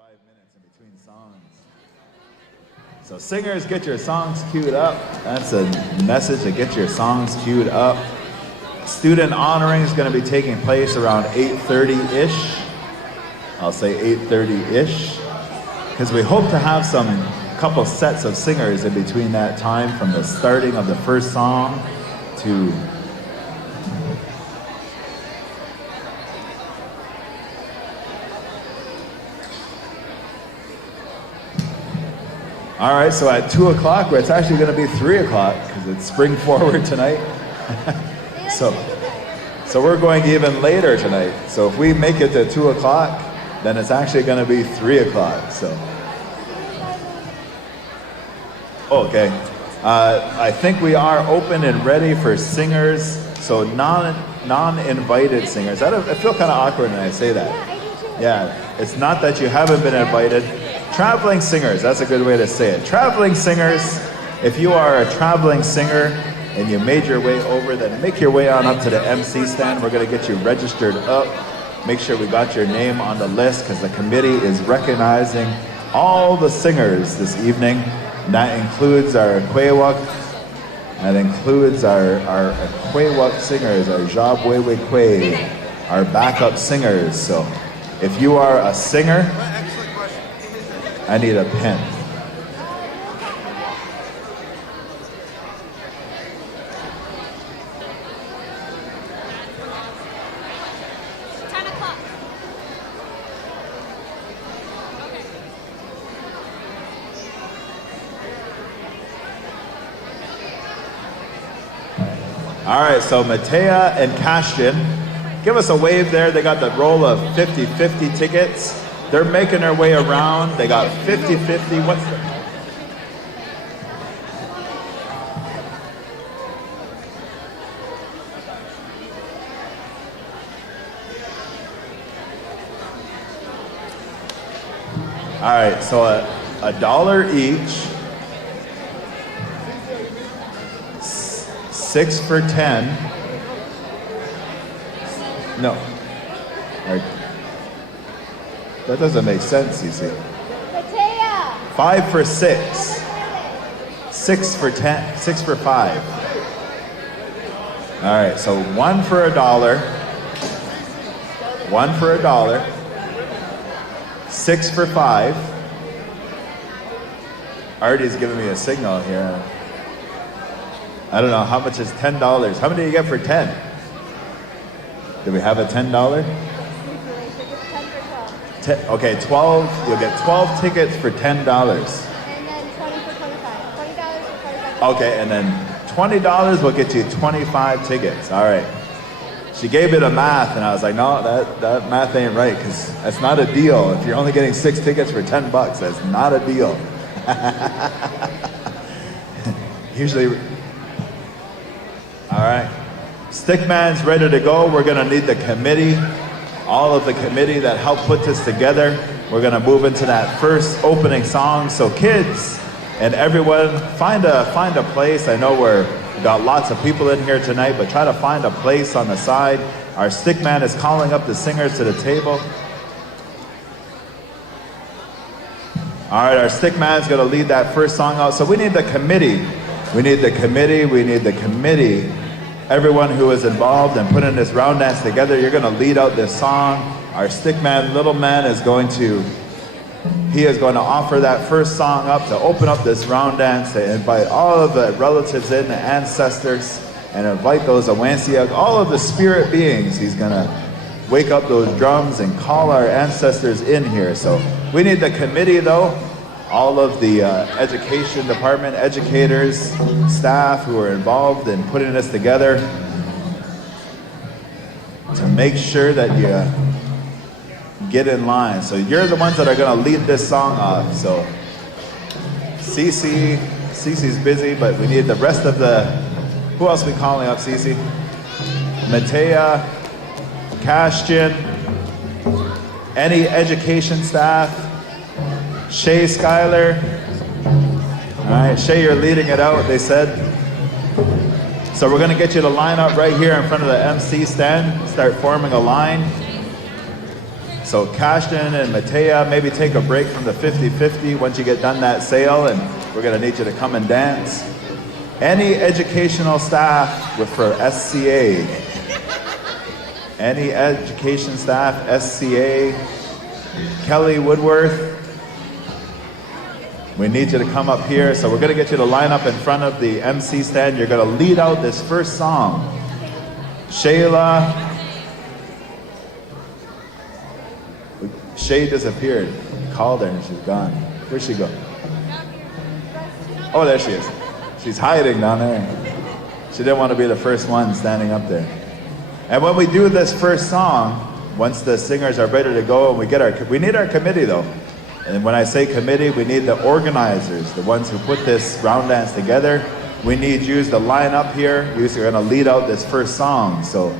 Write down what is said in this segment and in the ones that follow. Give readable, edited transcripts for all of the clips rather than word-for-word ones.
5 minutes in between songs. So singers, get your songs queued up. That's a message to get your songs queued up. Student honoring is going to be taking place around 8:30-ish. I'll say 8:30-ish. Because we hope to have some couple sets of singers in between that time, from the starting of the first song to all right, so at 2 o'clock, it's actually going to be 3 o'clock because it's spring forward tonight. so we're going even later tonight. So if we make it to 2 o'clock, then it's actually going to be 3 o'clock. So, okay. I think we are open and ready for singers. So non-invited singers. I feel kind of awkward when I say that. Yeah, I do too. Yeah, it's not that you haven't been invited. Traveling singers, that's a good way to say it. Traveling singers, if you are a traveling singer and you made your way over, then make your way on up to the MC stand. We're going to get you registered up. Make sure we got your name on the list because the committee is recognizing all the singers this evening. And that includes our Kwewak, that includes our Kwewak singers, our Job Wewe Kwe, our backup singers. So if you are a singer, I need a pen. All right, so Matea and Kashtin, give us a wave there. They got the roll of 50-50 tickets. They're making their way around. They got 50-50. What's the... All right, so a dollar each. 6 for 10. No. All right. That doesn't make sense, you see. 5 for 6. 6 for 10. 6 for 5. All right, so 1 for $1. 1 for $1. 6 for 5. Artie's giving me a signal here. I don't know, how much is $10? How many do you get for 10? Do we have a $10? Okay, 12. You'll get 12 tickets for $10. And then 20 for 25. $20 for 25. Okay, and then $20 will get you 25 tickets. All right. She gave it a math, and I was like, no, that math ain't right, because that's not a deal. If you're only getting 6 tickets for $10, that's not a deal. Usually. All right. Stickman's ready to go. We're going to need the committee. All of the committee that helped put this together. We're going to move into that first opening song. So kids and everyone, find a place. I know we got lots of people in here tonight, but try to find a place on the side. Our stickman is calling up the singers to the table. All right, our stickman is going to lead that first song out. So we need the committee. We need the committee. We need the committee. Everyone who is involved in putting this round dance together, you're going to lead out this song. Our stickman, little man, is going to offer that first song up to open up this round dance, to invite all of the relatives in, the ancestors, and invite those Awansiag, all of the spirit beings. He's going to wake up those drums and call our ancestors in here. So we need the committee, though. All of the education department, educators, staff who are involved in putting this together to make sure that you get in line. So you're the ones that are going to lead this song off. So Cece's busy, but we need the rest of the, who else are we calling up, Cece? Matea, Kashtin, any education staff, Shay Schuyler. All right, Shay, you're leading it out, they said. So we're going to get you to line up right here in front of the MC stand. Start forming a line. So Kashtan and Matea, maybe take a break from the 50-50 once you get done that sale, and we're gonna need you to come and dance. Any educational staff for SCA, any education staff, SCA, Kelly Woodworth, we need you to come up here. So we're gonna get you to line up in front of the MC stand. You're gonna lead out this first song. Shayla, Shay disappeared. Called her and she's gone. Where'd she go? Oh, there she is. She's hiding down there. She didn't want to be the first one standing up there. And when we do this first song, once the singers are ready to go, and we need our committee though. And when I say committee, we need the organizers, the ones who put this round dance together. We need you to line up here. You're going to lead out this first song. So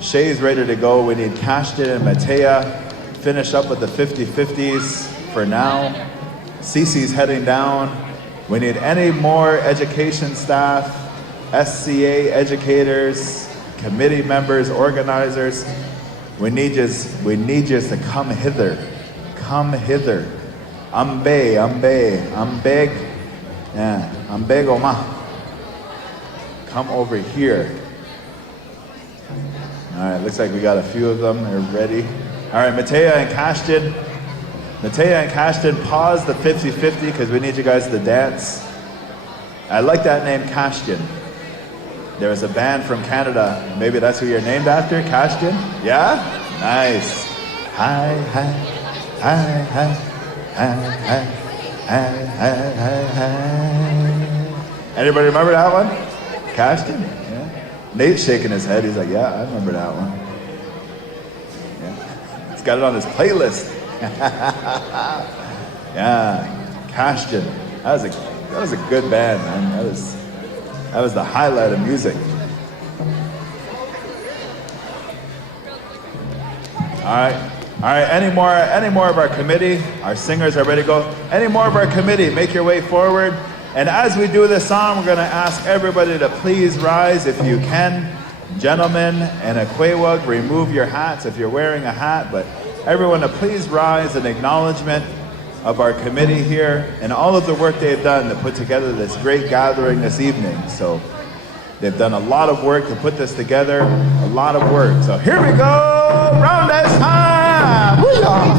Shay's ready to go. We need Kashtan and Matea. Finish up with the 50-50s for now. Cece's heading down. We need any more education staff, SCA educators, committee members, organizers. We need you to come hither. Come hither. Ambe. Yeah, ambeg oma. Come over here. All right, looks like we got a few of them. They're ready. All right, Matea and Kashtan, pause the 50-50 because we need you guys to dance. I like that name, Kashtan. There was a band from Canada. Maybe that's who you're named after, Kashtan? Yeah? Nice. Hi, hi, hi, hi, hi, hi, hi, hi, hi. Anybody remember that one? Kashtan? Yeah. Nate's shaking his head. He's like, yeah, I remember that one. Got it on his playlist. Yeah, Kashtan. That was a good band, man. That was the highlight of music. All right. Any more of our committee? Our singers are ready to go. Any more of our committee? Make your way forward. And as we do this song, we're going to ask everybody to please rise if you can. Gentlemen and Akwewag, remove your hats if you're wearing a hat, but everyone to please rise in acknowledgement of our committee here and all of the work they've done to put together this great gathering this evening. So they've done a lot of work to put this together, a lot of work. So here we go, round dance time! Woo-yah!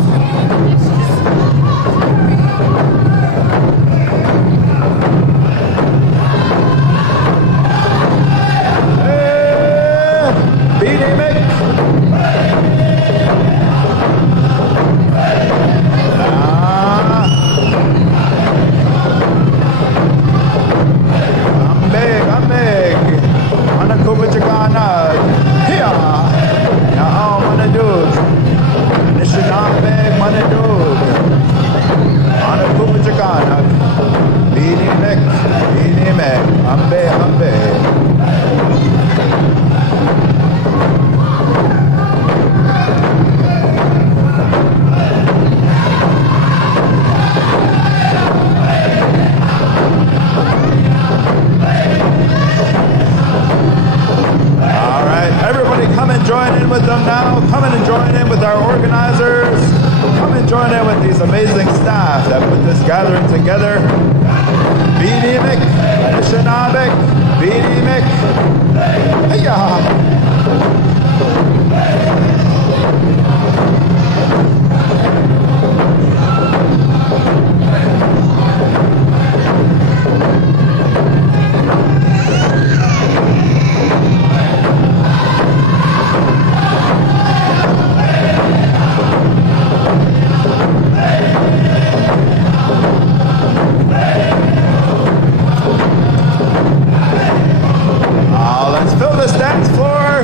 Fill this dance floor.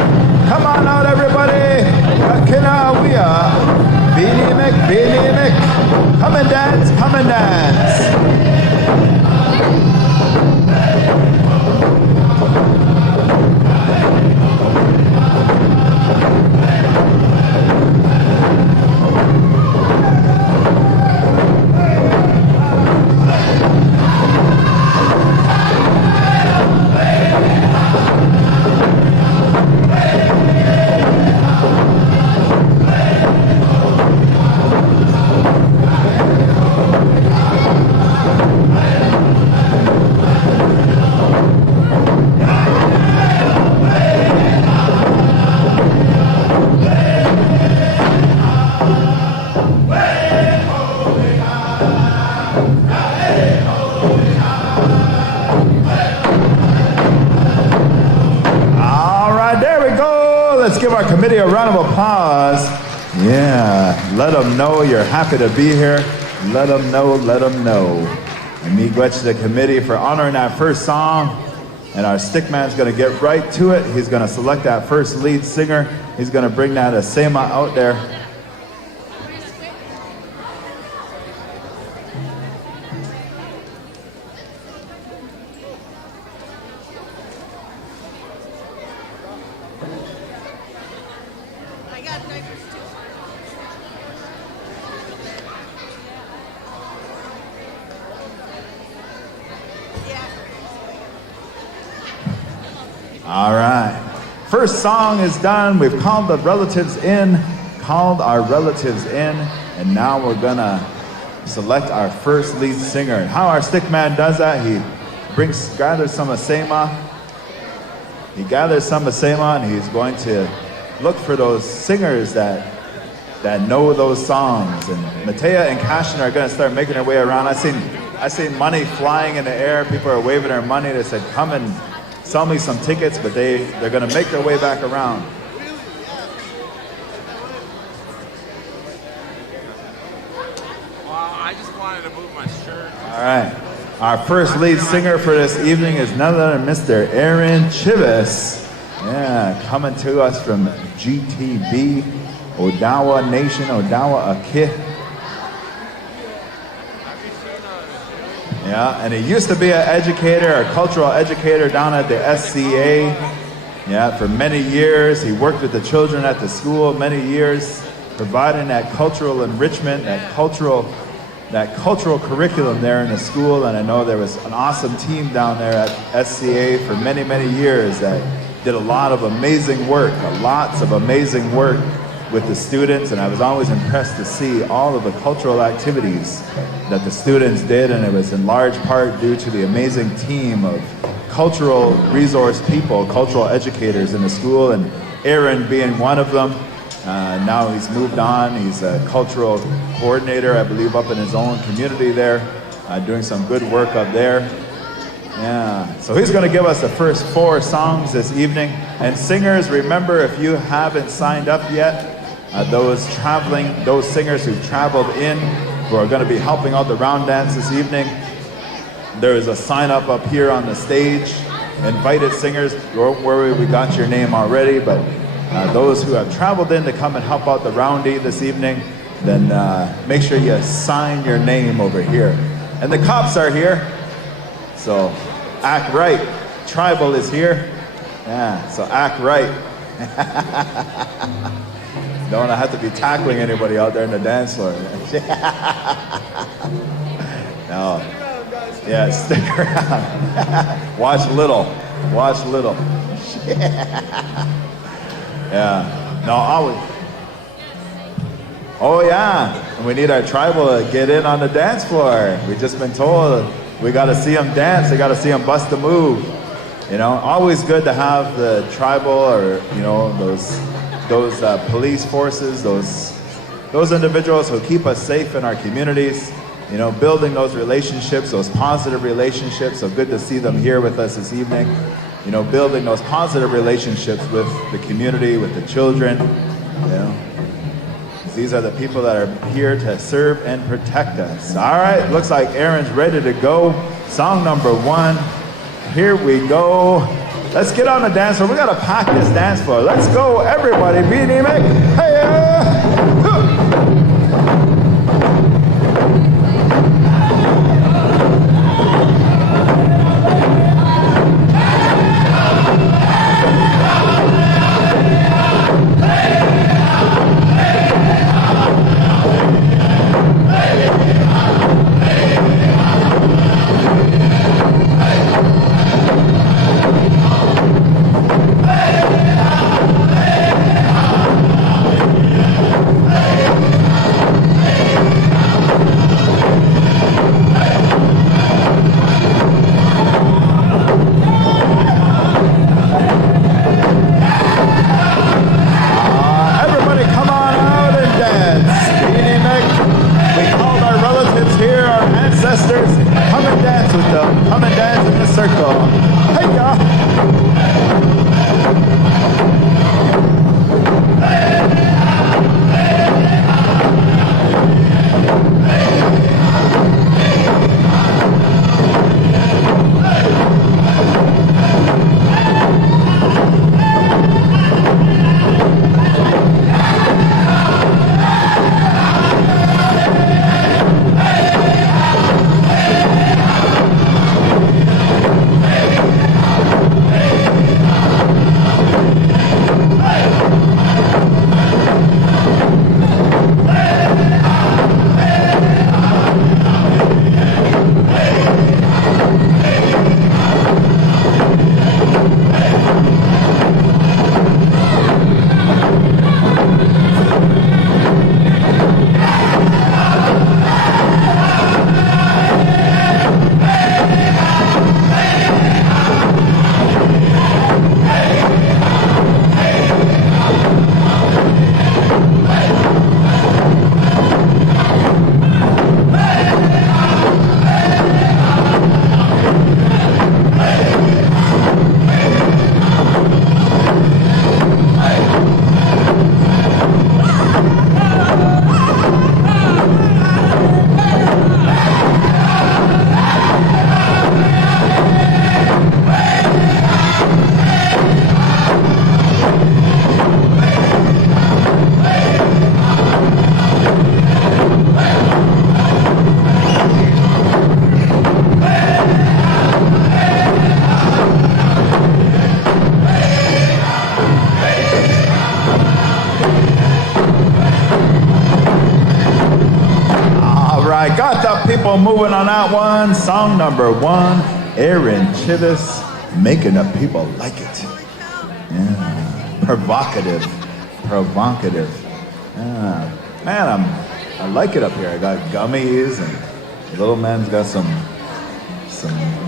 Come on out, everybody. give our committee a round of applause. Yeah, let them know you're happy to be here. Let them know, let them know. And miigwech to the committee for honoring that first song. And our stick man's gonna get right to it. He's gonna select that first lead singer. He's gonna bring that asema out there. All right. First song is done. We've called the relatives in, called our relatives in, and now we're gonna select our first lead singer. And how our stick man does that, he gathers some asema. He gathers some asema, and he's going to look for those singers that know those songs. And Matea and Cashin are gonna start making their way around. I seen money flying in the air. People are waving their money. They said, "Come and sell me some tickets," but they're gonna make their way back around. Well, I just wanted to move my shirt. All right. Our first lead singer for this evening is none other than Mr. Aaron Chivis. Yeah, coming to us from GTB, Odawa Nation, Odawa Akih. Yeah, and he used to be an educator, a cultural educator down at the SCA. Yeah, for many years. He worked with the children at the school many years, providing that cultural enrichment, that cultural curriculum there in the school. And I know there was an awesome team down there at SCA for many, many years that did a lot of amazing work, lots of amazing work with the students, and I was always impressed to see all of the cultural activities that the students did, and it was in large part due to the amazing team of cultural resource people, cultural educators in the school, and Aaron being one of them. Now he's moved on. He's a cultural coordinator, I believe, up in his own community there, doing some good work up there. Yeah, so he's going to give us the first 4 songs this evening. And singers, remember, if you haven't signed up yet, those singers who traveled in, who are going to be helping out the round dance this evening, there is a sign up here on the stage. Invited singers, don't worry, we got your name already, but those who have traveled in to come and help out the roundy this evening, then make sure you sign your name over here. And the cops are here, so act right. Tribal is here. Yeah, so act right. Don't want to have to be tackling anybody out there in the dance floor. No. Yeah, stick around. Watch little. Watch little. Yeah. No, always. Oh, yeah. And we need our tribal to get in on the dance floor. We've just been told we got to see them dance. They got to see them bust a move. You know, always good to have the tribal or, you know, those police forces, those individuals who keep us safe in our communities, you know, building those relationships, those positive relationships. So good to see them here with us this evening. You know, building those positive relationships with the community, with the children, you know. These are the people that are here to serve and protect us. All right, looks like Aaron's ready to go. Song number 1. Here we go. Let's get on the dance floor. We gotta pack this dance floor. Let's go, everybody. Beanie Mick. Hey, tempo moving on that one. Song number 1, Aaron Chivas, Making the People Like It. Yeah, provocative. Yeah. Man, I like it up here. I got gummies, and little man's got some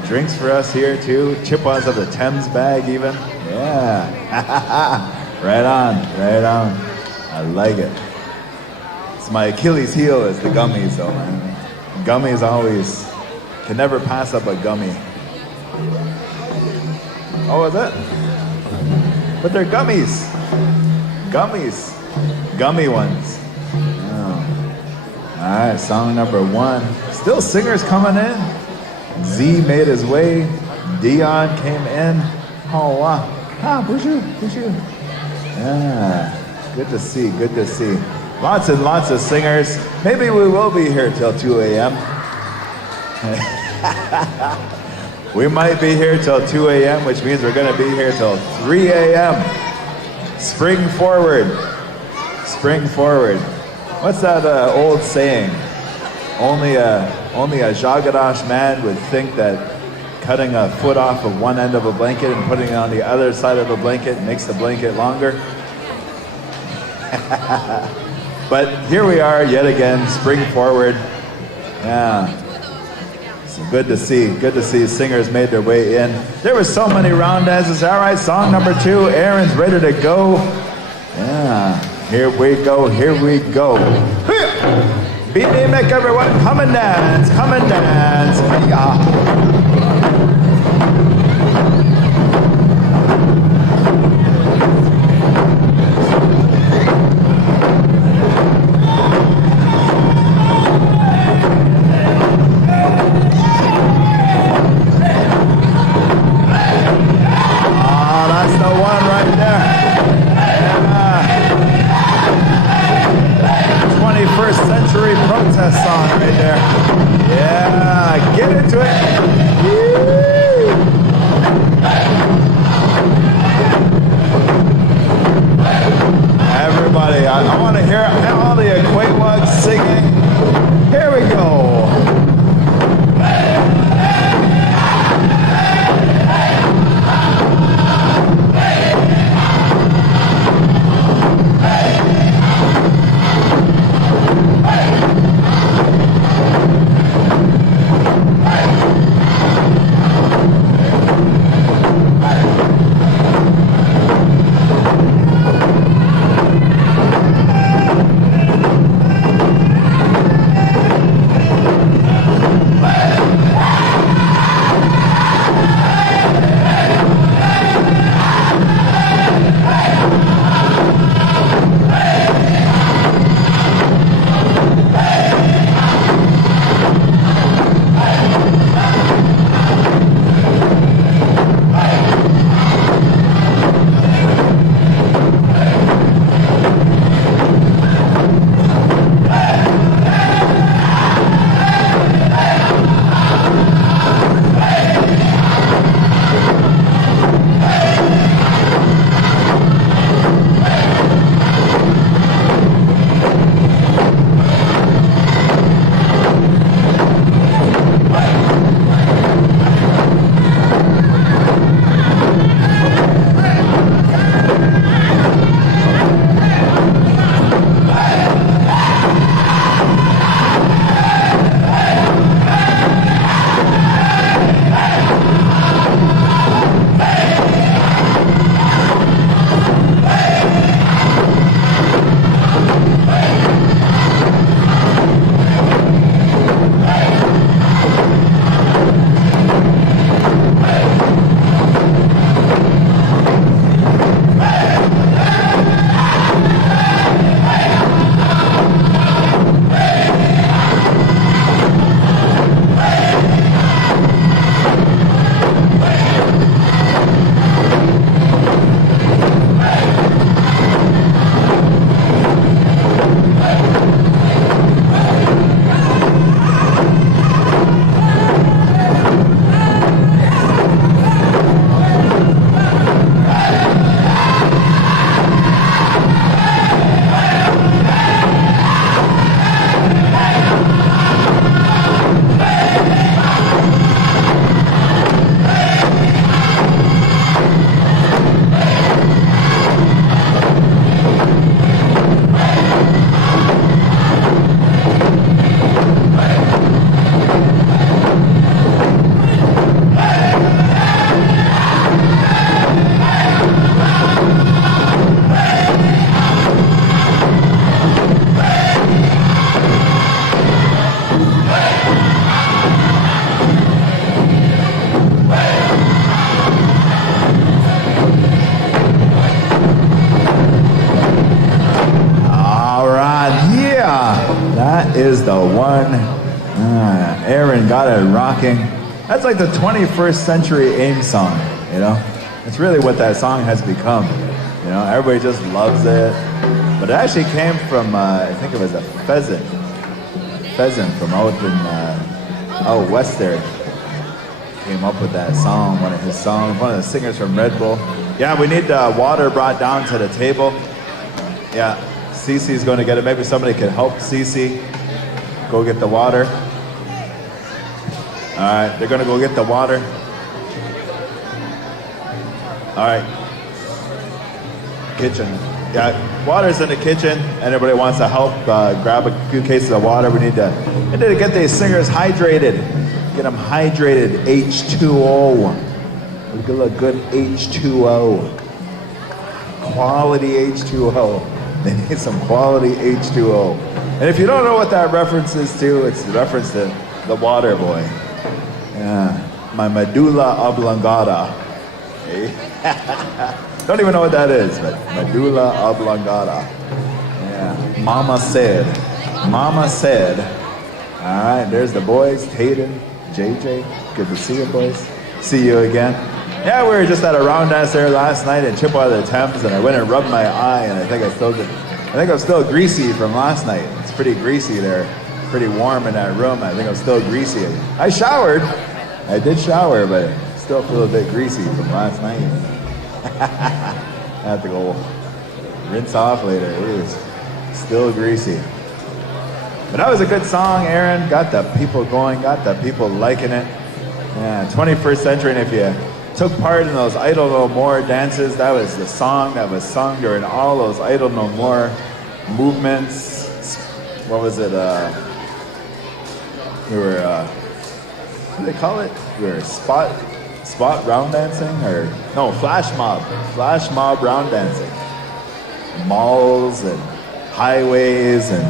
drinks for us here too. Chippewas of the Thames bag even. Yeah. Right on. I like it. It's my Achilles heel is the gummies though, man. Gummies always can never pass up a gummy. Oh, is it? But they're gummies. Gummy ones. Oh. All right, song number 1. Still singers coming in. Z made his way. Dion came in. Oh, wow. Bushu. Yeah, good to see. Lots and lots of singers. Maybe we will be here till 2 a.m. We might be here till 2 a.m., which means we're going to be here till 3 a.m. Spring forward. What's that old saying? Only a Jagadash man would think that cutting a foot off of one end of a blanket and putting it on the other side of the blanket makes the blanket longer. But here we are yet again, spring forward. Yeah. So good to see singers made their way in. There were so many round dances. All right, song number 2, Aaron's ready to go. Yeah, here we go. Beat make everyone come and dance. Yeah. That's the one right there. Yeah. 21st century protest song right there. Yeah, get into it. 1. Aaron got it rocking. That's like the 21st century AIM song, you know? It's really what that song has become. You know, everybody just loves it. But it actually came from, I think it was a pheasant from out in, out west there. Came up with that song, one of his songs, one of the singers from Red Bull. Yeah, we need water brought down to the table. Yeah, Cece's going to get it. Maybe somebody can help Cece go get the water. All right, they're going to go get the water. All right. Kitchen. Yeah, water's in the kitchen. Anybody wants to help grab a few cases of water? We need to get these singers hydrated. Get them hydrated. H2O. We can look good H2O. Quality H2O. They need some quality H2O. And if you don't know what that reference is to, it's the reference to the water boy. Yeah, my medulla oblongata. Okay. Don't even know what that is, but medulla oblongata. Yeah, Mama said. Mama said. All right, there's the boys, Hayden, JJ. Good to see you, boys. See you again. Yeah, we were just at a round dance there last night in Chippewa, the Thames, and I went and rubbed my eye, and I think I'm still greasy from last night. It's pretty greasy there, pretty warm in that room. I think I'm still greasy. I showered. I did shower, but I still feel a bit greasy from last night. I have to go rinse off later. It is still greasy. But that was a good song, Aaron. Got the people going, got the people liking it. Yeah, 21st century, and if you took part in those Idle No More dances, that was the song that was sung during all those Idle No More movements. What was it? We were, what do they call it? We were spot round dancing, or no, flash mob round dancing. Malls and highways and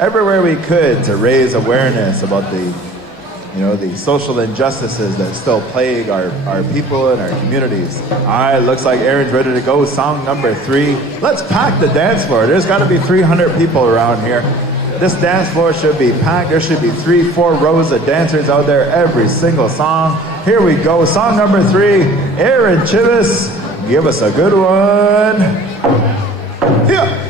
everywhere we could to raise awareness about the social injustices that still plague our people and our communities. All right, looks like Aaron's ready to go. Song number 3. Let's pack the dance floor. There's got to be 300 people around here. This dance floor should be packed. There should be 3-4 rows of dancers out there every single song. Here we go. Song number 3. Aaron Chivas, give us a good one. Yeah.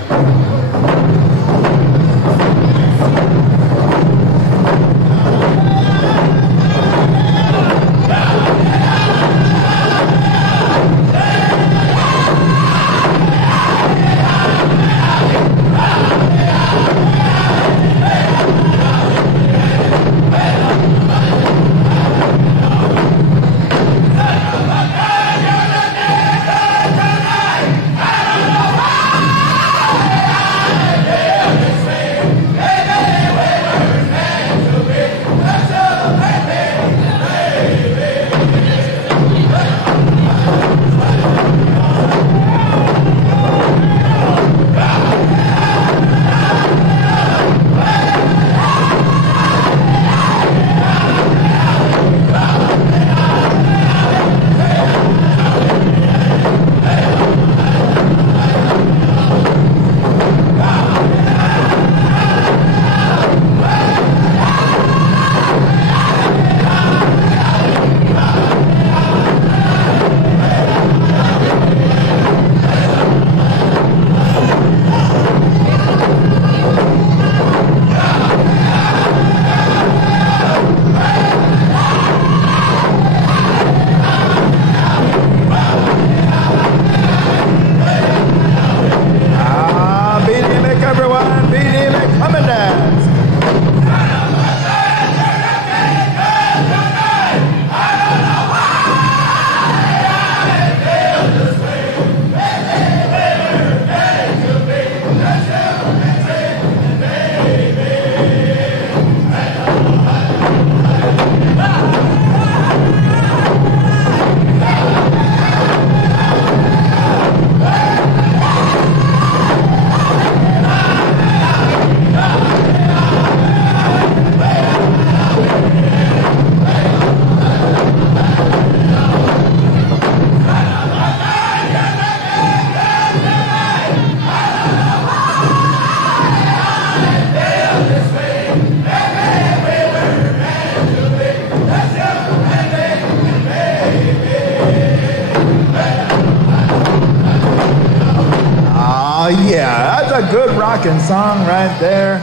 rocking song right there.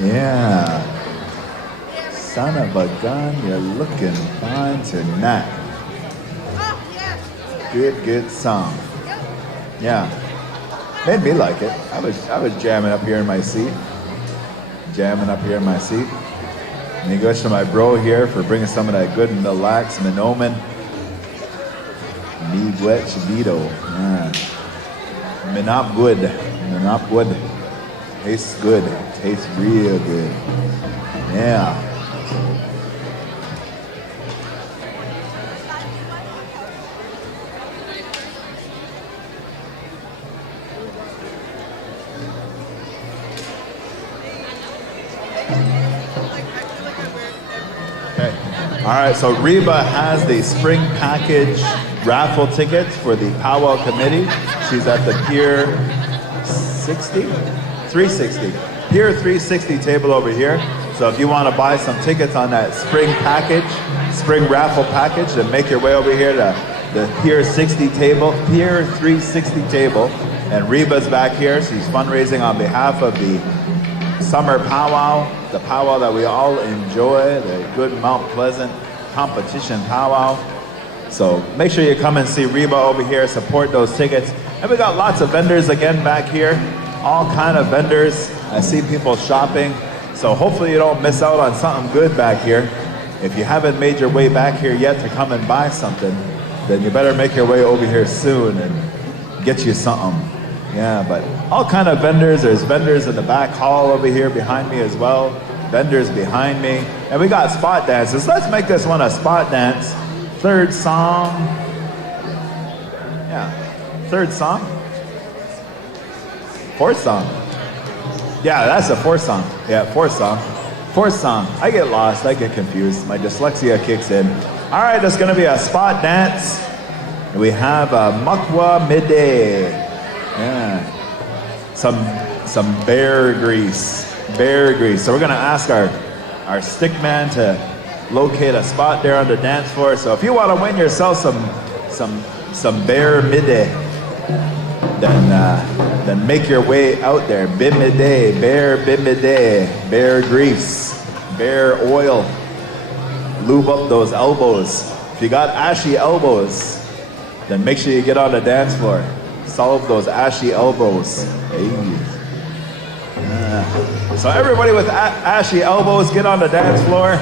Yeah. Son of a gun, you're looking fine tonight. Good song. Yeah. Made me like it. I was jamming up here in my seat. And he goes to my bro here for bringing some of that good Mille Lacs, Minoman. Miigwech Vito. Yeah. Minop good. Tastes good. Tastes real good. Yeah. Okay. All right, so Reba has the spring package raffle tickets for the powwow committee. She's at the Pier 360 table over here. So if you want to buy some tickets on that spring raffle package, then make your way over here to the Pier 360 table. And Reba's back here. She's fundraising on behalf of the summer powwow, the powwow that we all enjoy, the good Mount Pleasant competition powwow. So make sure you come and see Reba over here, support those tickets. And we got lots of vendors again back here, all kind of vendors. I see people shopping. So hopefully you don't miss out on something good back here. If you haven't made your way back here yet to come and buy something, then you better make your way over here soon and get you something. Yeah, but all kind of vendors. There's vendors in the back hall over here behind me as well. Vendors behind me. And we got spot dances. Let's make this one a spot dance. Third song. Yeah. Third song. Fourth song. Yeah, that's a fourth song. Yeah, fourth song. Fourth song. I get lost. I get confused. My dyslexia kicks in. All right, that's going to be a spot dance. We have a Mukwa Midday. Yeah. Some bear grease. So we're going to ask our stick man to locate a spot there on the dance floor. So if you want to win yourself some bear midday, then make your way out there. Bimidday, bear grease, bear oil. Lube up those elbows. If you got ashy elbows, then make sure you get on the dance floor. Solve those ashy elbows. Hey. So everybody with ashy elbows, get on the dance floor.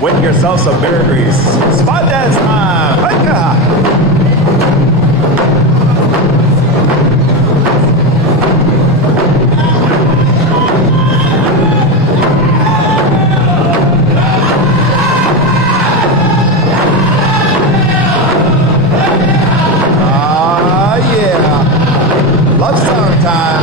Win yourself some bear grease. Spot dance time. Hiya. Love song time.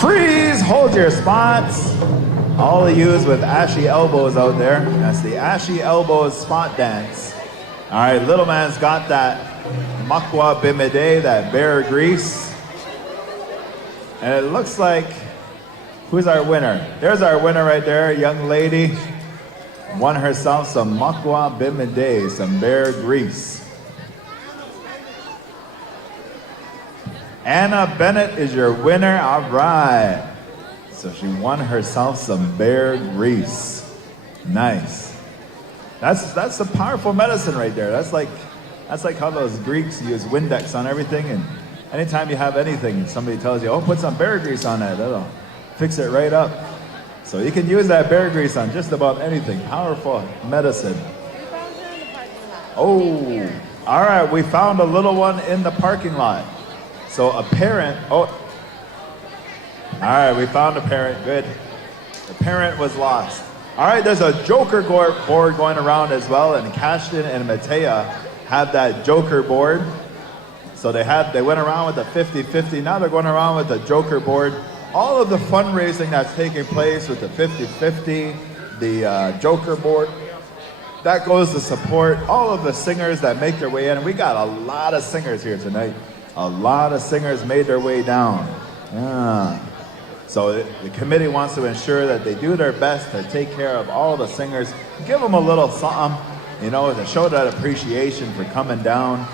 Freeze! Hold your spots. All of yous with ashy elbows out there. That's the ashy elbows spot dance. All right, little man's got that makwa bimide, that bear grease. And it looks like, who's our winner? There's our winner right there, a young lady. Won herself some makwa bimide, some bear grease. Anna Bennett is your winner. All right. So she won herself some bear grease. Nice. That's some powerful medicine right there. That's like how those Greeks use Windex on everything, and anytime you have anything, somebody tells you, oh, put some bear grease on that. That'll fix it right up. So you can use that bear grease on just about anything. Powerful medicine. Oh, all right. We found a little one in the parking lot. So a parent, all right, we found a parent, good. The parent was lost. All right, there's a Joker board going around as well, and Cashton and Matea had that Joker board. So they went around with the 50-50, now they're going around with the Joker board. All of the fundraising that's taking place with the 50-50, the Joker board, that goes to support all of the singers that make their way in. And we got a lot of singers here tonight. A lot of singers made their way down. Yeah. So the committee wants to ensure that they do their best to take care of all the singers. Give them a little something, to show that appreciation for coming down.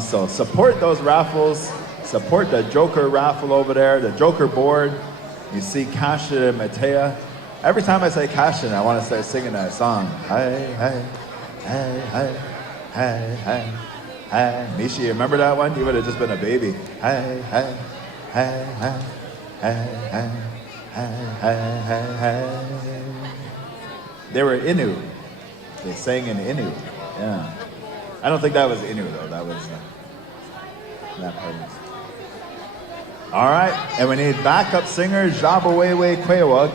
So support those raffles. Support the Joker raffle over there, the Joker board. You see Cashton and Matea. Every time I say Cashton, I want to start singing that song. Hey, hey, hey, hey, hey, hey. Hey, Mishi, remember that one? You would have just been a baby. Hey, hey, hey, hey, hey, hey, hey, hey, hey, hey. They were Innu. They sang in Innu. Yeah. I don't think that was Innu, though. That was that part. All right, and we need backup singer Jabawewe Kwewug.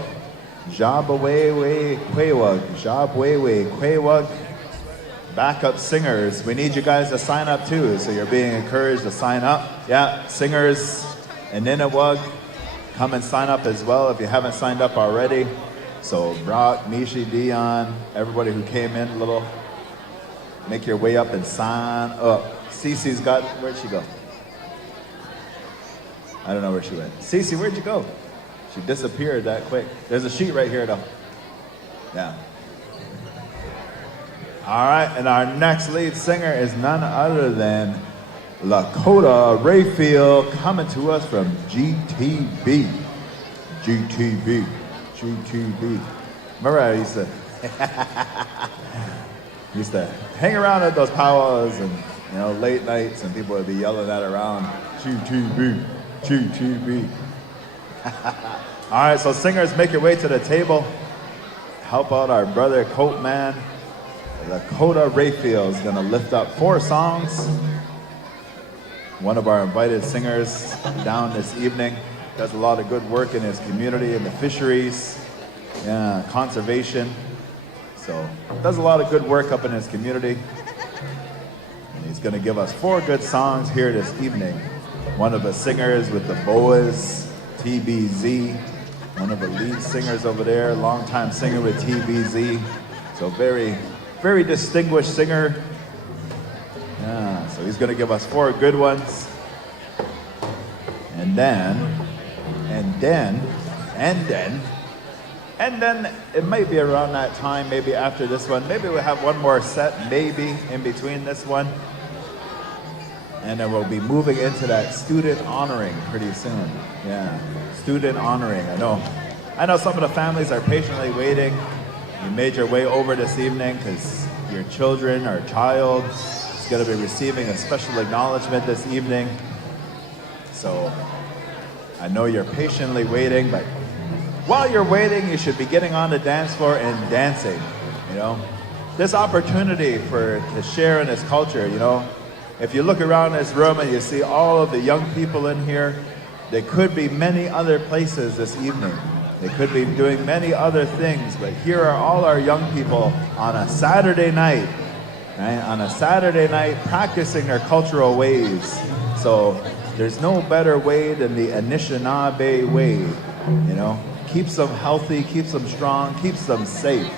Jabawewe Kwewug. Jabawewe Kwewug. Backup singers, we need you guys to sign up too, so you're being encouraged to sign up. Yeah, singers in Ninawug, come and sign up as well if you haven't signed up already. So Brock, Mishi, Dion, everybody who came in, make your way up and sign up. Cece's got, where'd she go? I don't know where she went. Cece, where'd you go? She disappeared that quick. There's a sheet right here though. Yeah. All right, and our next lead singer is none other than Lakota Rayfield, coming to us from GTB. GTB. GTB. Remember I used to hang around at those powwows and late nights, and people would be yelling that around. GTB. GTB. All right, so singers, make your way to the table. Help out our brother Coat Man. Lakota Rayfield is going to lift up 4 songs. One of our invited singers down this evening does a lot of good work in his community, in the fisheries, conservation. So does a lot of good work up in his community. And he's going to give us 4 good songs here this evening. One of the singers with the Boas, TBZ. One of the lead singers over there, longtime singer with TBZ. So very, very distinguished singer. Yeah, so he's going to give us 4 good ones. And then it might be around that time, maybe after this one. Maybe we'll have one more set, maybe, in between this one. And then we'll be moving into that student honoring pretty soon. Yeah, student honoring. I know some of the families are patiently waiting. You made your way over this evening because your children or child is going to be receiving a special acknowledgement this evening. So I know you're patiently waiting, but while you're waiting, you should be getting on the dance floor and dancing. This opportunity to share in this culture. If you look around this room and you see all of the young people in here, they could be many other places this evening. They could be doing many other things, but here are all our young people on a Saturday night, right? On a Saturday night, practicing their cultural ways. So There's no better way than the Anishinaabe way, you know. Keeps them healthy, keeps them strong, keeps them safe.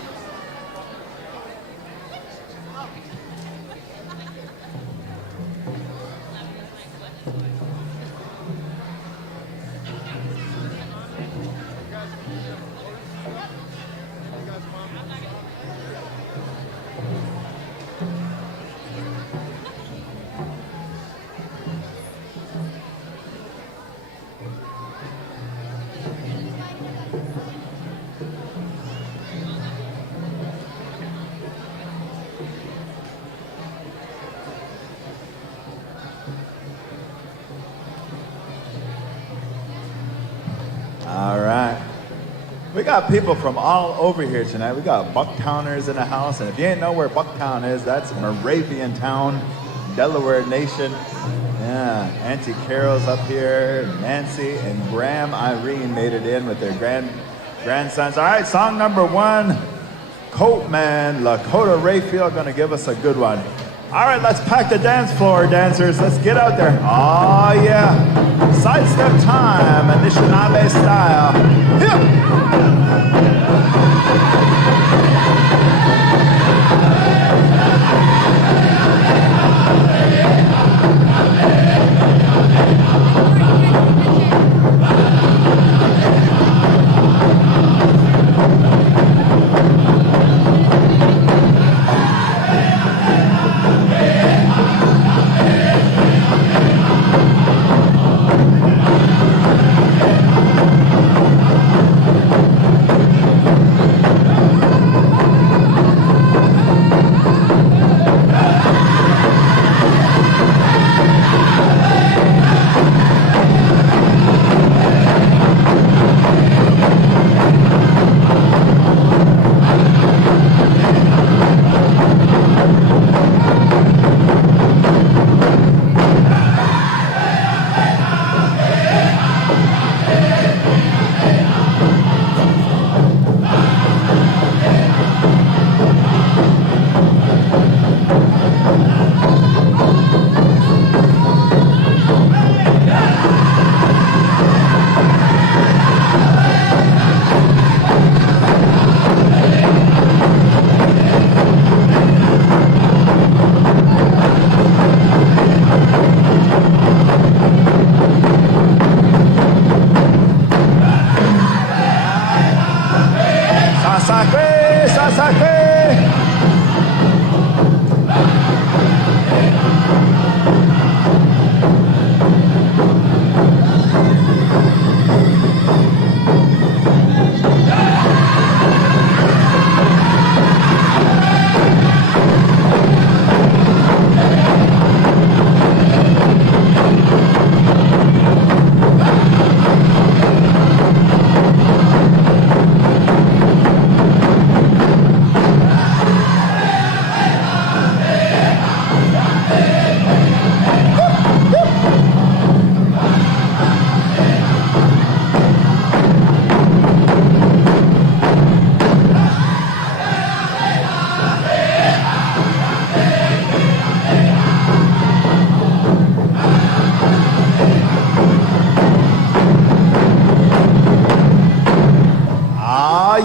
All right. We got people from all over here tonight. We got Bucktowners in the house. And if you ain't know where Bucktown is, that's Moravian Town, Delaware Nation. Yeah, Auntie Carol's up here, Nancy and Graham Irene made it in with their grandsons. All right, song number 1, Coatman, Lakota Rayfield gonna give us a good one. All right, let's pack the dance floor, dancers. Let's get out there. Oh, yeah. Sidestep time, Anishinaabe style.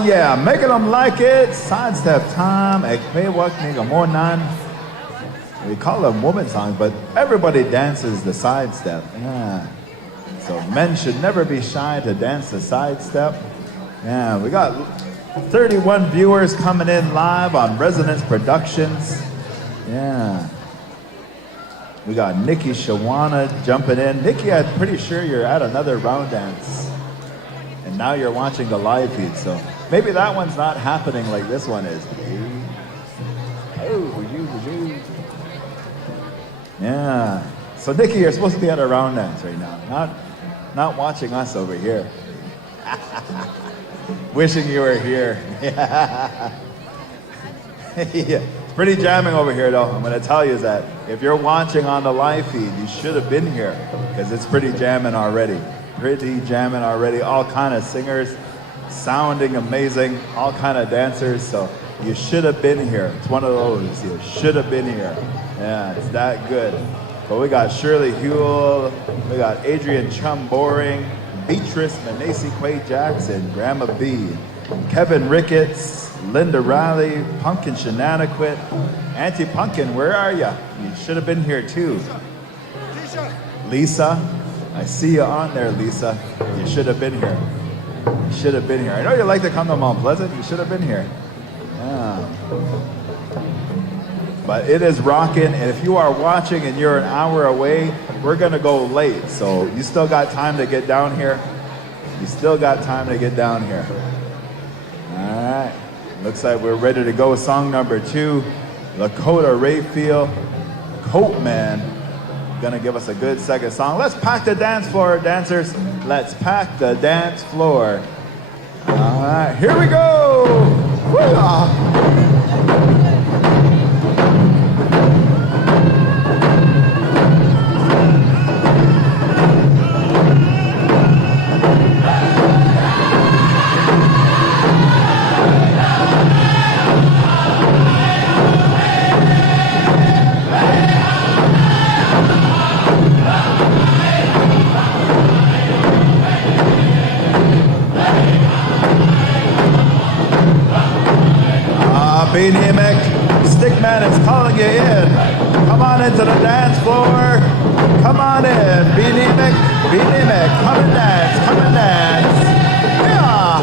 Yeah, making them like it. Sidestep time. We call them woman songs, but everybody dances the sidestep. Yeah. So men should never be shy to dance the sidestep. Yeah, we got 31 viewers coming in live on Resonance Productions. Yeah. We got Nikki Shawana jumping in. Nikki, I'm pretty sure you're at another round dance. And now you're watching the live feed, so maybe that one's not happening like this one is. Oh, you. Yeah. So Nikki, you're supposed to be at a round dance right now, not watching us over here. Wishing you were here. Yeah. It's pretty jamming over here, though. I'm going to tell you that if you're watching on the live feed, you should have been here because it's pretty jamming already. All kind of singers, sounding amazing, all kind of dancers. So you should have been here. It's one of those. You should have been here. Yeah, it's that good. But we got Shirley Hewell, we got Adrian Chum Boring, Beatrice Manasi Quaid Jackson, Grandma B, Kevin Ricketts, Linda Riley, Pumpkin Shenaniquit, Auntie Pumpkin, where are ya? You should have been here too. Lisa, I see you on there, Lisa. You should have been here. You should have been here. I know you like to come to Mount Pleasant. You should have been here. Yeah. But it is rocking, and if you are watching and you're an hour away, we're gonna go late. So you still got time to get down here. You still got time to get down here. All right. Looks like we're ready to go. Song number 2, Lakota Rayfield, Coat Man. Gonna give us a good second song. Let's pack the dance floor, dancers. Let's pack the dance floor. All right, here we go. Woo-ah. Benemic, Stickman is calling you in. Come on into the dance floor. Come on in. Benemic, come and dance, come and dance. Yeah.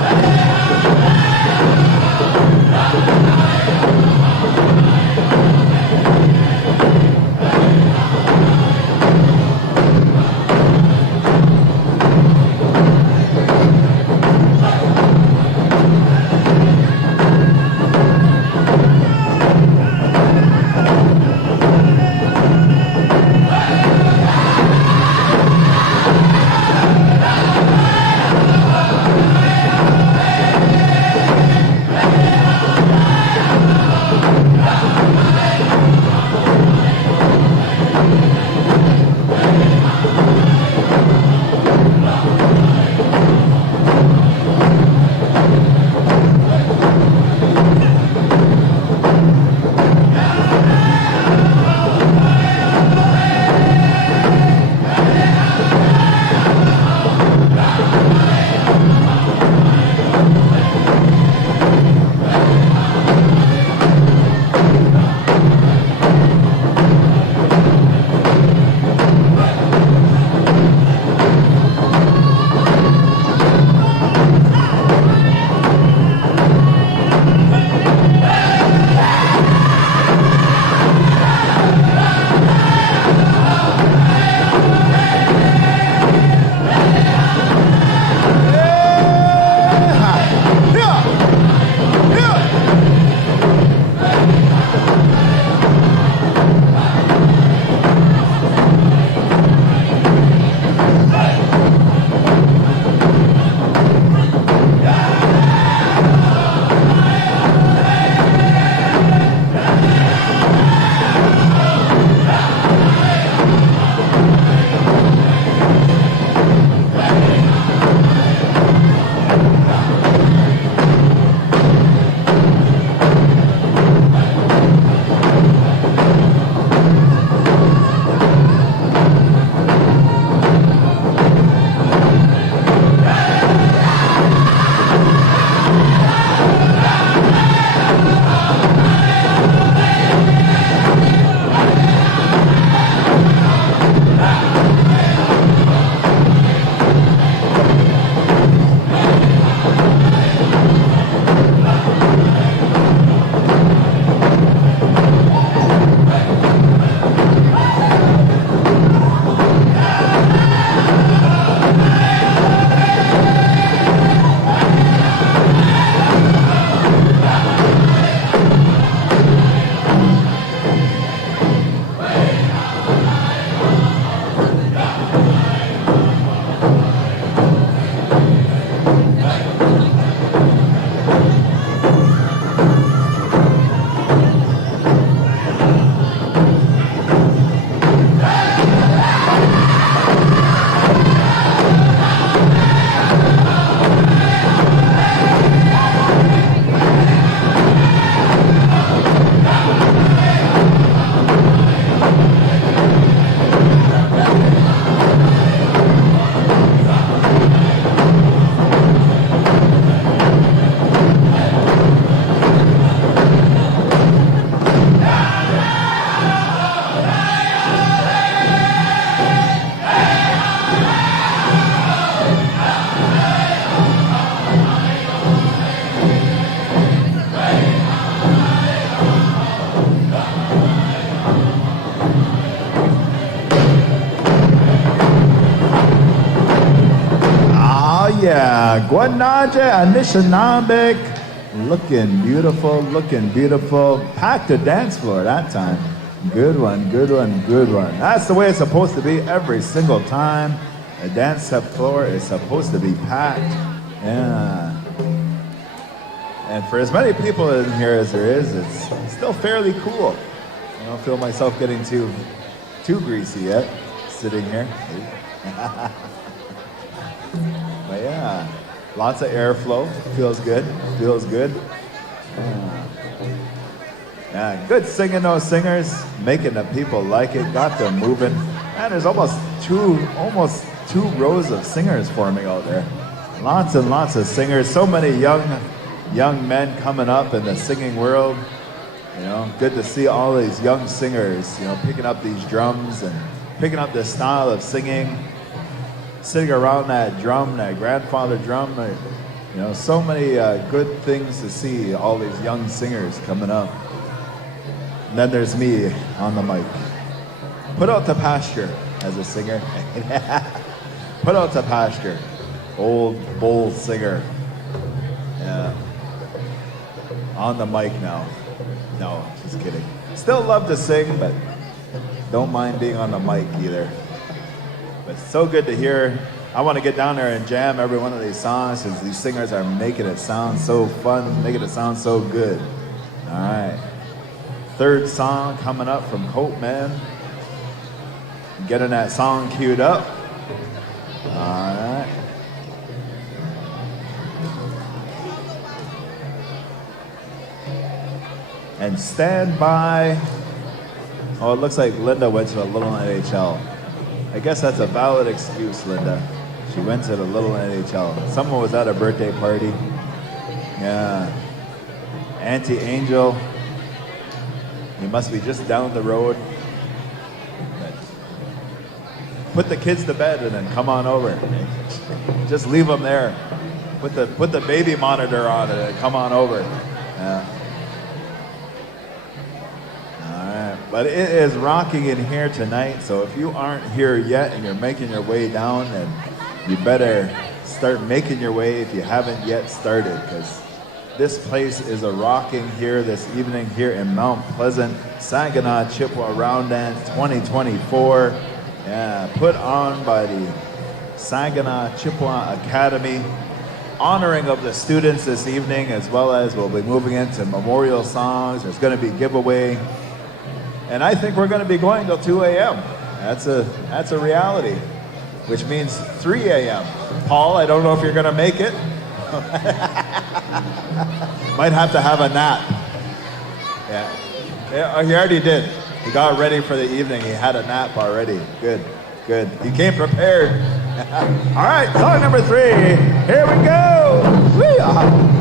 yeah. Guanaja, Anishinaabe. Looking beautiful, looking beautiful. Packed the dance floor that time. Good one, good one, good one. That's the way it's supposed to be every single time. The dance floor is supposed to be packed. Yeah. And for as many people in here as there is, it's still fairly cool. I don't feel myself getting too greasy yet, sitting here. But yeah, lots of airflow. Feels good. Feels good. Yeah, good singing, those singers, making the people like it, got them moving. And there's almost two rows of singers forming out there. Lots and lots of singers. So many young men coming up in the singing world. You know, good to see all these young singers, you know, picking up these drums and picking up this style of singing, sitting around that drum, that grandfather drum. You know, so many good things to see, all these young singers coming up. And then there's me on the mic. Put out to pasture as a singer. Put out to pasture. Old, bold singer. Yeah. On the mic now. No, just kidding. Still love to sing, but don't mind being on the mic either. But it's so good to hear. I want to get down there and jam every one of these songs because these singers are making it sound so fun, making it sound so good. All right. Third song coming up from Cope Man. Getting that song queued up. All right. And stand by. Oh, it looks like Linda went to a little NHL. I guess that's a valid excuse, Linda. She went to the little NHL. Someone was at a birthday party. Yeah. Auntie Angel. You must be just down the road. Put the kids to bed and then come on over. Just leave them there. Put the baby monitor on it and come on over. Yeah. But it is rocking in here tonight, so if you aren't here yet and you're making your way down, then you better start making your way if you haven't yet started, because this place is a rocking here this evening here in Mount Pleasant, Saginaw Chippewa Round Dance 2024. Yeah, put on by the Saginaw Chippewa Academy, honoring of the students this evening, as well as we'll be moving into memorial songs. There's going to be giveaway. And I think we're going to be going till 2 a.m. That's a reality, which means 3 a.m. Paul, I don't know if you're going to make it. Might have to have a nap. Yeah, he already did. He got ready for the evening. He had a nap already. Good. He came prepared. All right, song number 3. Here we go. Whee-ah.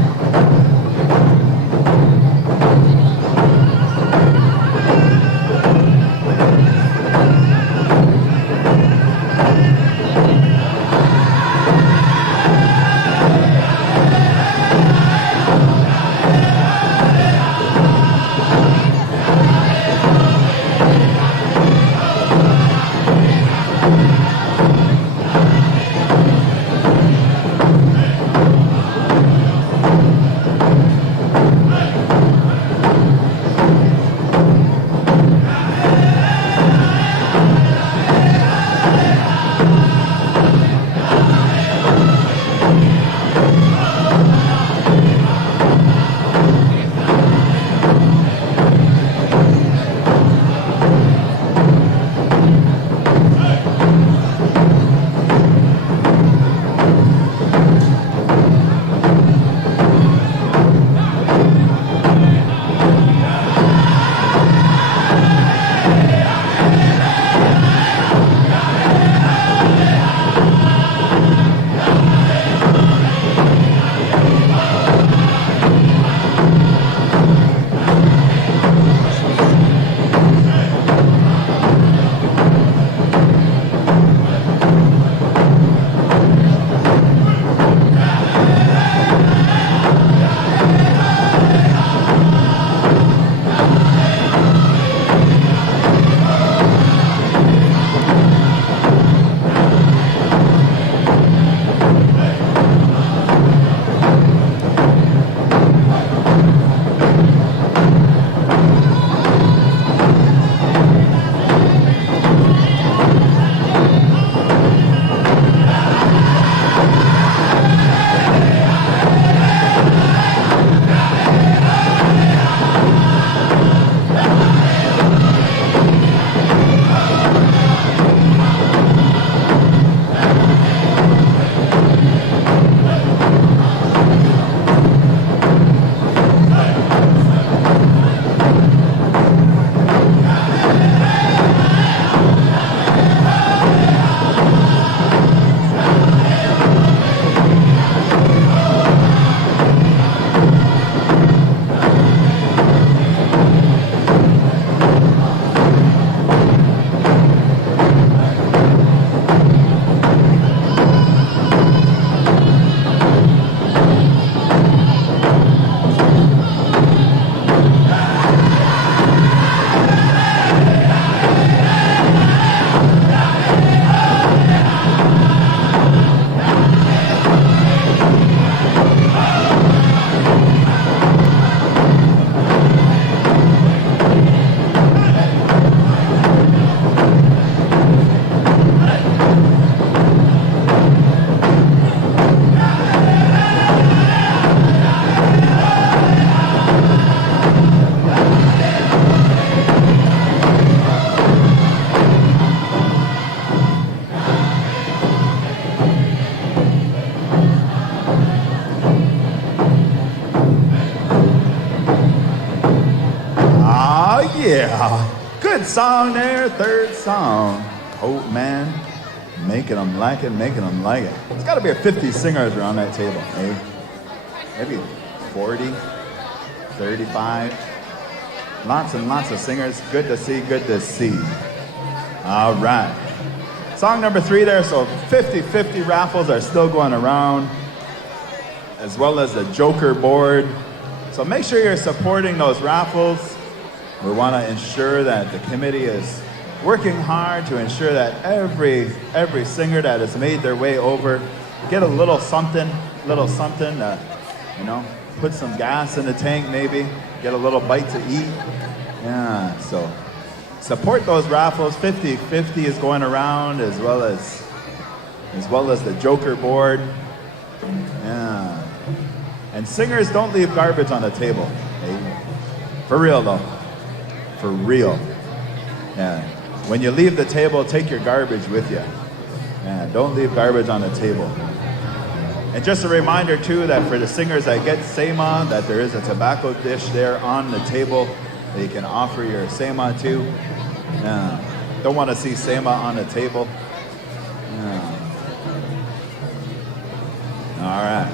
Yeah. Good song there, third song. Coat Man, making them like it, making them like it. There's got to be 50 singers around that table, eh? Maybe 40, 35. Lots and lots of singers. Good to see, good to see. All right. Song number 3 there, so 50-50 raffles are still going around, as well as the Joker board. So make sure you're supporting those raffles. We want to ensure that the committee is working hard to ensure that every singer that has made their way over get a little something, put some gas in the tank maybe, get a little bite to eat. Yeah, so support those raffles. 50-50 is going around, as well as the Joker board. Yeah. And singers, don't leave garbage on the table. Okay? For real though. For real. Yeah. When you leave the table, take your garbage with you. Yeah, don't leave garbage on the table. And just a reminder too that for the singers that get Sema, that there is a tobacco dish there on the table that you can offer your Sema to. Yeah. Don't want to see Sema on the table. Yeah. All right.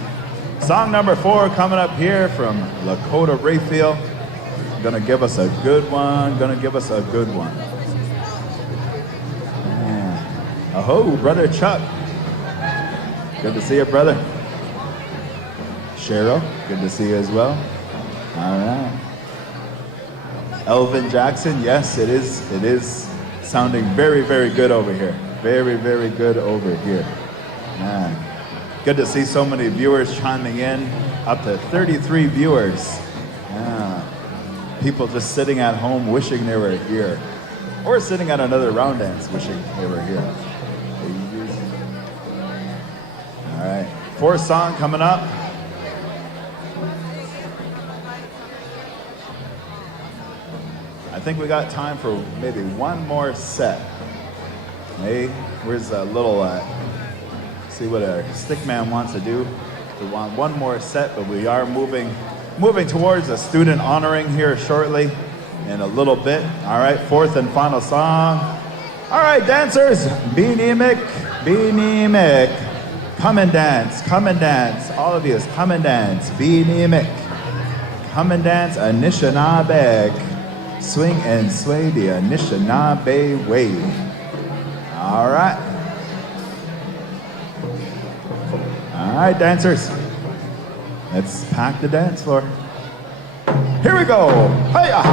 Song number 4 coming up here from Lakota Rayfield. Gonna give us a good one. Yeah. Oh, brother Chuck. Good to see you, brother. Cheryl, good to see you as well. All right. Elvin Jackson, yes, it is sounding very, very good over here. Very, very good over here. Man. Good to see so many viewers chiming in, up to 33 viewers. Yeah. People just sitting at home wishing they were here, or sitting at another round dance wishing they were here. All right, 4th song coming up. I think we got time for maybe one more set. Hey, where's a little, see what our stick man wants to do. We want one more set, but we are moving towards a student honoring here shortly in a little bit. All right, 4th and final song. All right, dancers, Beanie Mick, come and dance. All of you, come and dance. Beanie Mick, come and dance Anishinaabe. Swing and sway the Anishinaabe way. All right. All right, dancers. Let's pack the dance floor. Here we go. Hiya!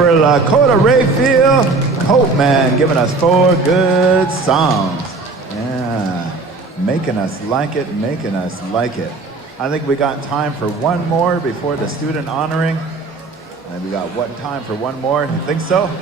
for Lakota Rayfield Copeman, giving us 4 good songs. Yeah, making us like it, making us like it. I think we got time for one more before the student honoring. And we got time for one more. You think so?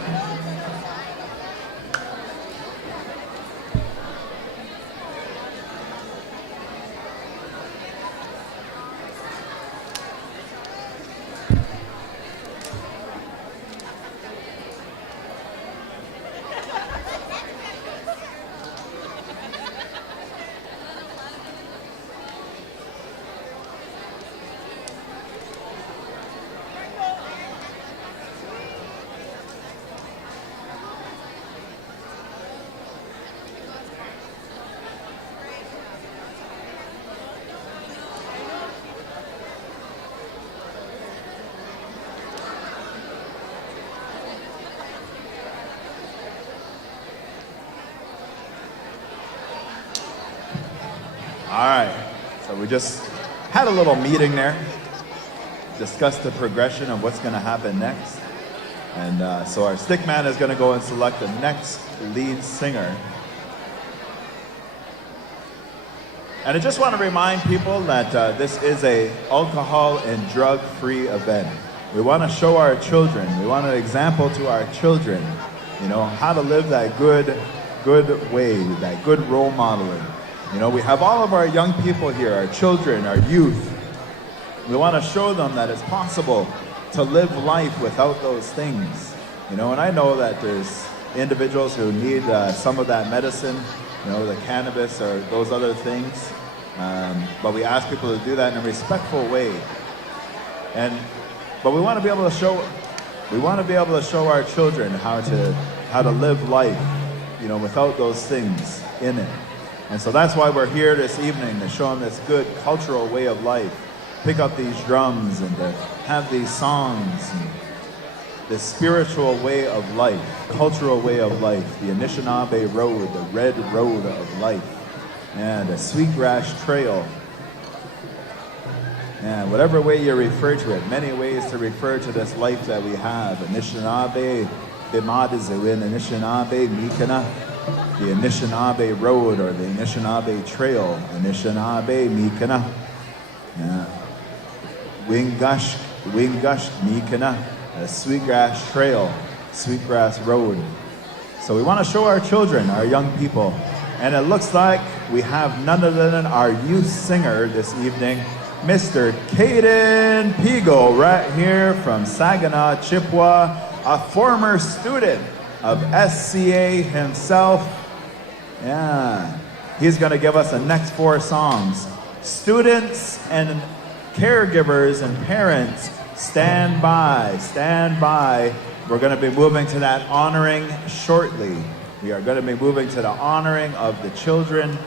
All right, so we just had a little meeting there, discussed the progression of what's going to happen next. And so our stick man is going to go and select the next lead singer. And I just want to remind people that this is a alcohol and drug-free event. We want to show our children, we want an example to our children, you know, how to live that good way, that good role modeling. You know, we have all of our young people here, our children, our youth. We want to show them that it's possible to live life without those things. You know, and I know that there's individuals who need some of that medicine, you know, the cannabis or those other things. But we ask people to do that in a respectful way. But we want to be able to show our children how to live life, you know, without those things in it. And so that's why we're here this evening, to show them this good cultural way of life. Pick up these drums and to have these songs, and this spiritual way of life, cultural way of life, the Anishinaabe Road, the red road of life, and the Sweetgrass Trail. And whatever way you refer to it, many ways to refer to this life that we have. Anishinaabe, Bimadiziwin, Anishinaabe, Mikana, the Anishinaabe Road or the Anishinaabe Trail, Anishinaabe, Mikana, Wingush, Mikana, the Sweetgrass Trail, Sweetgrass Road. So we want to show our children, our young people, and it looks like we have none other than our youth singer this evening, Mr. Caden Pigo, right here from Saginaw Chippewa, a former student of SCA himself. Yeah, he's going to give us the next 4 songs. Students and caregivers and parents, stand by, stand by. We're going to be moving to that honoring shortly. We are going to be moving to the honoring of the children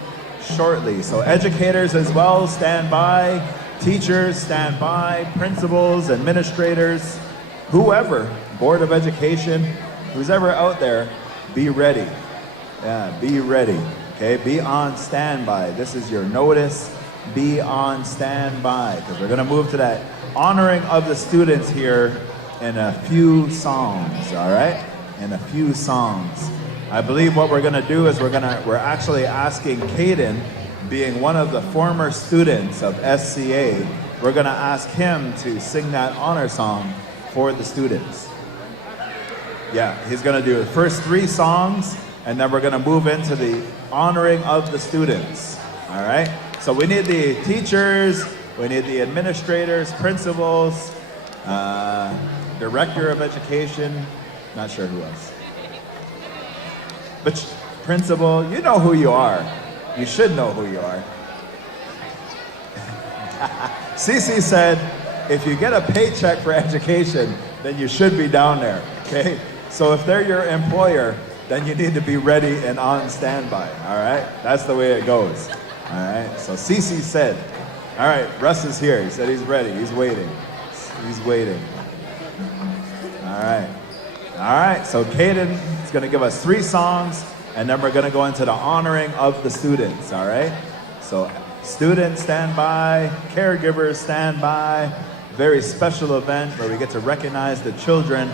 shortly. So educators as well, stand by. Teachers, stand by. Principals, administrators, whoever, Board of Education, who's ever out there, be ready. Yeah, be ready. Okay, be on standby. This is your notice. Be on standby, because we're going to move to that honoring of the students here in a few songs. All right, in a few songs. I believe what we're going to do is we're actually asking Caden, being one of the former students of SCA, we're going to ask him to sing that honor song for the students. Yeah, he's going to do the first 3 songs, and then we're going to move into the honoring of the students. All right? So we need the teachers, we need the administrators, principals, director of education, not sure who else. But principal, you know who you are. You should know who you are. Cece said, if you get a paycheck for education, then you should be down there, okay? So if they're your employer, then you need to be ready and on standby, all right? That's the way it goes, all right? So Cece said, all right, Russ is here. He said he's ready. He's waiting. He's waiting. All right. All right, so Caden is going to give us 3 songs, and then we're going to go into the honoring of the students, all right? So students, stand by. Caregivers, stand by. Very special event where we get to recognize the children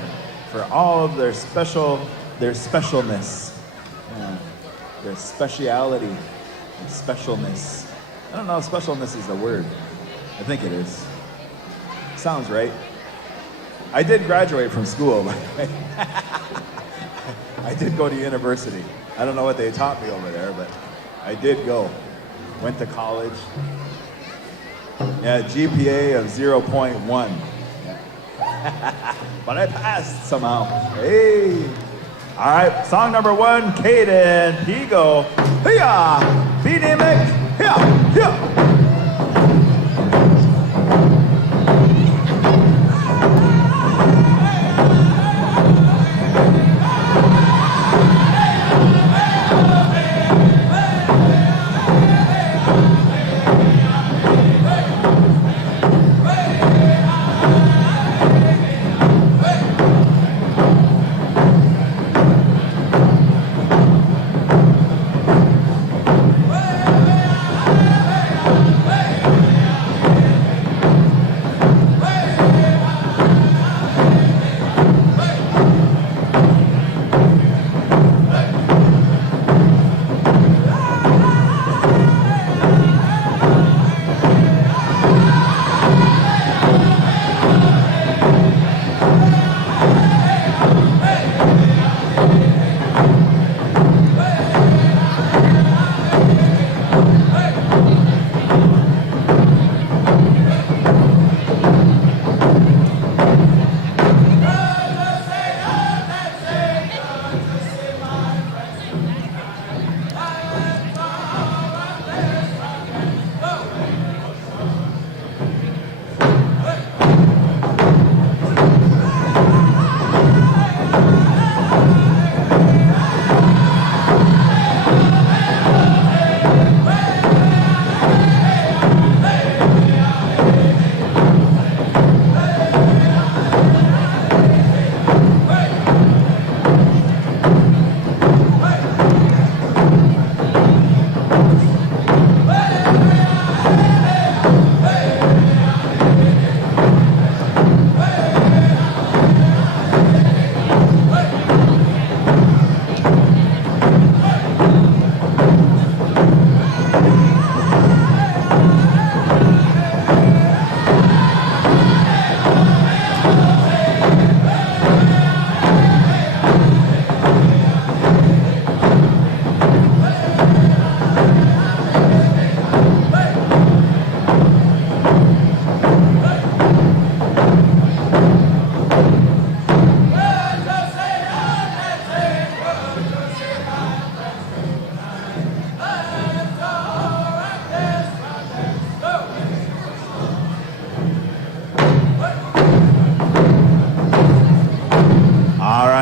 for all of their specialness, yeah, their speciality, and specialness. I don't know if specialness is a word. I think it is. Sounds right. I did graduate from school, by the way. I did go to university. I don't know what they taught me over there, but I did go. Went to college. Yeah, GPA of 0.1. But I passed somehow. Hey. All right, song number 1, Caden Pigo. Hiya! B-D-M-X. Hiya! Hiya!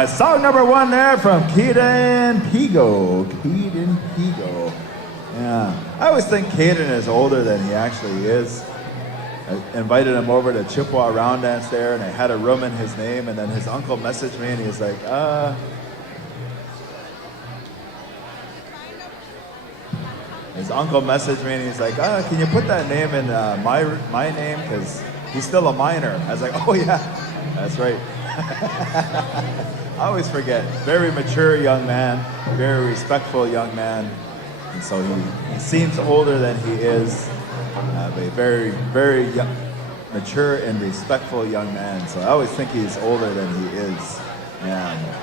Song number 1 there from Caden Pigo. Caden Pigo. Yeah. I always think Caden is older than he actually is. I invited him over to Chippewa Round Dance there, and I had a room in his name, and then his uncle messaged me, and he's like, His uncle messaged me, and he's like, can you put that name in my name? Because he's still a minor. I was like, oh, yeah, that's right. I always forget. Very mature young man, very respectful young man. And so he seems older than he is, but a very, very mature and respectful young man. So I always think he's older than he is. Yeah.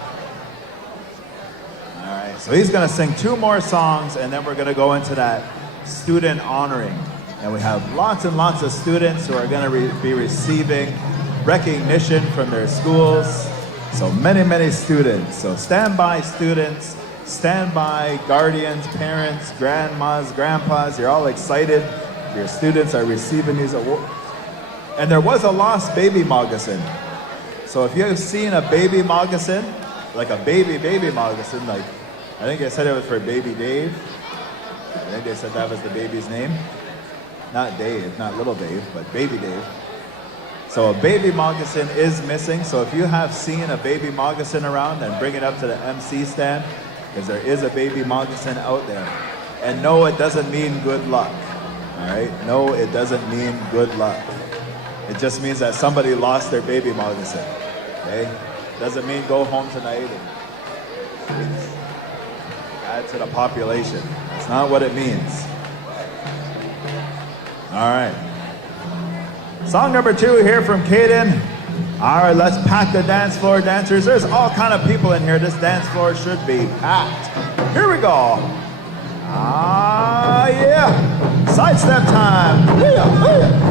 All right, so he's going to sing 2 more songs, and then we're going to go into that student honoring. And we have lots and lots of students who are going to be receiving recognition from their schools. So many, many students. So stand by, students. Stand by, guardians, parents, grandmas, grandpas. You're all excited. Your students are receiving these awards. And there was a lost baby moccasin. So if you've seen a baby moccasin, like a baby moccasin, like I think they said it was for baby Dave. I think they said that was the baby's name. Not Dave, not little Dave, but baby Dave. So a baby moccasin is missing. So if you have seen a baby moccasin around, then bring it up to the MC stand, because there is a baby moccasin out there. And no, it doesn't mean good luck. All right? No, it doesn't mean good luck. It just means that somebody lost their baby moccasin. Okay? Doesn't mean go home tonight and add to the population. That's not what it means. All right. Song number 2 here from Caden. All right, let's pack the dance floor, dancers. There's all kind of people in here. This dance floor should be packed. Here we go. Ah, yeah. Sidestep time. Yeah, yeah.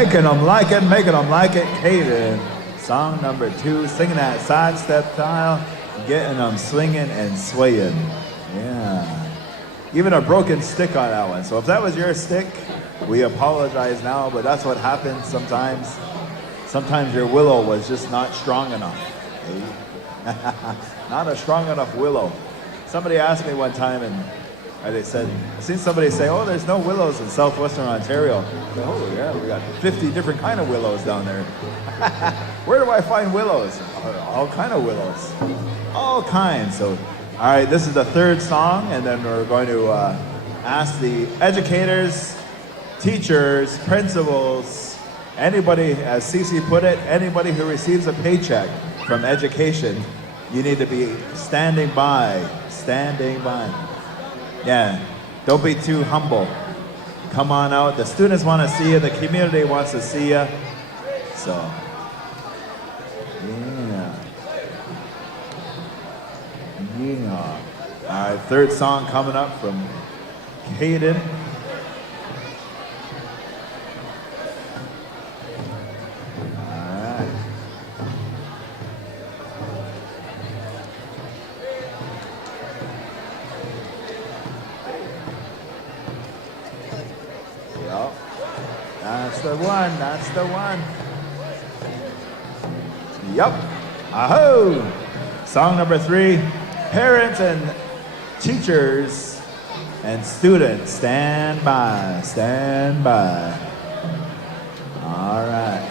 Making them like it, Caden. Song number 2, singing that sidestep style, getting them swinging and swaying. Yeah. Even a broken stick on that one. So if that was your stick, we apologize now, but that's what happens sometimes. Sometimes your willow was just not strong enough. Not a strong enough willow. Somebody asked me one time, and they said, I seen somebody say, oh, there's no willows in southwestern Ontario. I said, oh, yeah, we got 50 different kind of willows down there. Where do I find willows? All kind of willows. All kinds. So, all right, this is the 3rd song, and then we're going to ask the educators, teachers, principals, anybody, as Cece put it, anybody who receives a paycheck from education, you need to be standing by. Yeah, don't be too humble. Come on out. The students want to see you. The community wants to see you. So, yeah. All right, 3rd song coming up from Caden. That's the one. Yup. Aho! Song number 3, parents and teachers and students, stand by. All right.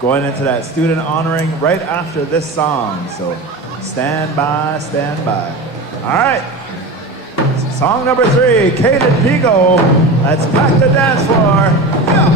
Going into that student honoring right after this song. So stand by. All right. Song number 3, Caden Pigo. Let's pack the dance floor. Yeah.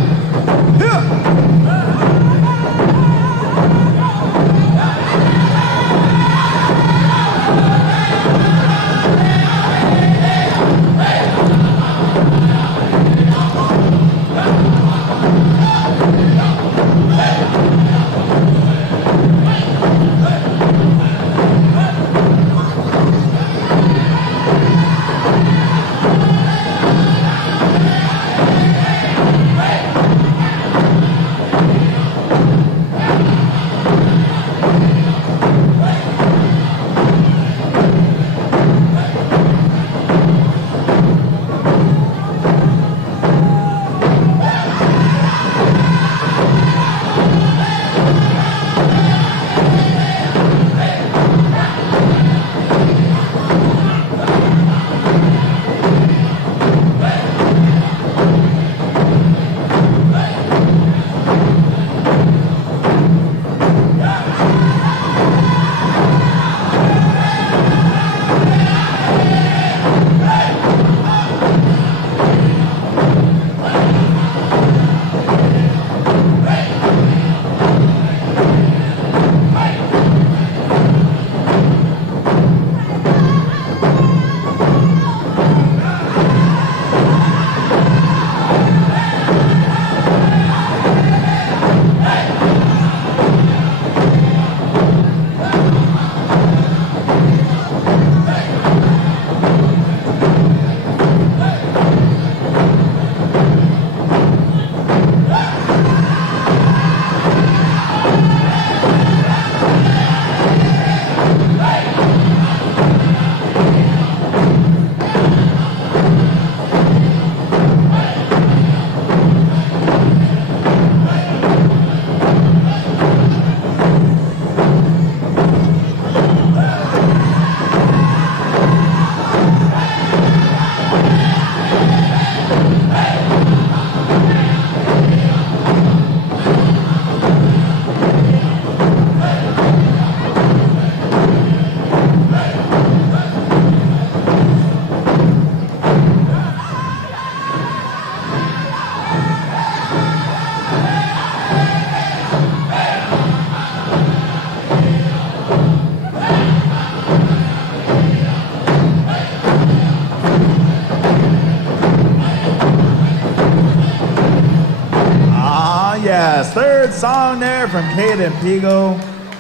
Yes, third song there from Kate and Pigo.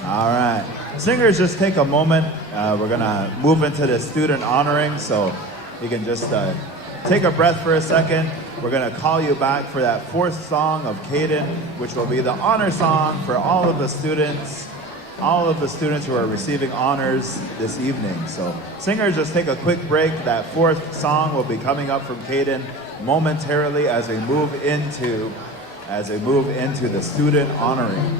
All right. Singers, just take a moment. We're going to move into the student honoring, so you can just take a breath for a second. We're going to call you back for that fourth song of Caden, which will be the honor song for all of the students who are receiving honors this evening. So singers, just take a quick break. That fourth song will be coming up from Caden momentarily as we move into the student honoring.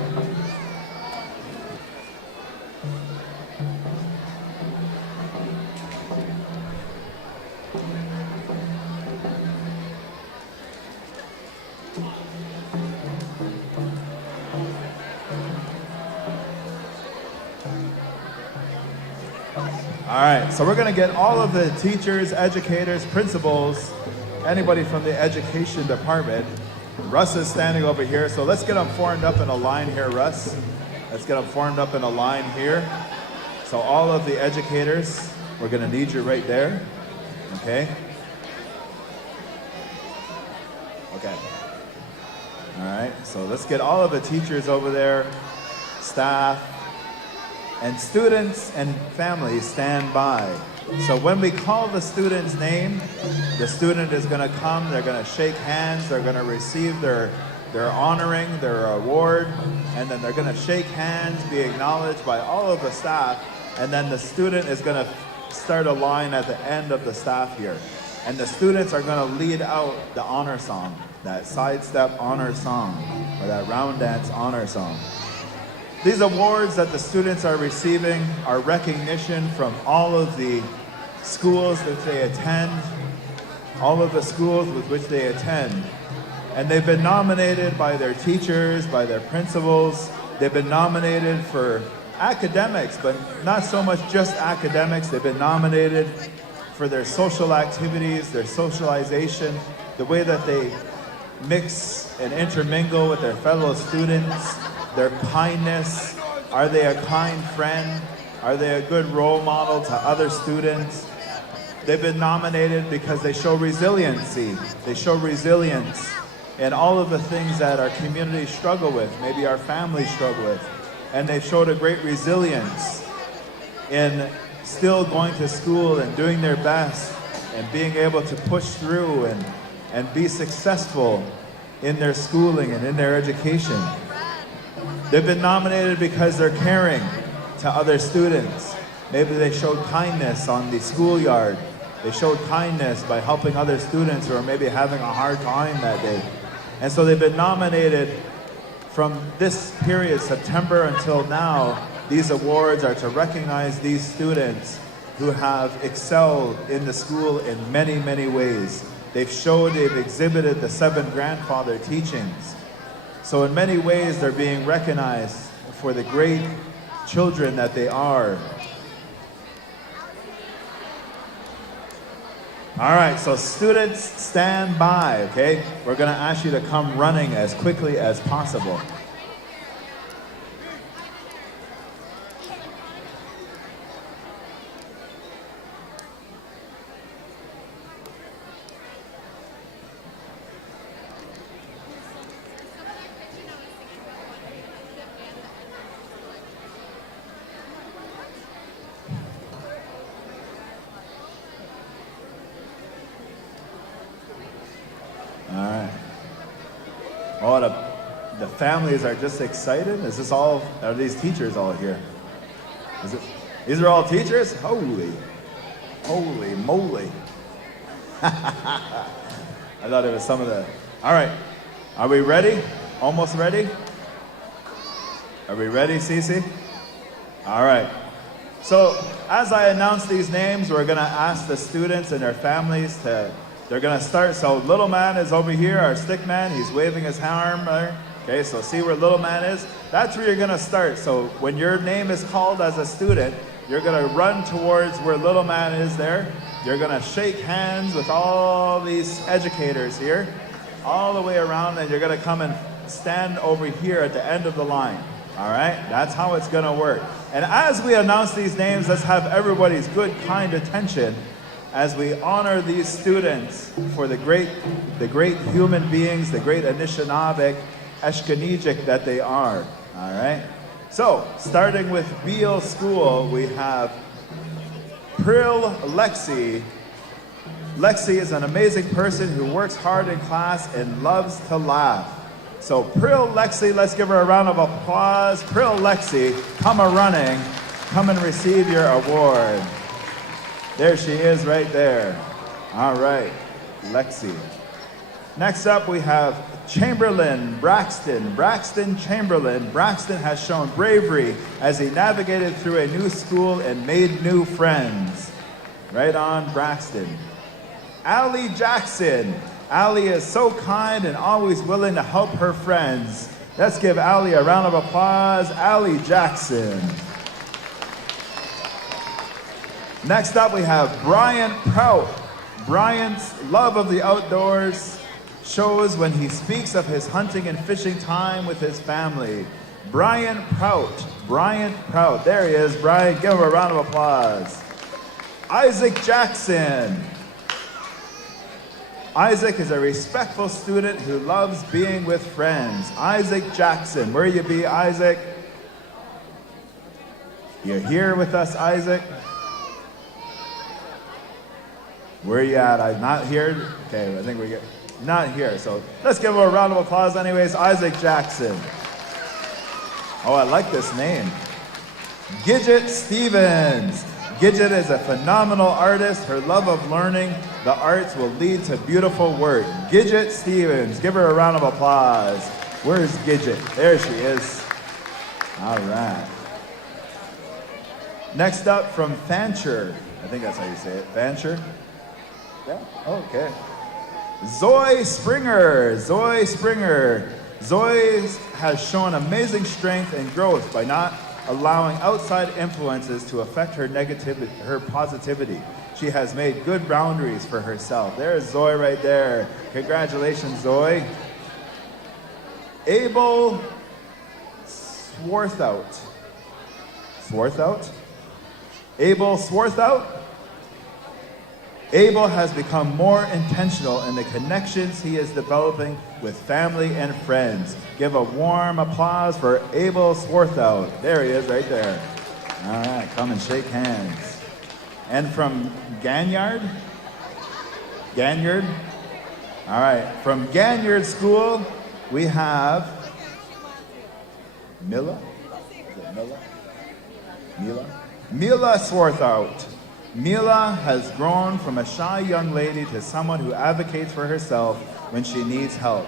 All right, so we're going to get all of the teachers, educators, principals, anybody from the education department. Russ is standing over here, so let's get them formed up in a line here, Russ. Let's get them formed up in a line here. So all of the educators, we're going to need you right there, okay? Okay. All right, so let's get all of the teachers over there, staff, and students and families stand by. So when we call the student's name, the student is going to come, they're going to shake hands, they're going to receive their honoring, their award, and then they're going to shake hands, be acknowledged by all of the staff, and then the student is going to start a line at the end of the staff here. And the students are going to lead out the honor song, that sidestep honor song, or that round dance honor song. These awards that the students are receiving are recognition from all of the schools that they attend, all of the schools with which they attend. And they've been nominated by their teachers, by their principals. They've been nominated for academics, but not so much just academics. They've been nominated for their social activities, their socialization, the way that they mix and intermingle with their fellow students, their kindness. Are they a kind friend? Are they a good role model to other students? They've been nominated because they show resiliency. They show resilience in all of the things that our community struggle with, maybe our families struggle with. And they've showed a great resilience in still going to school and doing their best and being able to push through and be successful in their schooling and in their education. They've been nominated because they're caring to other students. Maybe they showed kindness on the schoolyard. They showed kindness by helping other students who are maybe having a hard time that day. And so they've been nominated from this period, September until now. These awards are to recognize these students who have excelled in the school in many, many ways. They've exhibited the 7 grandfather teachings. So in many ways, they're being recognized for the great children that they are. All right, so students, stand by, okay? We're gonna ask you to come running as quickly as possible. All right. Oh, the families are just excited. Is this all? Are these teachers all here? These are all teachers? Holy moly! I thought it was some of the. All right. Are we ready? Almost ready? Are we ready, Cece? All right. So as I announce these names, we're going to ask the students and their families to. They're gonna start, so little man is over here, our stick man, he's waving his arm there. Okay, so see where little man is? That's where you're gonna start. So when your name is called as a student, you're gonna run towards where little man is there. You're gonna shake hands with all these educators here, all the way around, and you're gonna come and stand over here at the end of the line. All right, that's how it's gonna work. And as we announce these names, let's have everybody's good, kind attention as we honor these students for the great human beings, the great Anishinaabeg, Eshkanijic that they are, all right? So, starting with Beale School, we have Pril Lexi. Lexi is an amazing person who works hard in class and loves to laugh. So Pril Lexi, let's give her a round of applause. Pril Lexi, come a-running, come and receive your award. There she is right there. All right, Lexi. Next up we have Chamberlain Braxton. Braxton Chamberlain. Braxton has shown bravery as he navigated through a new school and made new friends. Right on, Braxton. Allie Jackson. Allie is so kind and always willing to help her friends. Let's give Allie a round of applause. Allie Jackson. Next up we have Brian Prout. Brian's love of the outdoors shows when he speaks of his hunting and fishing time with his family. Brian Prout. Brian Prout. There he is, Brian. Give him a round of applause. Isaac Jackson. Isaac is a respectful student who loves being with friends. Isaac Jackson. Where you be, Isaac? You're here with us, Isaac? Where you at? I'm not here? Okay, I think we get not here. So let's give him a round of applause anyways. Isaac Jackson. Oh, I like this name. Gidget Stevens. Gidget is a phenomenal artist. Her love of learning the arts will lead to beautiful work. Gidget Stevens. Give her a round of applause. Where's Gidget? There she is. All right. Next up from Fancher. I think that's how you say it. Fancher? Yeah, okay. Zoe Springer. Zoe Springer. Zoe has shown amazing strength and growth by not allowing outside influences to affect her positivity. She has made good boundaries for herself. There's Zoe right there. Congratulations, Zoe. Abel Swarthout. Swarthout? Abel Swarthout? Abel has become more intentional in the connections he is developing with family and friends. Give a warm applause for Abel Swarthout. There he is right there. All right, come and shake hands. And from Ganyard? Ganyard? All right, from Ganyard School, we have Mila? Is it Mila? Mila? Mila Swarthout. Mila has grown from a shy young lady to someone who advocates for herself when she needs help.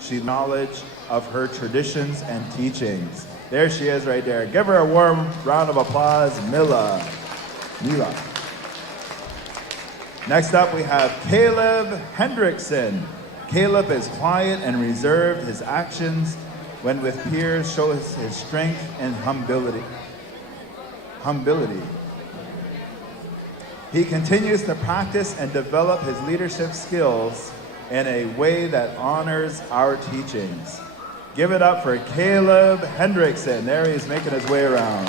She has knowledge of her traditions and teachings. There she is right there. Give her a warm round of applause, Mila. Mila. Next up, we have Caleb Hendrickson. Caleb is quiet and reserved. His actions, when with peers, show his strength and humility. He continues to practice and develop his leadership skills in a way that honors our teachings. Give it up for Caleb Hendrickson. There he is making his way around.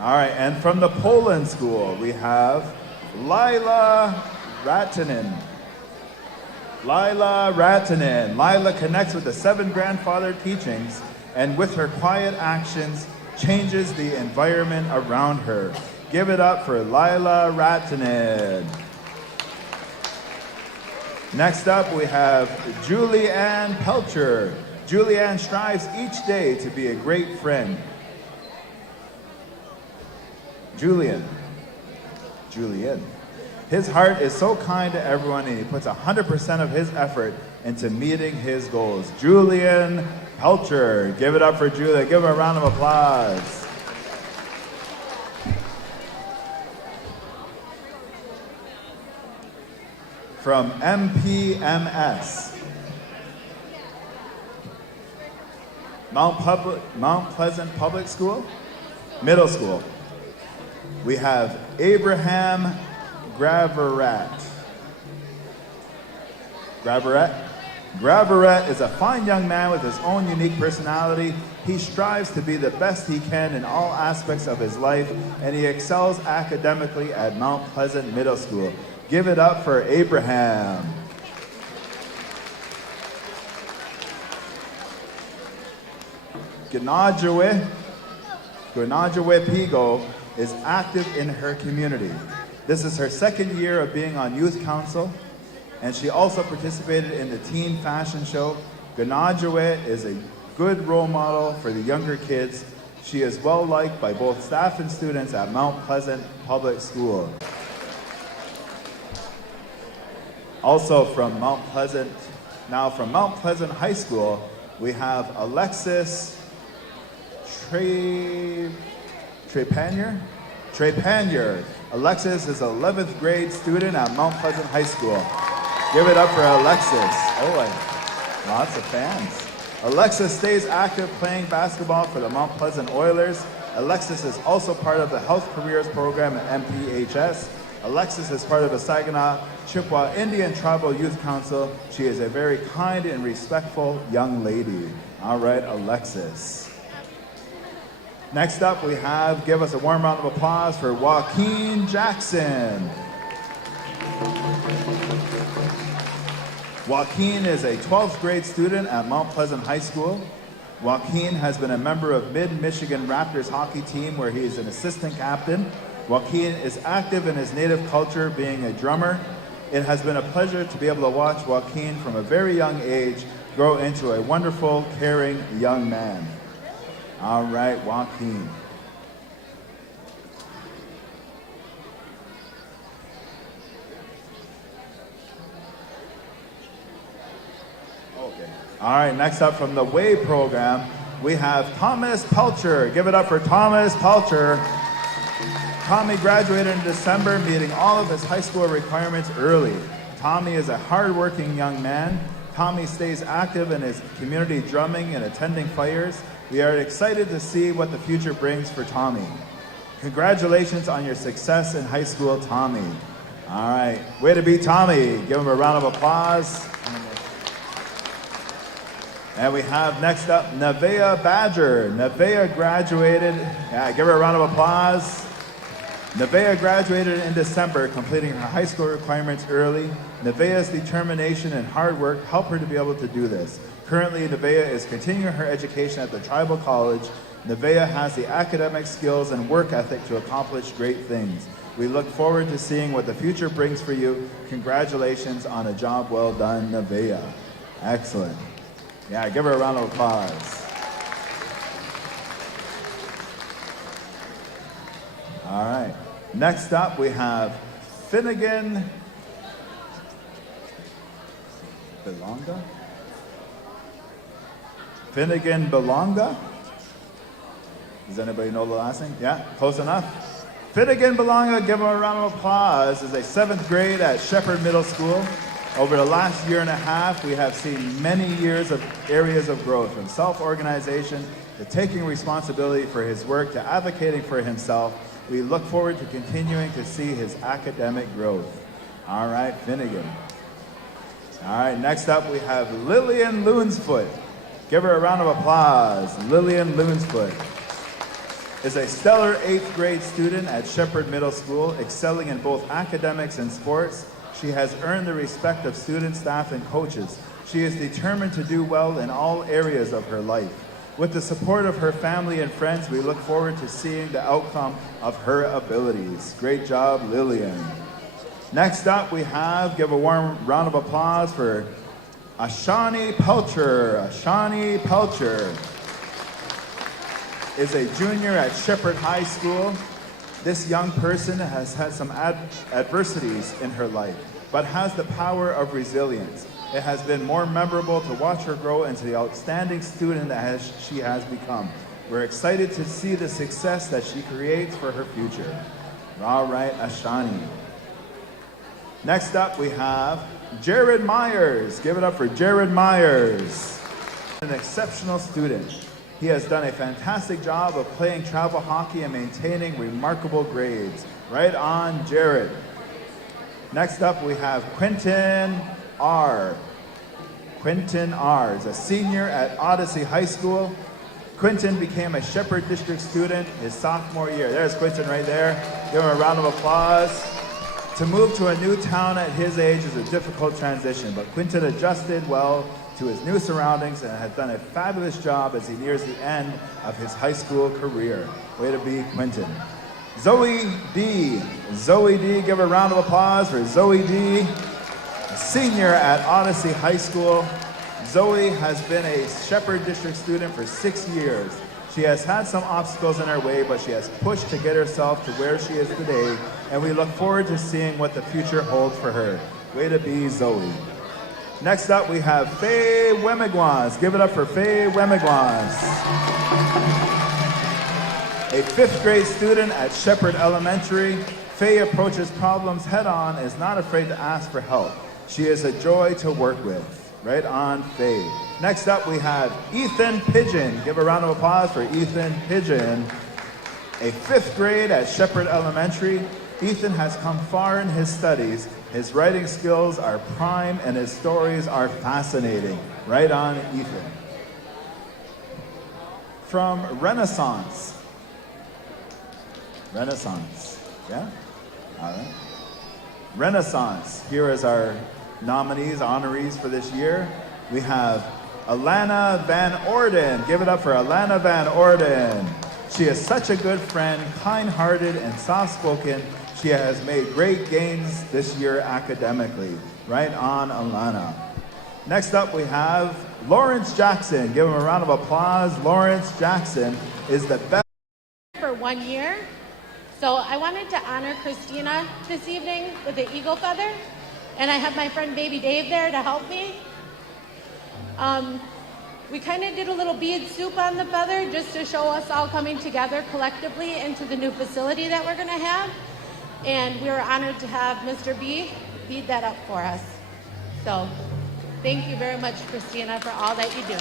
All right, and from the Poland School, we have Lila Ratinen. Lila Ratinen. Lila connects with the seven grandfather teachings and with her quiet actions changes the environment around her. Give it up for Lila Ratinen. Next up, we have Julianne Pelcher. Julianne strives each day to be a great friend. Julian. His heart is so kind to everyone and he puts 100% of his effort into meeting his goals. Julian Pelcher. Give it up for Julia. Give him a round of applause. From MPMS. Mount Pleasant Public School? Middle School. We have Abraham Graveret. Graveret is a fine young man with his own unique personality. He strives to be the best he can in all aspects of his life, and he excels academically at Mount Pleasant Middle School. Give it up for Abraham. Ganajawe Pigo is active in her community. This is her second year of being on youth council, and she also participated in the teen fashion show. Ganajawe is a good role model for the younger kids. She is well liked by both staff and students at Mount Pleasant Public School. Also from Mount Pleasant High School, we have Alexis Trepanier. Alexis is an 11th grade student at Mount Pleasant High School. Give it up for Alexis. Oh, lots of fans. Alexis stays active playing basketball for the Mount Pleasant Oilers. Alexis is also part of the Health Careers Program at MPHS. Alexis is part of the Saginaw Chippewa Indian Tribal Youth Council. She is a very kind and respectful young lady. All right, Alexis. Next up, we have, give us a warm round of applause for Joaquin Jackson. Joaquin is a 12th grade student at Mount Pleasant High School. Joaquin has been a member of Mid-Michigan Raptors hockey team where he is an assistant captain. Joaquin is active in his native culture, being a drummer. It has been a pleasure to be able to watch Joaquin from a very young age grow into a wonderful, caring young man. All right, Joaquin. Okay. All right, next up from the WAY program, we have Thomas Pelcher. Give it up for Thomas Pelcher. Tommy graduated in December, meeting all of his high school requirements early. Tommy is a hardworking young man. Tommy stays active in his community drumming and attending fires. We are excited to see what the future brings for Tommy. Congratulations on your success in high school, Tommy. All right, way to be, Tommy. Give him a round of applause. And we have next up Nevaeh Badger. Nevaeh graduated, give her a round of applause. Nevaeh graduated in December, completing her high school requirements early. Nevaeh's determination and hard work helped her to be able to do this. Currently, Nevaeh is continuing her education at the Tribal College. Nevaeh has the academic skills and work ethic to accomplish great things. We look forward to seeing what the future brings for you. Congratulations on a job well done, Nevaeh. Excellent. Yeah, give her a round of applause. All right. Next up, we have Finnegan Belonga? Finnegan Belonga? Does anybody know the last name? Yeah, close enough. Finnegan Belonga, give him a round of applause, is a 7th grade at Shepherd Middle School. Over the last year and a half, we have seen many years of areas of growth, from self-organization to taking responsibility for his work to advocating for himself. We look forward to continuing to see his academic growth. All right, Finnegan. All right, next up we have Lillian Loonsfoot. Give her a round of applause. Lillian Loonsfoot is a stellar 8th grade student at Shepherd Middle School, excelling in both academics and sports. She has earned the respect of students, staff, and coaches. She is determined to do well in all areas of her life. With the support of her family and friends, we look forward to seeing the outcome of her abilities. Great job, Lillian. Next up, we have, give a warm round of applause for Ashani Pelcher. Ashani Pelcher is a junior at Shepherd High School. This young person has had some adversities in her life, but has the power of resilience. It has been more memorable to watch her grow into the outstanding student that she has become. We're excited to see the success that she creates for her future. All right, Ashani. Next up, we have Jared Myers. Give it up for Jared Myers. An exceptional student. He has done a fantastic job of playing travel hockey and maintaining remarkable grades. Right on, Jared. Next up, we have Quentin R. Quentin R. is a senior at Odyssey High School. Quentin became a Shepherd District student his sophomore year. There's Quentin right there. Give him a round of applause. To move to a new town at his age is a difficult transition, but Quentin adjusted well to his new surroundings and has done a fabulous job as he nears the end of his high school career. Way to be, Quentin. Zoe D. Zoe D. Give a round of applause for Zoe D. A senior at Odyssey High School. Zoe has been a Shepherd District student for 6 years. She has had some obstacles in her way, but she has pushed to get herself to where she is today, and we look forward to seeing what the future holds for her. Way to be, Zoe. Next up, we have Faye Wemigwas. Give it up for Faye Wemigwas. A 5th grade student at Shepherd Elementary, Faye approaches problems head-on and is not afraid to ask for help. She is a joy to work with. Right on, Faye. Next up, we have Ethan Pigeon. Give a round of applause for Ethan Pigeon. A 5th grade at Shepherd Elementary, Ethan has come far in his studies. His writing skills are prime and his stories are fascinating. Right on, Ethan. From Renaissance. Renaissance, yeah? All right. Renaissance, here is our nominees, honorees for this year. We have Alana Van Orden. Give it up for Alana Van Orden. She is such a good friend, kind-hearted, and soft-spoken. She has made great gains this year academically. Right on, Alana. Next up, we have Lawrence Jackson. Give him a round of applause. Lawrence Jackson is the best. For 1 year. So I wanted to honor Christina this evening with the eagle feather. And I have my friend Baby Dave there to help me. We kind of did a little bead soup on the feather just to show us all coming together collectively into the new facility that we're gonna have. And we were honored to have Mr. B bead that up for us. So Thank you very much, Christina, for all that you do.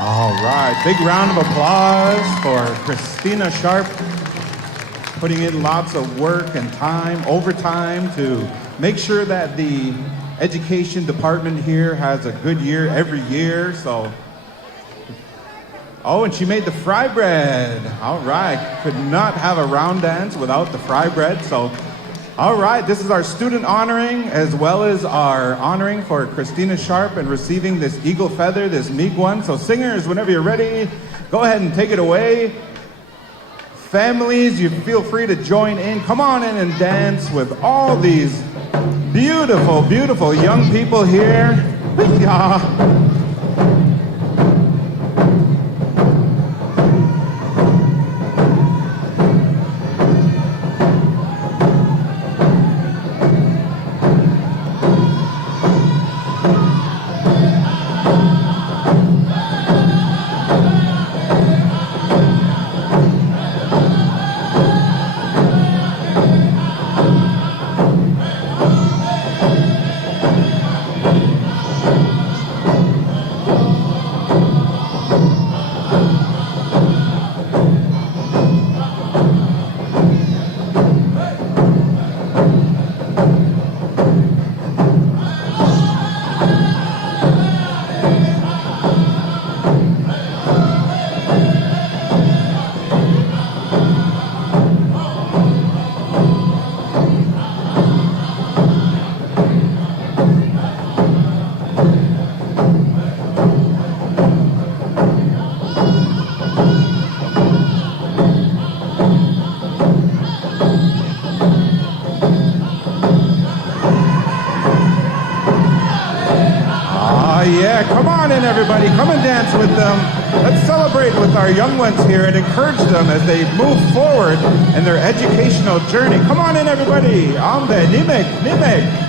All right, big round of applause for Christina Sharp, putting in lots of work and time, overtime, to make sure that the education department here has a good year every year. So, oh, and she made the fry bread. All right, could not have a round dance without the fry bread. So, all right, this is our student honoring as well as our honoring for Christina Sharp and receiving this eagle feather, this meek one. So singers, whenever you're ready, go ahead and take it away. Families, you feel free to join in. Come on in and dance with all these beautiful, beautiful young people here. Yeah. Yeah, come on in, everybody. Come and dance with them. Let's celebrate with our young ones here and encourage them as they move forward in their educational journey. Come on in, everybody. Ambe, nimek, nimek.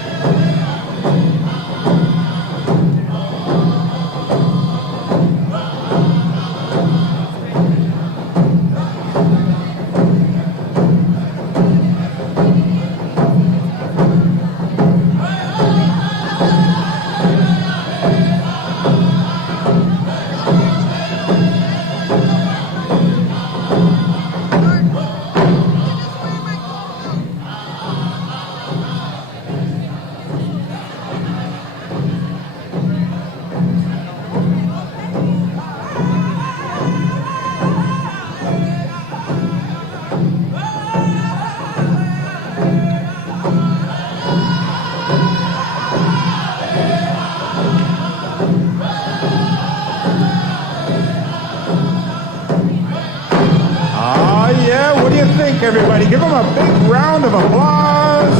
Everybody, give them a big round of applause.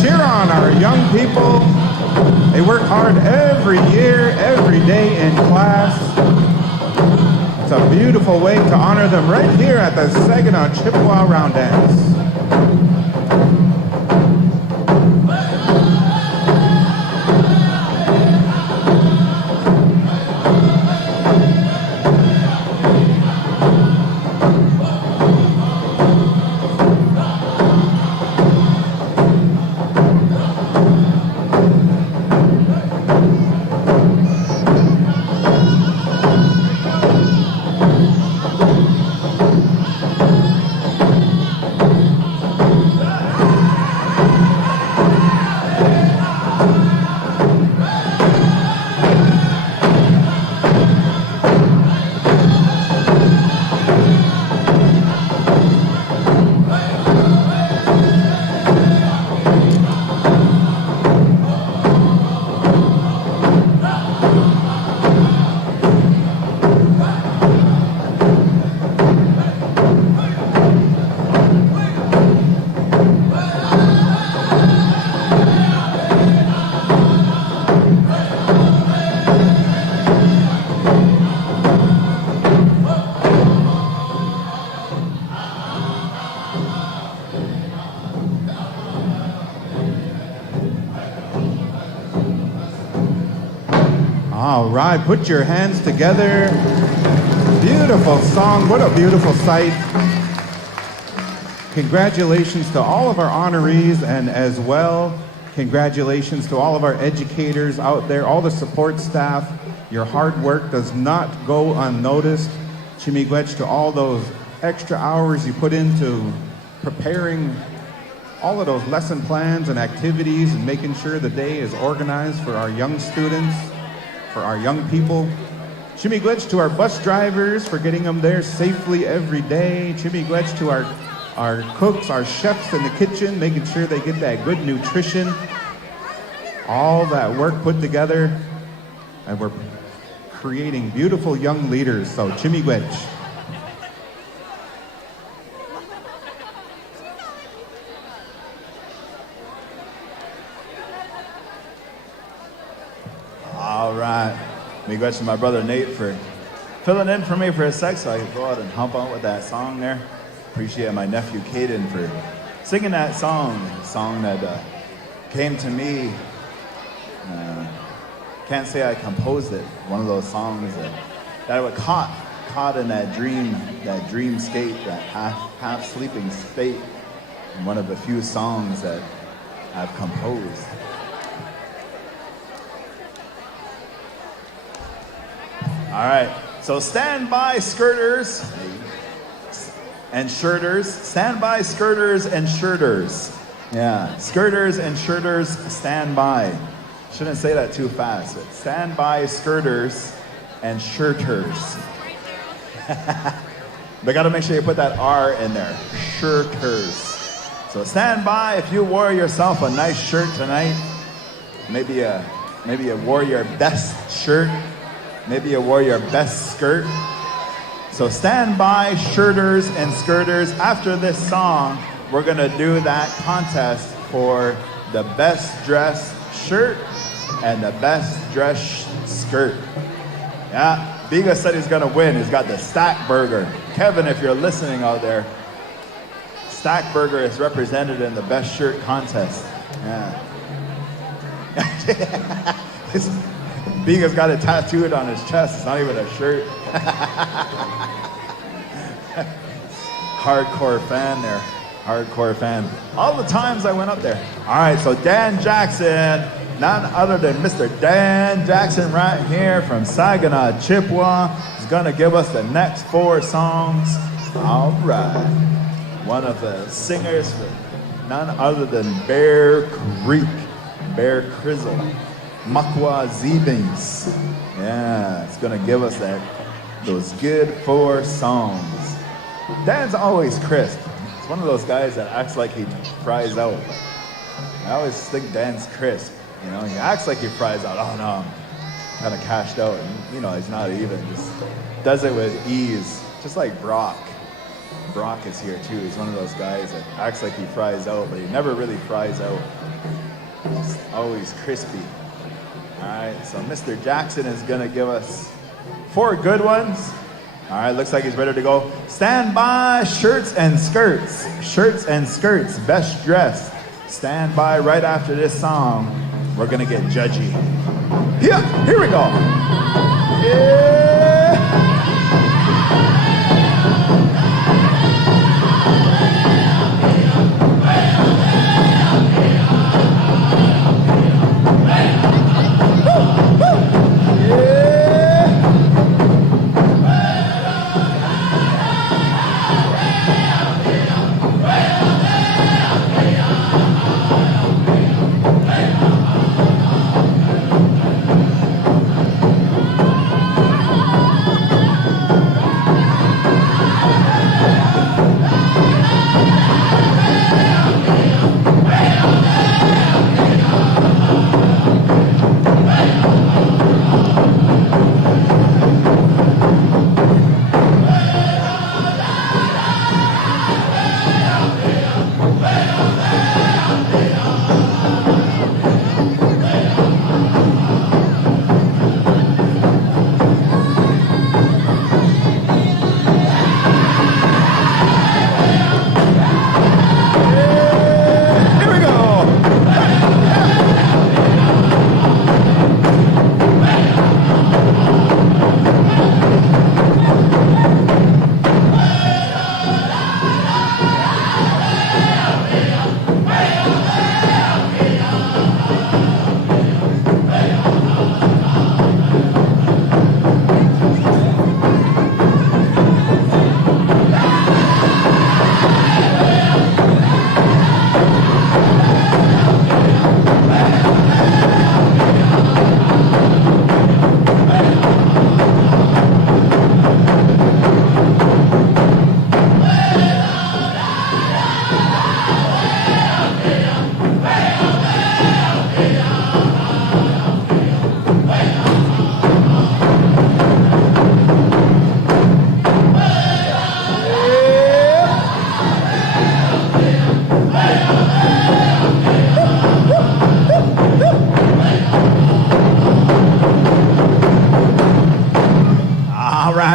Cheer on our young people. They work hard every year, every day in class. It's a beautiful way to honor them right here at the Saginaw Chippewa Round Dance. All right, put your hands together. Beautiful song. What a beautiful sight. Congratulations to all of our honorees, and as well, congratulations to all of our educators out there, all the support staff. Your hard work does not go unnoticed. Chimigwech, to all those extra hours you put into preparing all of those lesson plans and activities and making sure the day is organized for our young students, for our young people. Chimigwech to our bus drivers for getting them there safely every day. Chimigwech to our cooks, our chefs in the kitchen, making sure they get that good nutrition. All that work put together, and we're creating beautiful young leaders. So Chimigwech. All right. Miigwech to my brother Nate for filling in for me for a sec, so I could go out and hump out with that song there. Appreciate my nephew Caden for singing that song that came to me. Can't say I composed it. One of those songs that I was caught in that dream state, that half sleeping state. And one of the few songs that I've composed. All right, so stand by, skirters and shirters. Stand by, skirters and shirters. Yeah, skirters and shirters, stand by. Shouldn't say that too fast. Stand by, skirters and shirters. But gotta make sure you put that R in there, shirters. So stand by if you wore yourself a nice shirt tonight. Maybe you wore your best shirt. Maybe you wore your best skirt. So stand by, shirters and skirters. After this song, we're gonna do that contest for the best dressed shirt and the best dressed skirt. Yeah, Biga said he's gonna win. He's got the Stack Burger. Kevin, if you're listening out there, Stack Burger is represented in the best shirt contest. Yeah. Biga's got it tattooed on his chest. It's not even a shirt. Hardcore fan there. Hardcore fan. All the times I went up there. All right, so Dan Jackson, none other than Mr. Dan Jackson right here from Saginaw Chippewa, is going to give us the next 4 songs. All right. One of the singers, none other than Bear Creek, Bear Crizzle. Makwa Zebings. Yeah, it's gonna give us those good 4 songs. Dan's always crisp. It's one of those guys that acts like he fries out. I always think Dan's crisp. You know, he acts like he fries out. Oh no, I'm kind of cashed out. And, you know, he's not even. Just does it with ease, just like Brock. Brock is here too. He's one of those guys that acts like he fries out, but he never really fries out. He's always crispy. All right, so Mr. Jackson is gonna give us 4 good ones. All right, looks like he's ready to go. Stand by, shirts and skirts. Shirts and skirts, best dressed. Stand by right after this song. We're gonna get judgy. Here we go. Yeah.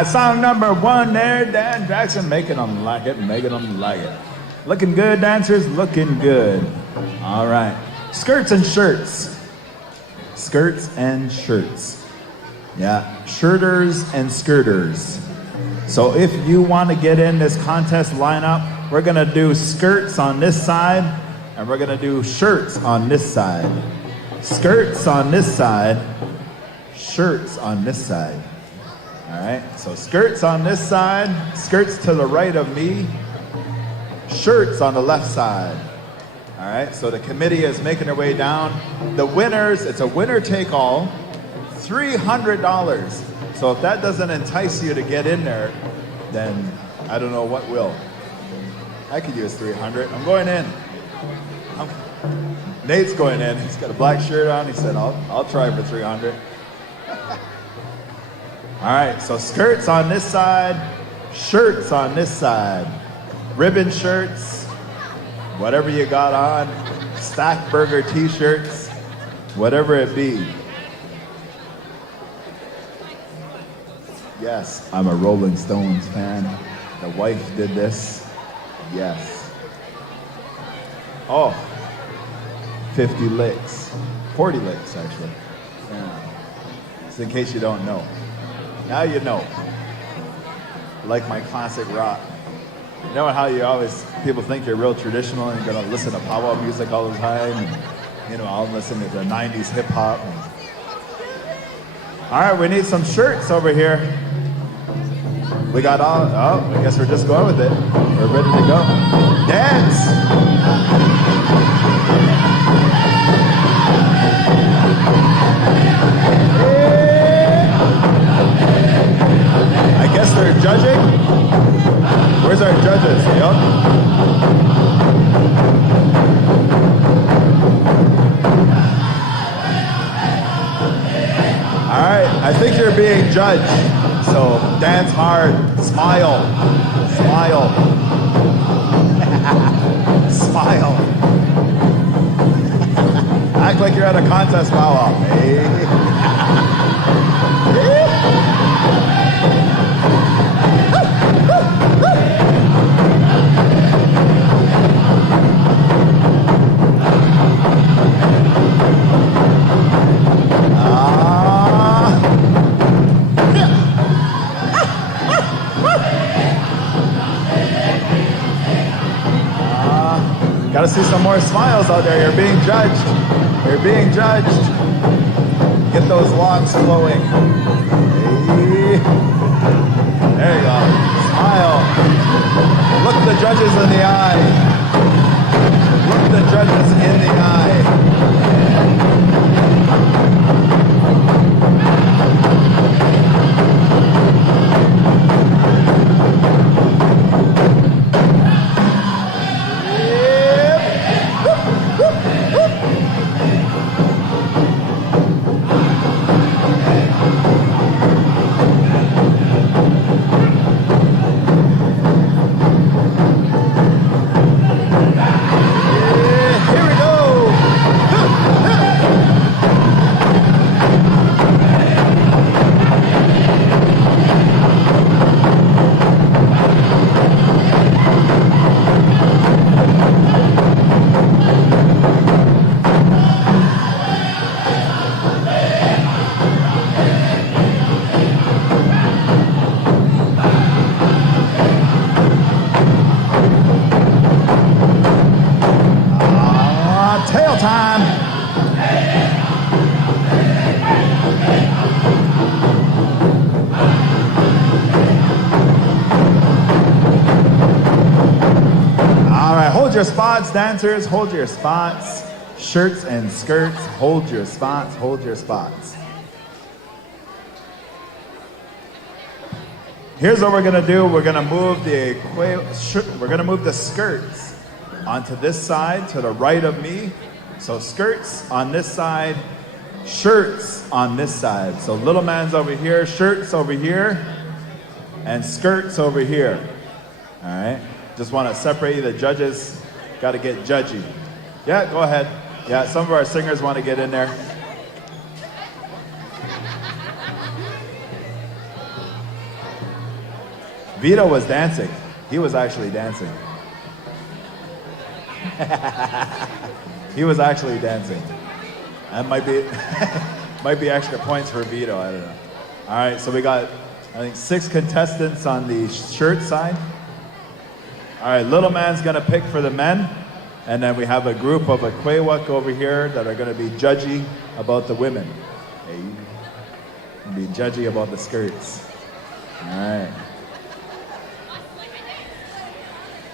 Song number 1 there, Dan Jackson, making them like it, making them like it. Looking good, dancers, looking good. All right. Skirts and shirts. Skirts and shirts. Yeah, shirters and skirters. So if you want to get in this contest lineup, we're going to do skirts on this side, and we're going to do shirts on this side. Skirts on this side, shirts on this side. All right, so skirts on this side, skirts to the right of me, shirts on the left side. All right, so the committee is making their way down. The winners, it's a winner take all, $300. So if that doesn't entice you to get in there, then I don't know what will. I could use 300. I'm going in. Nate's going in. He's got a black shirt on. He said, I'll try for 300. All right, so skirts on this side, shirts on this side, ribbon shirts, whatever you got on, stack burger t-shirts, whatever it be. Yes, I'm a Rolling Stones fan. The wife did this. Yes. Oh, 50 licks. 40 licks, actually. Yeah. Just in case you don't know. Now you know. Like my classic rock. You know how you always, people think you're real traditional and you're going to listen to powwow music all the time. And, you know, I'll listen to the 90s hip hop. All right, we need some shirts over here. We got all, oh, I guess we're just going with it. We're ready to go. Dance! I guess they're judging. Where's our judges? Yup. All right, I think you're being judged. So dance hard, smile, smile, smile. Act like you're at a contest powwow. Hey. Gotta see some more smiles out there. You're being judged. You're being judged. Get those locks flowing. Hey. There you go. Smile. Look the judges in the eye. Look the judges in the eye. Hold your spots, dancers, hold your spots. Shirts and skirts, hold your spots, hold your spots. Here's what we're gonna do. We're gonna move the skirts onto this side to the right of me. So skirts on this side, shirts on this side. So little man's over here, shirts over here, and skirts over here. All right. Just want to separate you. The judges got to get judgy. Yeah, go ahead. Yeah, some of our singers want to get in there. Vito was dancing. He was actually dancing. He was actually dancing. That might be might be extra points for Vito. I don't know. All right, so we got, I think, 6 contestants on the shirt side. All right, little man's gonna pick for the men, and then we have a group of Akwewak over here that are gonna be judgy about the women. Hey, be judgy about the skirts. All right.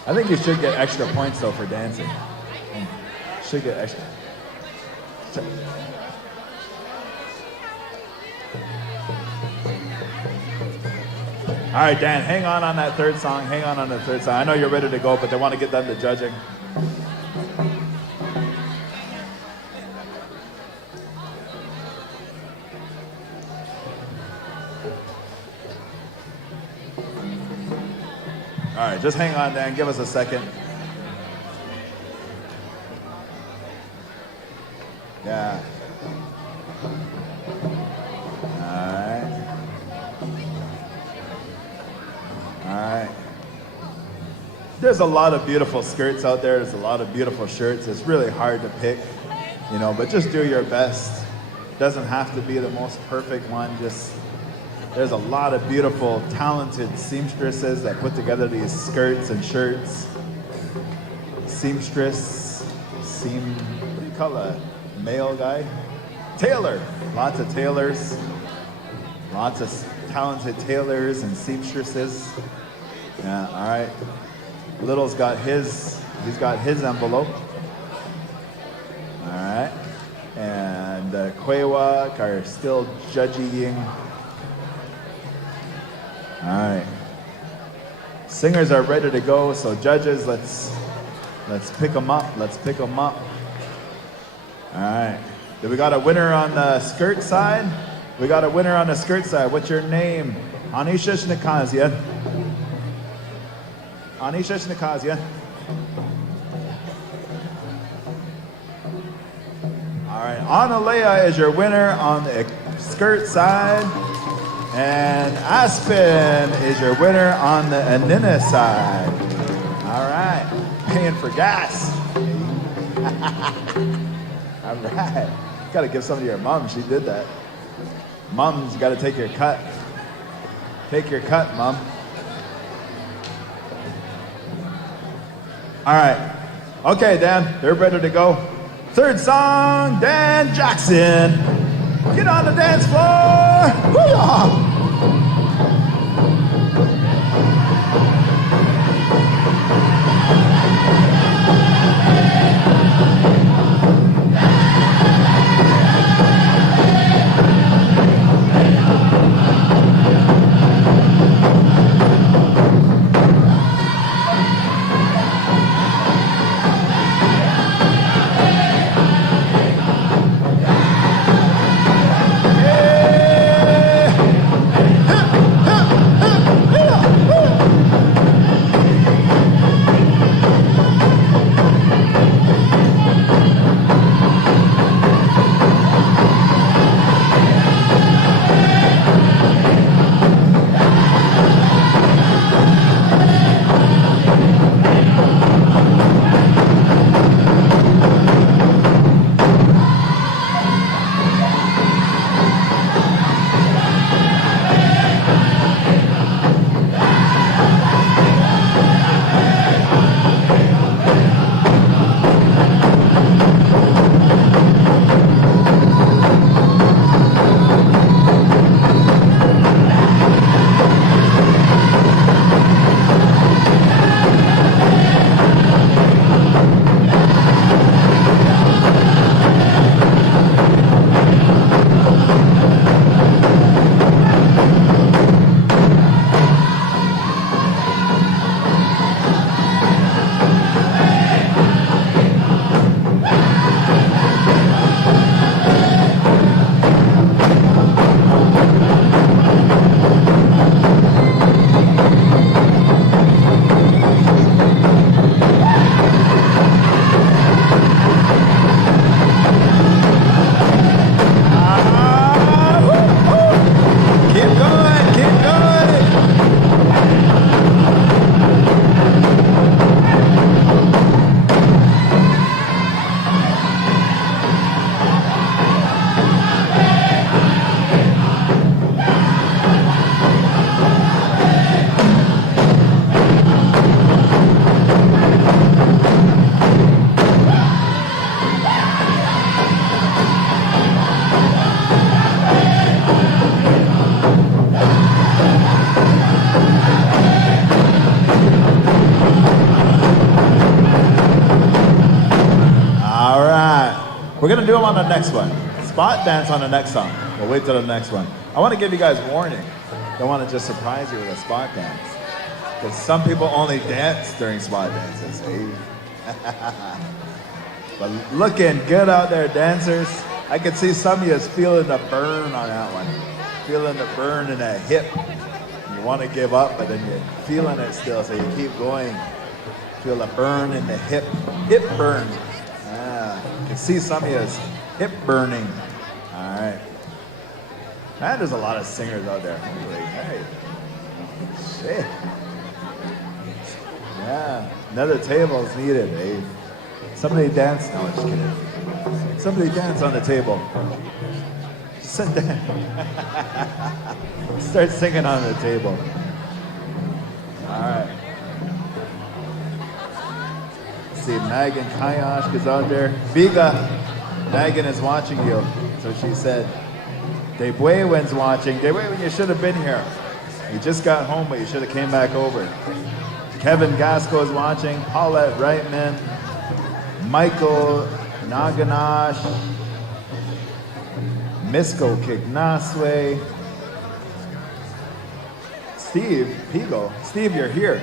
I think you should get extra points though for dancing. Should get extra. All right, Dan, hang on that third song. Hang on the third song. I know you're ready to go, but they want to get done to judging. All right, just hang on, Dan. Give us a second. Yeah. All right. There's a lot of beautiful skirts out there. There's a lot of beautiful shirts. It's really hard to pick, you know, but just do your best. Doesn't have to be the most perfect one. Just, there's a lot of beautiful, talented seamstresses that put together these skirts and shirts. Seamstress, what do you call a male guy? Tailor. Lots of tailors. Lots of talented tailors and seamstresses. Yeah, all right. Little's got he's got his envelope. All right. And Akwewak are still judging. All right. Singers are ready to go, so judges, let's pick them up. Let's pick them up. All right. Do we got a winner on the skirt side? We got a winner on the skirt side. What's your name? Anisha Shnakazia. Anisha Shnakazia. All right. Analea is your winner on the skirt side. And Aspen is your winner on the Anina side. All right. Paying for gas. All right. Got to give some to your mom. She did that. Mom's got to take your cut. Take your cut, Mom. All right. Okay, Dan, they're ready to go. Third song, Dan Jackson. Get on the dance floor. Hoo-yah! We're gonna do them on the next one. Spot dance on the next song. We'll wait till the next one. I want to give you guys warning. Don't want to just surprise you with a spot dance. Because some people only dance during spot dances. Hey. But looking good out there, dancers. I can see some of you is feeling the burn on that one. Feeling the burn in that hip. You want to give up, but then you're feeling it still, so you keep going. Feel the burn in the hip. Hip burn. Ah, you can see some of you is hip burning. All right. Man, there's a lot of singers out there. Holy, hey. Shit. Yeah, another table is needed, eh? Somebody dance. No, just kidding. Somebody dance on the table. Sit down. Start singing on the table. All right. Let's see, Megan Kayash is out there. Biga, Megan is watching you. So she said, Debuewen's watching. Debuewen, you should have been here. You just got home, but you should have came back over. Kevin Gasco is watching. Paulette Reitman. Michael Naganash. Misko Kignaswe. Steve Pigo. Steve, you're here.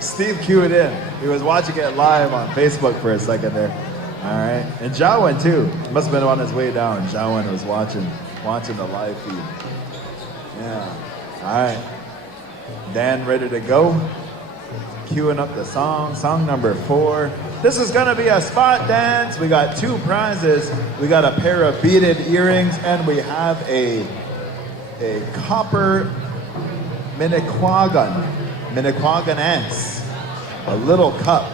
Steve queued in. He was watching it live on Facebook for a second there. All right. And Jawan too. Must have been on his way down. Jawan was watching the live feed. Yeah. All right. Dan ready to go. Queuing up the song number 4. This is gonna be a spot dance. We got 2 prizes. We got a pair of beaded earrings, and we have a copper Minnequaganance, a little cup,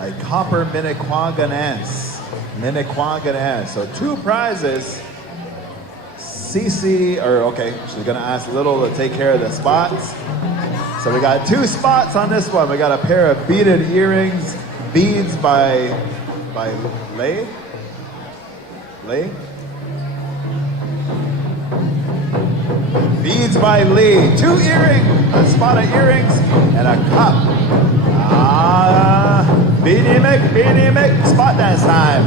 a copper Minnequaganance. So 2 prizes. Cece, she's gonna ask Little to take care of the spots. So we got 2 spots on this one. We got a pair of beaded earrings, beads by Lay. Beads by Lee. 2 earrings, a spot of earrings, and a cup. Beanie Mick, spot dance time.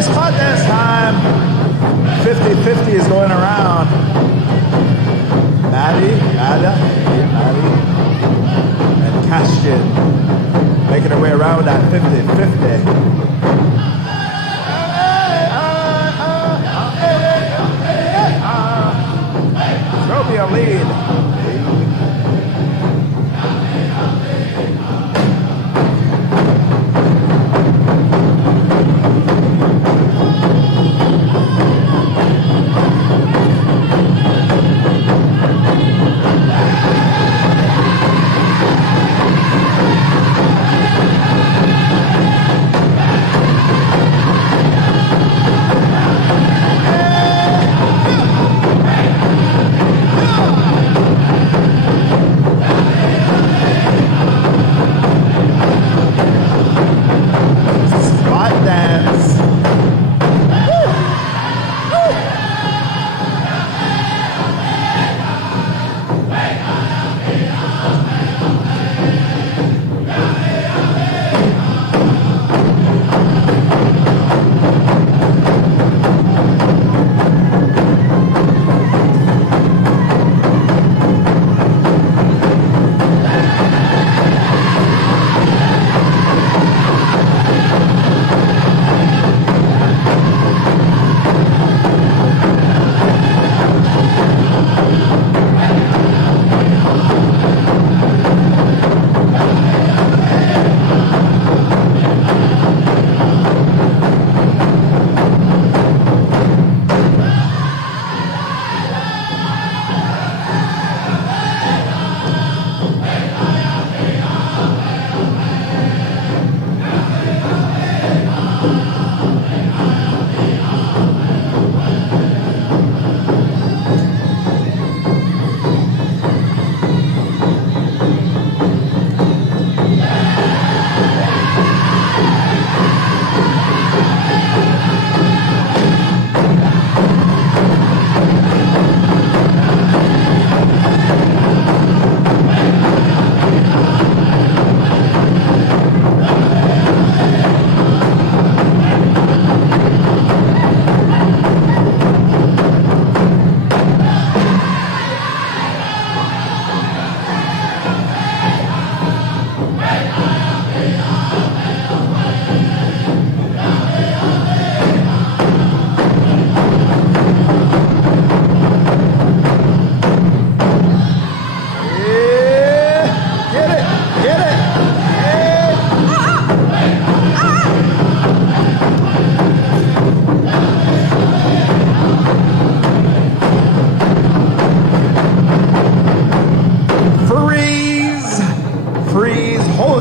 Spot dance time. 50-50 is going around. Maddie, and Kashtin making her way around that 50-50. Throw me a lead.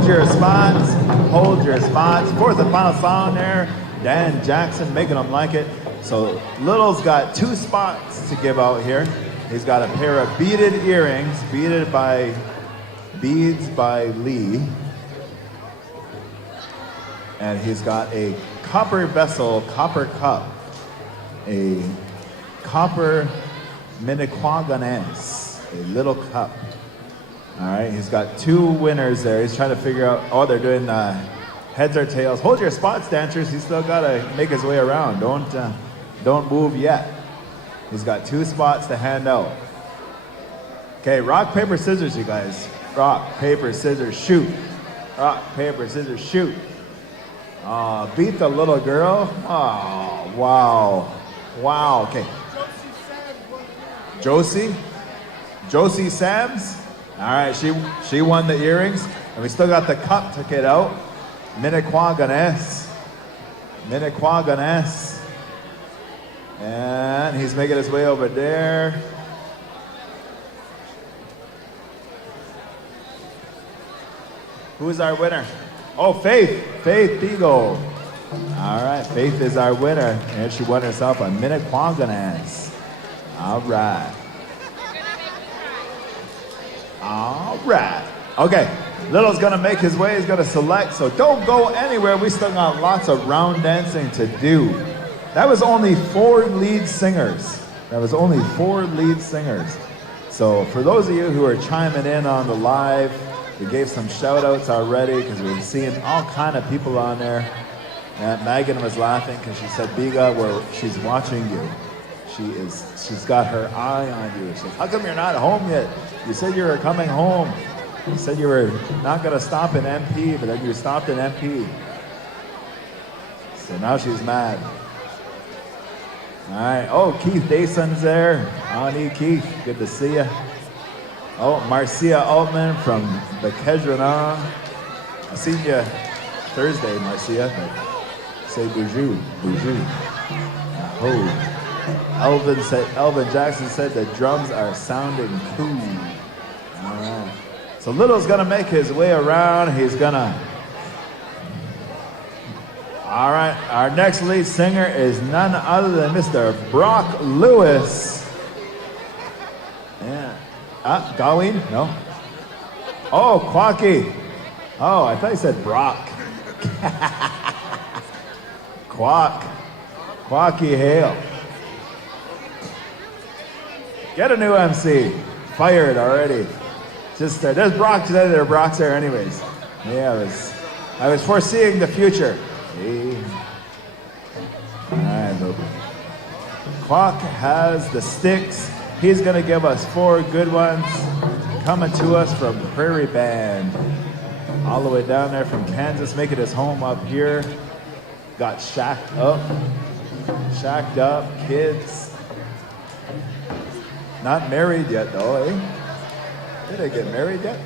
your spots. Hold your spots. Fourth and final song there. Dan Jackson making them like it. So Little's got 2 spots to give out here. He's got a pair of beaded earrings, beads by Lee. And he's got a copper vessel, copper cup, a copper Minnequaganense, a little cup. All right, he's got 2 winners there. He's trying to figure out, oh, they're doing heads or tails. Hold your spots, dancers. He's still got to make his way around. Don't move yet. He's got 2 spots to hand out. Okay, rock, paper, scissors, you guys. Rock, paper, scissors, shoot. Rock, paper, scissors, shoot. Beat the little girl. Oh, wow. Wow, okay. Josie Sams. All right, she won the earrings, and we still got the cup to get out. Minnequaganense. And he's making his way over there. Who's our winner? Oh, Faith Beagle. All right, Faith is our winner, and she won herself a Minnequaganense. All right. All right. Okay, Little's gonna make his way. He's gonna select, so don't go anywhere. We still got lots of round dancing to do. That was only 4 lead singers. So for those of you who are chiming in on the live, we gave some shout outs already because we're seeing all kind of people on there. And Megan was laughing because she said, Biga, she's watching you. She's got her eye on you. She said, how come you're not home yet? You said you were coming home. You said you were not going to stop in MP, but then you stopped in MP. So now she's mad. All right. Oh, Keith Dason's there. Ani Keith, good to see you. Oh, Marcia Altman from the Kejrana. I seen you Thursday, Marcia. But say boujou. Oh. Elvin Jackson said the drums are sounding cool. All right. So Little's gonna make his way around. All right. Our next lead singer is none other than Mr. Brock Lewis. Yeah. Gawin? No. Oh, Quacky. Oh, I thought you said Brock. Quacky Hale. Get a new MC. Fired already. Just there's Brock today. There, Brock's there anyways. Yeah, I was foreseeing the future. Hey. All right, Quack has the sticks. He's gonna give us 4 good ones. Coming to us from Prairie Band, all the way down there from Kansas, making his home up here. Got shacked up, kids. Not married yet, though, eh? Did they get married yet?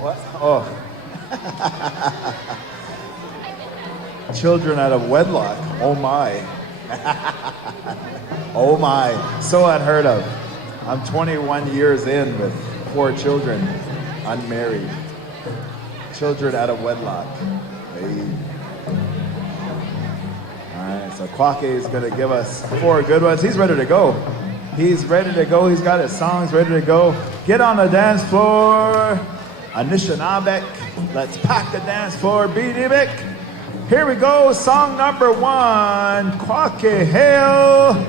What? Oh. Children out of wedlock. Oh, my. Oh, my. So unheard of. I'm 21 years in with 4 children, unmarried. Children out of wedlock. Hey. All right, so Kwake is going to give us 4 good ones. He's ready to go. He's got his songs ready to go. Get on the dance floor. Anishinabek. Let's pack the dance floor. Beatibik. Here we go. Song number 1. Kwake Hale.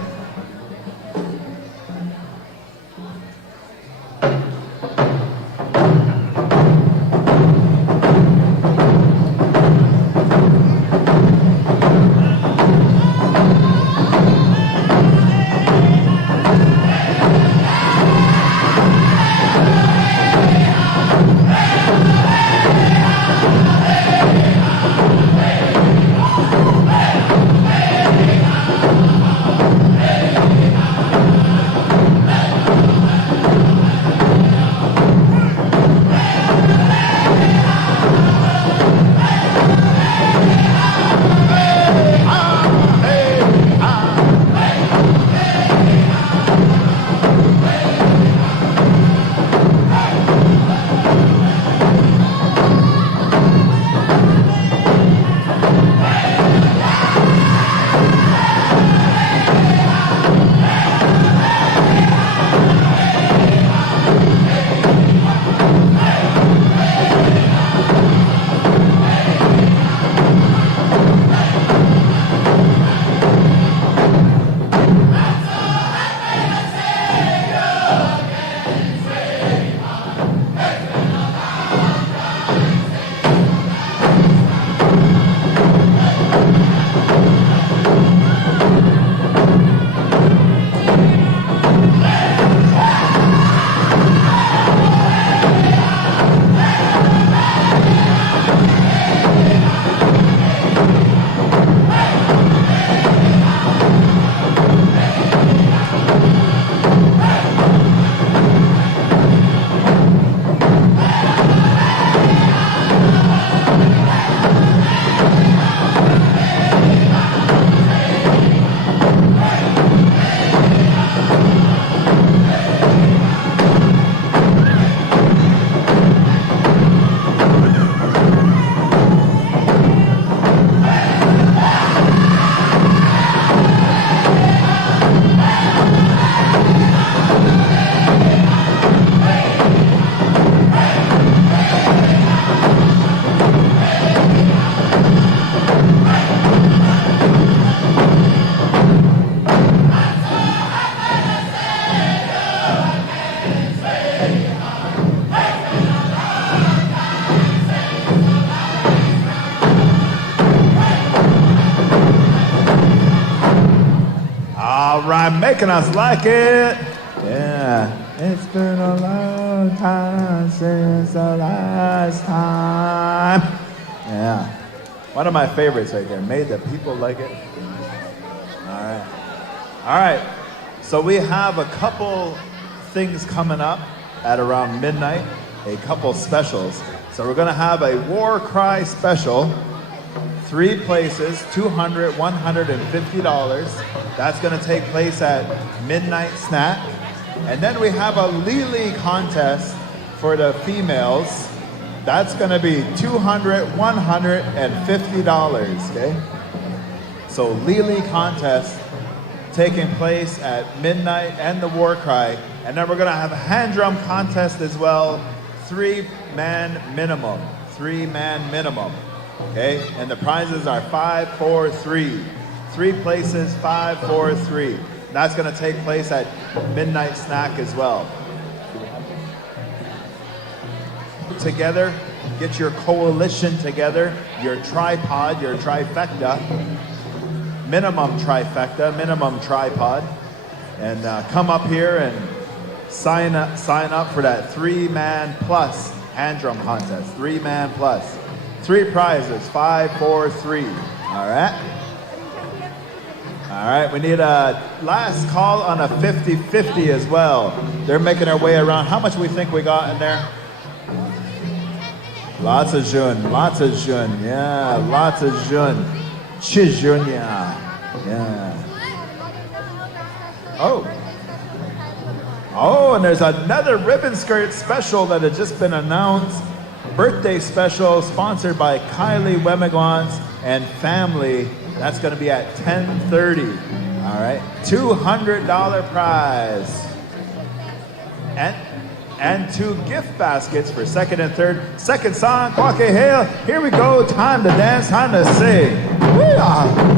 time, making us like it. Yeah, it's been a long time since the last time. Yeah, one of my favorites right there. Made the people like it. All right. So we have a couple things coming up at around midnight, a couple specials. So we're gonna have a war cry special, 3 places, $200, $150. That's gonna take place at Midnight Snack. And then we have a Lily contest for the females. That's gonna be $200, $150, okay? So Lily contest taking place at midnight and the war cry. And then we're gonna have a hand drum contest as well, 3-man minimum, 3-man minimum, okay? And the prizes are 5, 4, 3. 3 places, 5, 4, 3. That's gonna take place at Midnight Snack as well. Together, get your coalition together, your tripod, your trifecta, minimum trifecta, minimum tripod, and come up here and sign up for that 3-man plus hand drum contest. 3-man plus. 3 prizes, 5, 4, 3. All right. All right, we need a last call on a 50-50 as well. They're making their way around. How much we think we got in there? Lots of jeunes, yeah, lots of jeunes. Chijunya, yeah. Oh, and there's another ribbon skirt special that has just been announced. Birthday special sponsored by Kylie Wemigwans and family. That's going to be at 10:30. All right, $200 prize. And 2 gift baskets for second and third. Second song, Kwake Hale. Here we go. Time to dance, time to sing. Wee-ah.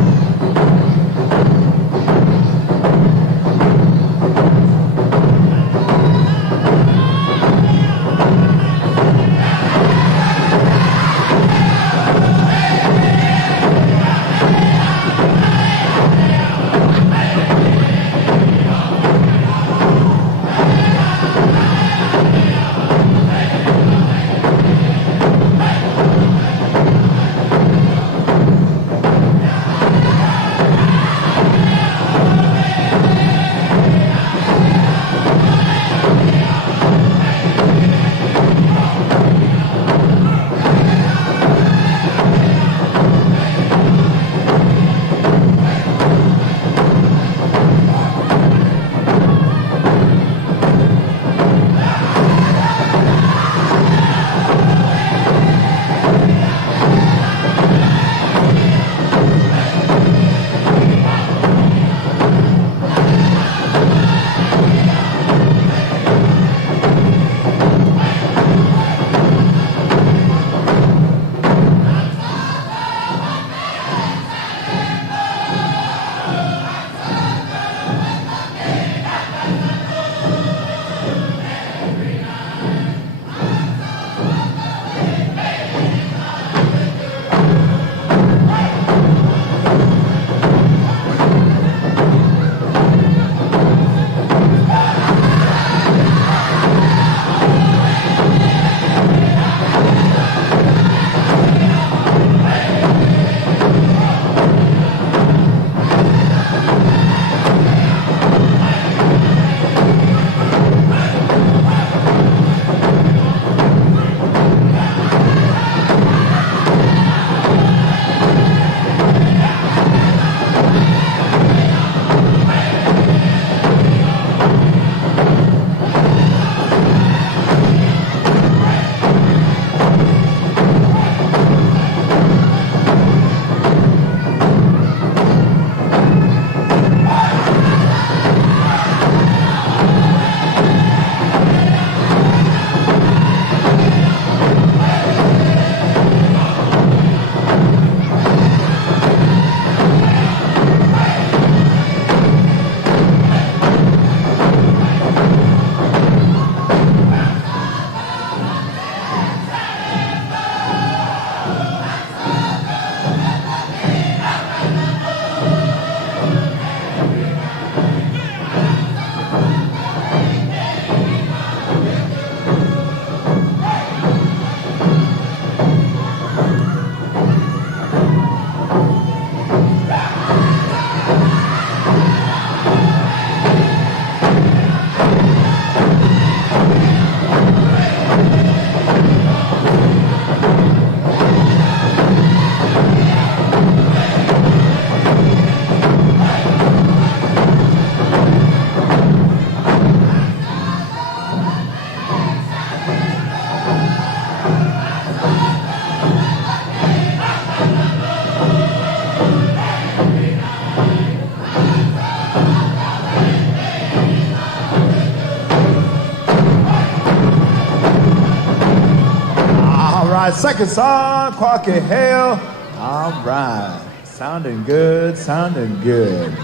right, second song, Quacky Hail. All right, sounding good, sounding good.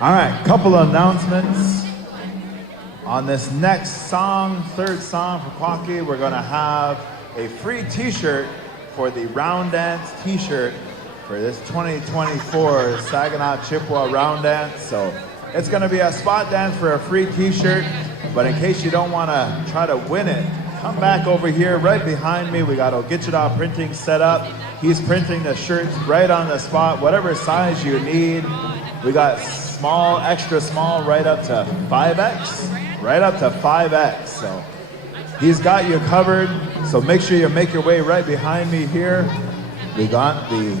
All right, couple of announcements. On this next song, third song for Quacky, we're gonna have a free t-shirt for the Round Dance t-shirt for this 2024 Saginaw Chippewa Round Dance. So it's gonna be a spot dance for a free t-shirt, but in case you don't wanna try to win it, come back over here right behind me. We got Ogitchada printing set up. He's printing the shirts right on the spot, whatever size you need. We got small, extra small, right up to 5X. Right up to 5X. So he's got you covered. So make sure you make your way right behind me here. We got the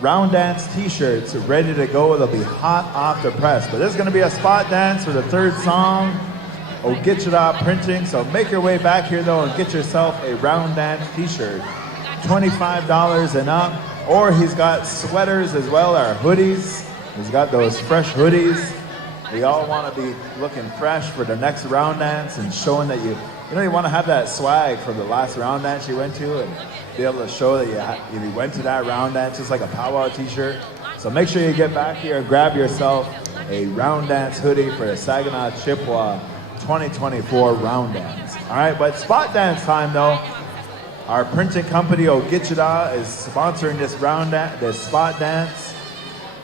Round Dance t-shirts ready to go. They'll be hot off the press. But this is going to be a spot dance for the third song, Ogitchada Printing. So make your way back here though and get yourself a Round Dance t-shirt. $25 and up. Or he's got sweaters as well, or hoodies. He's got those fresh hoodies. We all want to be looking fresh for the next round dance and showing that you want to have that swag from the last round dance you went to and be able to show that you went to that round dance, just like a powwow t-shirt. So make sure you get back here and grab yourself a round dance hoodie for the Saginaw Chippewa 2024 round dance. All right, but spot dance time though. Our printing company Ogitchada is sponsoring this this spot dance.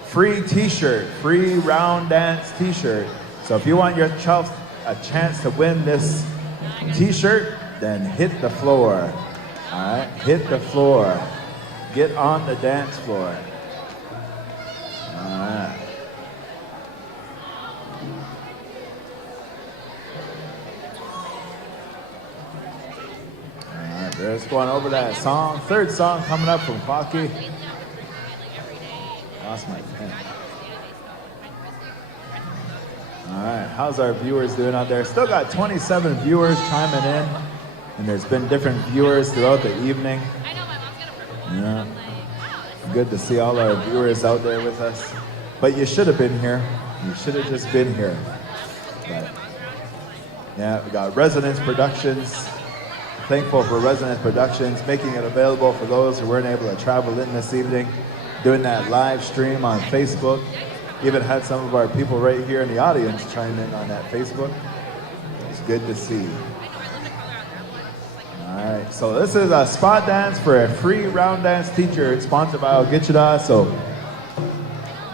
Free t-shirt, free round dance t-shirt. So if you want yourself a chance to win this t-shirt, then hit the floor. All right, hit the floor. Get on the dance floor. All right. All right, just going over that song. Third song coming up from Quacky. Lost my pen. All right, how's our viewers doing out there? Still got 27 viewers chiming in, and there's been different viewers throughout the evening. Yeah, good to see all our viewers out there with us. But you should have been here. You should have just been here. But yeah, we got Resonance Productions. Thankful for Resonance Productions making it available for those who weren't able to travel in this evening. Doing that live stream on Facebook. Even had some of our people right here in the audience chime in on that Facebook. It's good to see. All right, so this is a spot dance for a free round dance t-shirt sponsored by Ogitchada.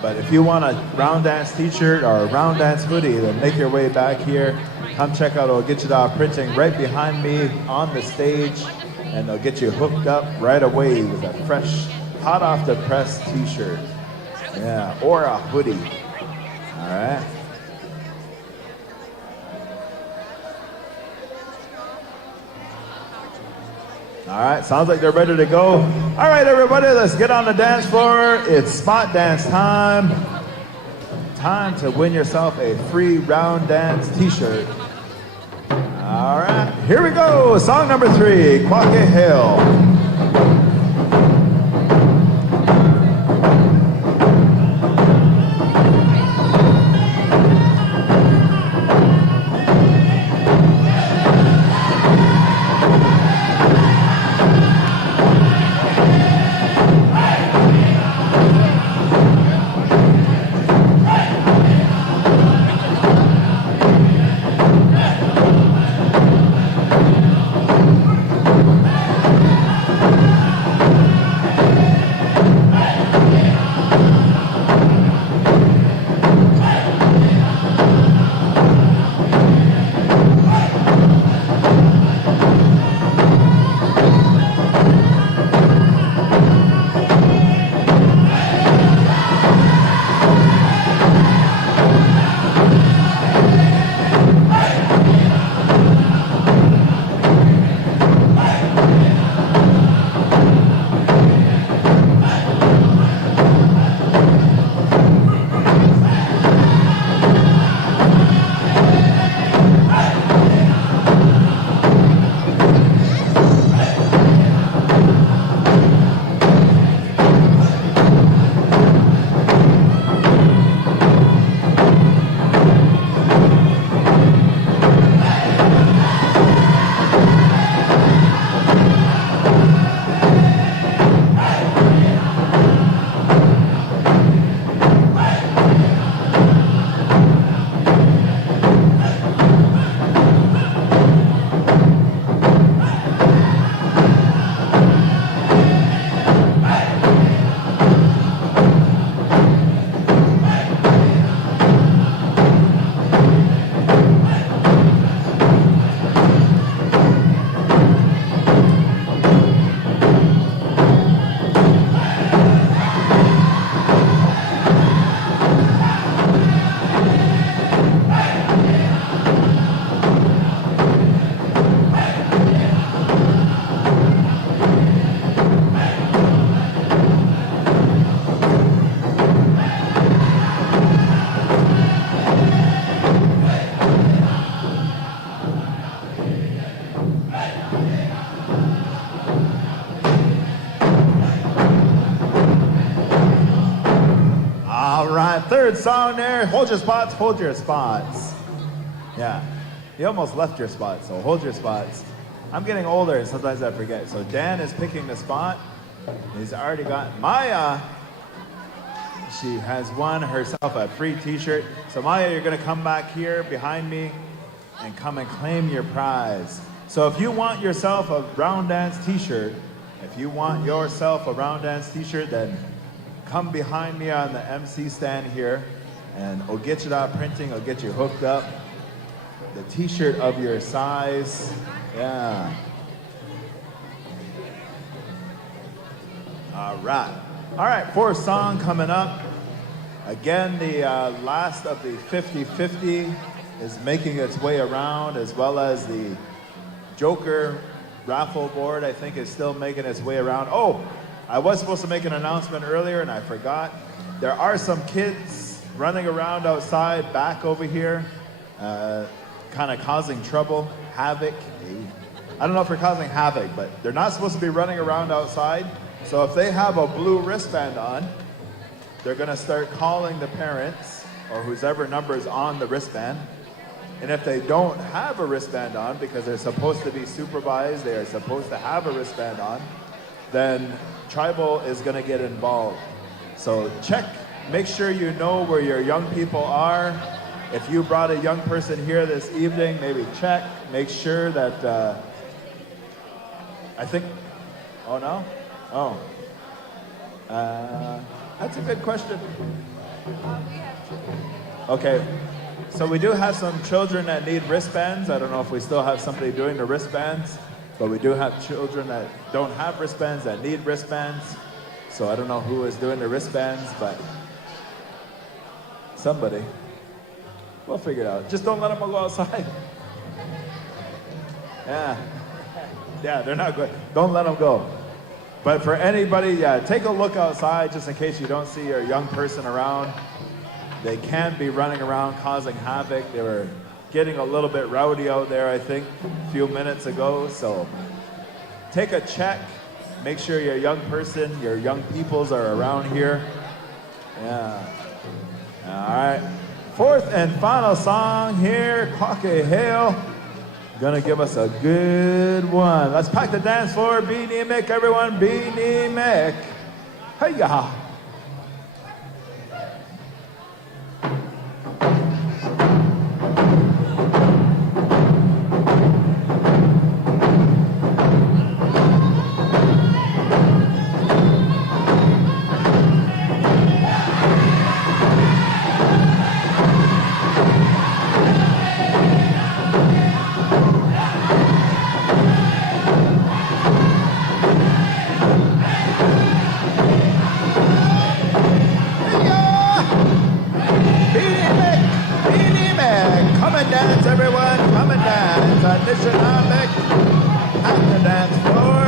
But if you want a round dance t-shirt or a round dance hoodie, then make your way back here. Come check out Ogitchada Printing right behind me on the stage, and they'll get you hooked up right away with a fresh, hot off the press t-shirt. Yeah, or a hoodie. All right. All right, sounds like they're ready to go. All right, everybody, let's get on the dance floor. It's spot dance time. Time to win yourself a free round dance t-shirt. All right, here we go. Song number 3, Quacky Hail. third song there. Hold your spots, hold your spots. Yeah, you almost left your spot, so hold your spots. I'm getting older and sometimes I forget. So Dan is picking the spot. He's already got Maya. She has won herself a free t-shirt. So Maya, you're gonna come back here behind me and come and claim your prize. So if you want yourself a round dance t-shirt, then come behind me on the MC stand here and I'll get you that printing, I'll get you hooked up. The t-shirt of your size, yeah. All right, fourth song coming up. Again, the last of the 50-50 is making its way around, as well as the Joker raffle board, I think, is still making its way around. Oh, I was supposed to make an announcement earlier and I forgot. There are some kids running around outside back over here, kind of causing trouble, havoc. I don't know if they're causing havoc, but they're not supposed to be running around outside. So if they have a blue wristband on, they're gonna start calling the parents or whoever number is on the wristband. And if they don't have a wristband on, because they're supposed to be supervised, they are supposed to have a wristband on, then tribal is gonna get involved. So check, make sure you know where your young people are. If you brought a young person here this evening, maybe check, make sure that, I think, oh no? Oh. That's a good question. Okay, so we do have some children that need wristbands. I don't know if we still have somebody doing the wristbands, but we do have children that don't have wristbands that need wristbands. So I don't know who is doing the wristbands, but somebody. We'll figure it out. Just don't let them all go outside. Yeah, they're not good. Don't let them go. But for anybody, yeah, take a look outside just in case you don't see your young person around. They can be running around causing havoc. They were getting a little bit rowdy out there, I think, a few minutes ago. So take a check. Make sure your young person, your young peoples are around here. Yeah. All right. Fourth and final song here, Quackay Hale. Gonna give us a good one. Let's pack the dance floor. Beanie Mick, everyone. Beanie Mick. Hey-ya. Dance, everyone, come and dance. Anishinaabe, pack the dance floor.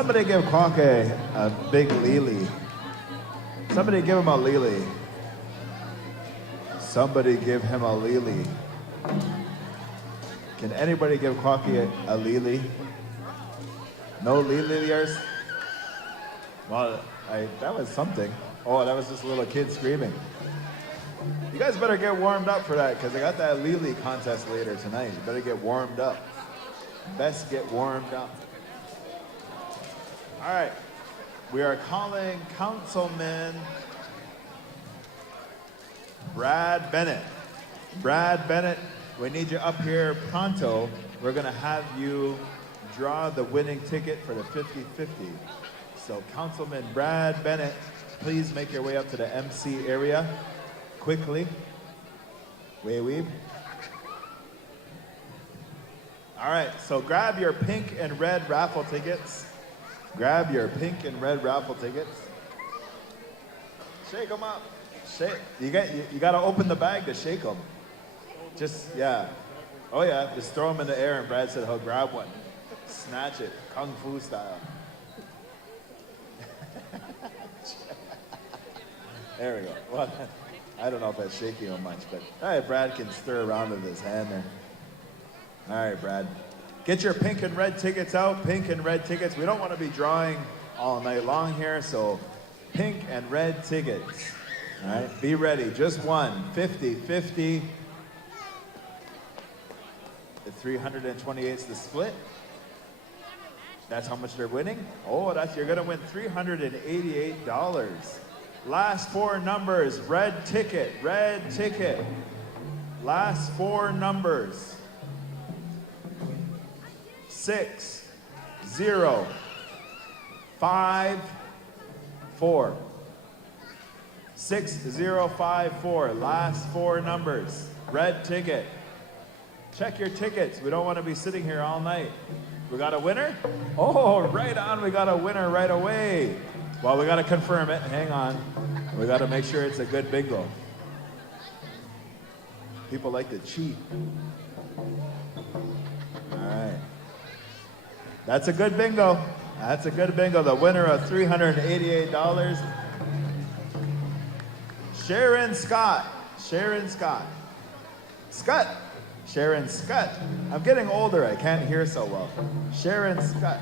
Somebody give Quonka a big lily. Somebody give him a lily. Somebody give him a lily. Can anybody give Quonka a lily? No liliers? Well, that was something. Oh, that was just a little kid screaming. You guys better get warmed up for that because I got that lily contest later tonight. You better get warmed up. Best get warmed up. All right. We are calling Councilman Brad Bennett. Brad Bennett, we need you up here pronto. We're going to have you draw the winning ticket for the 50-50. So Councilman Brad Bennett, please make your way up to the MC area quickly. Wee. All right, so grab your pink and red raffle tickets. Grab your pink and red raffle tickets. Shake them up. Shake. You got to open the bag to shake them. Just, yeah. Oh, yeah. Just throw them in the air, and Brad said he'll grab one. Snatch it, Kung Fu style. There we go. Well, I don't know if that's shaking him much, but all right, Brad can stir around with his hand there. All right, Brad. Get your pink and red tickets out, pink and red tickets. We don't want to be drawing all night long here, so pink and red tickets. All right, be ready. Just one, 50-50. The 328's the split. That's how much they're winning. Oh, you're gonna win $388. Last four numbers, red ticket, red ticket. Last four numbers. 6, 0, 5, 4. 6, 0, 5, 4. Last four numbers. Red ticket. Check your tickets. We don't want to be sitting here all night. We got a winner? Oh, right on. We got a winner right away. Well, we got to confirm it. Hang on. We got to make sure it's a good bingo. People like to cheat. All right. That's a good bingo. That's a good bingo. The winner of $388. Sharon Scott. Sharon Scott. Scott. Sharon Scott. I'm getting older. I can't hear so well. Sharon Scott.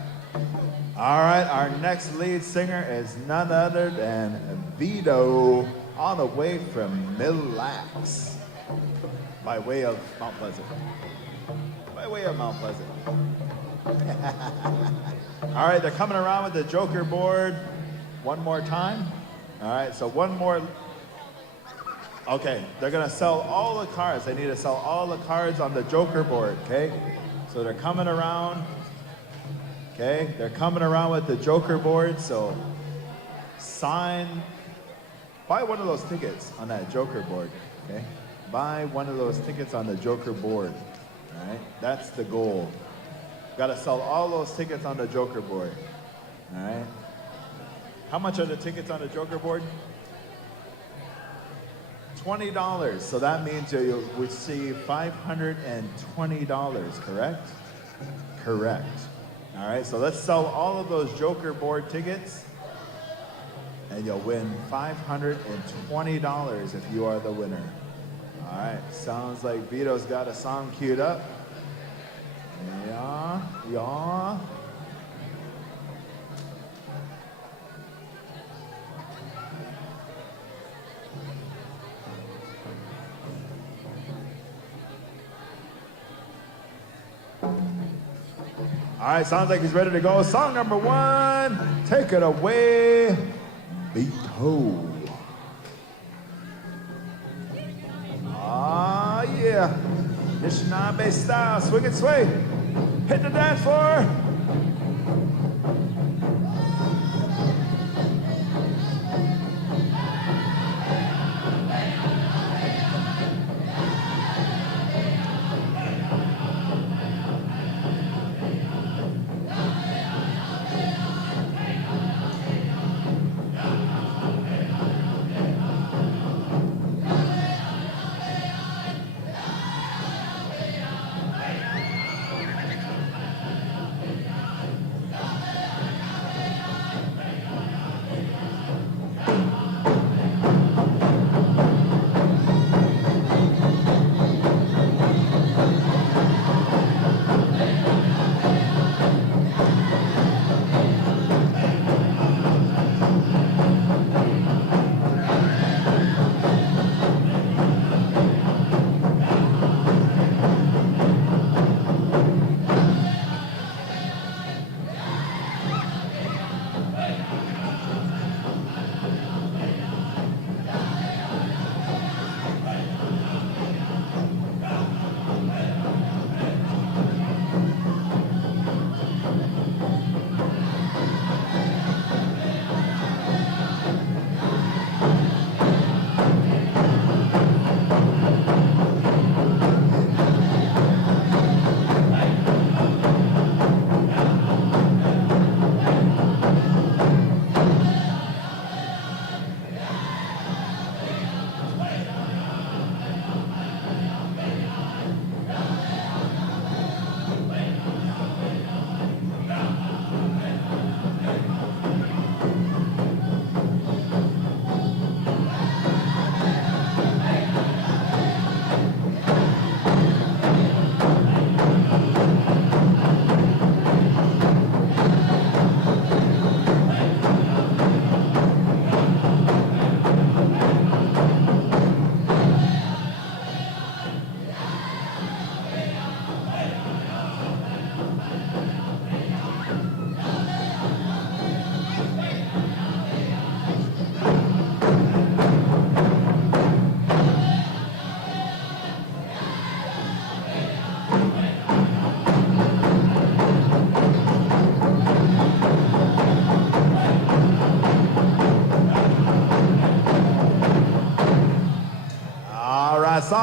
All right. Our next lead singer is none other than Vito, all the way from Mille Lacs, by way of Mount Pleasant. By way of Mount Pleasant. All right, they're coming around with the Joker board one more time. All right, so one more. Okay, they're gonna sell all the cards. They need to sell all the cards on the Joker board, okay? So they're coming around, okay? They're coming around with the Joker board, so buy one of those tickets on that Joker board, okay? Buy one of those tickets on the Joker board, all right? That's the goal. Got to sell all those tickets on the Joker board. All right. How much are the tickets on the Joker board? $20. So that means you'll receive $520, correct? Correct. All right. So let's sell all of those Joker board tickets, and you'll win $520 if you are the winner. All right. Sounds like Vito's got a song queued up. Yeah. All right, sounds like he's ready to go. Song number one, take it away, Vito. Ah, yeah. Anishinaabe style, swing and sway. Hit the dance floor.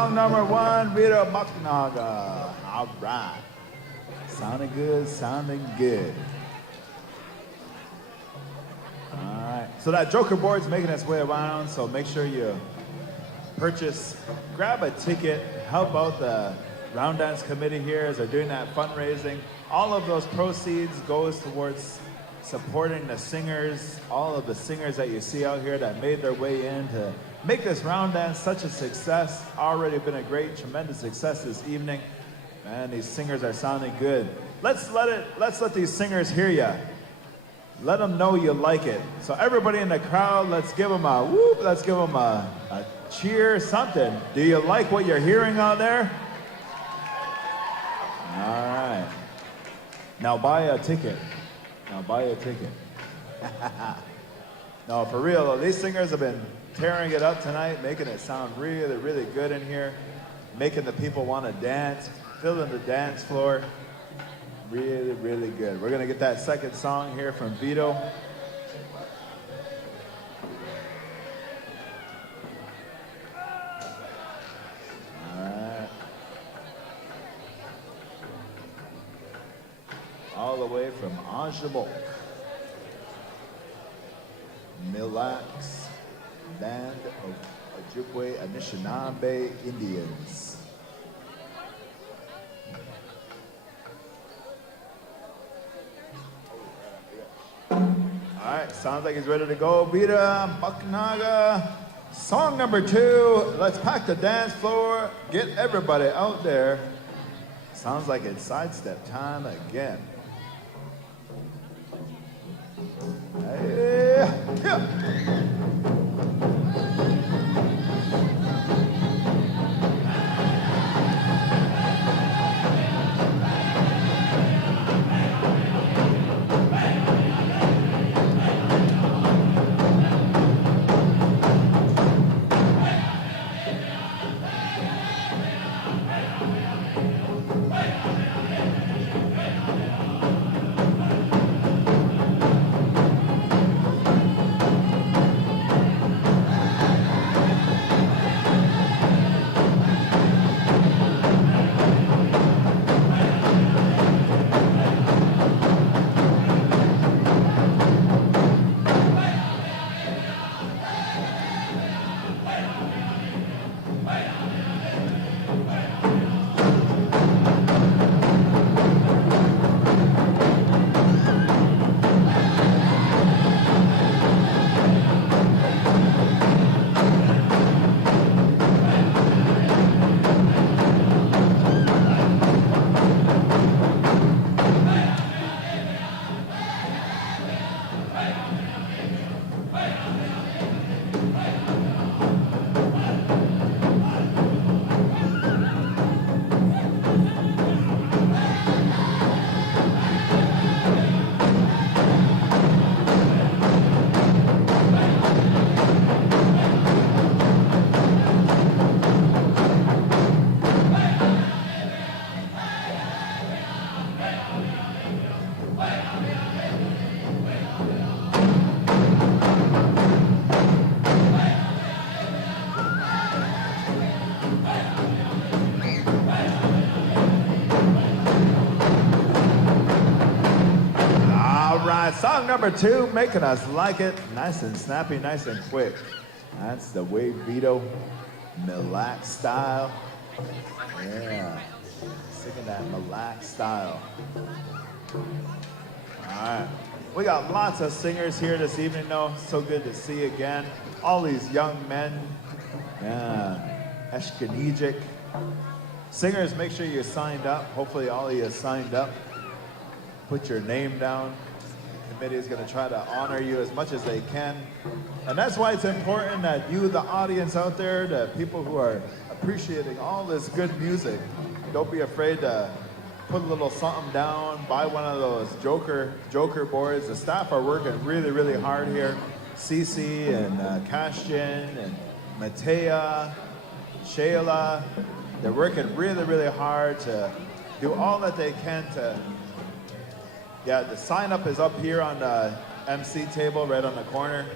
song number 1, Vito Bucknaga. All right. Sounding good, sounding good. All right. So that Joker board's making its way around, so make sure you grab a ticket, help out the Round Dance Committee here as they're doing that fundraising. All of those proceeds goes towards supporting the singers, all of the singers that you see out here that made their way in to make this round dance such a success. Already been a great, tremendous success this evening. Man, these singers are sounding good. Let's let these singers hear you. Let them know you like it. So everybody in the crowd, let's give them a whoop, let's give them a cheer, something. Do you like what you're hearing out there? All right. Now buy a ticket. Now buy a ticket. No, for real though, these singers have been tearing it up tonight, making it sound really, really good in here, making the people want to dance, filling the dance floor. Really, really good. We're gonna get that second song here from Vito. All right. All the way from Anjabok. Milax Band of Ojibwe Anishinaabe Indians. All right, sounds like he's ready to go. Vita Bucknaga. Song number 2. Let's pack the dance floor. Get everybody out there. Sounds like it's sidestep time again. Hey, yeah. Song number 2, making us like it. Nice and snappy, nice and quick. That's the way Vito, Mille Lacs style. Yeah, singing that Mille Lacs style. All right, we got lots of singers here this evening though. So good to see again. All these young men, yeah, Eshkanegic. Singers, make sure you're signed up. Hopefully all of you signed up. Put your name down. Committee is going to try to honor you as much as they can. And that's why it's important that you, the audience out there, the people who are appreciating all this good music, don't be afraid to put a little something down, buy one of those Joker boards. The staff are working really, really hard here. Cece and Kashjan and Matea, Shayla, they're working really, really hard to do all that they can to. Yeah, the sign up is up here on the MC table right on the corner.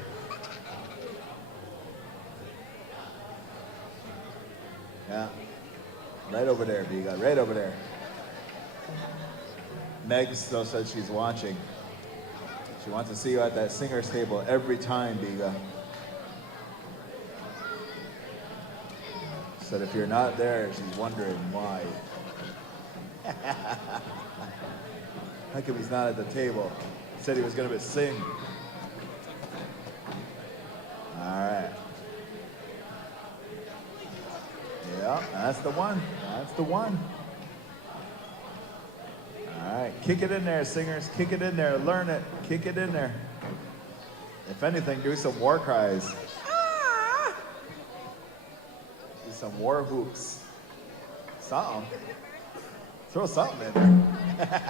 Yeah. Right over there, Biga. Right over there. Meg still says she's watching. She wants to see you at that singer's table every time, Biga. Said if you're not there, she's wondering why. How come he's not at the table? Said he was going to sing. All right. Yeah, that's the one. That's the one. All right, kick it in there, singers. Kick it in there. Learn it. Kick it in there. If anything, do some war cries. Ah! Do some war hoops. Something. Throw something in there.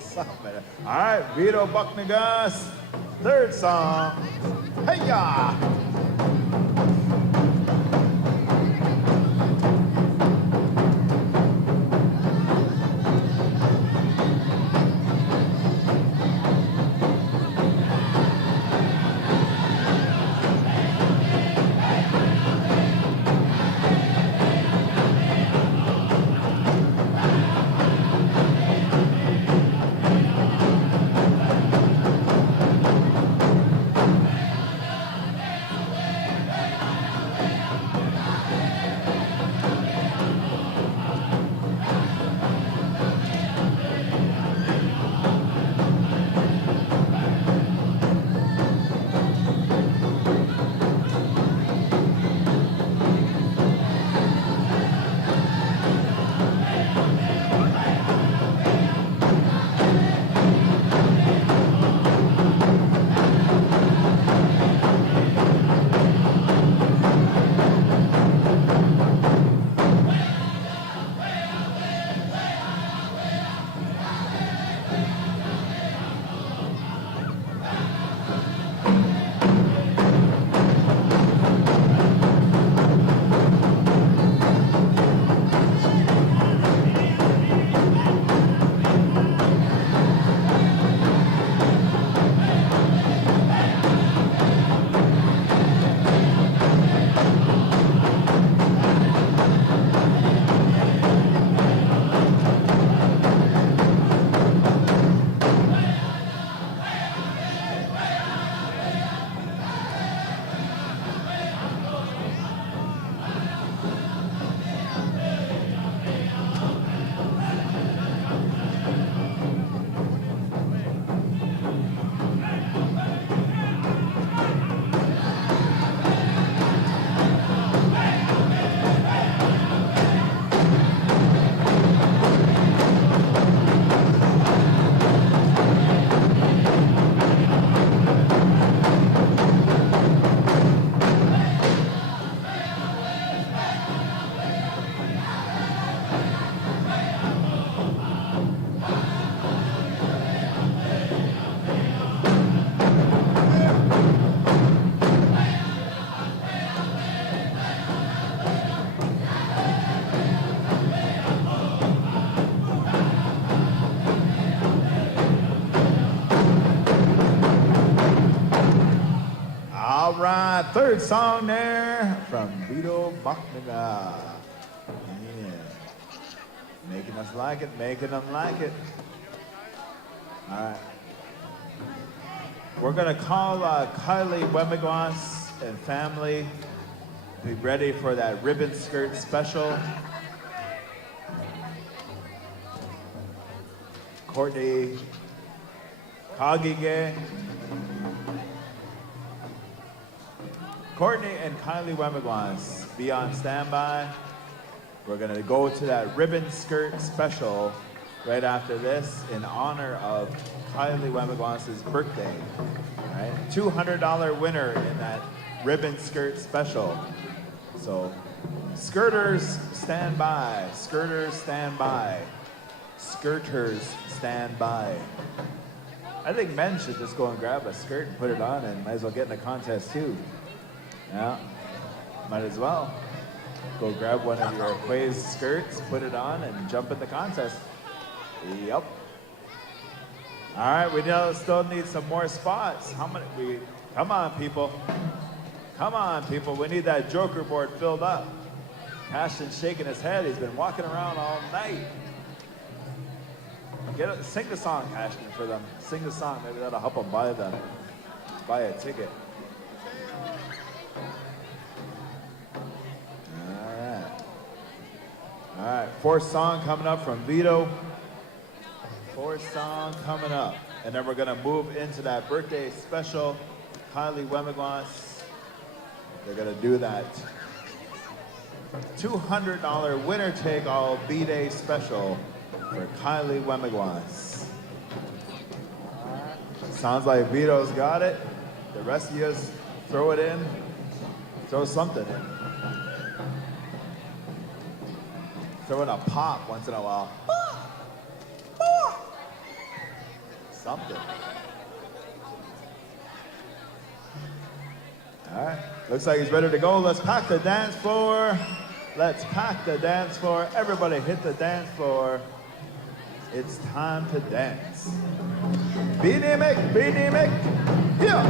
Something in there. All right, Vito Bucknagas, third song. Hey-ya! All right, third song there from Vito Bucknaga. Yeah. Making us like it, making them like it. All right. We're going to call Kylie Wemigwas and family. Be ready for that ribbon skirt special. Courtney Kagige. Courtney and Kylie Wemigwas, be on standby. We're gonna go to that ribbon skirt special right after this in honor of Kylie Wemigwas' birthday. Right? $200 winner in that ribbon skirt special. So, skirters stand by, skirters stand by, skirters stand by. I think men should just go and grab a skirt and put it on and might as well get in the contest too. Yeah, might as well. Go grab one of your Quay's skirts, put it on, and jump in the contest. Yep. All right, we still need some more spots. How many? Come on, people. Come on, people. We need that Joker board filled up. Cashton's shaking his head. He's been walking around all night. Sing the song, Cashton, for them. Sing the song. Maybe that'll help them buy a ticket. All right. Fourth song coming up from Vito. Fourth song coming up. And then we're going to move into that birthday special. Kylie Wemigwas. They're going to do that $200 winner-take-all B-Day special for Kylie Wemigwas. Sounds like Vito's got it. The rest of you throw it in. Throw something in. Throw in a pop once in a while. Something. All right. Looks like he's ready to go. Let's pack the dance floor. Let's pack the dance floor. Everybody hit the dance floor. It's time to dance. Beanie Mick, yeah.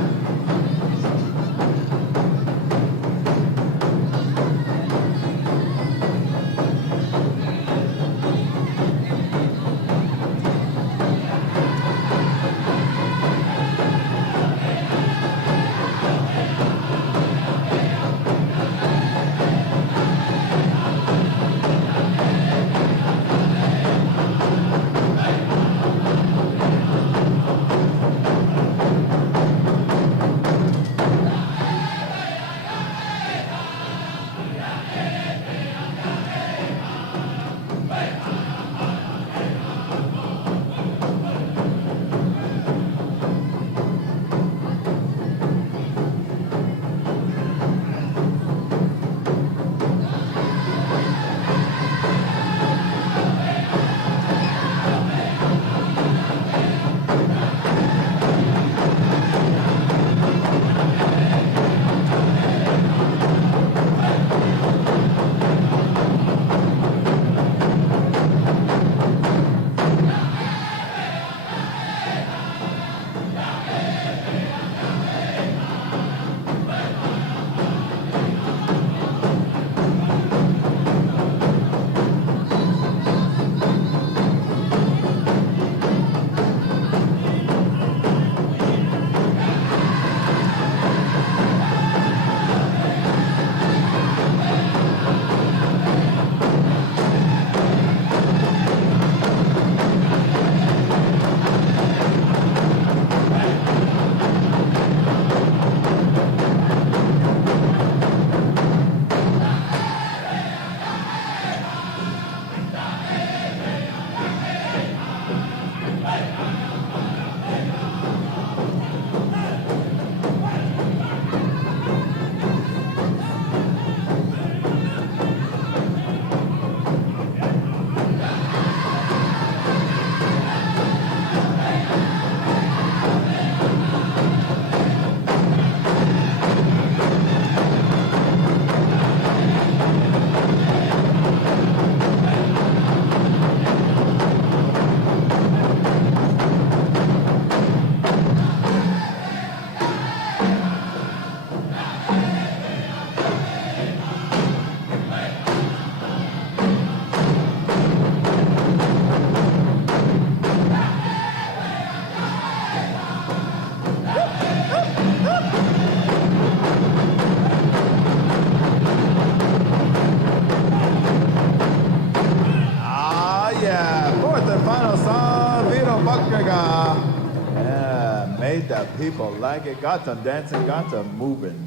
Yeah, made the people like it, got them dancing, got them moving.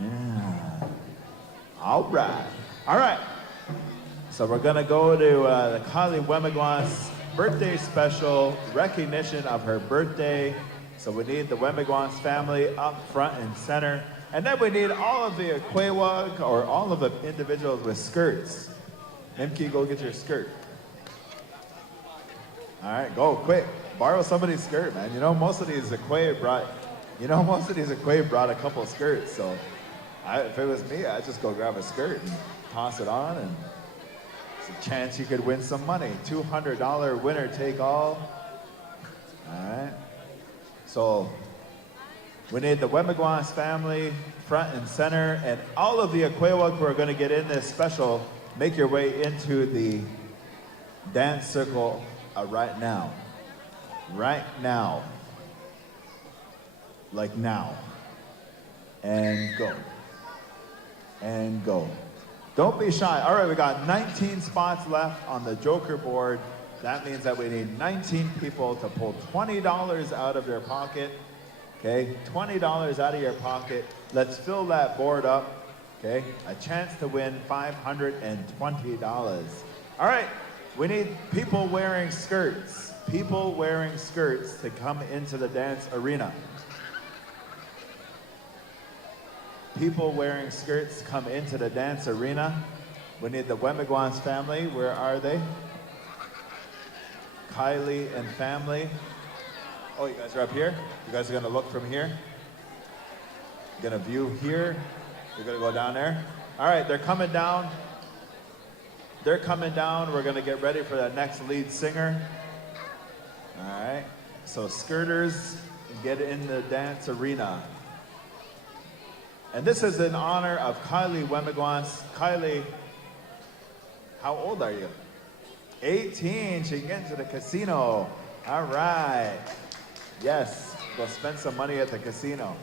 Yeah. All right. So we're gonna go to the Kylie Wemigwas birthday special, recognition of her birthday. So we need the Wemigwas family up front and center. And then we need all of the Aquewag or all of the individuals with skirts. Nimki, go get your skirt. All right, go quick. Borrow somebody's skirt, man. You know, most of these Aquay brought a couple skirts. So if it was me, I'd just go grab a skirt and toss it on, and it's a chance you could win some money. $200 winner take all. All right. So we need the Wemigwas family front and center, and all of the Aquewag who are going to get in this special make your way into the dance circle right now. Right now. Like now. And go. And go. Don't be shy. All right, we got 19 spots left on the Joker board. That means that we need 19 people to pull $20 out of their pocket. Okay, $20 out of your pocket. Let's fill that board up. Okay, a chance to win $520. All right, we need people wearing skirts. People wearing skirts to come into the dance arena. People wearing skirts come into the dance arena. We need the Wemigwans family. Where are they? Kylie and family. Oh, you guys are up here? You guys are gonna look from here? You're gonna view here? You're gonna go down there? All right, they're coming down. They're coming down. We're gonna get ready for the next lead singer. All right, so skirters, get in the dance arena. And this is in honor of Kylie Wemigwans. Kylie, how old are you? 18, she can get into the casino. All right. Yes, go spend some money at the casino.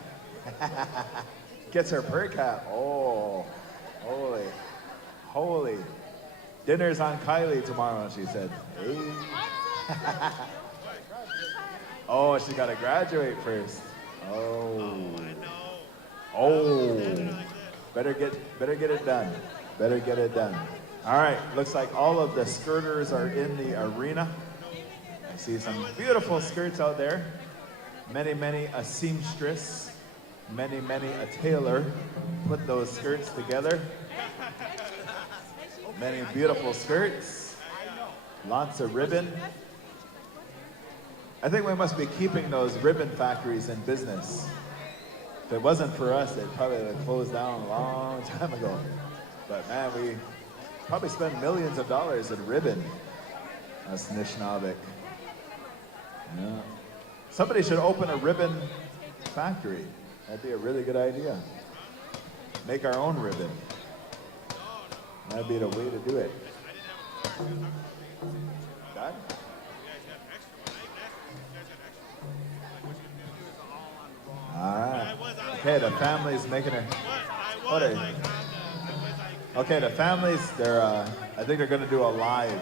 Gets her per cap. Oh, holy. Dinner's on Kylie tomorrow, she said. Hey. Oh, she gotta graduate first. Oh, better get it done. Better get it done. All right, looks like all of the skirters are in the arena. I see some beautiful skirts out there. Many a seamstress, many a tailor put those skirts together. Many beautiful skirts, lots of ribbon. I think we must be keeping those ribbon factories in business. If it wasn't for us, they'd probably have closed down a long time ago. But man, we probably spend millions of dollars in ribbon. That's Nishnawbek. Yeah. Somebody should open a ribbon factory. That'd be a really good idea. Make our own ribbon. That'd be the way to do it. Done? All right. Okay, the family's making her. Okay, the families, they're, I think they're going to do a live.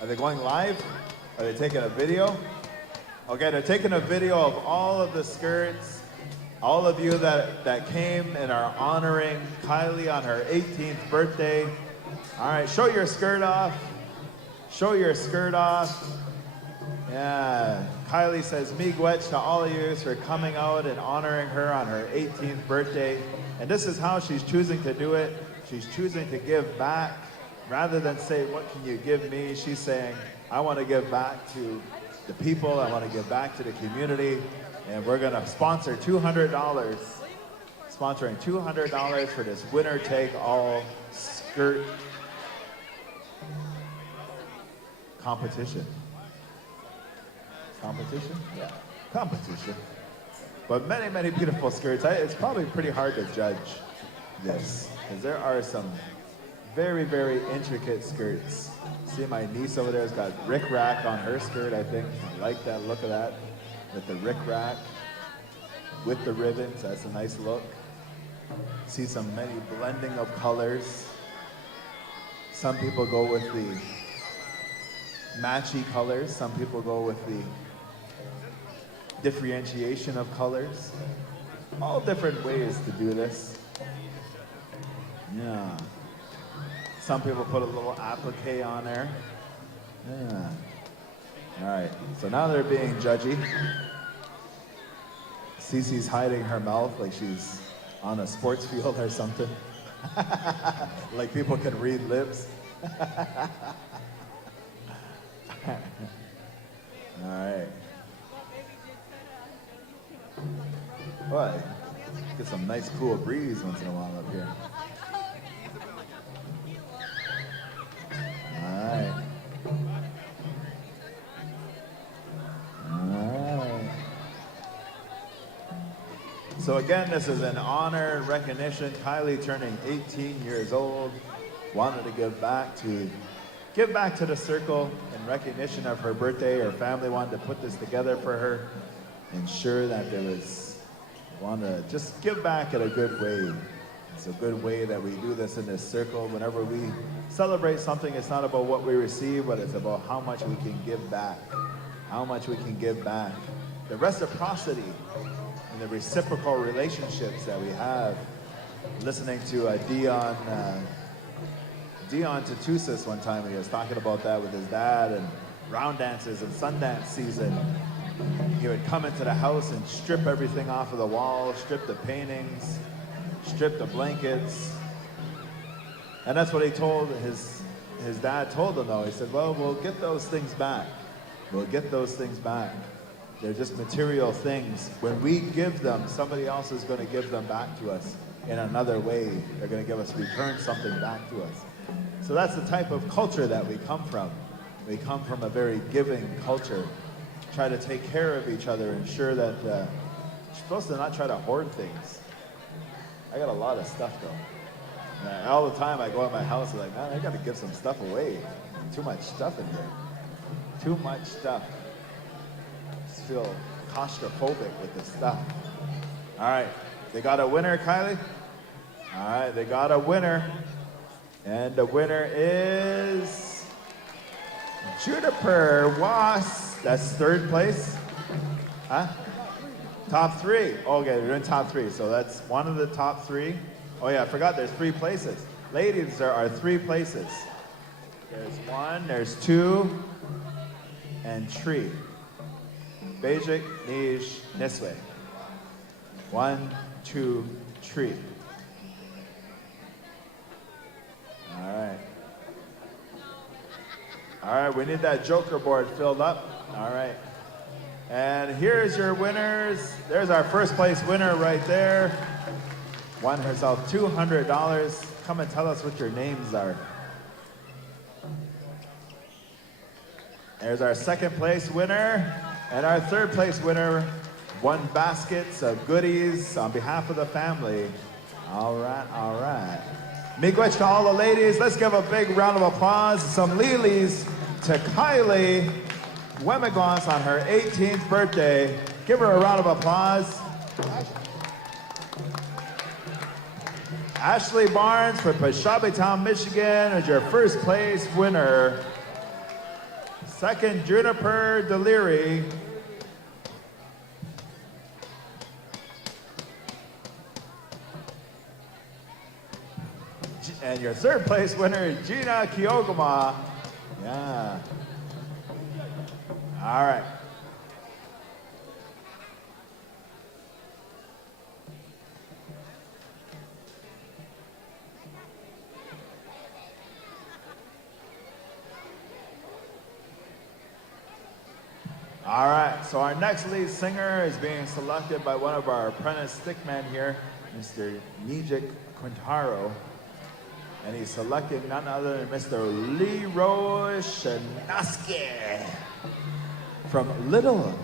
Are they going live? Are they taking a video? Okay, they're taking a video of all of the skirts, all of you that came and are honoring Kylie on her 18th birthday. All right, show your skirt off. Show your skirt off. Yeah, Kylie says, miigwech to all of you for coming out and honoring her on her 18th birthday. And this is how she's choosing to do it. She's choosing to give back. Rather than say, what can you give me? She's saying, I want to give back to the people. I want to give back to the community. And we're going to sponsor $200. Sponsoring $200 for this winner take all skirt competition. Competition? Yeah, competition. But many beautiful skirts. It's probably pretty hard to judge this because there are some very intricate skirts. See my niece over there has got rickrack on her skirt, I think. I like that look of that with the rickrack with the ribbons. That's a nice look. See some many blending of colors. Some people go with the matchy colors. Some people go with the differentiation of colors. All different ways to do this. Yeah. Some people put a little applique on there. Yeah. All right, so now they're being judgy. Cece's hiding her mouth like she's on a sports field or something. Like people can read lips. All right. What? Get some nice cool breeze once in a while up here. All right. So again, this is an honor, recognition. Kylie turning 18 years old. wanted to give back to the circle in recognition of her birthday. Her family wanted to put this together for her, ensure that wanted to just give back in a good way. It's a good way that we do this in this circle. Whenever we celebrate something, it's not about what we receive, but it's about how much we can give back. How much we can give back. The reciprocity and the reciprocal relationships that we have. Listening to Dion Tatusis one time, and he was talking about that with his dad and round dances and Sundance season. He would come into the house and strip everything off of the wall, strip the paintings, strip the blankets. And that's what he told his dad told him though. He said, well, we'll get those things back. We'll get those things back. They're just material things. When we give them, somebody else is going to give them back to us in another way. They're going to return something back to us. So that's the type of culture that we come from. We come from a very giving culture. Try to take care of each other, ensure that you're supposed to not try to hoard things. I got a lot of stuff though. And all the time I go in my house, I'm like, man, I got to give some stuff away. Too much stuff in here. Too much stuff. Just feel claustrophobic with this stuff. All right, they got a winner, Kylie? All right, they got a winner. And the winner is Juniper Was. That's third place. Huh? Top three. Okay, we're in top three. So that's one of the top three. Oh yeah, I forgot there's 3 places. Ladies, there are 3 places. There's 1, there's 2, and 3. Basic, niche, Niswe. 1, 2, 3. All right. All right, we need that joker board filled up. All right. And here's your winners. There's our first place winner right there. Won herself $200. Come and tell us what your names are. There's our second place winner. And our third place winner won baskets of goodies on behalf of the family. All right, all right. Miigwech to all the ladies. Let's give a big round of applause. Some lilies to Kylie Wemigons on her 18th birthday. Give her a round of applause. Ashley Barnes from Peshabi Michigan is your first place winner. Second, Juniper Deliri. And your third place winner is Gina Kyogama. Yeah. All right. All right, so our next lead singer is being selected by one of our apprentice stickmen here, Mr. Nijik Quintaro. And he's selecting none other than Mr. Leroy Shanoski from Little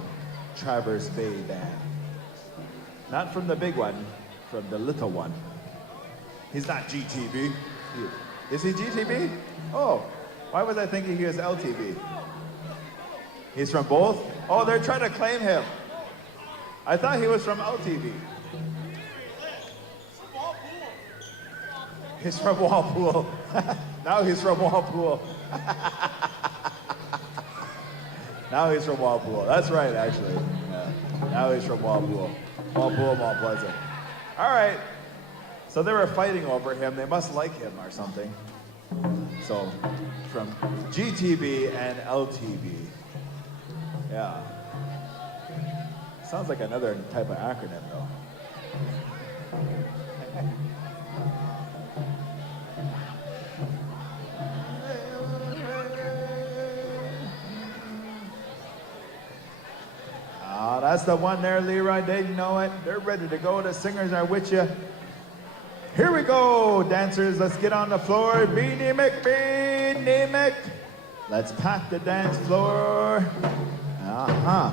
Traverse Bay Band. Not from the big one, from the little one. He's not GTB. Is he GTB? Oh, why was I thinking he was LTB? He's from both? Oh, they're trying to claim him. I thought he was from LTV. He's from Walpool. Now he's from Walpool. Now he's from Walpool. That's right, actually. Yeah. Now he's from Walpool. Walpool, Mount Pleasant. All right. So they were fighting over him. They must like him or something. So from GTB and LTB. Yeah. Sounds like another type of acronym, though. Oh, that's the one there, Leroy. They know it. They're ready to go. The singers are with you. Here we go, dancers. Let's get on the floor. Beanie Mick. Let's pack the dance floor. Uh-huh.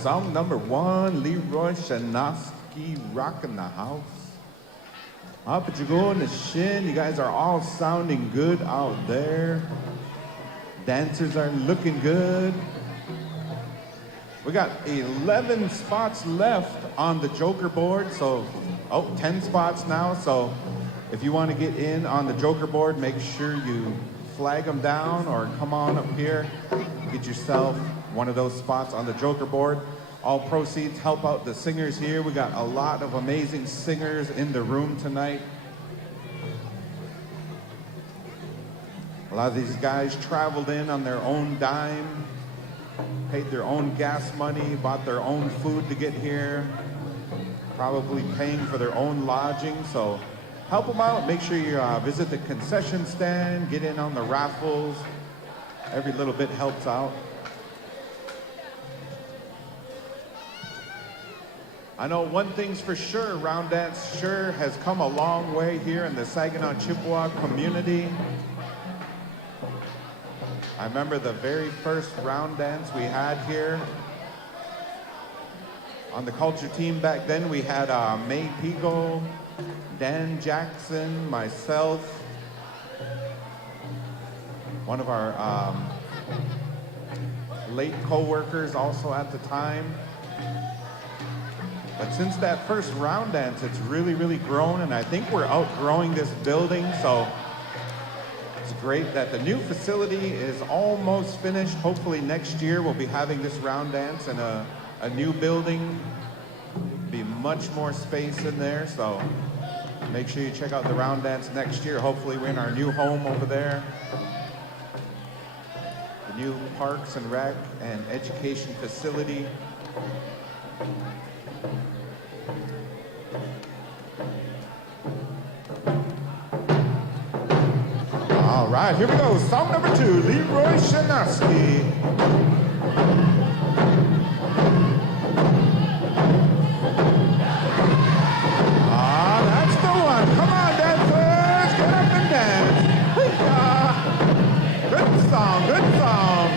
song number 1, Leroy Shanofsky, rocking the house. Up at you go in the shin. You guys are all sounding good out there. Dancers are looking good. We got 11 spots left on the Joker board, so 10 spots now. So if you want to get in on the Joker board, make sure you flag them down or come on up here, get yourself one of those spots on the Joker board. All proceeds help out the singers here. We got a lot of amazing singers in the room tonight. A lot of these guys traveled in on their own dime, paid their own gas money, bought their own food to get here, probably paying for their own lodging. So help them out. Make sure you visit the concession stand, get in on the raffles. Every little bit helps out. I know one thing's for sure, Round Dance sure has come a long way here in the Saginaw Chippewa community. I remember the very first Round Dance we had here. On the culture team back then, we had May Pigo, Dan Jackson, myself, one of our late co-workers also at the time. But since that first Round Dance, it's really, really grown, and I think we're outgrowing this building, so it's great that the new facility is almost finished. Hopefully next year we'll be having this Round Dance in a new building. Be much more space in there, so make sure you check out the Round Dance next year. Hopefully we're in our new home over there. The new Parks and Rec and Education facility. All right, here we go. Song number 2, Leroy Shanofsky. That's the one. Come on, dancers, get up and dance. Good song, good song.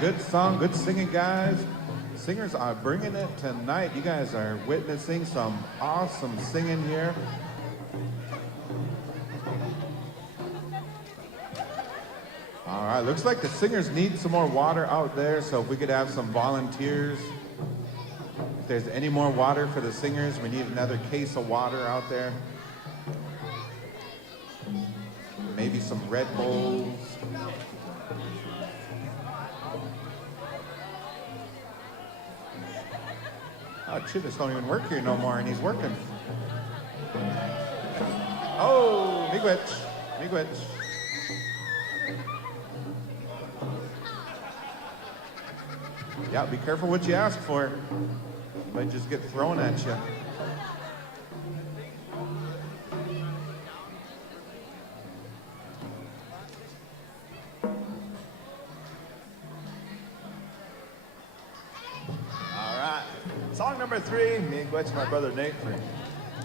Good song, good singing, guys. singers are bringing it tonight. You guys are witnessing some awesome singing here. All right, looks like the singers need some more water out there, so if we could have some volunteers. If there's any more water for the singers, we need another case of water out there. Maybe some Red Bulls. Oh, Chivas don't even work here no more, and he's working. Oh, miigwech. Yeah, be careful what you ask for. You might just get thrown at you. All right. Song number 3. Me and Gwetch, my brother Nate, for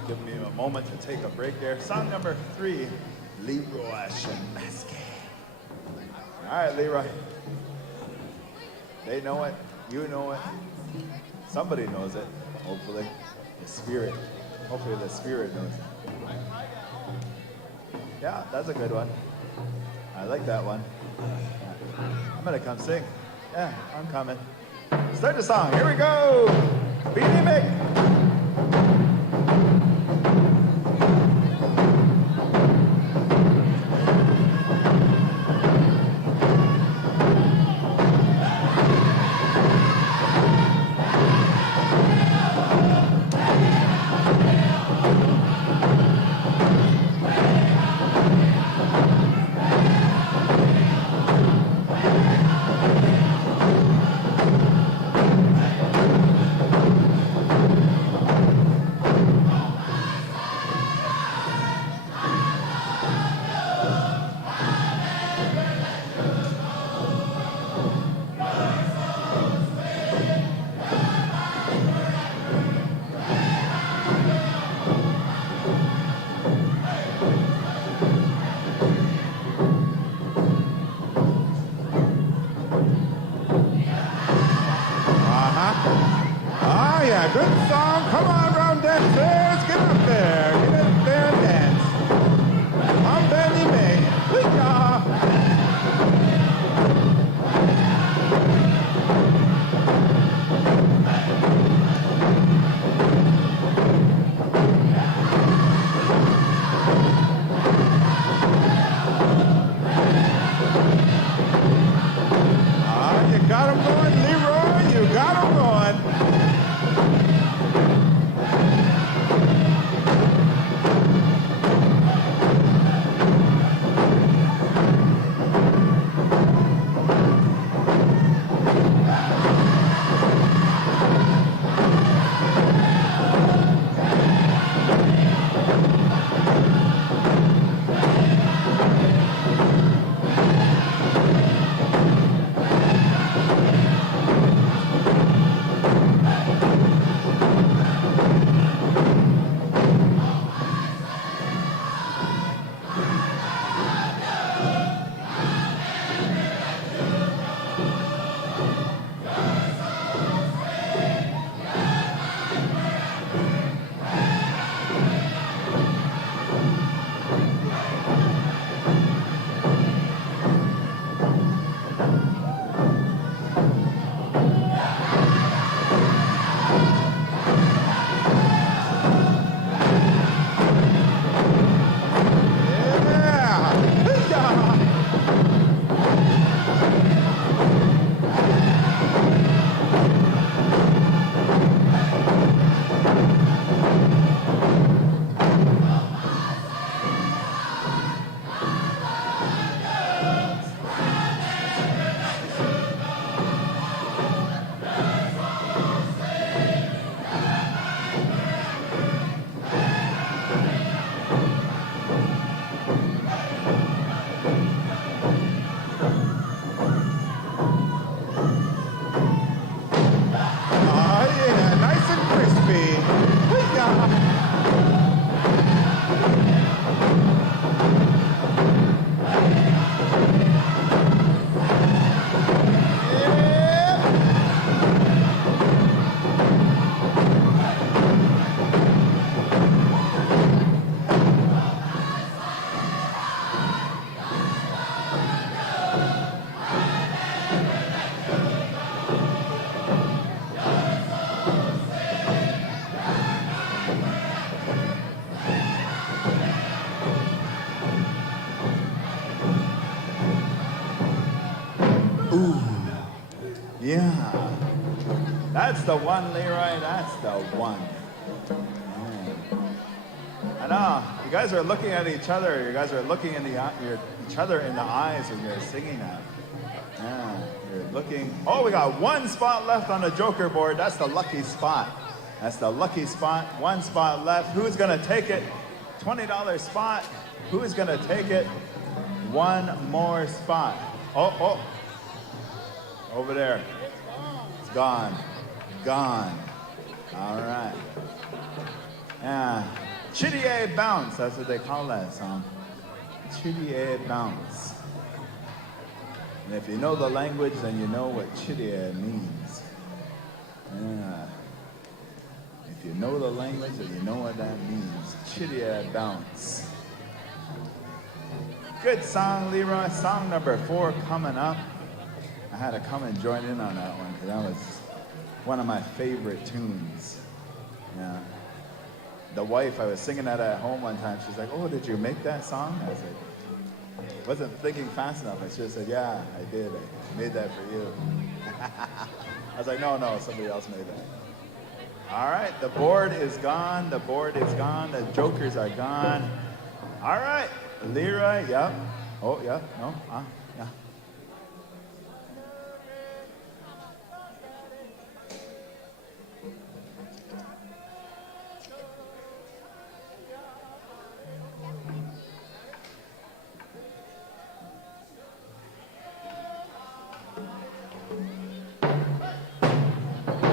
giving me a moment to take a break there. Song number 3, Leroy Shemansky. All right, Leroy. They know it. You know it. Somebody knows it. Hopefully. The Spirit. Hopefully the Spirit knows it. Yeah, that's a good one. I like that one. I'm gonna come sing. Yeah, I'm coming. Start the song. Here we go. Beanie Mick. Ah, yeah, good song. Come on, round dancers. Get up there. Get up there and dance. I'm Benny May. Hoo-yah. Ah, you got 'em going, Leroy. You got 'em going. Ooh. Yeah. That's the one, Leroy. That's the one. I know. You guys are looking at each other. You guys are looking in each other in the eyes when you're singing that. Yeah. You're looking. Oh, we got one spot left on the Joker board. That's the lucky spot. That's the lucky spot. One spot left. Who's gonna take it? $20 spot. Who's gonna take it? One more spot. Oh. Over there. It's gone. Gone. All right. Yeah. Chitty Bounce, that's what they call that song. Chitty Bounce. And if you know the language, then you know what chitty means. Yeah. If you know the language, then you know what that means. Chitty Bounce. Good song, Leroy. Song number 4 coming up. I had to come and join in on that one because that was one of my favorite tunes. Yeah. The wife, I was singing that at home one time. She's like, "Oh, did you make that song?" I was like, wasn't thinking fast enough. I should have said, "Yeah, I did. I made that for you." I was like, no, somebody else made that. All right, the board is gone. The board is gone. The jokers are gone. All right, Leroy, yep. Oh, yeah, no, yeah.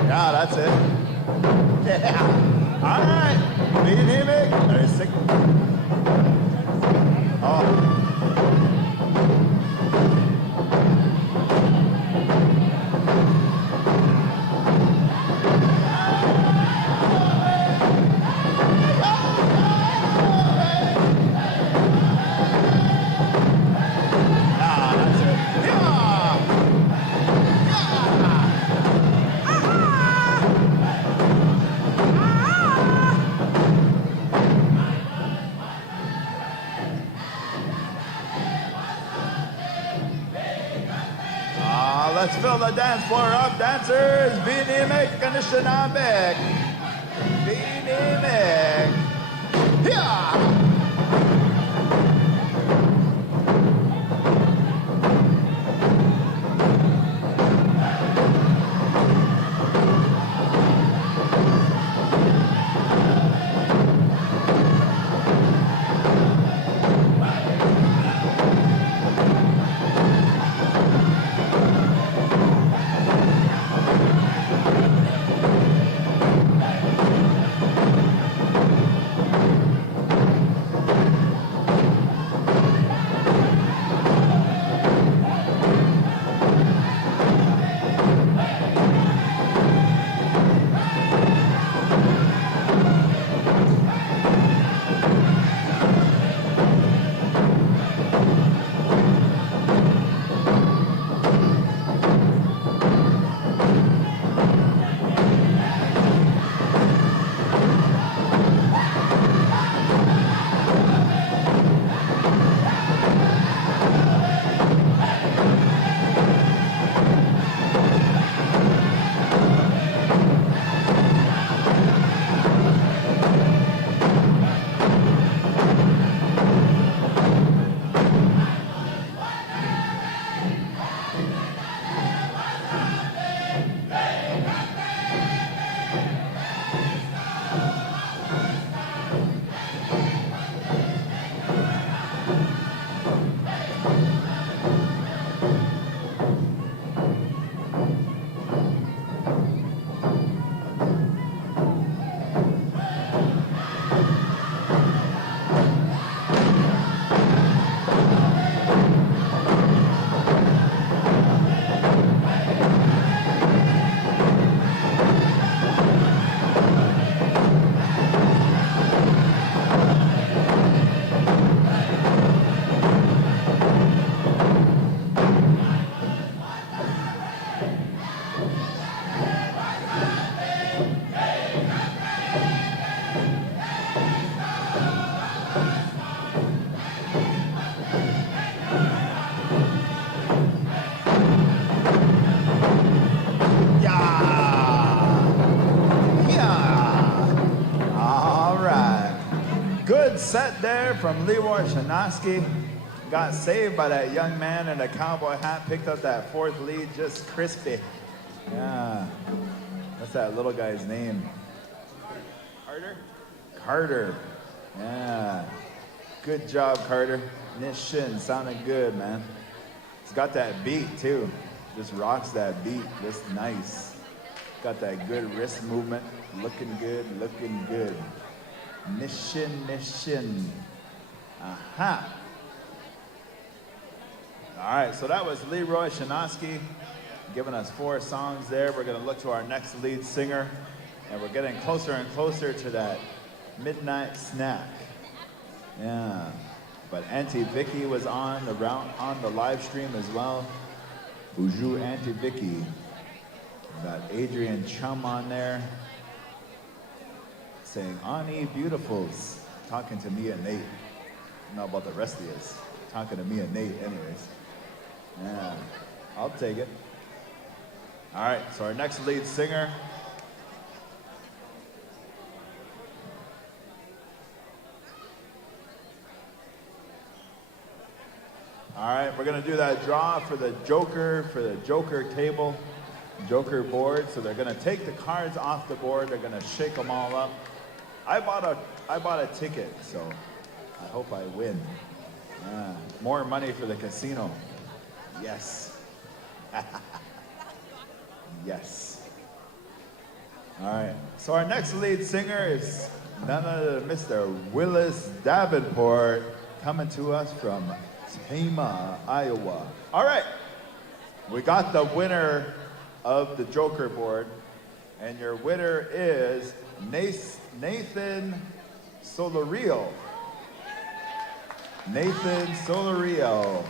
Yeah, that's it. Yeah. All right. There's 6. Oh. Let's fill the dance floor up, dancers. Vini Mek and Shinabek. Vini Mek. Yeah. set there from Leroy Shanoski. Got saved by that young man in a cowboy hat. Picked up that fourth lead just crispy. Yeah. What's that little guy's name? Carter? Carter. Yeah. Good job, Carter. Nishin sounded good, man. It's got that beat, too. Just rocks that beat. Just nice. Got that good wrist movement. Looking good, looking good. Nishin, Nishin. Aha. All right, so that was Leroy Shanoski giving us 4 songs there. We're going to look to our next lead singer, and we're getting closer and closer to that midnight snack. Yeah, but Auntie Vicky was on the live stream as well. Bonjour, Auntie Vicky. We got Adrian Chum on there saying, Ani Beautifuls, talking to me and Nate. I don't know about the rest of you. Talking to me and Nate anyways. Yeah, I'll take it. All right, so our next lead singer. All right, we're gonna do that draw for the Joker table, Joker board. So they're gonna take the cards off the board. They're gonna shake them all up. I bought a ticket, so I hope I win. More money for the casino. Yes. Yes. All right. So our next lead singer is none other than Mr. Willis Davenport, coming to us from Tama, Iowa. All right. We got the winner of the Joker board, and your winner is Nathan Solario. Nathan Solario.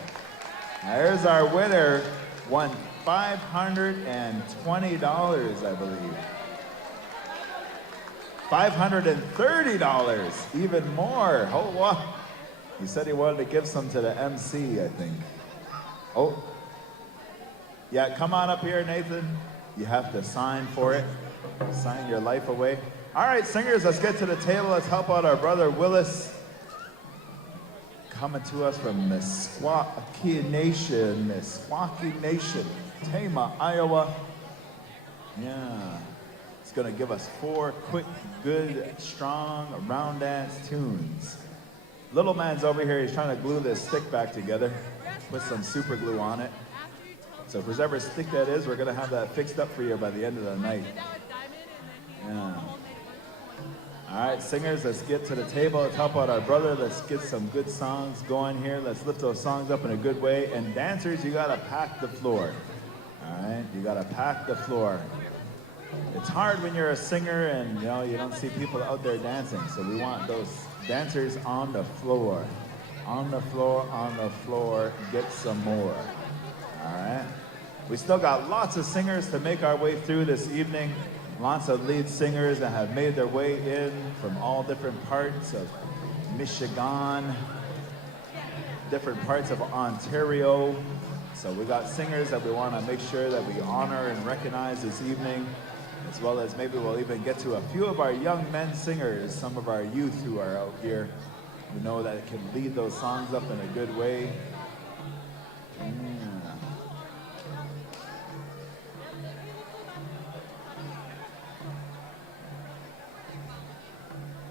There's our winner. Won $520, I believe. $530, even more. Oh, wow. He said he wanted to give some to the MC, I think. Oh. Yeah, come on up here, Nathan. You have to sign for it. Sign your life away. All right, singers, let's get to the table. Let's help out our brother Willis. Coming to us from Meskwaki Nation, Tama, Iowa. Yeah. It's going to give us 4 quick, good, strong, round dance tunes. Little man's over here. He's trying to glue this stick back together. Put some super glue on it. So if there's ever a stick that is, we're going to have that fixed up for you by the end of the night. Yeah. All right, singers, let's get to the table. Let's help out our brother. Let's get some good songs going here. Let's lift those songs up in a good way. And dancers, you got to pack the floor. All right, you got to pack the floor. It's hard when you're a singer and you don't see people out there dancing. So we want those dancers on the floor. On the floor, on the floor. Get some more. All right. We still got lots of singers to make our way through this evening. Lots of lead singers that have made their way in from all different parts of Michigan, different parts of Ontario. So we got singers that we want to make sure that we honor and recognize this evening, as well as maybe we'll even get to a few of our young men singers, some of our youth who are out here, who know that can lead those songs up in a good way.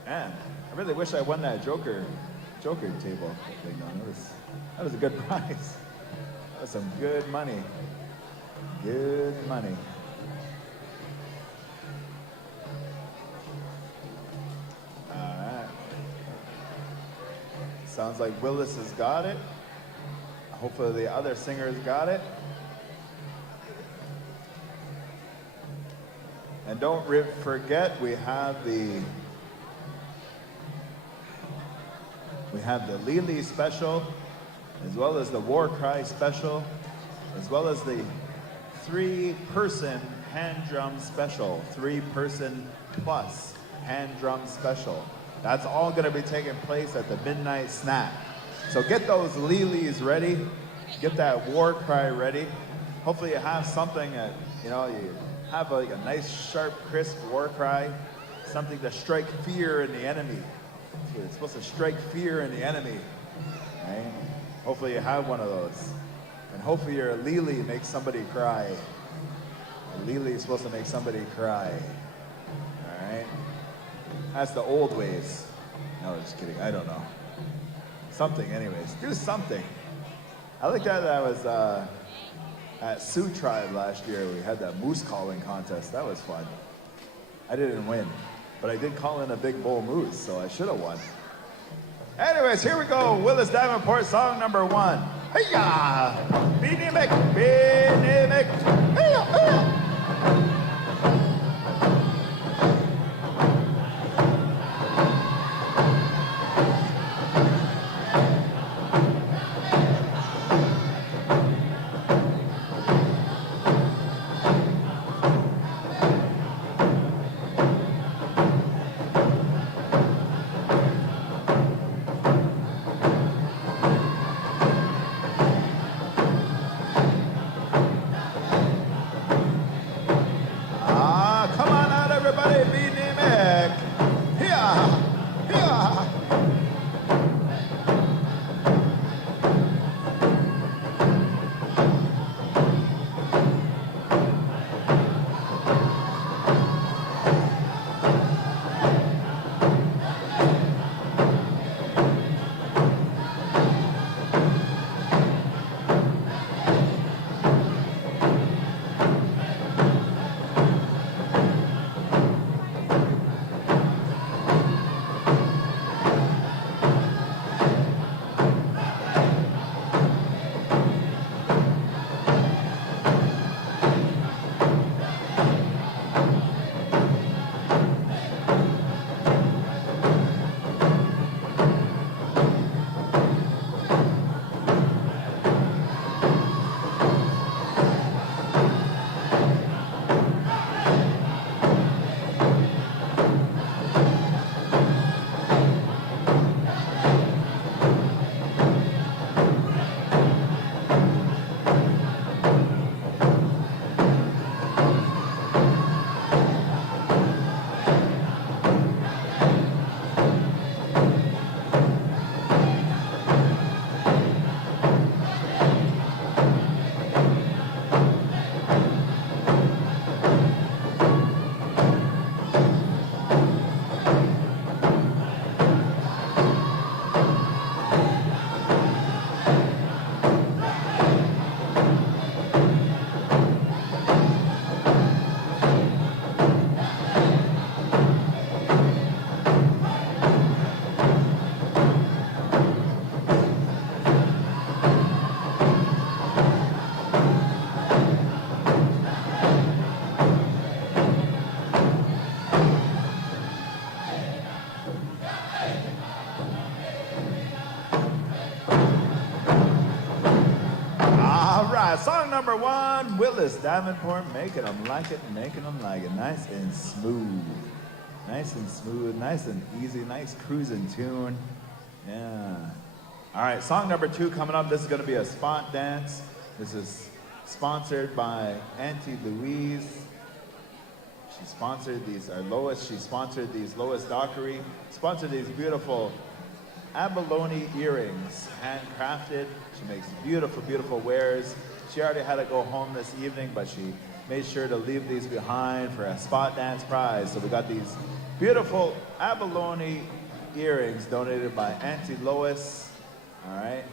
Man, I really wish I won that Joker table thing. That was a good prize. That was some good money. Good money. All right. Sounds like Willis has got it. Hopefully the other singers got it. And don't forget, we have the Lili special, as well as the War Cry special, as well as the 3-person hand drum special, 3-person plus hand drum special. That's all going to be taking place at the midnight snack. So get those Lilis ready, get that War Cry ready. Hopefully you have something that, you have like a nice, sharp, crisp War Cry, something to strike fear in the enemy. It's supposed to strike fear in the enemy. Right? Hopefully you have one of those. And hopefully your Lily makes somebody cry. A Lily is supposed to make somebody cry. All right? That's the old ways. No, just kidding. I don't know. Something, anyways. Do something. I like that I was at Sioux Tribe last year. We had that moose calling contest. That was fun. I didn't win, but I did call in a big bull moose, so I should have won. Anyways, here we go. Willis Davenport, song number 1. Hey-ya! Beanie Mick, Beanie Mick. Hey-ya, hey-ya. Come on out, everybody, Beanie Mick. Yeah, yeah. All right, song number 1, Willis Davenport, making them like it, making them like it. Nice and smooth. Nice and smooth, nice and easy, nice cruising tune. Yeah. All right, song number 2 coming up. This is going to be a spot dance. This is sponsored by Auntie Louise. She sponsored these, or Lois, she sponsored these, Lois Dockery, sponsored these beautiful abalone earrings, handcrafted. She makes beautiful, beautiful wares. She already had to go home this evening, but she made sure to leave these behind for a spot dance prize. So we got these beautiful abalone earrings donated by Auntie Lois. All right.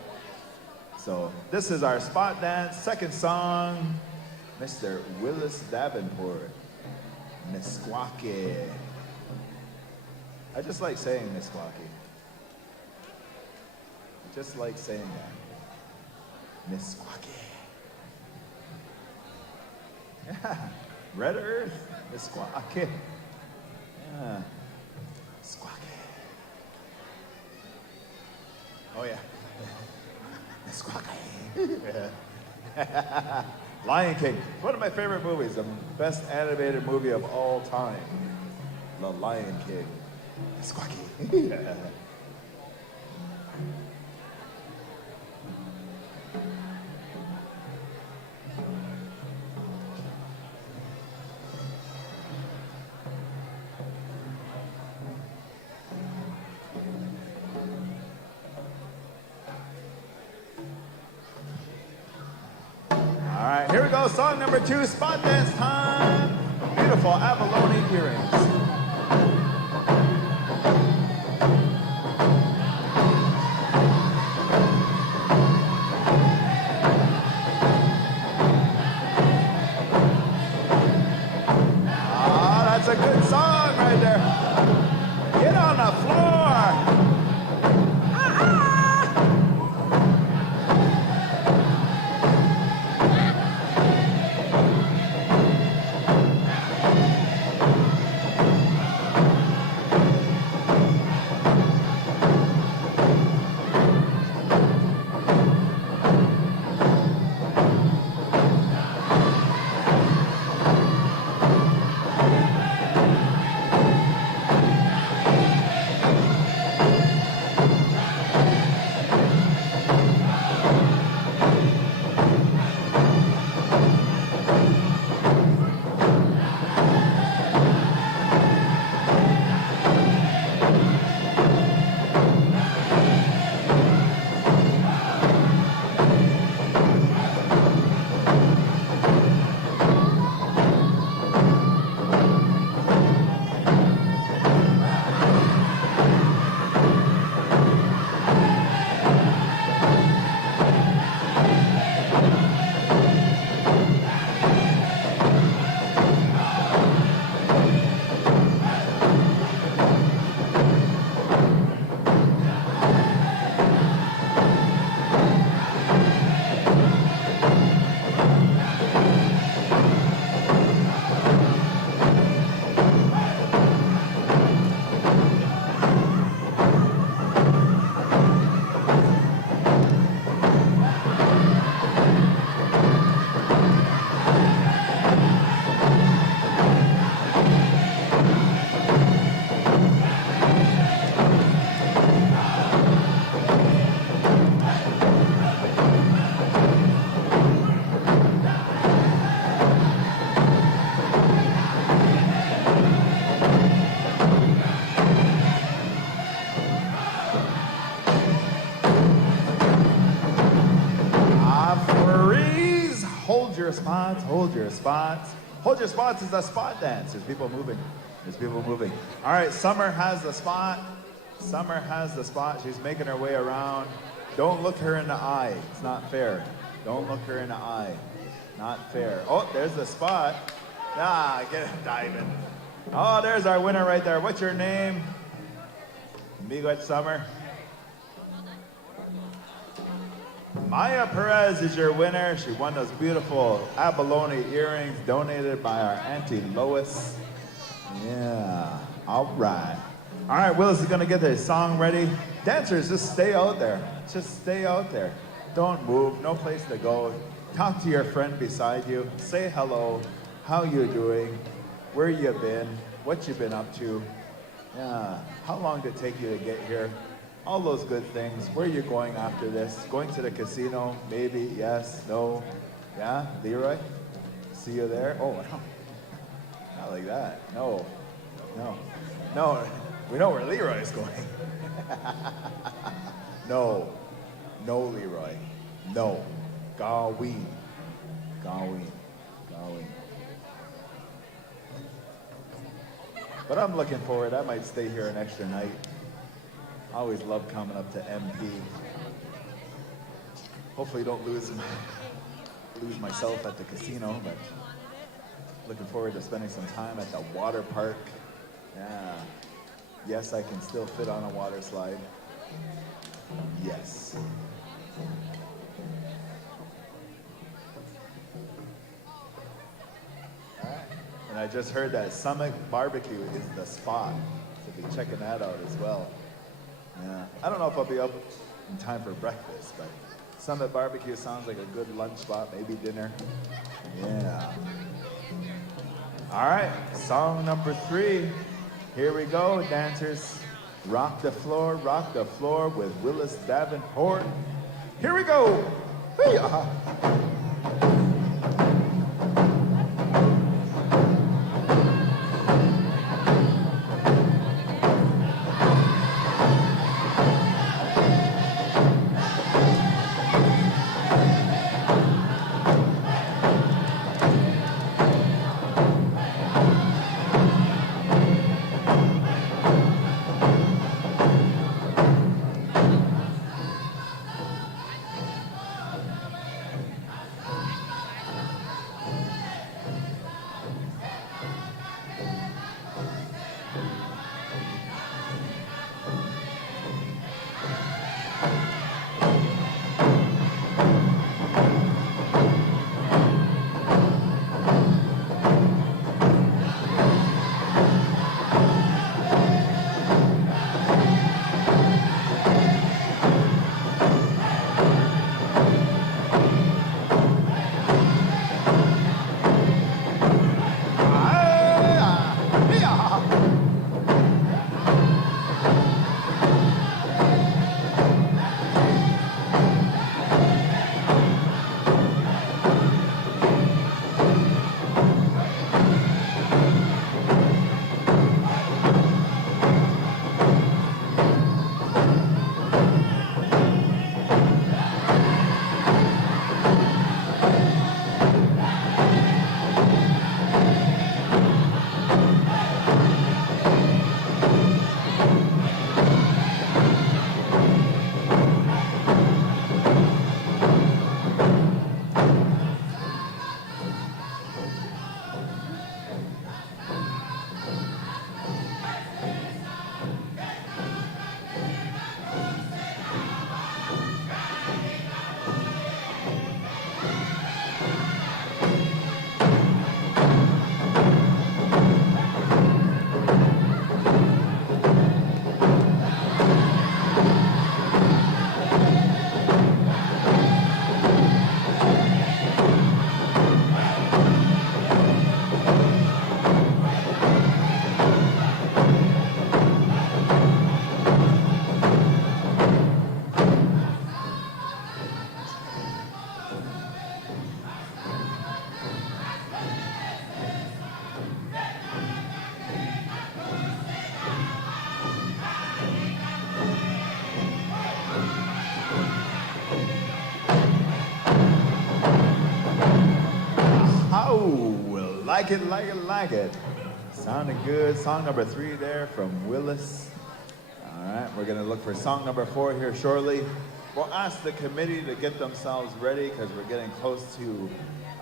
So this is our spot dance. Second song, Mr. Willis Davenport, Meskwaki. I just like saying Meskwaki. Just like saying that. Meskwaki. Yeah. Red Earth, Meskwaki. Yeah. Meskwaki. Oh yeah. Meskwaki. Yeah. Lion King. One of my favorite movies. The best animated movie of all time. The Lion King. Meskwaki. Yeah. Here we go, song number 2, spot dance time. Beautiful abalone earrings. That's a good song right there. Get on the floor. Freeze! Hold your spots, hold your spots. Hold your spots is the spot dance. There's people moving. There's people moving. All right, Summer has the spot. Summer has the spot. She's making her way around. Don't look her in the eye. It's not fair. Don't look her in the eye. Not fair. Oh, there's the spot. Ah, get it diving. Oh, there's our winner right there. What's your name? Miigwech Summer. Maya Perez is your winner. She won those beautiful abalone earrings donated by our Auntie Lois. Yeah, all right. All right, Willis is gonna get his song ready. Dancers, just stay out there. Just stay out there. Don't move, no place to go. Talk to your friend beside you. Say hello, how you doing, where you been, what you been up to. Yeah, how long did it take you to get here? All those good things. Where are you going after this? Going to the casino? Maybe, yes, no. Yeah, Leroy? See you there? Oh, no. Not like that. No. No. No. We know where Leroy's going. No. No, Leroy. No. Gaween. Gaween. Gaween. But I'm looking forward. I might stay here an extra night. I always love coming up to MP. Hopefully don't lose myself at the casino, but looking forward to spending some time at the water park. Yeah. Yes, I can still fit on a water slide. Yes. All right. And I just heard that Summit Barbecue is the spot. So be checking that out as well. Yeah, I don't know if I'll be up in time for breakfast, but Summit Barbecue sounds like a good lunch spot, maybe dinner. Yeah. All right, song number 3. Here we go, dancers. Rock the floor with Willis Davenport. Here we go. Hee-yah. Like it, like it, like it. Sounding good. Song number 3 there from Willis. All right, we're gonna look for song number 4 here shortly. We'll ask the committee to get themselves ready because we're getting close to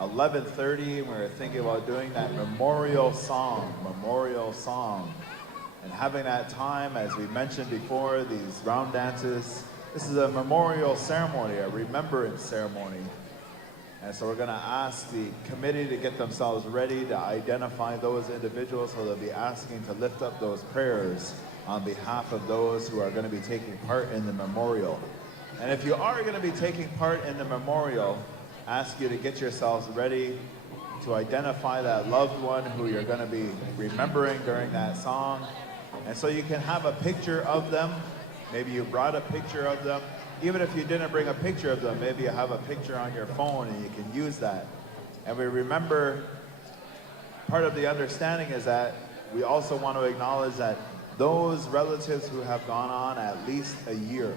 11:30. We're thinking about doing that memorial song, and having that time, as we mentioned before, these round dances. This is a memorial ceremony, a remembrance ceremony. And so we're going to ask the committee to get themselves ready to identify those individuals, so they'll be asking to lift up those prayers on behalf of those who are going to be taking part in the memorial. And if you are going to be taking part in the memorial, ask you to get yourselves ready to identify that loved one who you're going to be remembering during that song. And so you can have a picture of them. Maybe you brought a picture of them. Even if you didn't bring a picture of them, maybe you have a picture on your phone and you can use that. And we remember, part of the understanding is that we also want to acknowledge that those relatives who have gone on at least a year,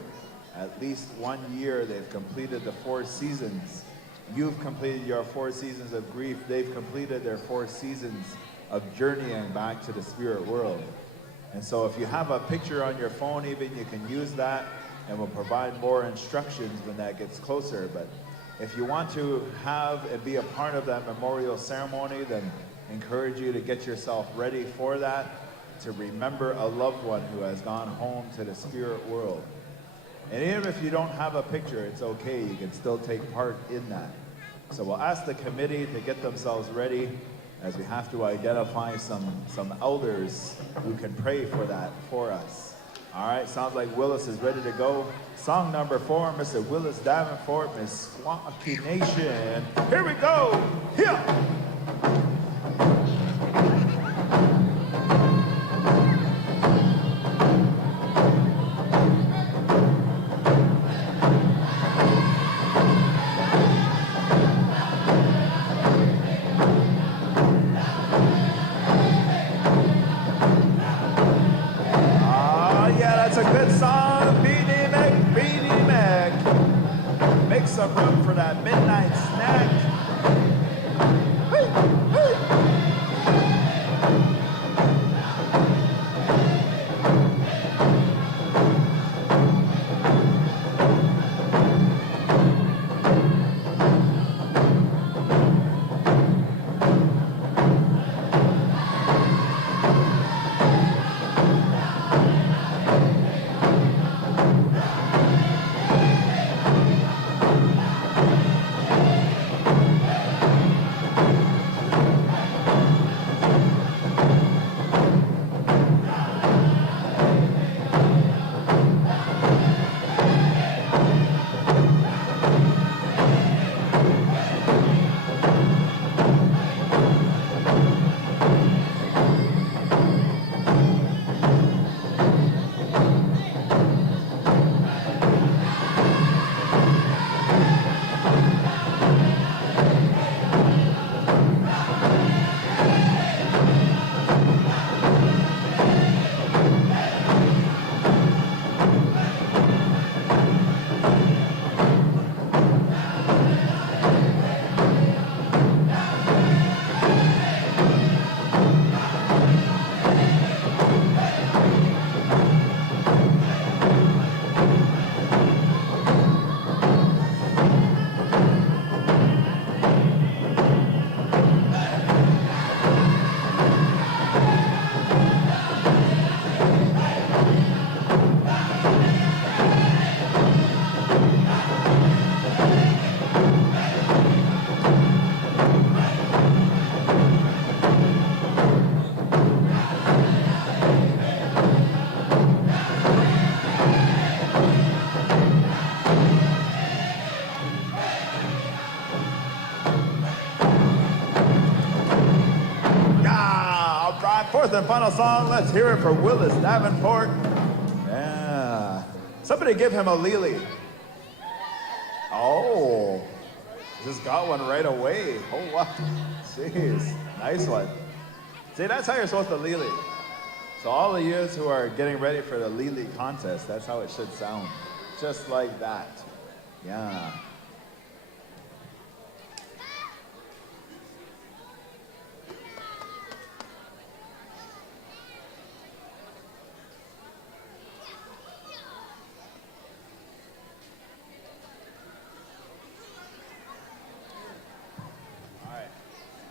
at least 1 year, they've completed the 4 seasons. You've completed your 4 seasons of grief. They've completed their 4 seasons of journeying back to the spirit world. And so if you have a picture on your phone even, you can use that, and we'll provide more instructions when that gets closer. But if you want to have and be a part of that memorial ceremony, then encourage you to get yourself ready for that, to remember a loved one who has gone home to the spirit world. And even if you don't have a picture, it's okay. You can still take part in that. So we'll ask the committee to get themselves ready, as we have to identify some elders who can pray for that for us. All right, sounds like Willis is ready to go. Song number 4, Mr. Willis Davenport, Miss Squawky Nation. Here we go. Here. That's a good song, Beanie Mac. Make some room for that midnight snack. Hey, hey. Fourth and final song. Let's hear it for Willis Davenport. Yeah. Somebody give him a lily. Oh, just got one right away. Oh, wow. Jeez. Nice one. See, that's how you're supposed to lily. So all of you who are getting ready for the lily contest, that's how it should sound. Just like that. Yeah.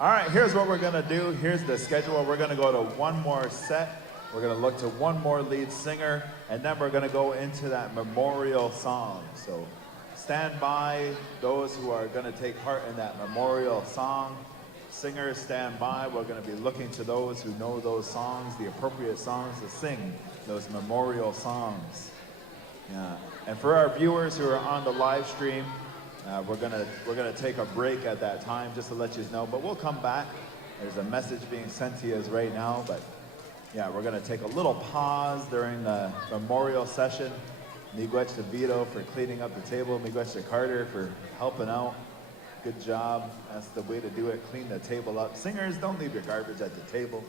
All right, here's what we're gonna do. Here's the schedule. We're gonna go to one more set. We're gonna look to one more lead singer, and then we're gonna go into that memorial song. So stand by, those who are gonna take part in that memorial song. Singers, stand by. We're gonna be looking to those who know those songs, the appropriate songs to sing those memorial songs. Yeah. And for our viewers who are on the live stream, we're gonna take a break at that time just to let you know, but we'll come back. There's a message being sent to you right now, but yeah, we're gonna take a little pause during the memorial session. Miigwech to Vito for cleaning up the table. Miigwech to Carter for helping out. Good job. That's the way to do it. Clean the table up. Singers, don't leave your garbage at the table.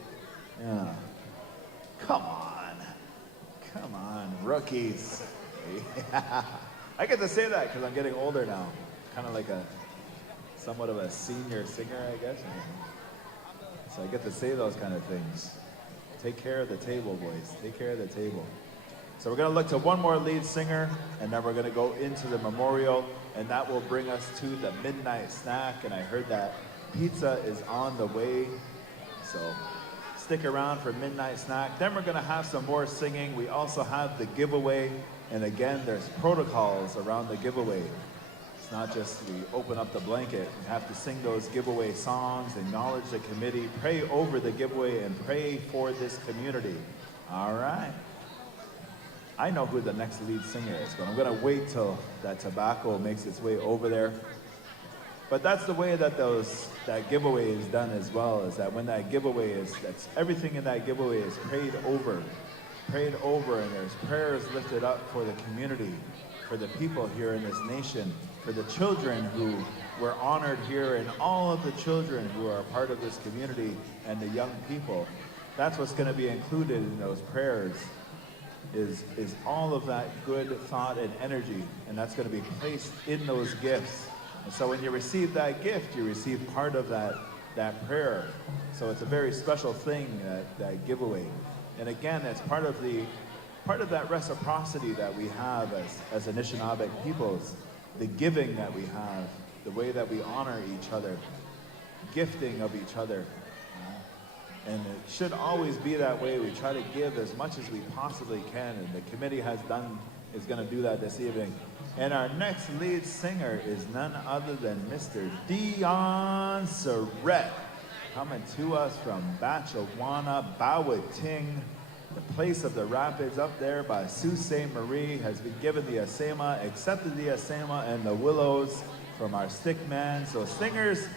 Yeah. Come on. Come on, rookies. Yeah. I get to say that because I'm getting older now. Kind of like somewhat of a senior singer, I guess. So I get to say those kind of things. Take care of the table, boys. Take care of the table. So we're going to look to one more lead singer, and then we're going to go into the memorial, and that will bring us to the midnight snack. And I heard that pizza is on the way, so stick around for midnight snack. Then we're going to have some more singing. We also have the giveaway, and again, there's protocols around the giveaway. It's not just we open up the blanket. We have to sing those giveaway songs, acknowledge the committee, pray over the giveaway, and pray for this community. All right. I know who the next lead singer is, but I'm going to wait till that tobacco makes its way over there. But that's the way that that giveaway is done as well, is that when that giveaway that's everything in that giveaway is prayed over, and there's prayers lifted up for the community, for the people here in this nation, for the children who were honored here, and all of the children who are a part of this community, and the young people. That's what's going to be included in those prayers. Is all of that good thought and energy, and that's going to be placed in those gifts. And so when you receive that gift, you receive part of that prayer. So it's a very special thing, that giveaway. And again, it's part of that reciprocity that we have as Anishinaabe peoples, the giving that we have, the way that we honor each other, gifting of each other. And it should always be that way. We try to give as much as we possibly can, and the committee is going to do that this evening. And our next lead singer is none other than Mr. Dion Surrett, coming to us from Batchewana, Bawating, the place of the rapids up there by Sault Ste. Marie, has been given the asema, accepted the asema and the willows from our stick man. So singers,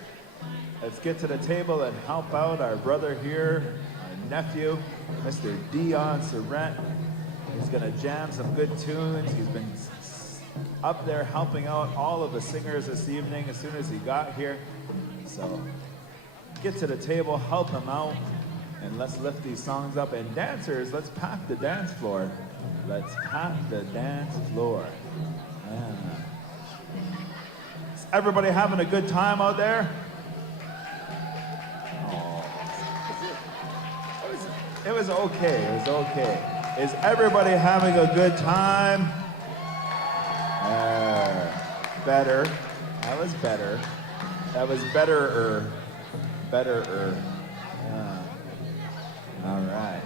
let's get to the table and help out our brother here, our nephew, Mr. Dion Surrett. He's gonna jam some good tunes. He's been up there helping out all of the singers this evening as soon as he got here. So get to the table, help him out, and let's lift these songs up. And dancers, let's pack the dance floor. Let's pack the dance floor. Yeah. Is everybody having a good time out there? It was okay. It was okay. Is everybody having a good time? Better. That was better. That was better-er. Better-er. Yeah. All right.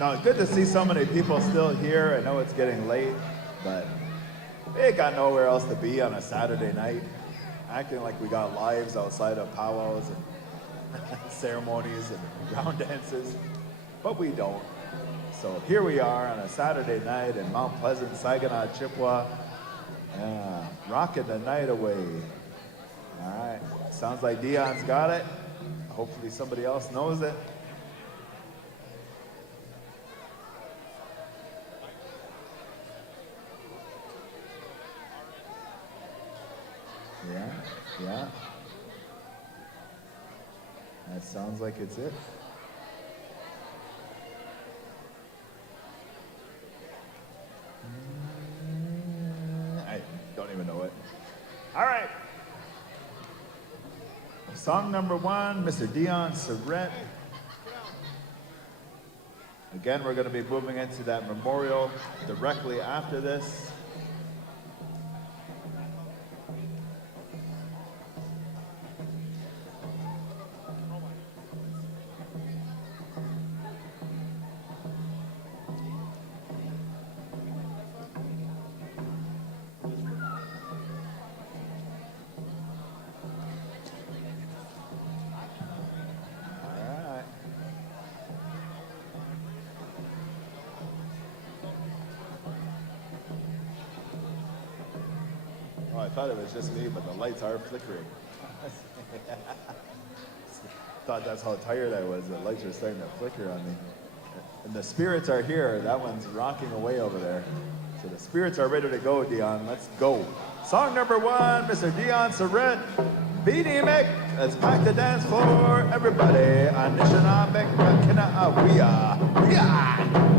No, it's good to see so many people still here. I know it's getting late, but we ain't got nowhere else to be on a Saturday night, acting like we got lives outside of powwows and ceremonies and round dances. But we don't. So here we are on a Saturday night in Mount Pleasant, Saginaw, Chippewa. Yeah, rocking the night away. All right, sounds like Dion's got it. Hopefully somebody else knows it. Yeah. That sounds like it's it. I don't even know it. All right. Song number 1, Mr. Dion Surrett. Again, we're going to be moving into that memorial directly after this. I thought it was just me, but the lights are flickering. Thought that's how tired I was. The lights are starting to flicker on me. And the spirits are here. That one's rocking away over there. So the spirits are ready to go, Dion. Let's go. Song number 1, Mr. Dion Surrett, Beanie Mick. Let's pack the dance floor, everybody. Anishinaabe, Kina'awea. Yeah!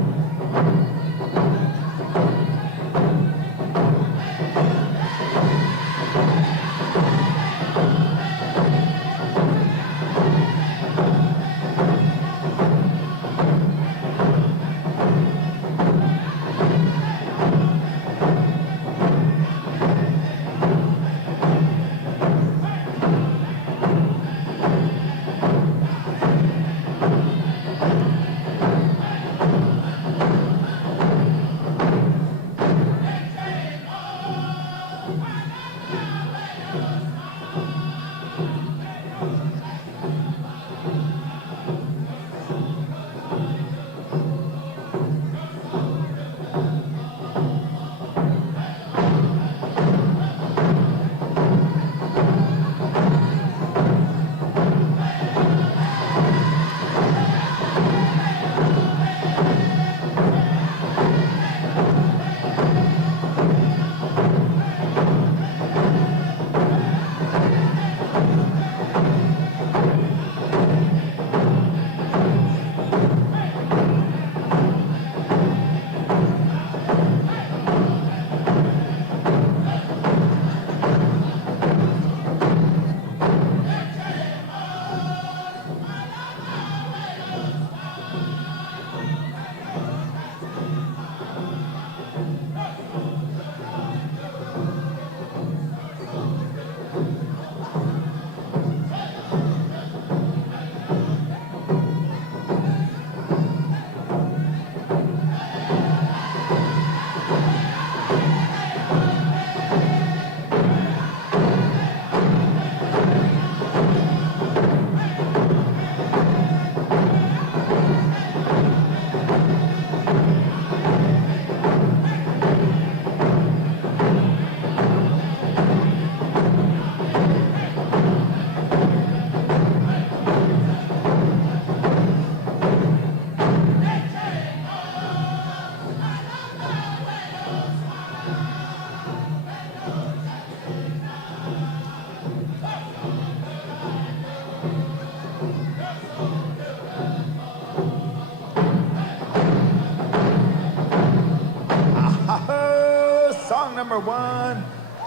Song number 1.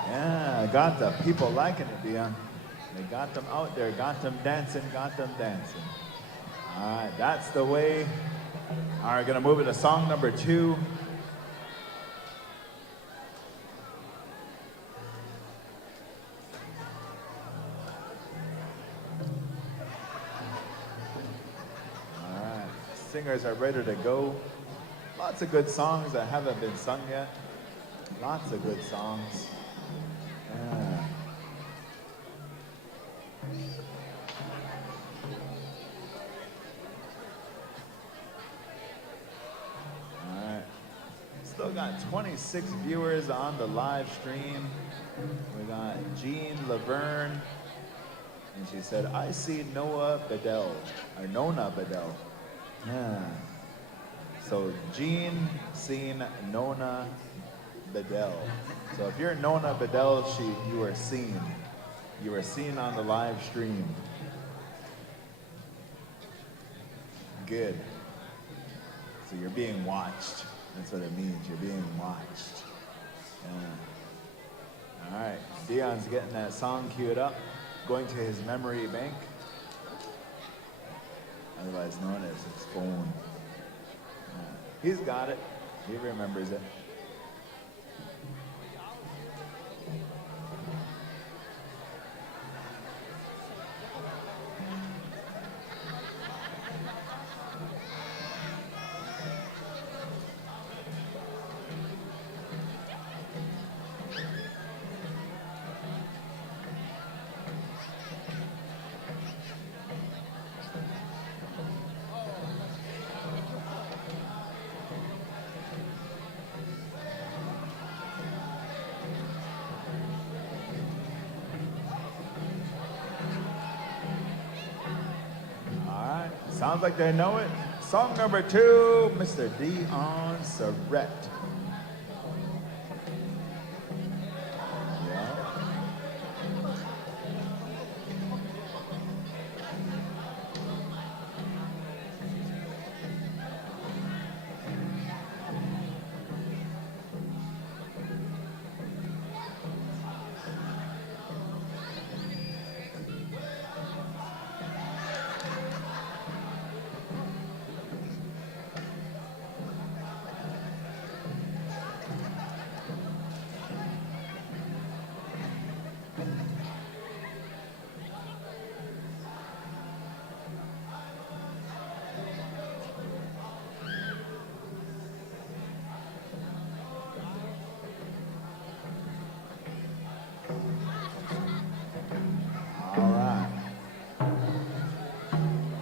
Yeah, got the people liking it, Dion. They got them out there, got them dancing, got them dancing. All right, that's the way. All right, gonna move into song number 2. All right, singers are ready to go. Lots of good songs that haven't been sung yet. Lots of good songs. Yeah. All right. Still got 26 viewers on the live stream. We got Jean Laverne. And she said, I see Noah Bedell. Or Nona Bedell. Yeah. So Jean seen Nona Bedell. So if you're Nona Bedell, you are seen. You are seen on the live stream. Good. So you're being watched. That's what it means. You're being watched. Yeah. All right. Dion's getting that song queued up, going to his memory bank, otherwise known as his phone. Yeah. He's got it. He remembers it. Sounds like they know it. Song number 2, Mr. Dion Surrett.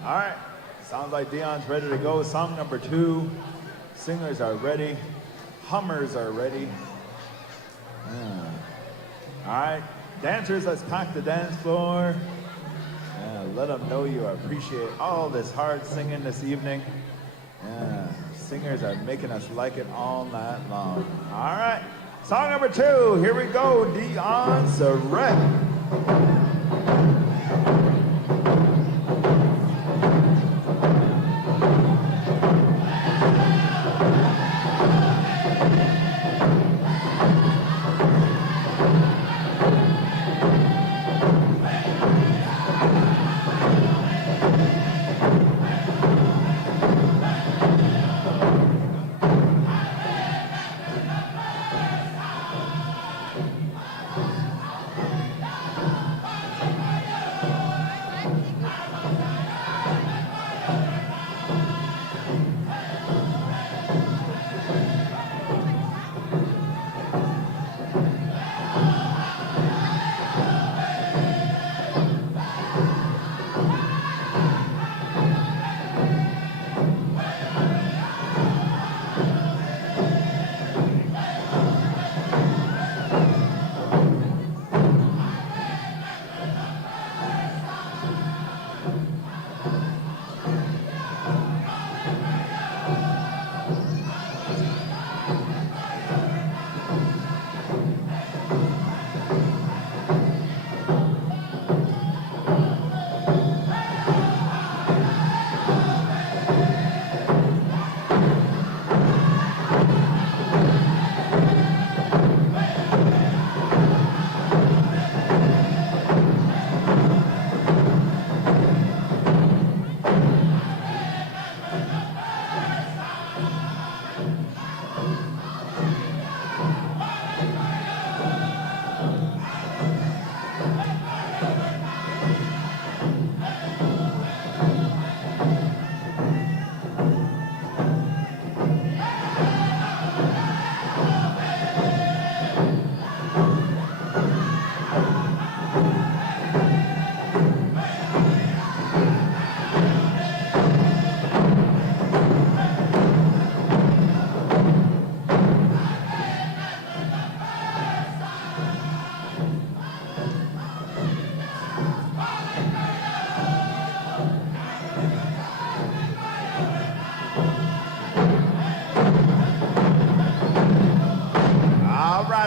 All right, sounds like Dion's ready to go. Song number 2, singers are ready, hummers are ready. All right, dancers, let's pack the dance floor. Let them know you appreciate all this hard singing this evening. Singers are making us like it all night long. All right, song number 2, here we go, Dion Surrett.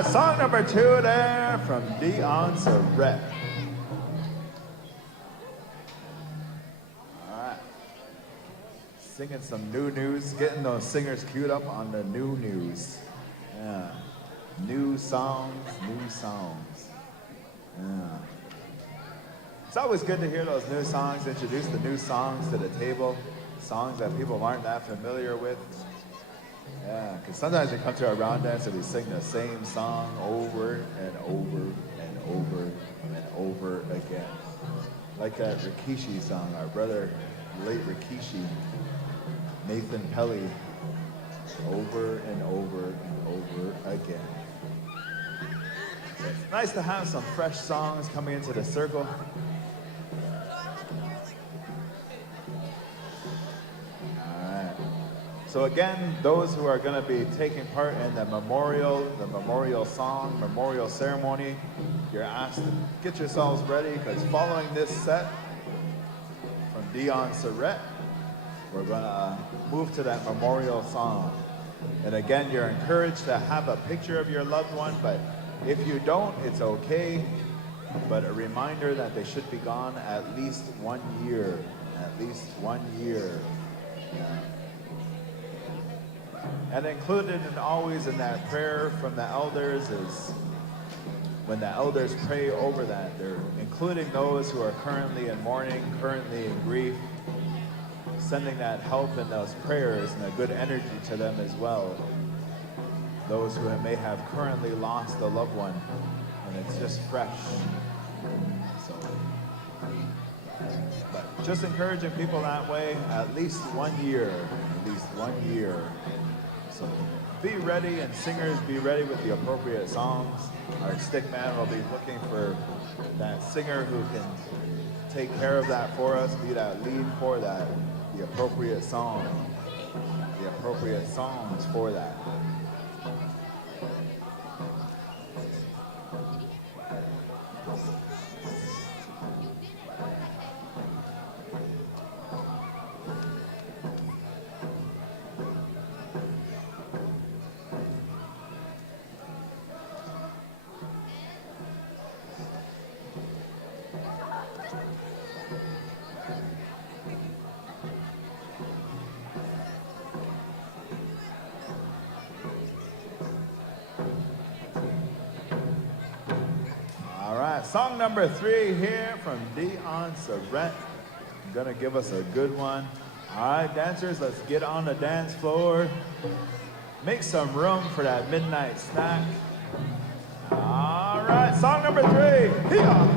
Song number 2 there from Dion Surrett. All right. Singing some new news, getting those singers queued up on the new news. Yeah. New songs, new songs. Yeah. It's always good to hear those new songs, introduce the new songs to the table, songs that people aren't that familiar with. Yeah, because sometimes we come to a round dance and we sing the same song over and over and over and over again. Like that Rikishi song, our brother, late Rikishi, Nathan Pelly, over and over and over again. So it's nice to have some fresh songs coming into the circle. So again, those who are going to be taking part in the memorial song, memorial ceremony, you're asked to get yourselves ready because following this set from Dion Surrett, we're going to move to that memorial song. And again, you're encouraged to have a picture of your loved one, but if you don't, it's okay. But a reminder that they should be gone at least 1 year. At least 1 year. And included and always in that prayer from the elders is when the elders pray over that, they're including those who are currently in mourning, currently in grief, sending that help and those prayers and a good energy to them as well. Those who may have currently lost a loved one, and it's just fresh. So, but just encouraging people that way, at least 1 year, at least 1 year. So be ready, and singers be ready with the appropriate songs. Our stick man will be looking for that singer who can take care of that for us, be that lead for that, the appropriate song, the appropriate songs for that. Song number 3 here from Dion Surrett. Gonna give us a good one. All right, dancers, let's get on the dance floor. Make some room for that midnight snack. All right, song number 3. Here.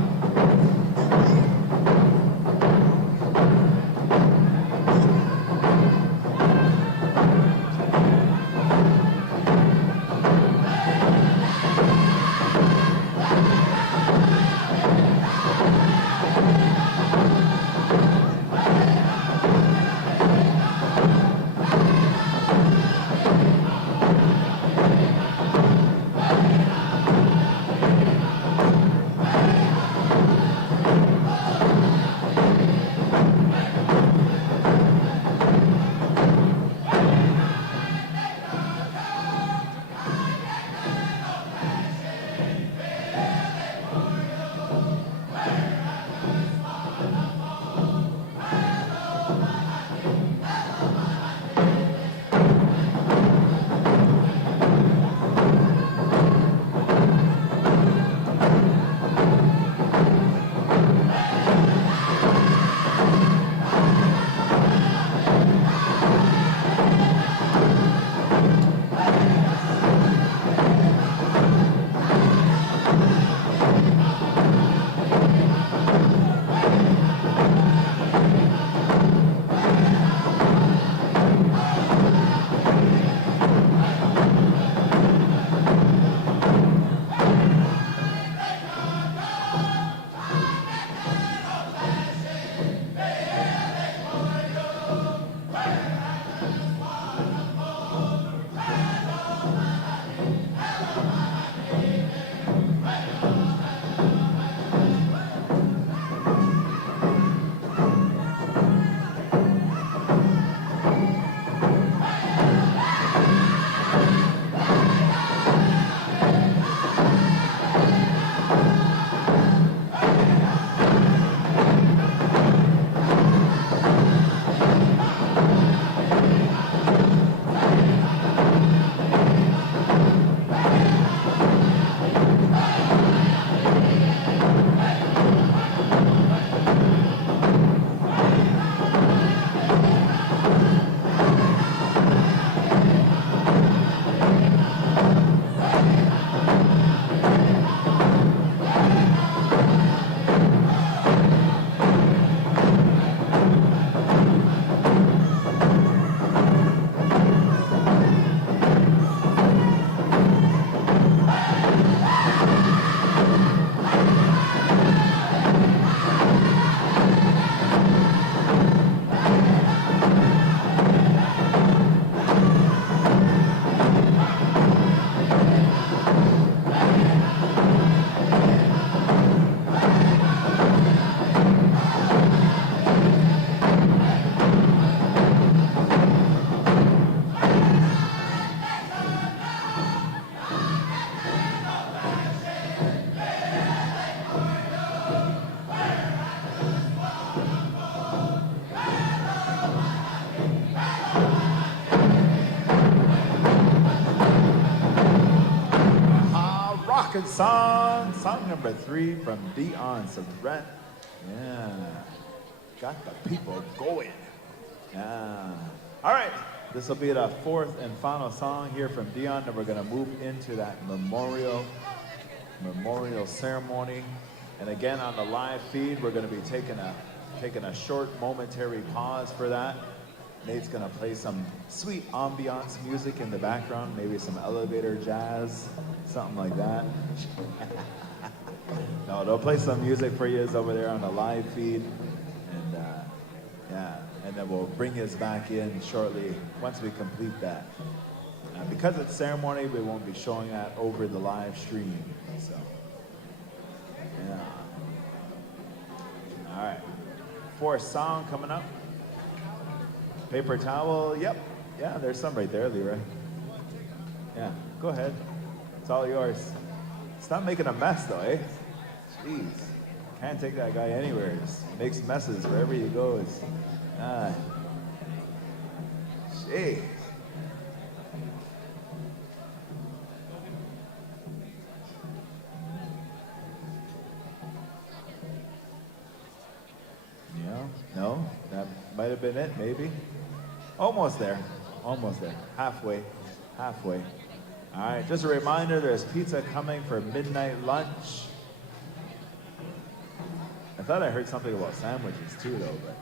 rocking song. Song number 3 from Dion. So Brett, yeah, got the people going. Yeah. All right, this will be the 4th and final song here from Dion, and we're gonna move into that memorial ceremony. And again, on the live feed, we're gonna be taking a short momentary pause for that. Nate's gonna play some sweet ambiance music in the background, maybe some elevator jazz, something like that. No, they'll play some music for you over there on the live feed, and yeah, and then we'll bring us back in shortly once we complete that. Because it's ceremony, we won't be showing that over the live stream. So, yeah. All right, 4th song coming up. Paper towel, yep. Yeah, there's some right there, Leroy. Yeah, go ahead. It's all yours. Stop making a mess, though, eh? Jeez. Can't take that guy anywhere. Just makes messes wherever he goes. Jeez. Yeah, no, that might have been it, maybe. Almost there. Almost there. Halfway. Halfway. All right, just a reminder, there's pizza coming for midnight lunch. I thought I heard something about sandwiches too, though, but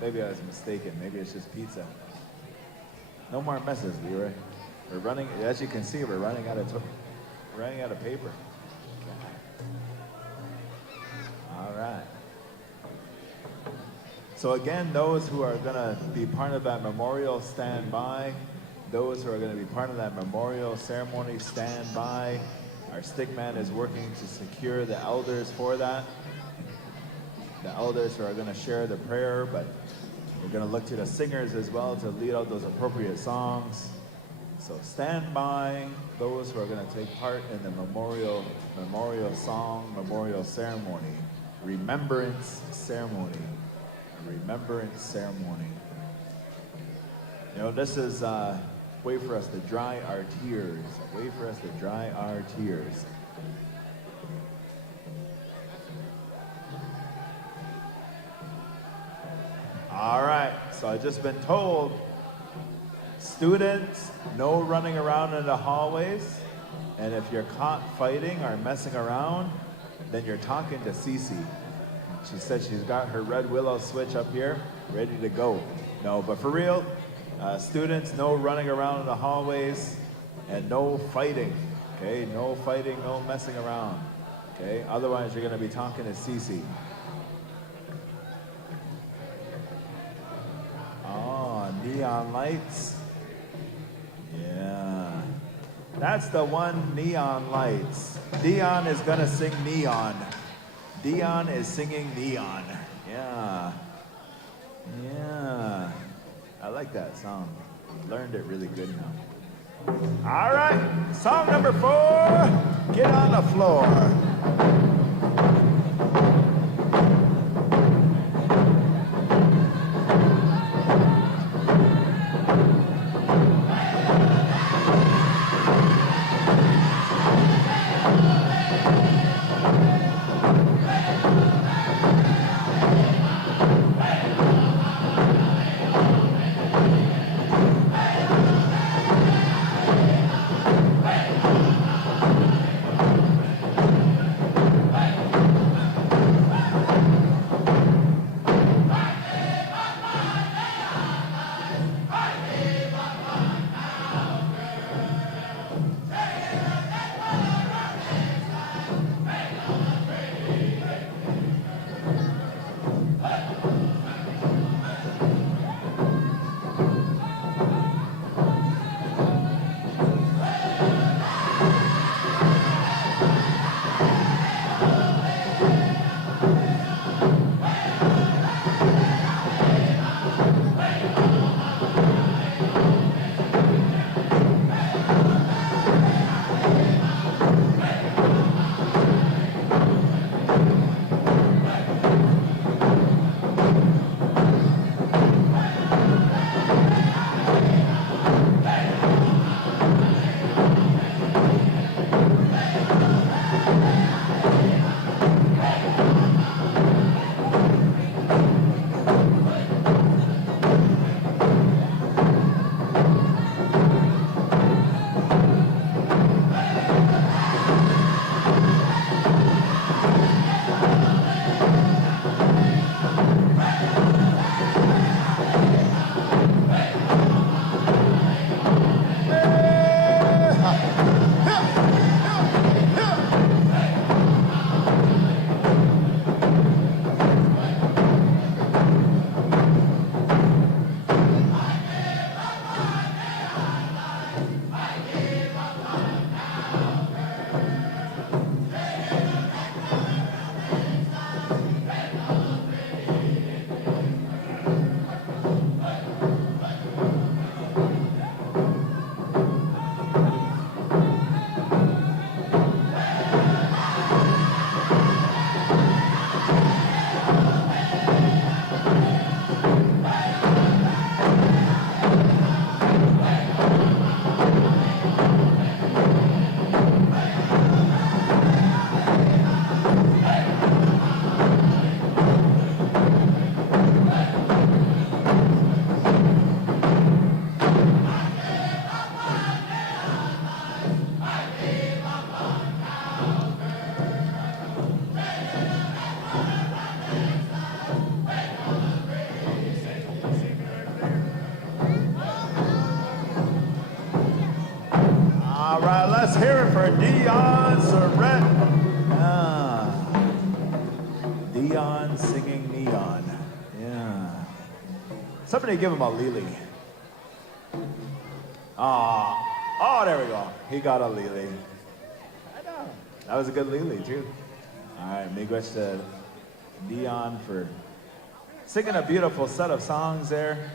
maybe I was mistaken. Maybe it's just pizza. No more messes, Leroy. We're running, as you can see, we're running out of paper. All right. So again, those who are going to be part of that memorial, stand by. Those who are going to be part of that memorial ceremony, stand by. Our stickman is working to secure the elders for that. The elders who are going to share the prayer, but we're going to look to the singers as well to lead out those appropriate songs. So stand by those who are going to take part in the memorial song, memorial ceremony, remembrance ceremony. Remembrance ceremony. You know, this is a way for us to dry our tears. A way for us to dry our tears. All right, so I've just been told, students, no running around in the hallways. And if you're caught fighting or messing around, then you're talking to Cece. She said she's got her red willow switch up here, ready to go. No, but for real, students, no running around in the hallways and no fighting, okay? No fighting, no messing around, okay? Otherwise, you're gonna be talking to Cece. Oh, neon lights. Yeah, that's the one, neon lights. Dion is gonna sing Neon. Dion is singing Neon. Yeah. Yeah. I like that song. Learned it really good now. All right. Song number 4. Get on the floor. for Dion Surrett. Dion singing Neon. Yeah. Somebody give him a Lily. Oh, there we go. He got a Lily. I know. That was a good Lily, too. All right, miigwech to Dion for singing a beautiful set of songs there.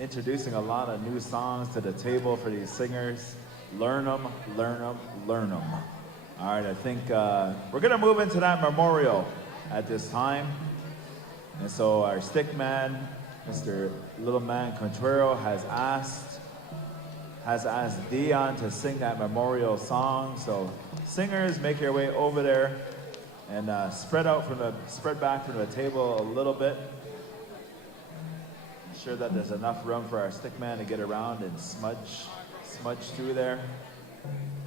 Introducing a lot of new songs to the table for these singers. Learn them, learn them, learn them. All right, I think we're going to move into that memorial at this time. And so our stick man, Mr. Little Man Contrero, has asked Dion to sing that memorial song. So singers, make your way over there and spread back from the table a little bit. Ensure that there's enough room for our stick man to get around and smudge through there.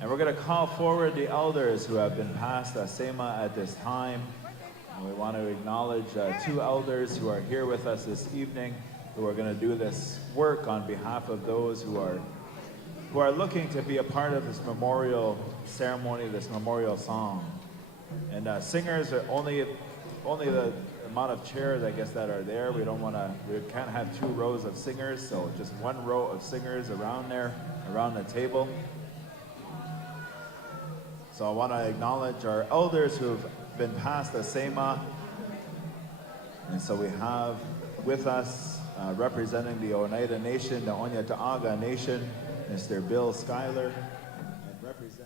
And we're going to call forward the elders who have been passed Sema at this time. And we want to acknowledge two elders who are here with us this evening, who are going to do this work on behalf of those who are looking to be a part of this memorial ceremony, this memorial song. And singers are only the amount of chairs, I guess, that are there. We can't have 2 rows of singers, so just 1 row of singers around there, around the table. So I want to acknowledge our elders who have been passed the Sema. And so we have with us, representing the Oneida Nation, the Onyataaga Nation, Mr. Bill Schuyler, and representing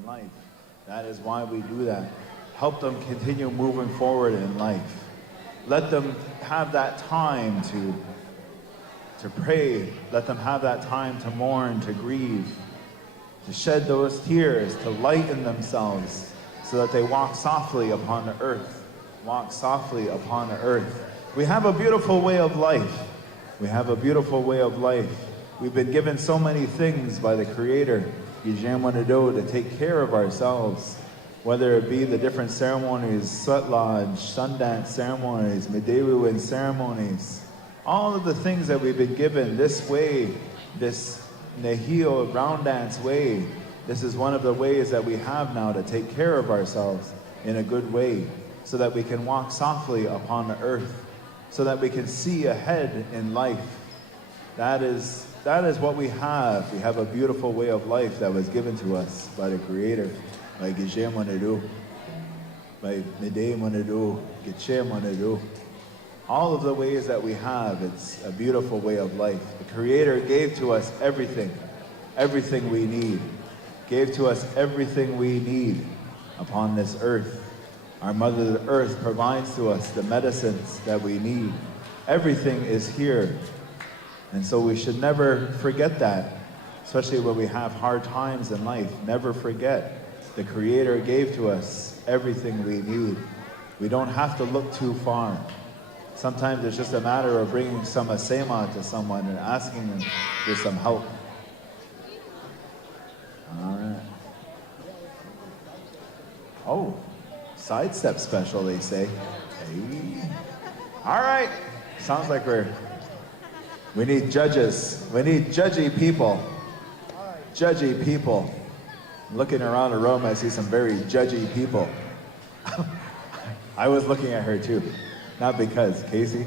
in life. That is why we do that. Help them continue moving forward in life. Let them have that time to pray. Let them have that time to mourn, to grieve, to shed those tears, to lighten themselves so that they walk softly upon the earth. Walk softly upon the earth. We have a beautiful way of life. We have a beautiful way of life. We've been given so many things by the Creator, to take care of ourselves, whether it be the different ceremonies, sweat lodge, sundance ceremonies, Medewin ceremonies, all of the things that we've been given this way, this Nehio round dance way. This is one of the ways that we have now to take care of ourselves in a good way, so that we can walk softly upon the earth, so that we can see ahead in life. That is what we have. We have a beautiful way of life that was given to us by the Creator, by Geshe Monedu, by Mede Monedu, Geshe Monedu. All of the ways that we have, it's a beautiful way of life. The Creator gave to us everything we need. Gave to us everything we need upon this earth. Our Mother the Earth provides to us the medicines that we need. Everything is here. And so we should never forget that, especially when we have hard times in life. Never forget the Creator gave to us everything we need. We don't have to look too far. Sometimes it's just a matter of bringing some asema to someone and asking them for some help. All right. Oh, sidestep special, they say. Hey. All right. Sounds like we need judges. We need judgy people. Judgy people. Looking around the room, I see some very judgy people. I was looking at her too. Not because, Casey.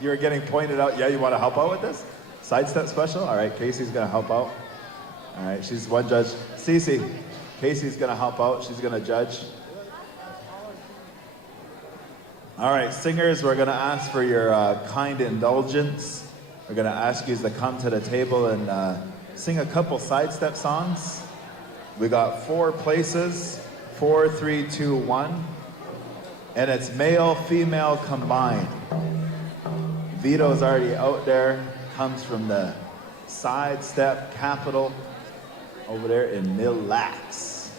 You were getting pointed out. Yeah, you want to help out with this? Sidestep special? All right, Casey's going to help out. All right, she's one judge. Cece, Casey's going to help out. She's going to judge. All right, singers, we're going to ask for your kind indulgence. We're going to ask you to come to the table and sing a couple sidestep songs. We got 4 places, 4, 3, 2, 1. And it's male, female combined. Vito's already out there, comes from the sidestep capital over there in Mille Lacs.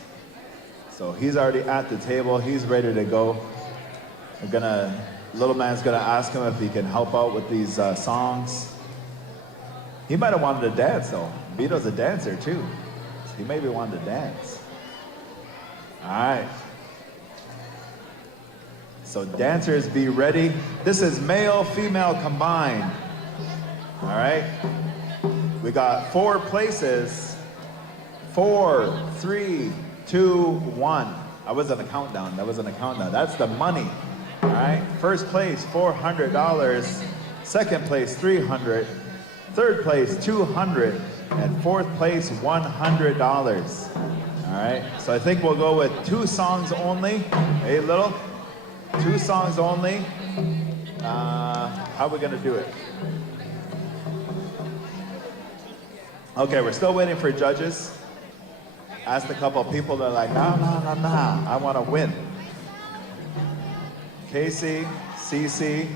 So he's already at the table, he's ready to go. Little man's gonna ask him if he can help out with these songs. He might have wanted to dance though. Vito's a dancer too. So he maybe wanted to dance. All right. So dancers, be ready. This is male, female combined. All right. We got 4 places. 4, 3, 2, 1. That wasn't a countdown. That's the money. All right. First place, $400. Second place, $300. Third place, $200. And fourth place, $100. All right. So I think we'll go with 2 songs only. Hey, little. 2 songs only. How are we gonna do it? Okay, we're still waiting for judges. Asked a couple of people that are like, nah, I wanna win. Casey, Cece.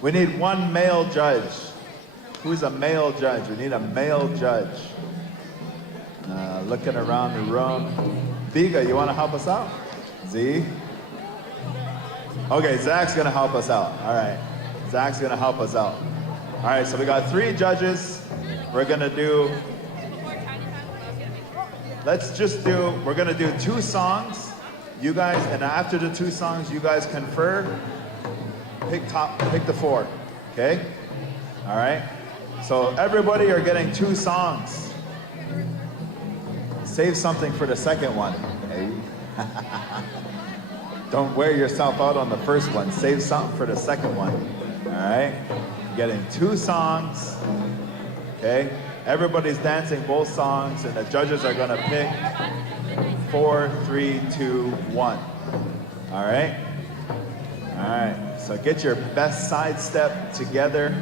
We need 1 male judge. Who's a male judge? We need a male judge. Looking around the room. Viga, you wanna help us out? Z? Okay, Zach's gonna help us out. All right, Zach's gonna help us out. All right, so we got 3 judges. We're gonna do, we're gonna do 2 songs. You guys, and after the 2 songs, you guys confer. Pick the 4, okay? All right, so everybody are getting 2 songs. Save something for the second one. Hey. Don't wear yourself out on the first one. Save something for the second one. All right? Getting 2 songs. Okay? Everybody's dancing both songs, and the judges are going to pick 4, 3, 2, 1. All right? All right. So get your best sidestep together.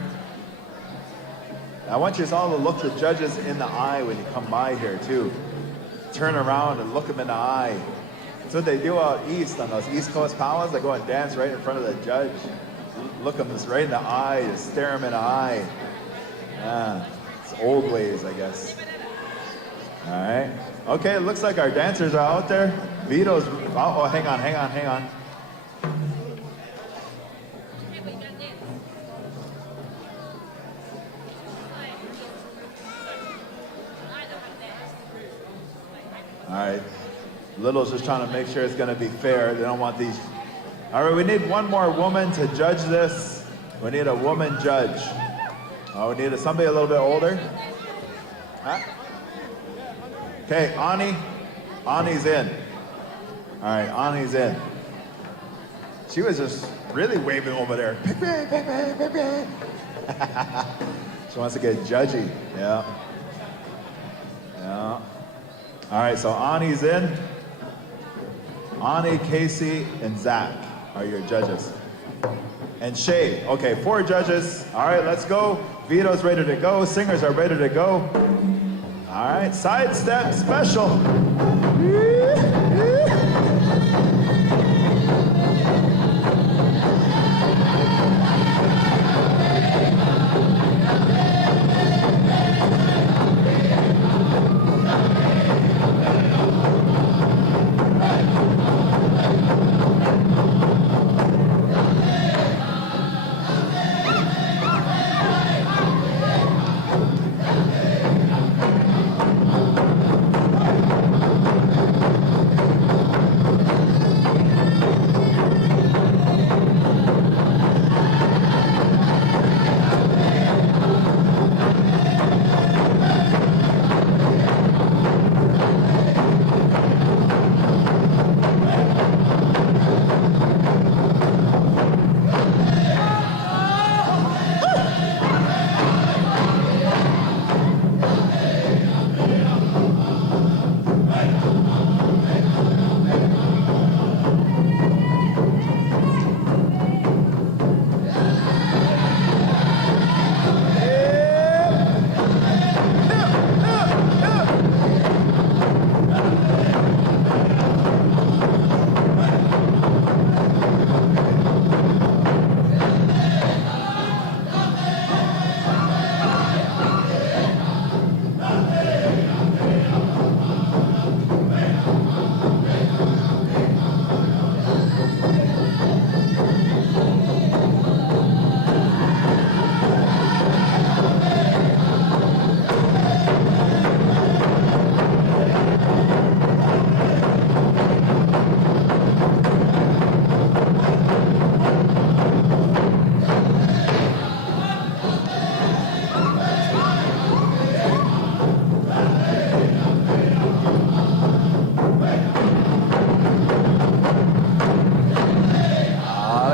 I want you all to look the judges in the eye when you come by here too. Turn around and look them in the eye. That's what they do out east on those East Coast powwows. They go and dance right in front of the judge. Look them just right in the eye, just stare them in the eye. It's old ways, I guess. All right. Okay, it looks like our dancers are out there. Vito's, oh, hang on. All right. Little's just trying to make sure it's going to be fair. They don't want these. All right, we need one more woman to judge this. We need a woman judge. Oh, we need somebody a little bit older. Huh? Okay, Ani's in. All right, Ani's in. She was just really waving over there. She wants to get judgy. Yeah. All right, so Ani's in. Ani, Casey, and Zach are your judges. And Shay. Okay, 4 judges. All right, let's go. Vito's ready to go. Singers are ready to go. All right, sidestep special.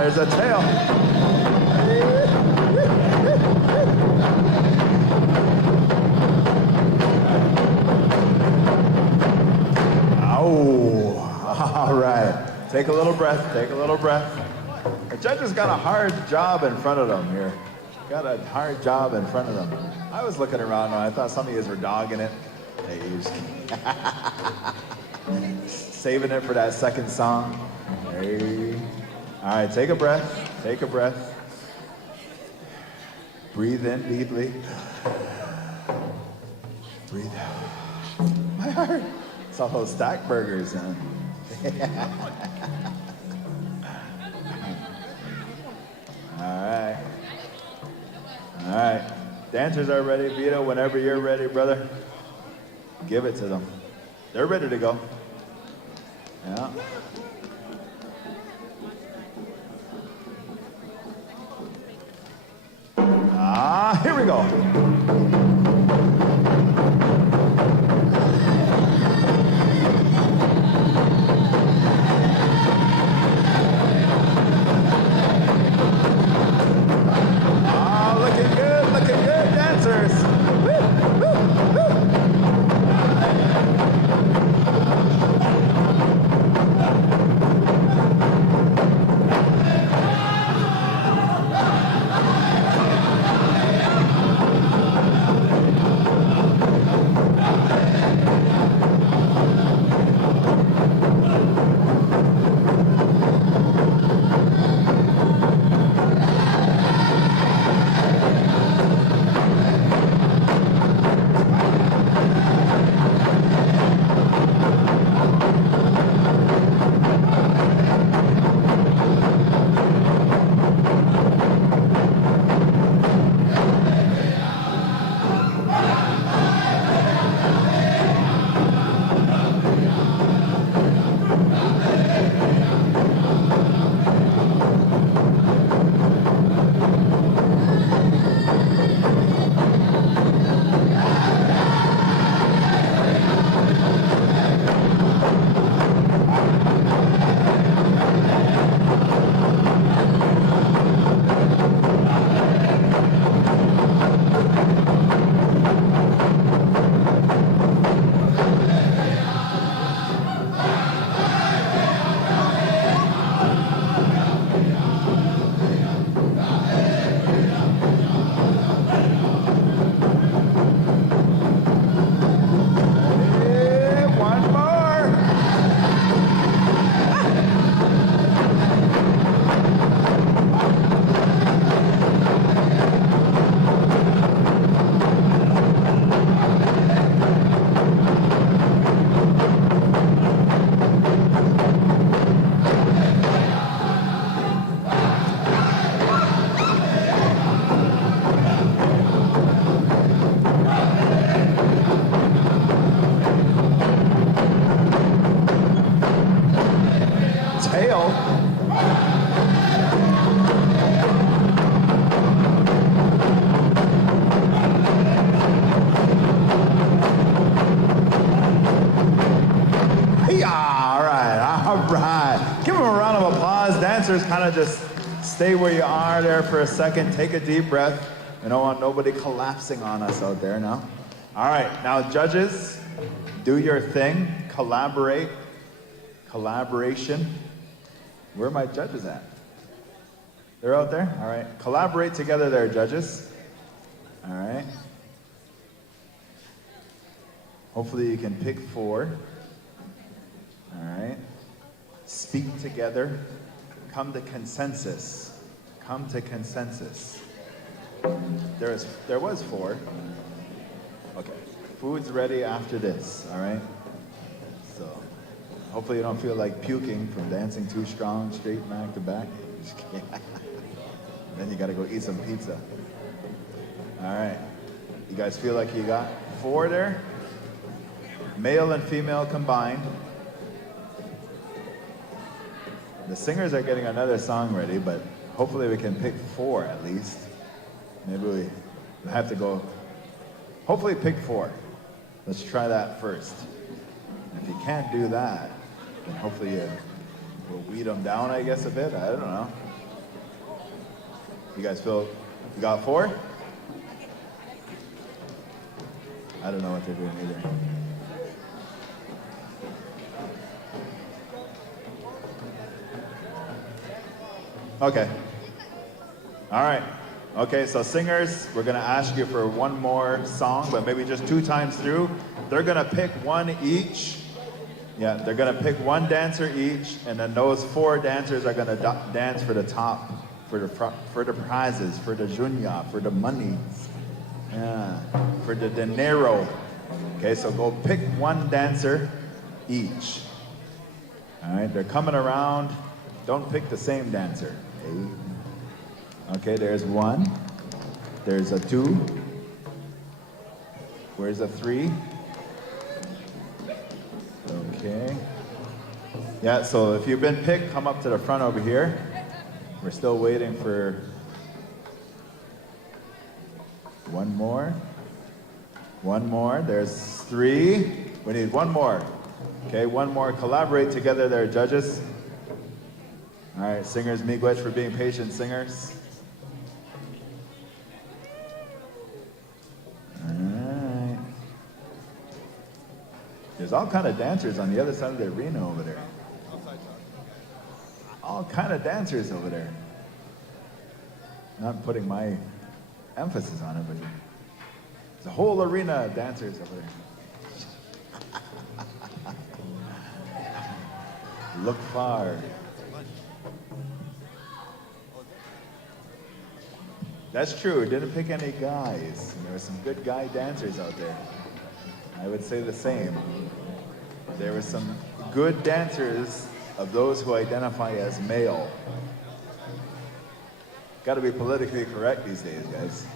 There's a tail. Oh, all right. Take a little breath, take a little breath. The judges got a hard job in front of them here. Got a hard job in front of them. I was looking around and I thought some of you were dogging it. Hey, saving it for that second song. Hey. All right, take a breath, take a breath. Breathe in deeply. Breathe out. My heart. It's all those stack burgers, huh? All right. All right. Dancers are ready. Vito, whenever you're ready, brother, give it to them. They're ready to go. Yeah. Here we go. Looking good, dancers. Woo, woo, woo. dancers, kind of just stay where you are there for a second. Take a deep breath. We don't want nobody collapsing on us out there now. All right, now judges, do your thing. Collaborate. Collaboration. Where are my judges at? They're out there? All right. Collaborate together there, judges. All right. Hopefully you can pick 4. All right. Speak together. Come to consensus. Come to consensus. There was 4. Okay. Food's ready after this, all right? So hopefully you don't feel like puking from dancing too strong, straight back to back. Just kidding. Then you gotta go eat some pizza. All right. You guys feel like you got 4 there? Male and female combined. The singers are getting another song ready, but hopefully we can pick 4 at least. Maybe we have to go, hopefully pick 4. Let's try that first. If you can't do that, then hopefully we'll weed them down, I guess, a bit. I don't know. You guys feel, you got 4? I don't know what they're doing either. Okay. All right. Okay, so singers, we're gonna ask you for one more song, but maybe just 2 times through. They're gonna pick 1 each. Yeah, they're gonna pick 1 dancer each, and then those 4 dancers are gonna dance for the top, for the prizes, for the junya, for the monies, yeah, for the dinero. Okay, so go pick 1 dancer each. All right, they're coming around. Don't pick the same dancer. Okay, there's 1. There's a 2. Where's a 3? Okay. Yeah, so if you've been picked, come up to the front over here. We're still waiting for 1 more. 1 more. There's 3. We need 1 more. Okay, 1 more. Collaborate together there, judges. All right, singers, miigwech for being patient, singers. All right. There's all kind of dancers on the other side of the arena over there. All kind of dancers over there. Not putting my emphasis on it, but there's a whole arena of dancers over there. Look far. That's true. Didn't pick any guys. There were some good guy dancers out there. I would say the same. There were some good dancers of those who identify as male. Got to be politically correct these days, guys.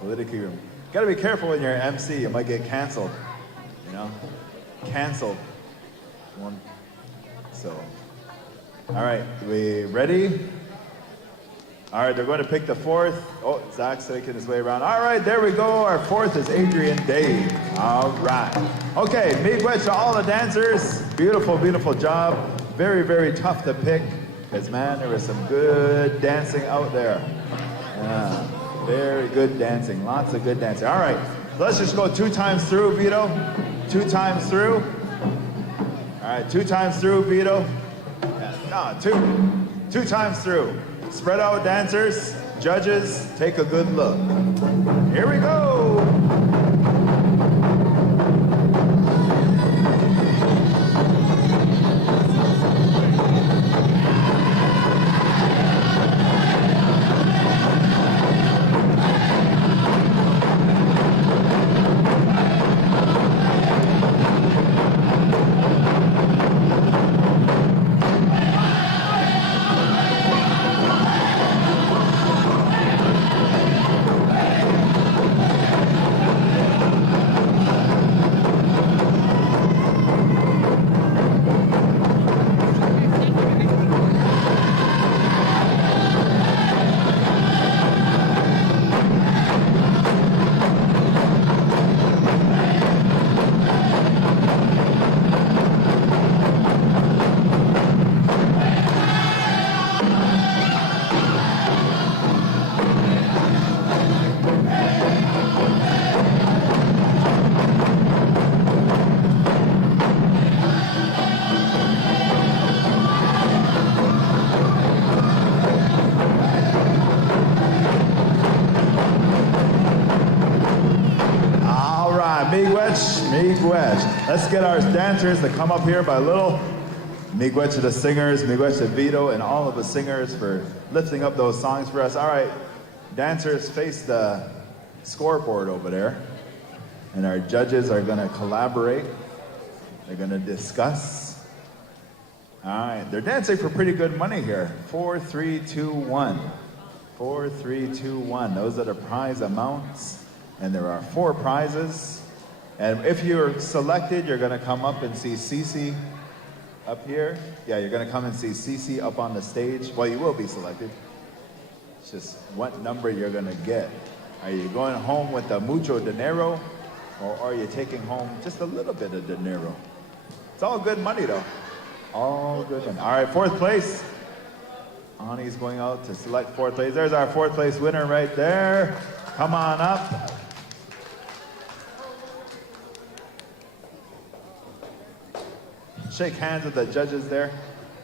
Politically, got to be careful when you're an MC. You might get canceled. You know, canceled. So, all right, we ready? All right, they're going to pick the 4th. Oh, Zach's taking his way around. All right, there we go. Our 4th is Adrian Dave. All right. Okay, miigwech to all the dancers. Beautiful, beautiful job. Very, very tough to pick because, man, there was some good dancing out there. Yeah, very good dancing. Lots of good dancing. All right, let's just go 2 times through, Vito. 2 times through. All right, 2 times through, Vito. Yeah, no, 2 times through. Spread out, dancers, judges, take a good look. Here we go. Miigwech. Let's get our dancers to come up here by little. Miigwech to the singers, Miigwech to Vito, and all of the singers for lifting up those songs for us. All right, dancers face the scoreboard over there, and our judges are going to collaborate. They're going to discuss. All right, they're dancing for pretty good money here. 4, 3, 2, 1. 4, 3, 2, 1. Those are the prize amounts, and there are 4 prizes. And if you're selected, you're going to come up and see Cece up here. Yeah, you're going to come and see Cece up on the stage. Well, you will be selected. It's just what number you're going to get. Are you going home with the mucho dinero, or are you taking home just a little bit of dinero? It's all good money, though. All good money. All right, 4th place. Ani's going out to select 4th place. There's our 4th place winner right there. Come on up. Shake hands with the judges there.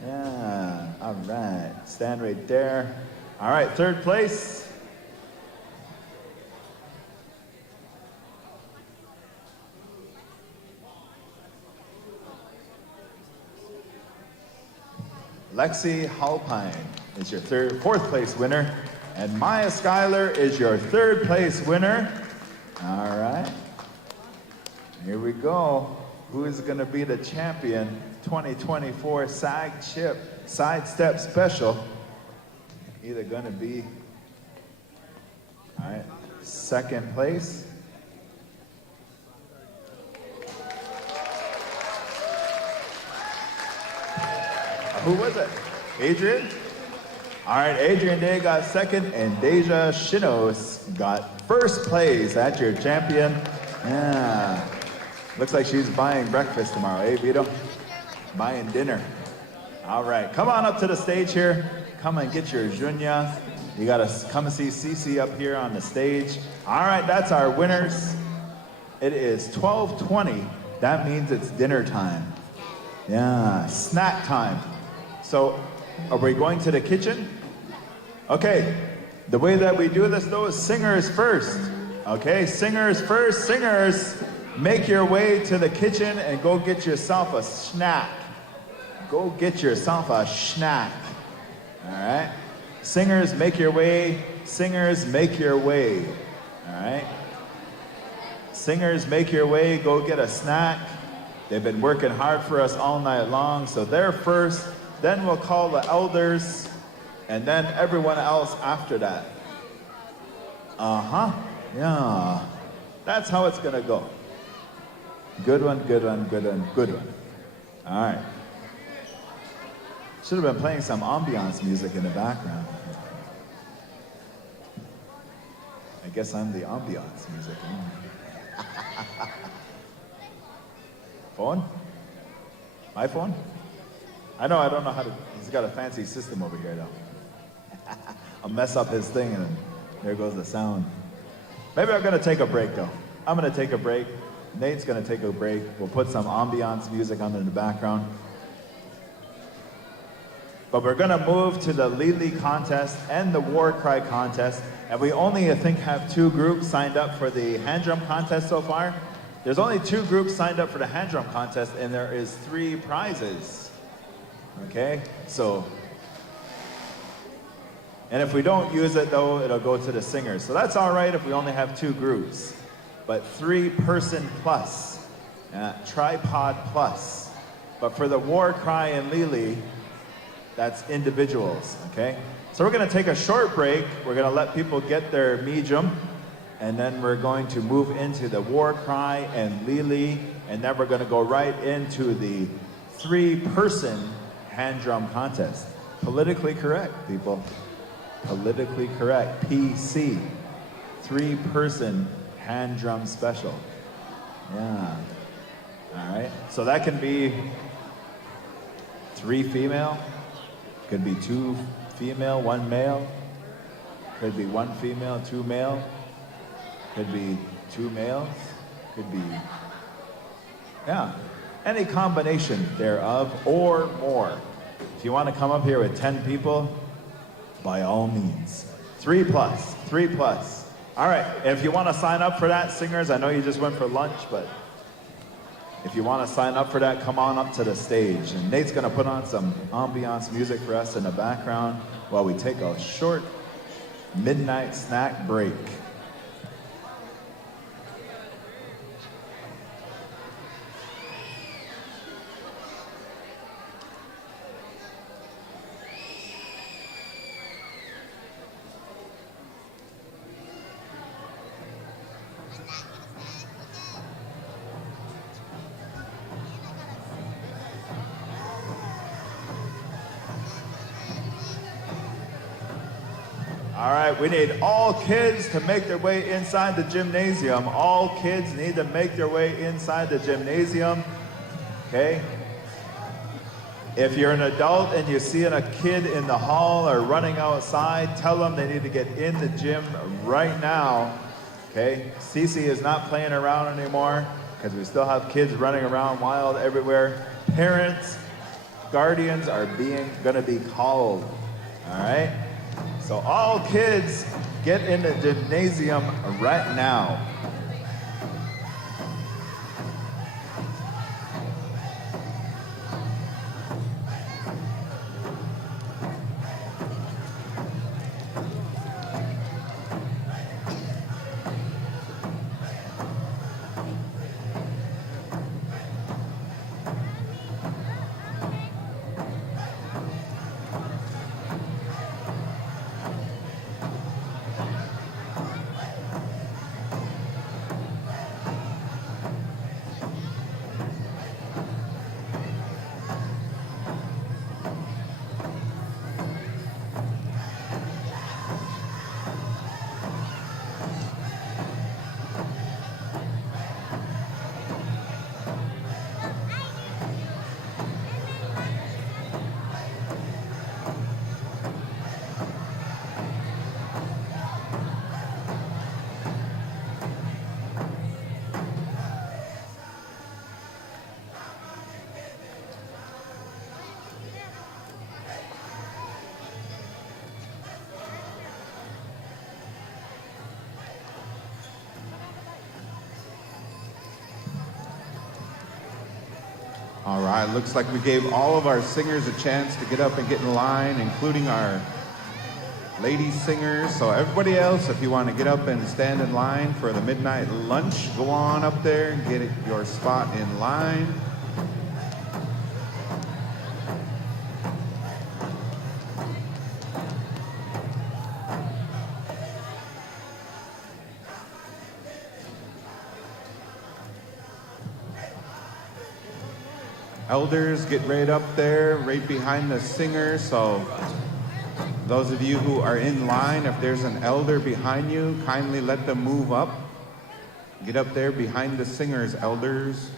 Yeah, all right. Stand right there. All right, 3rd place. Lexi Halpine is your 4th place winner. And Maya Schuyler is your 3rd place winner. All right. Here we go. Who is going to be the champion 2024 SAG Chip Sidestep Special? Either going to be, all right, 2nd place. Who was it? Adrian? All right, Adrian Day got 2nd, and Deja Shinos got 1st place. That's your champion. Yeah. Looks like she's buying breakfast tomorrow, eh, Vito? Buying dinner. All right, come on up to the stage here. Come and get your junya. You gotta come and see Cece up here on the stage. All right, that's our winners. It is 12:20. That means it's dinner time. Yeah, snack time. So, are we going to the kitchen? Okay, the way that we do this though is singers first. Okay, singers first. Singers, make your way to the kitchen and go get yourself a snack. Go get yourself a snack. All right? Singers, make your way. Singers, make your way. All right? Singers, make your way. Go get a snack. They've been working hard for us all night long, so they're first. Then we'll call the elders, and then everyone else after that. Yeah. That's how it's gonna go. Good one, good one, good one, good one. All right. Should have been playing some ambiance music in the background. I guess I'm the ambiance music. Phone? My phone? I don't know how to, he's got a fancy system over here though. I'll mess up his thing and there goes the sound. Maybe I'm gonna take a break though. I'm gonna take a break. Nate's gonna take a break. We'll put some ambiance music on in the background. But we're gonna move to the Lili contest and the War Cry contest. And we only, I think, have 2 groups signed up for the hand drum contest so far. There's only 2 groups signed up for the hand drum contest, and there is 3 prizes. Okay, so, and if we don't use it though, it'll go to the singers. So that's all right if we only have 2 groups, but 3-person plus, tripod plus. But for the War Cry and Lili, that's individuals, okay? So we're gonna take a short break. We're gonna let people get their medium, and then we're going to move into the War Cry and Lili, and then we're gonna go right into the 3-person hand drum contest. Politically correct, people. Politically correct. PC. 3-person hand drum special. Yeah. All right. So that can be 3 female. Could be 2 female, 1 male. Could be 1 female, 2 male. Could be 2 males. Could be, yeah. Any combination thereof or more. If you want to come up here with 10 people, by all means. 3 plus, 3 plus. All right, and if you want to sign up for that, singers, I know you just went for lunch, but if you want to sign up for that, come on up to the stage. And Nate's going to put on some ambiance music for us in the background while we take a short midnight snack break. All right, we need all kids to make their way inside the gymnasium. All kids need to make their way inside the gymnasium, okay? If you're an adult and you see a kid in the hall or running outside, tell them they need to get in the gym right now, okay? Cece is not playing around anymore because we still have kids running around wild everywhere. Parents, guardians are gonna be called, all right? So all kids, get in the gymnasium right now. All right, looks like we gave all of our singers a chance to get up and get in line, including our lady singers. So everybody else, if you want to get up and stand in line for the midnight lunch, go on up there and get your spot in line. Elders, get right up there, right behind the singer. So those of you who are in line, if there's an elder behind you, kindly let them move up. Get up there behind the singers, elders.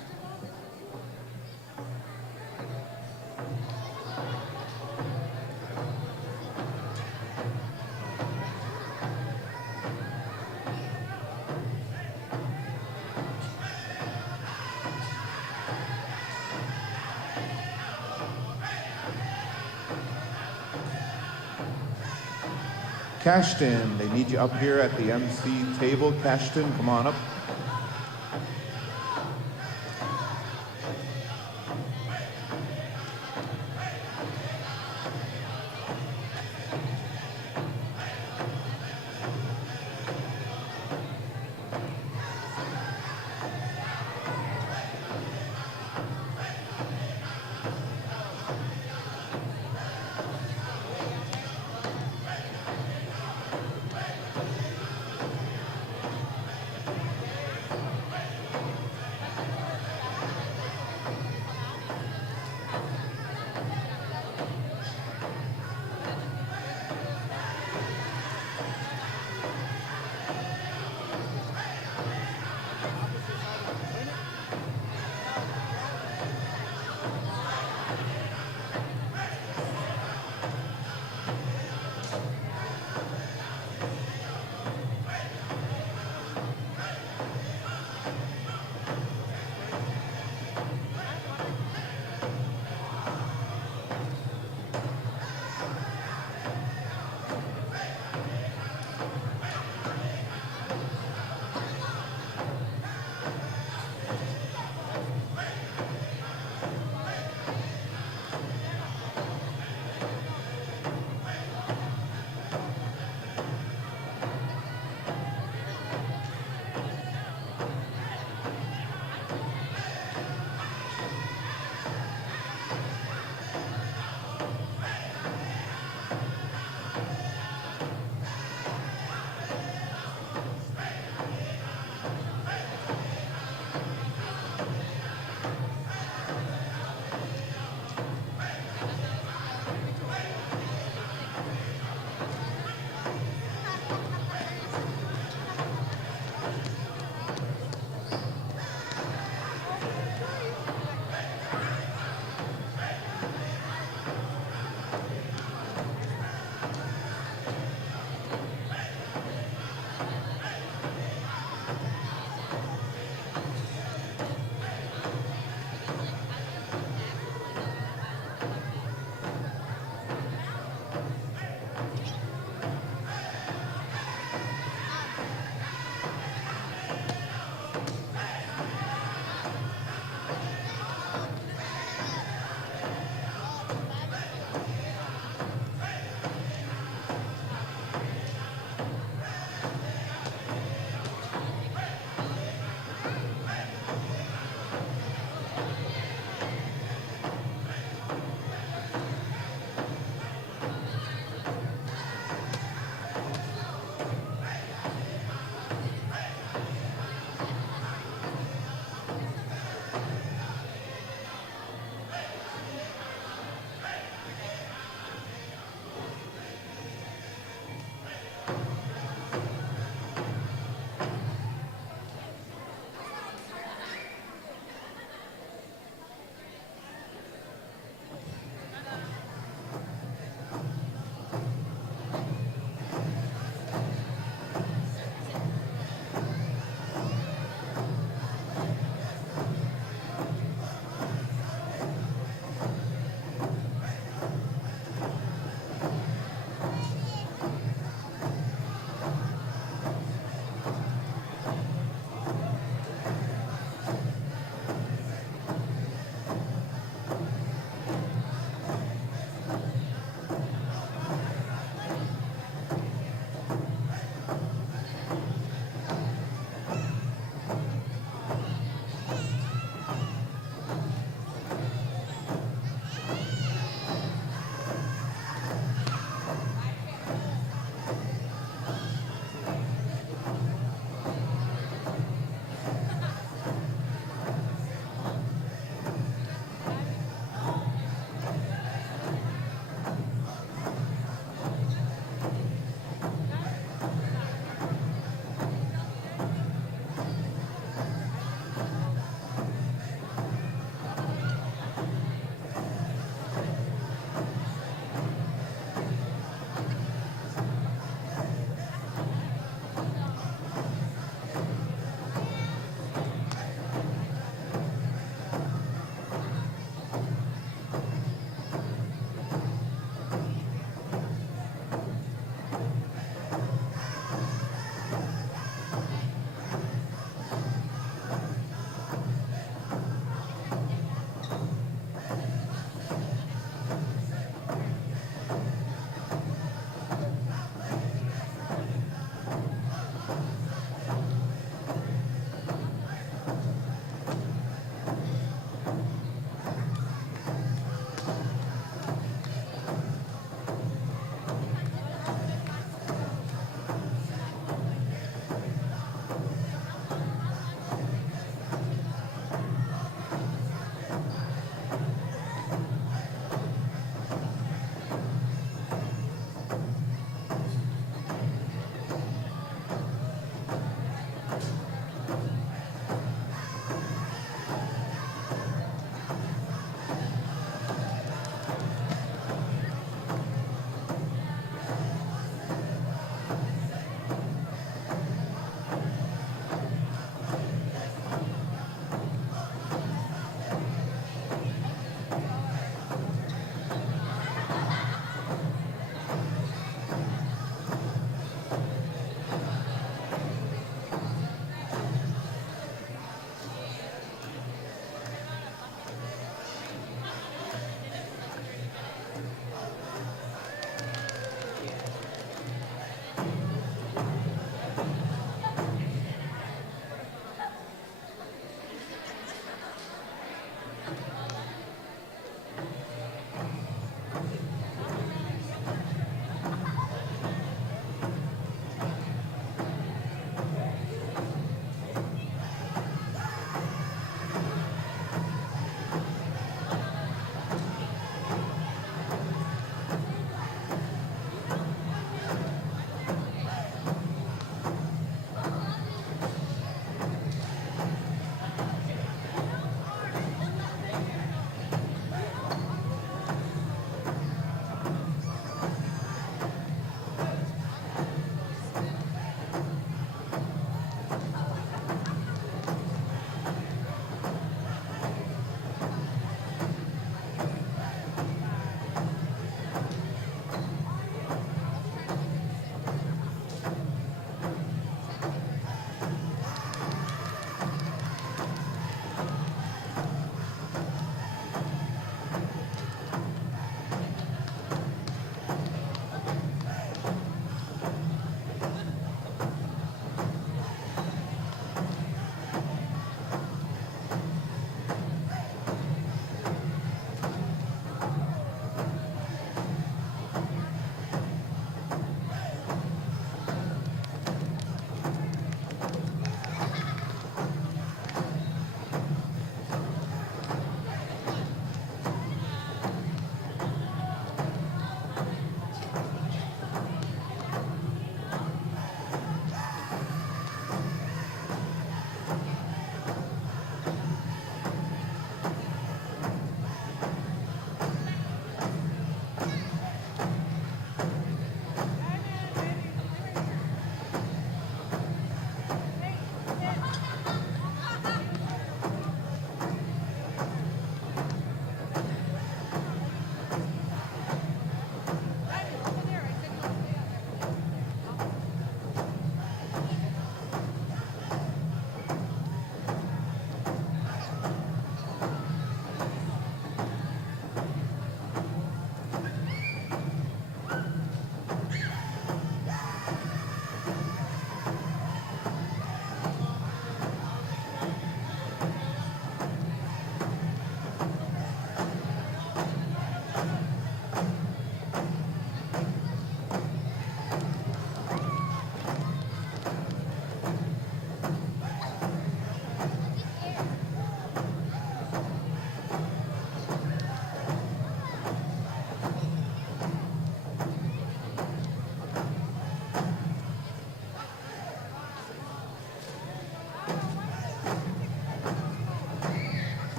Cashton, they need you up here at the MC table. Cashton, come on up.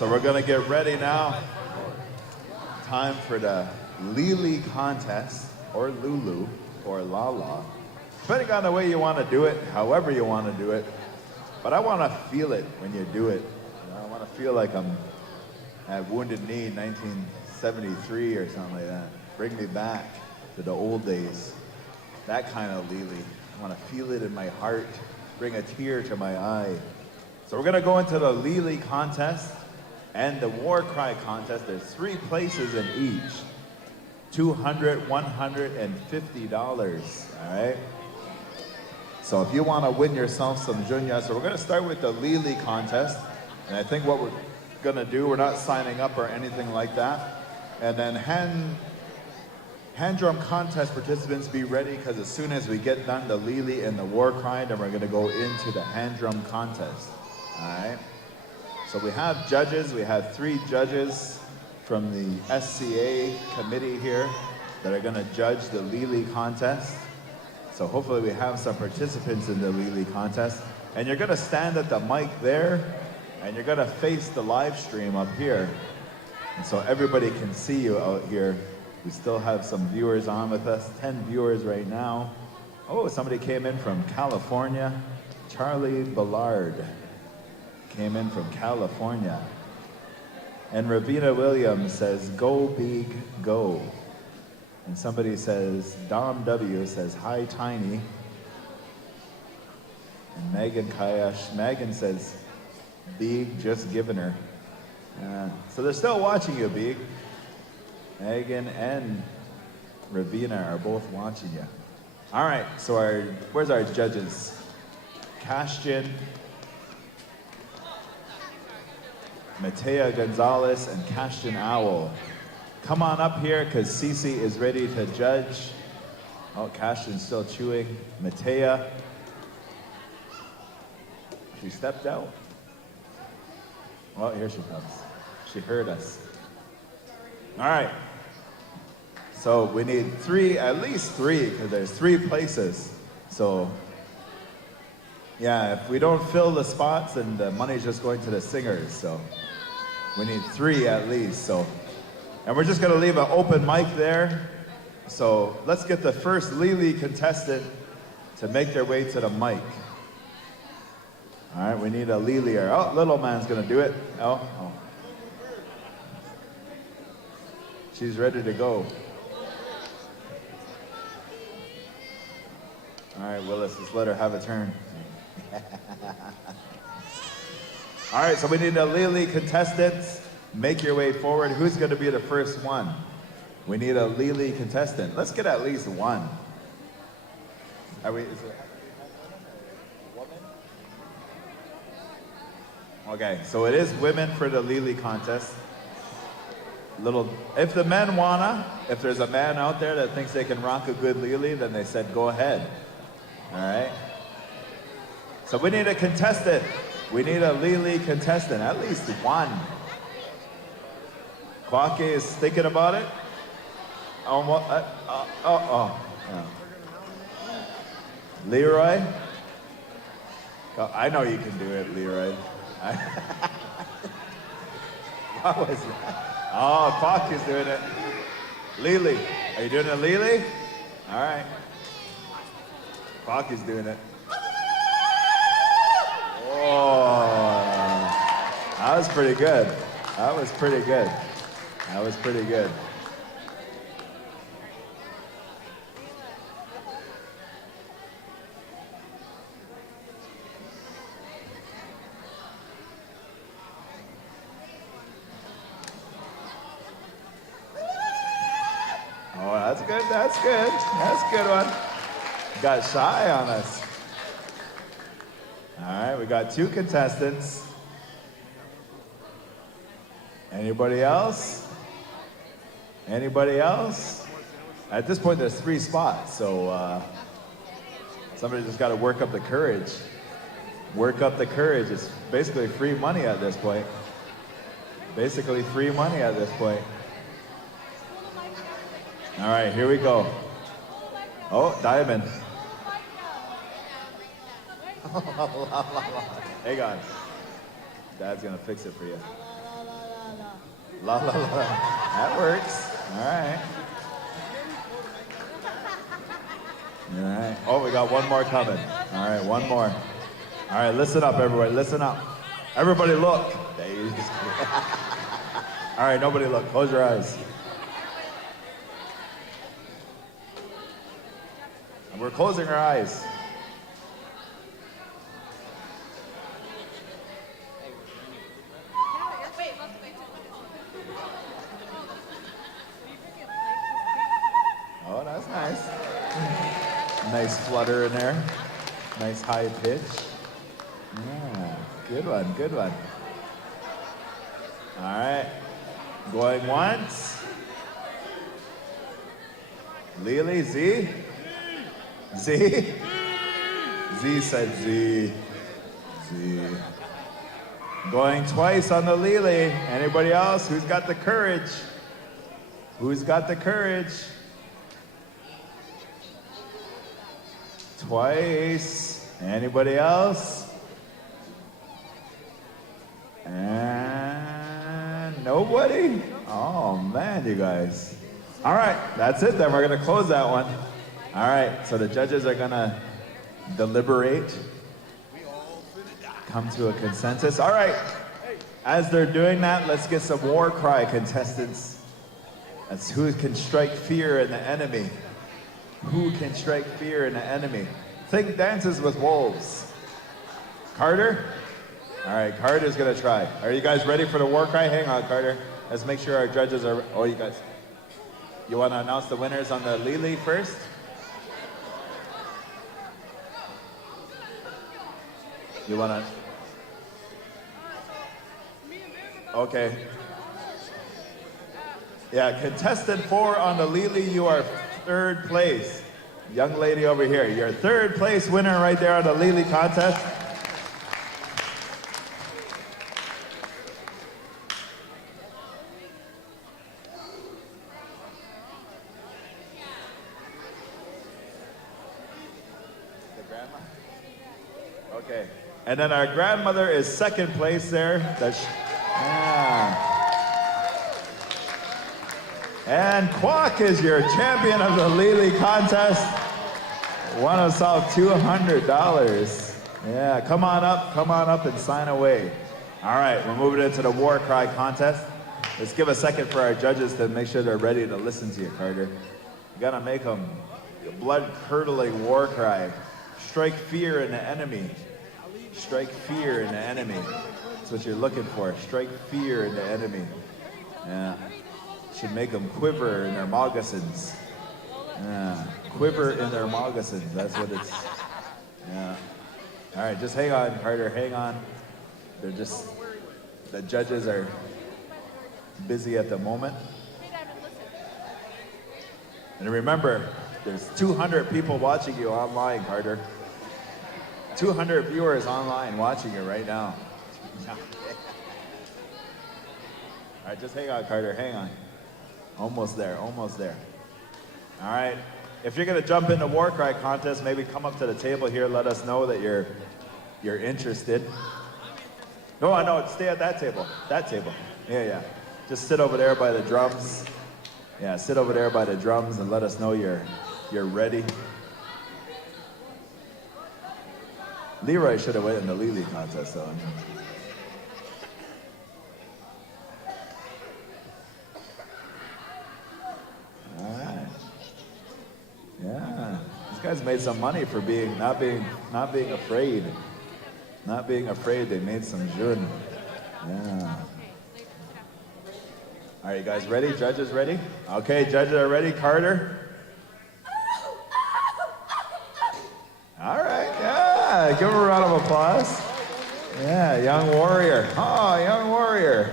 So we're gonna get ready now. Time for the Lily contest, or Lulu, or Lala. Depending on the way you want to do it, however you want to do it. But I want to feel it when you do it. You know, I want to feel like I'm at Wounded Knee in 1973 or something like that. Bring me back to the old days. That kind of Lily. I want to feel it in my heart. Bring a tear to my eye. So we're going to go into the Lily contest and the War Cry contest. There's 3 places in each. $200, $150, all right? So if you want to win yourself some Junya, so we're going to start with the Lily contest. And I think what we're going to do, we're not signing up or anything like that. And then hand drum contest participants, be ready, because as soon as we get done the Lily and the War Cry, then we're going to go into the hand drum contest, all right? So we have judges. We have 3 judges from the SCA committee here that are going to judge the Lily contest. So hopefully we have some participants in the Lily contest. And you're going to stand at the mic there, and you're going to face the live stream up here. And so everybody can see you out here. We still have some viewers on with us, 10 viewers right now. Oh, somebody came in from California. Charlie Ballard came in from California. And Ravina Williams says, go big, go. And somebody says, Dom W says, hi Tiny. And Megan Kayash, Megan says, big, just giving her. So they're still watching you, big. Megan and Ravina are both watching you. All right, so where's our judges? Kashtin, Matea Gonzalez, and Kashtin Owl. Come on up here, because Cece is ready to judge. Oh, Kashtin's still chewing. Matea. She stepped out. Well, here she comes. She heard us. All right. So we need 3, at least 3, because there's 3 places. So, yeah, if we don't fill the spots, then the money's just going to the singers. So we need 3 at least. So, and we're just going to leave an open mic there. So let's get the first Lily contestant to make their way to the mic. All right, we need a Lily. Oh, little man's going to do it. Oh. She's ready to go. All right, Willis, let's let her have a turn. All right, so we need a Lily contestant. Make your way forward. Who's going to be the first one? We need a Lily contestant. Let's get at least one. Is it woman? Okay, so it is women for the Lily contest. If the men if there's a man out there that thinks they can rock a good Lily, then they said go ahead. All right. So we need a contestant. We need a Lily contestant, at least one. Kwake is thinking about it. Yeah. Leroy? I know you can do it, Leroy. What was that? Oh, Kwake is doing it. Lily. Are you doing it, Lily? All right. Kwake is doing it. Oh, that was pretty good. That was pretty good. That was pretty good. Oh, that's good. That's good. That's a good one. Got shy on us. All right, we got 2 contestants. Anybody else? Anybody else? At this point, there's 3 spots, so somebody just got to work up the courage. Work up the courage. It's basically free money at this point. Basically free money at this point. All right, here we go. Oh, Diamond. Hang on. Dad's gonna fix it for you. La la la. That works. All right. All right. Oh, we got one more coming. All right, one more. All right, listen up, everybody. Listen up. Everybody look. All right, nobody look. Close your eyes. And we're closing our eyes. Oh, that's nice. Nice flutter in there. Nice high pitch. Yeah, good one, good one. All right, going once. Lily, Z? Z? Z said Z. Z. Going twice on the Lily. Anybody else? Who's got the courage? Who's got the courage? Twice. Anybody else? And nobody? Oh man, you guys. All right, that's it then. We're gonna close that one. All right, so the judges are gonna deliberate, come to a consensus. All right, as they're doing that, let's get some war cry contestants. That's who can strike fear in the enemy. Who can strike fear in the enemy? Think Dances with Wolves. Carter? All right, Carter's gonna try. Are you guys ready for the war cry? Hang on, Carter. Let's make sure our judges are, oh, you guys. You wanna announce the winners on the Lily first? You wanna? Okay. Yeah, contestant 4 on the Lily, you are third place. Young lady over here, you're third place winner right there on the Lily contest. The grandma? Okay. And then our grandmother is second place there. Yeah. And Kwok is your champion of the Lily contest. Won us all $200. Yeah, come on up and sign away. All right, we're moving into the war cry contest. Let's give a second for our judges to make sure they're ready to listen to you, Carter. You gotta make them a blood-curdling war cry. Strike fear in the enemy. Strike fear in the enemy. That's what you're looking for. Strike fear in the enemy. Yeah. Should make them quiver in their moccasins. Yeah. Quiver in their moccasins. That's what it's. Yeah. All right, just hang on, Carter. Hang on. They're just. The judges are busy at the moment. And remember, there's 200 people watching you online, Carter. 200 viewers online watching you right now. All right, just hang on, Carter. Hang on. Almost there, almost there. All right. If you're gonna jump into War Cry contest, maybe come up to the table here. Let us know that you're interested. No, I know. Stay at that table. That table. Yeah, yeah. Just sit over there by the drums. Yeah, sit over there by the drums and let us know you're ready. Leroy should have went in the Lily contest though. All right. Yeah. These guys made some money for not being afraid. Not being afraid, they made some jun. Yeah. All right, you guys ready? Judges ready? Okay, judges are ready. Carter? All right, yeah. Give him a round of applause. Yeah, young warrior. Oh, young warrior.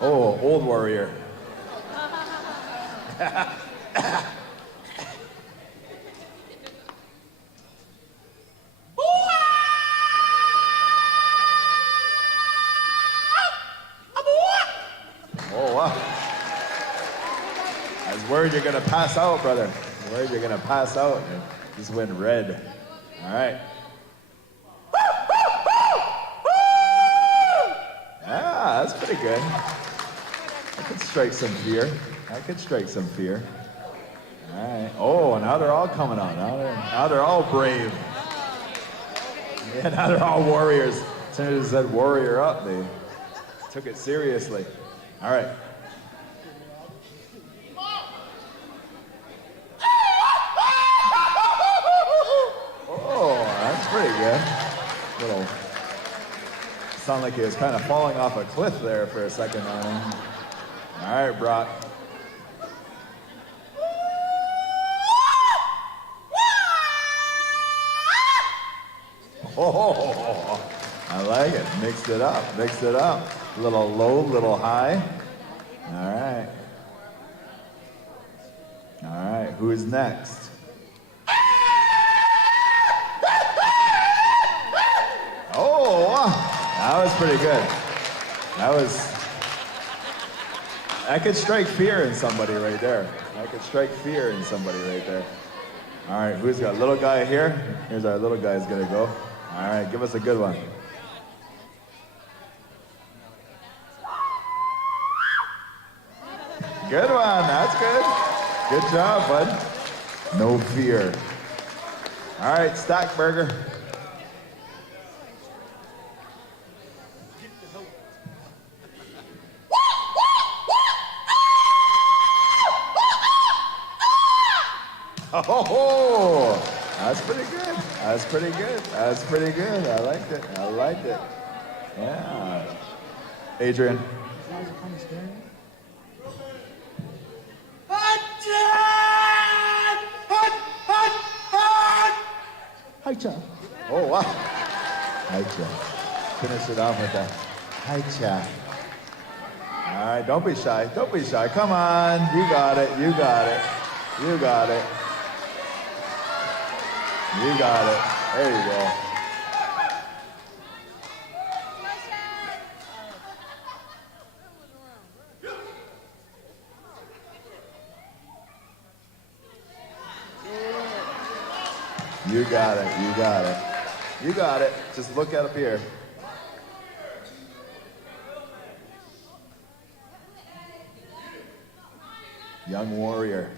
Oh, old warrior. Oh, wow. I was worried you're going to pass out, brother. I was worried you're going to pass out. You just went red. All right. Yeah, that's pretty good. I could strike some fear. I could strike some fear. All right. Oh, now they're all coming on. Now they're all brave. Yeah, now they're all warriors. As soon as I said warrior up, they took it seriously. All right. Oh, that's pretty good. Little sound like he was kind of falling off a cliff there for a second on him. All right, Brock. Oh, I like it. Mixed it up. Mixed it up. Little low, little high. All right. All right. Who's next? Oh, that was pretty good. I could strike fear in somebody right there. I could strike fear in somebody right there. All right, who's got little guy here? Here's our little guy's gonna go. All right, give us a good one. Good one, that's good. Good job, bud. No fear. All right, Stack Burger. Oh, that's pretty good. That's pretty good. That's pretty good. I liked it. I liked it. Yeah. Adrian. Hi-cha. Oh, wow. Hi-cha. Finish it off with that. Hi-cha. All right, don't be shy. Don't be shy. Come on. You got it. You got it. You got it. You got it. There you go. You got it. You got it. You got it. Just look up here. Young warrior.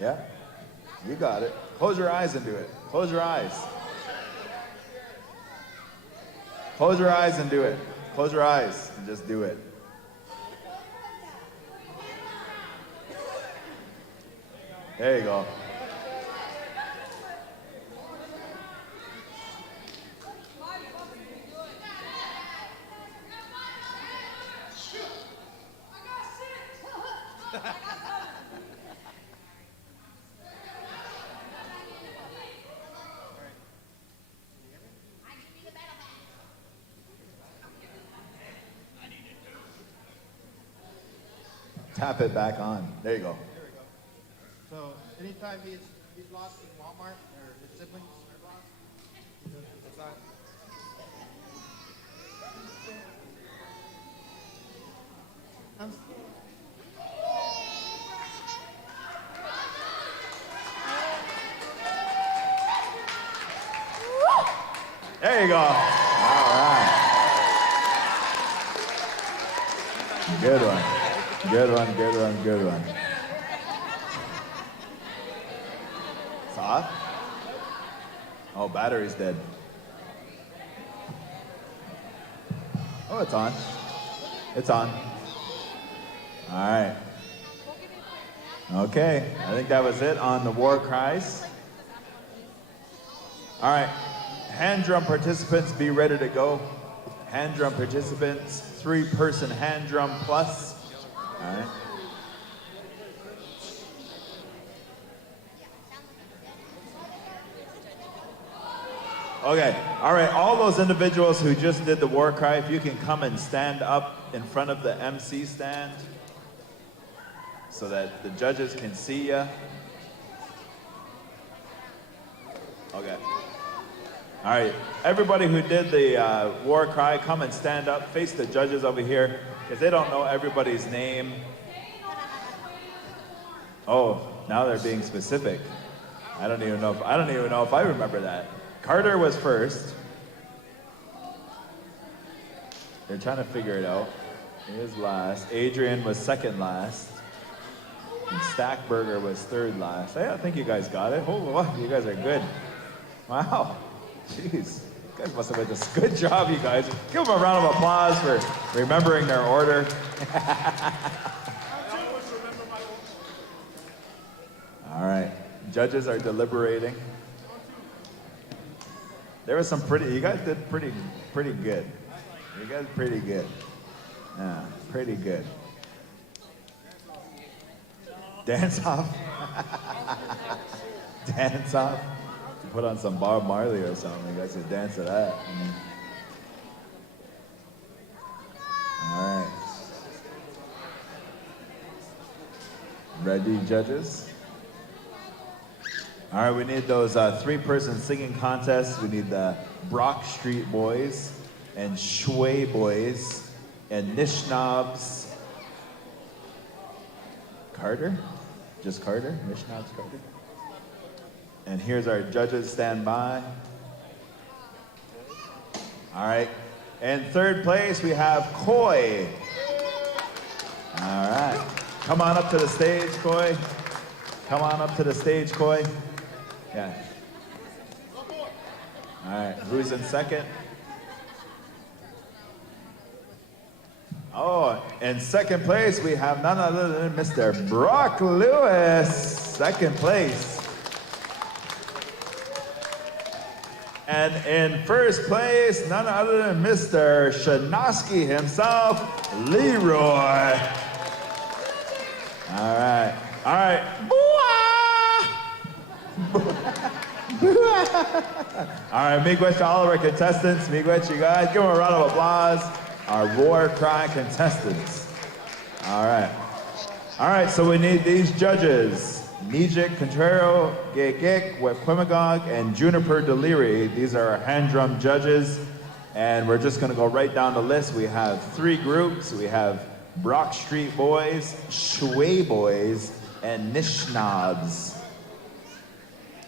Yeah, you got it. Close your eyes and do it. Close your eyes. Close your eyes and do it. Close your eyes and just do it. There you go. Tap it back on. There you go. There we go. So anytime he's lost in Walmart or his siblings are lost, it's on. There you go. All right. Good one. Good one, good one, good one. Soft? Oh, battery's dead. Oh, it's on. It's on. All right. Okay, I think that was it on the war cries. All right, hand drum participants, be ready to go. Hand drum participants, 3-person hand drum plus. All right. Okay, all right, all those individuals who just did the war cry, if you can come and stand up in front of the MC stand so that the judges can see you. Okay. All right, everybody who did the war cry, come and stand up, face the judges over here, because they don't know everybody's name. Oh, now they're being specific. I don't even know if I remember that. Carter was first. They're trying to figure it out. He was last. Adrian was second last. And Stackberger was third last. Hey, I think you guys got it. Oh, wow, you guys are good. Wow. Jeez. You guys must have done a good job, you guys. Give them a round of applause for remembering their order. All right. Judges are deliberating. There was some you guys did pretty good. You guys pretty good. Yeah, pretty good. Dance off. Dance off. Put on some Bob Marley or something. You guys could dance to that. All right. Ready, judges? All right, we need those three-person singing contests. We need the Brock Street Boys and Shway Boys and Nishnobs. Carter? Just Carter? Nishnobs Carter? And here's our judges, stand by. All right. In third place, we have Coy. All right. Come on up to the stage, Coy. Come on up to the stage, Coy. Yeah. All right. Who's in second? Oh, in second place, we have none other than Mr. Brock Lewis. Second place. And in first place, none other than Mr. Shanoski himself, Leroy. All right. All right. All right, miigwech to all of our contestants. Miigwech, you guys. Give them a round of applause. Our war cry contestants. All right. All right, so we need these judges. Nijik, Contreras, Gegek, Wepquemagog, and Juniper Deliri. These are our hand drum judges. And we're just gonna go right down the list. We have three groups. We have Brock Street Boys, Shway Boys, and Nishnobs.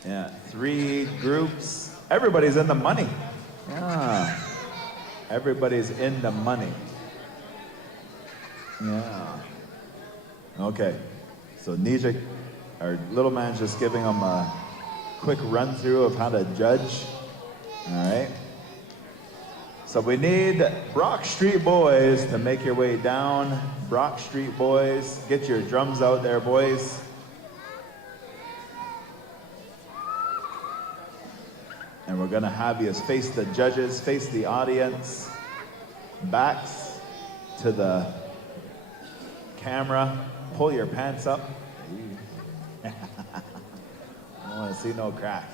Yeah, three groups. Everybody's in the money. Yeah. Everybody's in the money. Yeah. Okay. So Nijik, our little man's just giving them a quick run through of how to judge. All right. So we need Brock Street Boys to make your way down. Brock Street Boys, get your drums out there, boys. And we're gonna have you face the judges, face the audience, backs to the camera. Pull your pants up. I don't want to see no crack.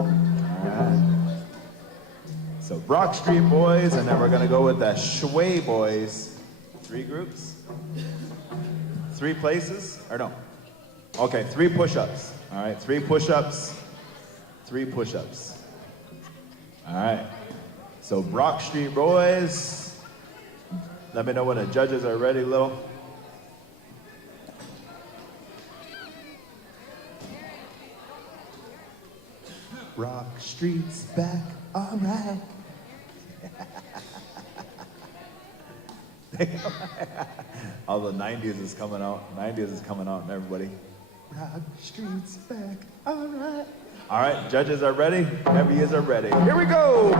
All right. So Brock Street Boys, and then we're gonna go with the Shway Boys. Three groups? Three places? Or no? Okay, 3 push-ups. All right, 3 push-ups. 3 push-ups. All right. So Brock Street Boys. Let me know when the judges are ready, Lil. Brock Street's back, all right. All the 90s is coming out. 90s is coming out and everybody. Brock Street's back, all right. All right, judges are ready. Whenever you are ready. Here we go.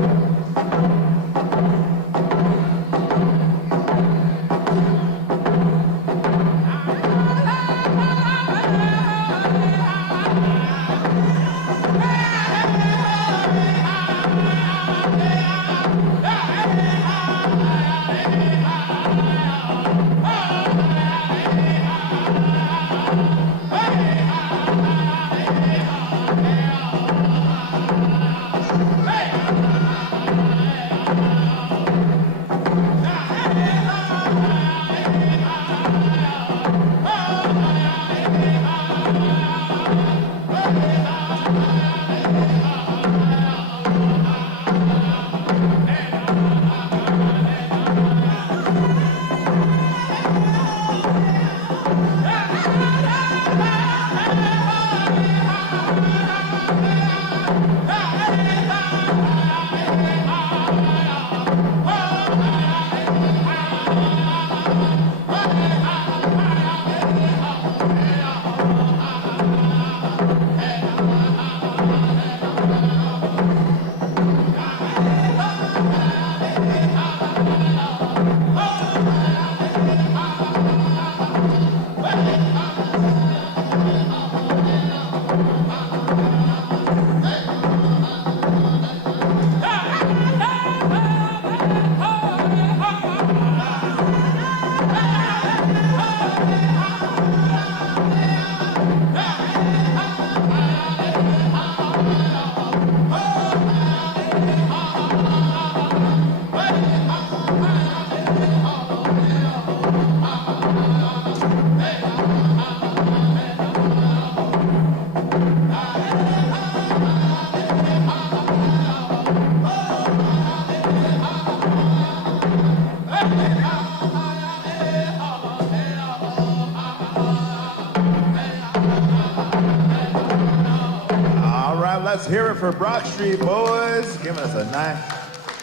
for Brock Street Boys, giving us a nice,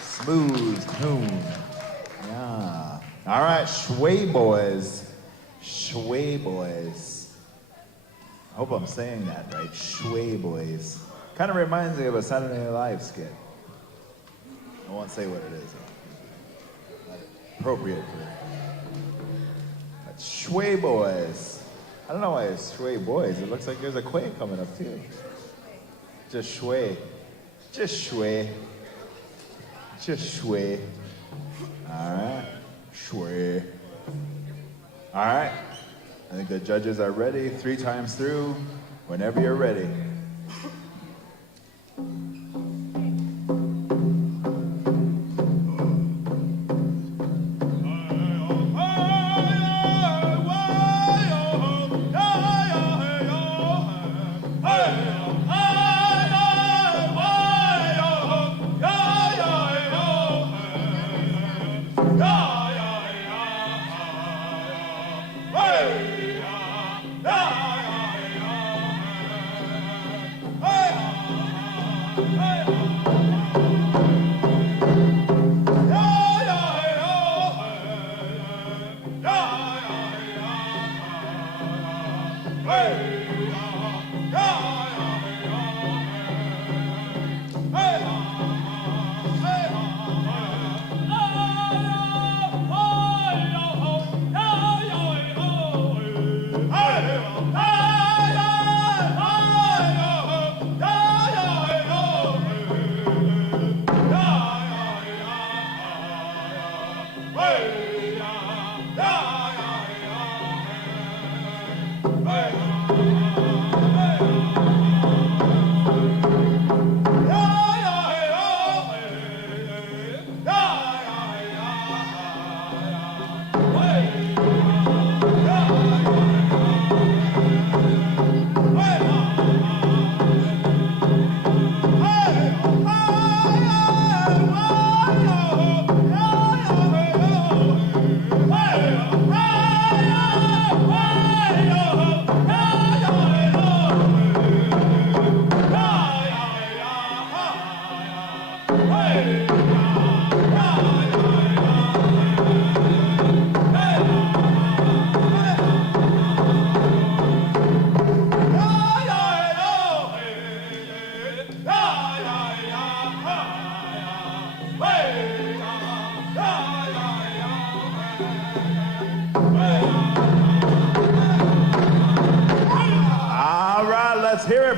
smooth tune. Yeah. All right, Shway Boys. Shway Boys. I hope I'm saying that right. Shway Boys. Kind of reminds me of a Saturday Night Live skit. I won't say what it is. Not appropriate for but Shway Boys. I don't know why it's Shway Boys. It looks like there's a quay coming up too. Just Shway. Just Shway. Just Shway. Alright. Shway. Alright. I think the judges are ready. 3 times through. Whenever you're ready.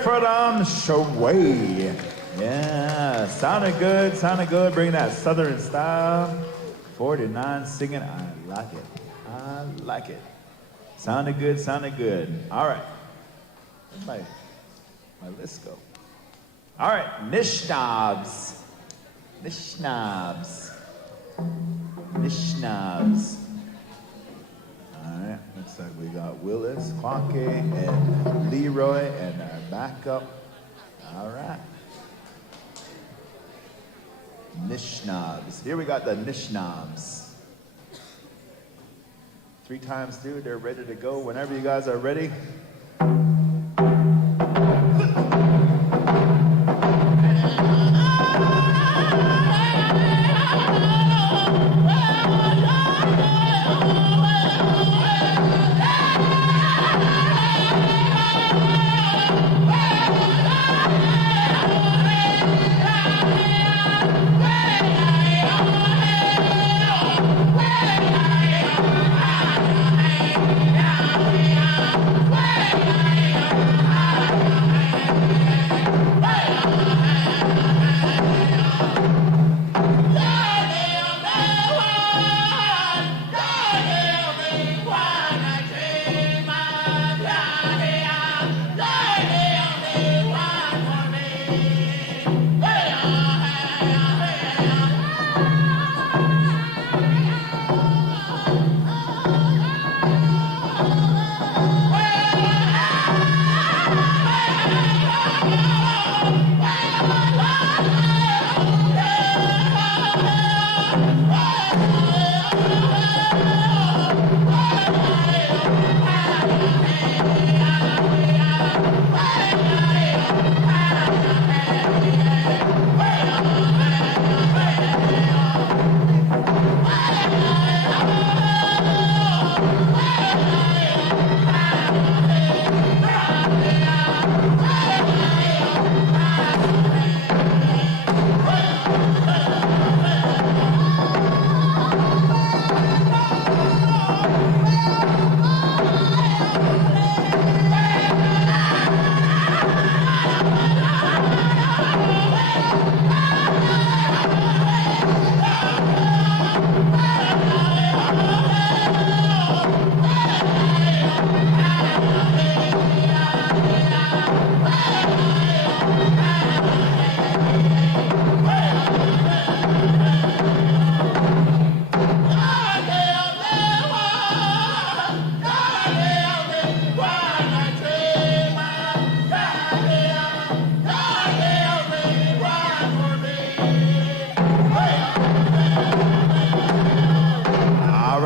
For them, Shway. Yeah, sounded good. Bringing that southern style. 49 singing, I like it. Sounded good. All right. Where'd my list go? All right, Nishnabs. All right, looks like we got Willis, Quake, and Leroy, and our backup. All right. Nishnabs. Here we got the Nishnabs. 3 times through, they're ready to go. Whenever you guys are ready. Way!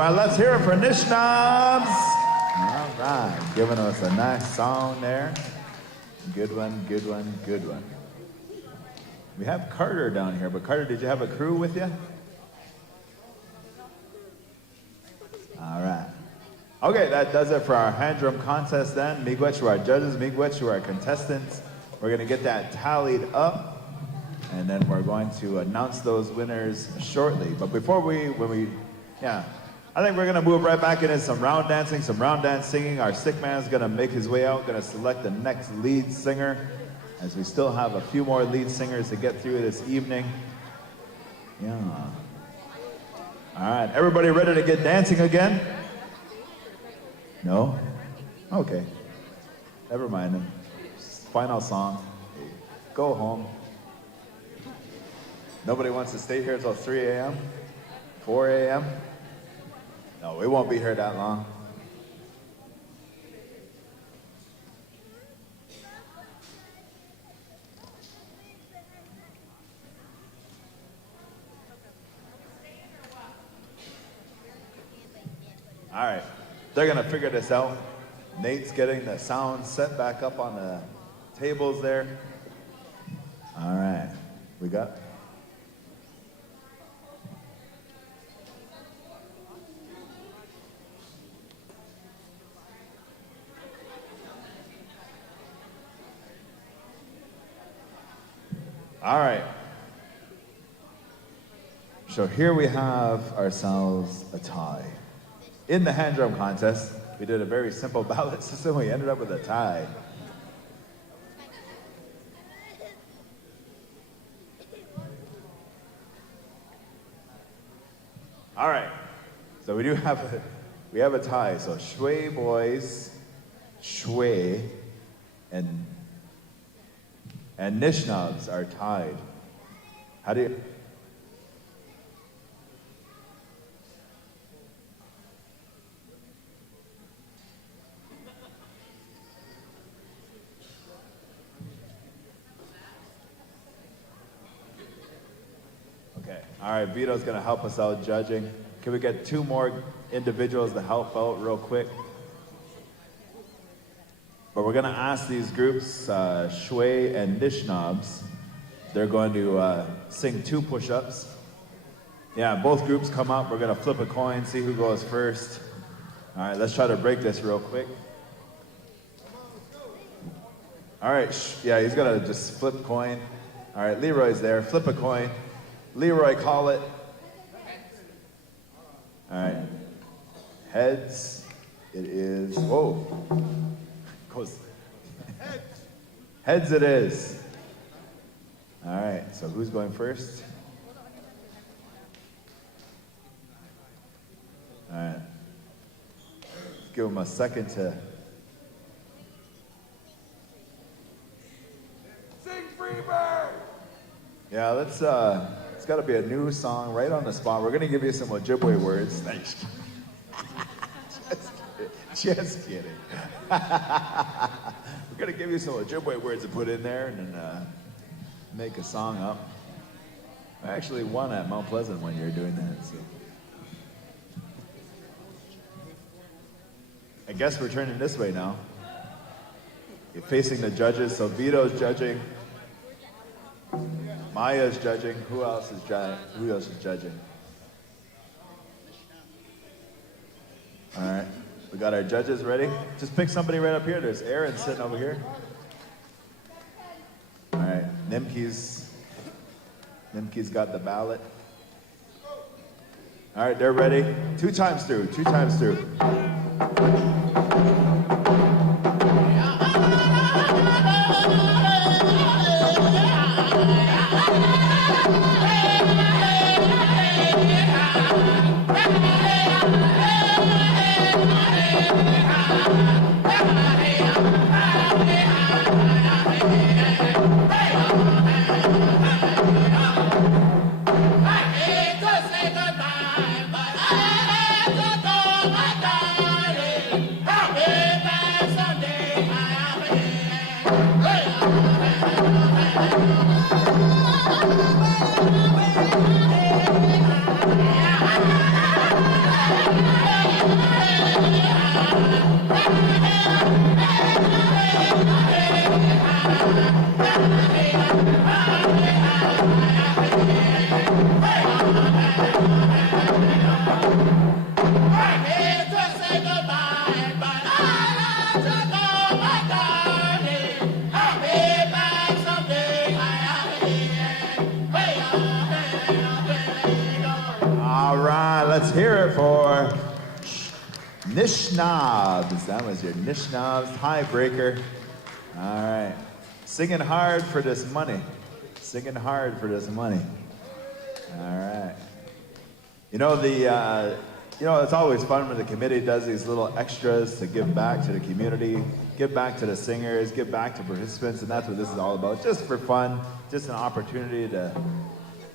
right, let's hear it for Nishnabs. All right, giving us a nice song there. Good one, good one, good one. We have Carter down here, but Carter, did you have a crew with you? All right. Okay, that does it for our hand drum contest then. Miigwech to our judges, Miigwech to our contestants. We're going to get that tallied up, and then we're going to announce those winners shortly. But before I think we're going to move right back into some round dancing, some round dance singing. Our stick man is going to make his way out, going to select the next lead singer, as we still have a few more lead singers to get through this evening. Yeah. All right, everybody ready to get dancing again? No? Okay. Never mind them. Final song. Go home. Nobody wants to stay here until 3 a.m.? 4 a.m.? No, we won't be here that long. All right, they're gonna figure this out. Nate's getting the sound set back up on the tables there. All right, we got. All right. So here we have ourselves a tie. In the hand drum contest, we did a very simple ballot system. We ended up with a tie. All right. So we have a tie. So Shui boys, Shui, and Nishnabs are tied. How do you? Okay. All right, Vito's gonna help us out judging. Can we get two more individuals to help out real quick? But we're gonna ask these groups, Shui and Nishnabs, they're going to sing 2 push-ups. Yeah, both groups come up. We're gonna flip a coin, see who goes first. All right, let's try to break this real quick. All right, yeah, he's gonna just flip coin. All right, Leroy's there, flip a coin. Leroy, call it. All right, heads, it is, whoa. Goes, heads it is. All right, so who's going first? All right, let's give him a second to. Sing Freebird! Yeah, it's got to be a new song right on the spot. We're gonna give you some Ojibwe words. Thanks. Just kidding. We're gonna give you some Ojibwe words to put in there and then make a song up. I actually won at Mount Pleasant one year doing that. So I guess we're turning this way now. You're facing the judges. So Vito's judging. Maya's judging. Who else is judging? All right. We got our judges ready. Just pick somebody right up here. There's Aaron sitting over here. All right, Nimke's got the ballot. All right, they're ready. 2 times through. Happy let's hear it for Nishnobs. That was your Nishnobs tiebreaker. All right. Singing hard for this money. Singing hard for this money. All right. You know, it's always fun when the committee does these little extras to give back to the community, give back to the singers, give back to participants, and that's what this is all about. Just for fun, just an opportunity to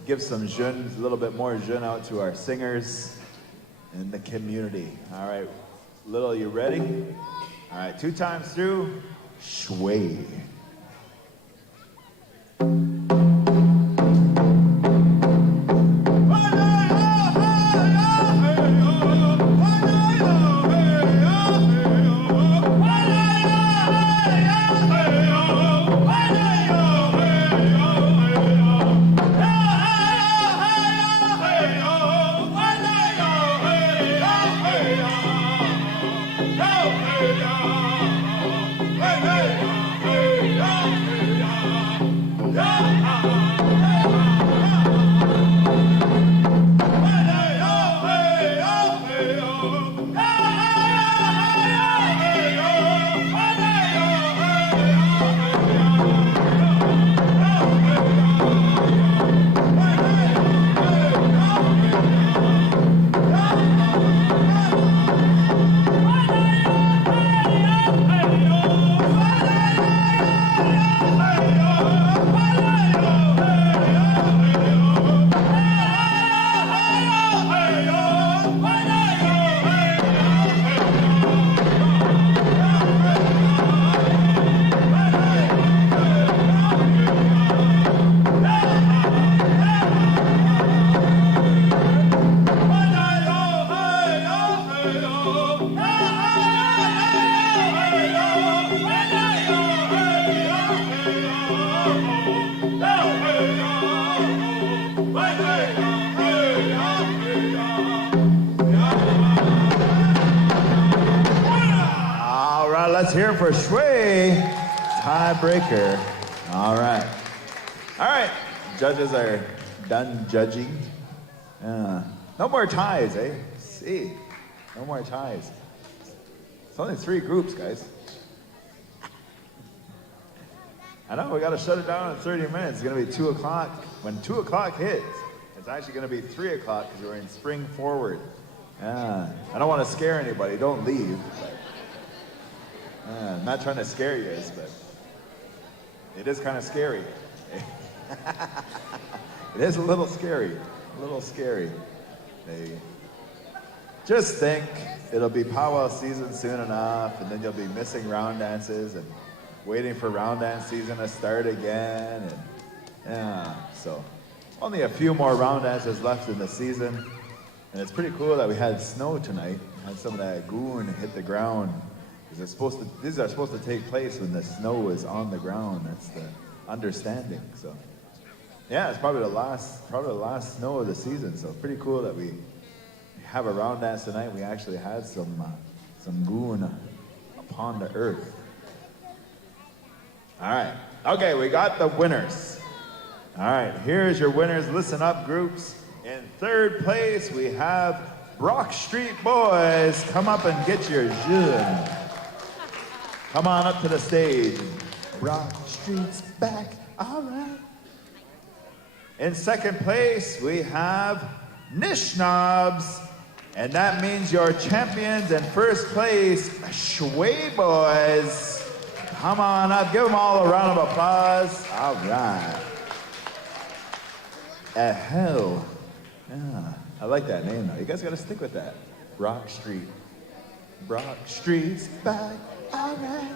give some jeune, a little bit more jeune out to our singers in the community. All right, Little, you ready? All right, 2 times through, sway. Let's hear it for Shui, tiebreaker. All right. All right. Judges are done judging. No more ties, eh? See, no more ties. It's only 3 groups, guys. I know, we got to shut it down in 30 minutes. It's going to be 2 o'clock. When 2 o'clock hits, it's actually going to be 3 o'clock because we're in spring forward. I don't want to scare anybody. Don't leave. I'm not trying to scare you guys, but it is kind of scary. It is a little scary. A little scary. Just think it'll be powwow season soon enough, and then you'll be missing round dances and waiting for round dance season to start again. And so only a few more round dances left in the season. And it's pretty cool that we had snow tonight. Had some of that goon hit the ground. These are supposed to take place when the snow is on the ground. That's the understanding. So, yeah, it's probably the last snow of the season. So pretty cool that we have a round dance tonight. We actually had some goon upon the earth. All right. Okay, we got the winners. All right, here's your winners. Listen up, groups. In 3rd place, we have Brock Street Boys. Come up and get your jeune. Come on up to the stage. Brock Street's back. All right. In 2nd place, we have Nishnobs. And that means your champions in 1st place, Shui Boys. Come on up. Give them all a round of applause. All right. Hell. Yeah. I like that name, though. You guys got to stick with that. Brock Street. Brock Street's back. All right.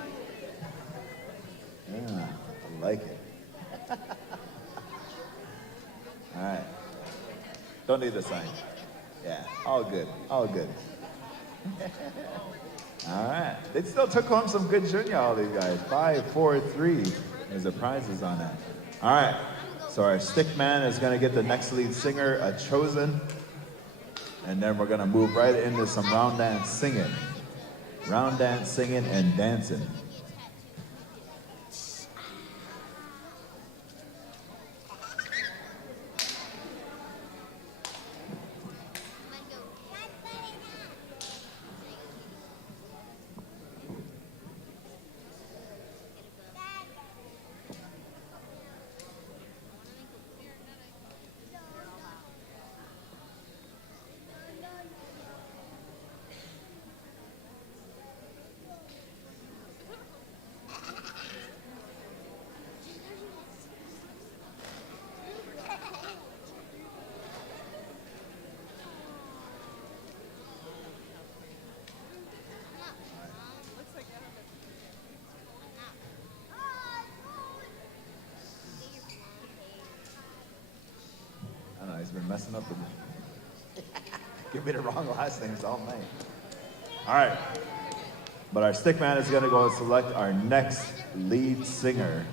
Yeah, I like it. All right. Don't need the sign. Yeah, all good, all good. All right. They still took home some good jeune, all these guys. 5, 4, 3. There's the prizes on that. All right. So our stick man is going to get the next lead singer, a chosen. And then we're going to move right into some round dance singing. Round dance singing and dancing. don't know, he's been messing up with me. Give me the wrong last names all night. All right. But our stick man is going to go and select our next lead singer.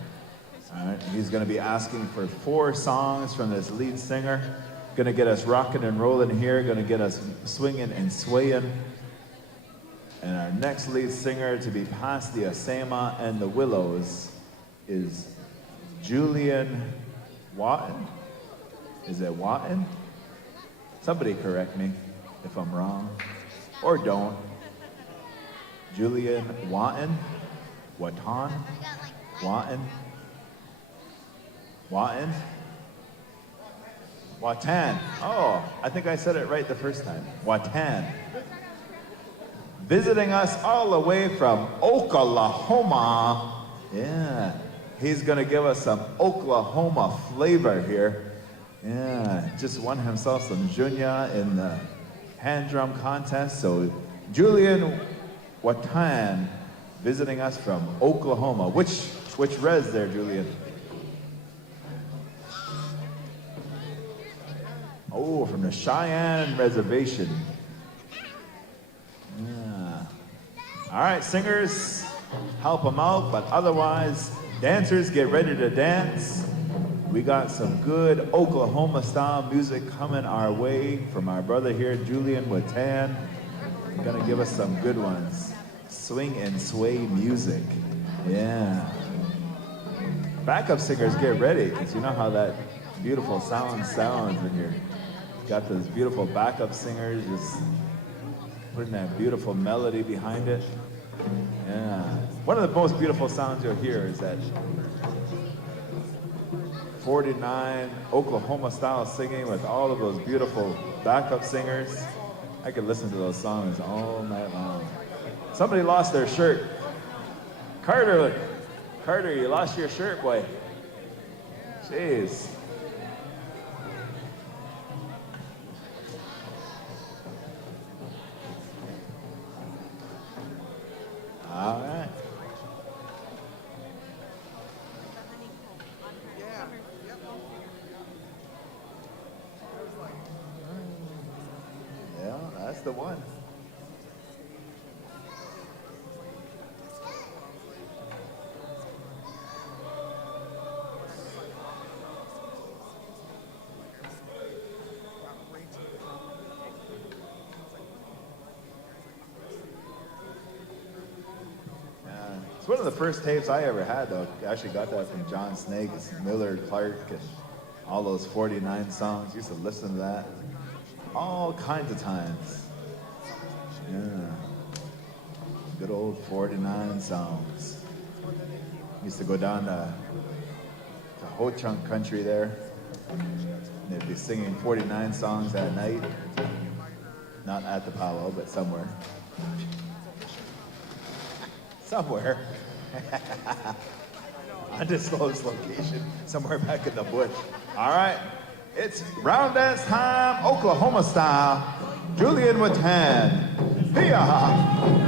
All right. He's going to be asking for 4 songs from this lead singer. Going to get us rocking and rolling here. Going to get us swinging and swaying. And our next lead singer to be past the Osama and the Willows is Julian Watton. Is it Watton? Somebody correct me if I'm wrong. Or don't. Julian Watton? Watton? Watton? Watton? Wattan. Oh, I think I said it right the first time. Wattan. Visiting us all the way from Oklahoma. Yeah. He's going to give us some Oklahoma flavor here. Yeah. Just won himself some Junya in the hand drum contest. So Julian Wattan visiting us from Oklahoma. Which res there, Julian? Oh, from the Cheyenne Reservation. Yeah. All right, singers, help them out, but otherwise, dancers, get ready to dance. We got some good Oklahoma-style music coming our way from our brother here, Julian Wattan. Gonna give us some good ones. Swing and sway music. Yeah. Backup singers, get ready, because you know how that beautiful sounds when you're got those beautiful backup singers just putting that beautiful melody behind it. Yeah. One of the most beautiful sounds you'll hear is that 49 Oklahoma style singing with all of those beautiful backup singers. I could listen to those songs all night long. Somebody lost their shirt. Carter, you lost your shirt, boy. Jeez. All right. Yeah, that's the one. It's one of the first tapes I ever had, though. I actually got that from John Snakes, Millard Clark, and all those 49 songs. Used to listen to that all kinds of times. Yeah. Good old 49 songs. Used to go down to Ho Chunk country there. And they'd be singing 49 songs at night. Not at the powwow, but somewhere. Somewhere. Undisclosed location. Somewhere back in the bush. All right. It's round dance time, Oklahoma style. Julian Wattan. Hiya!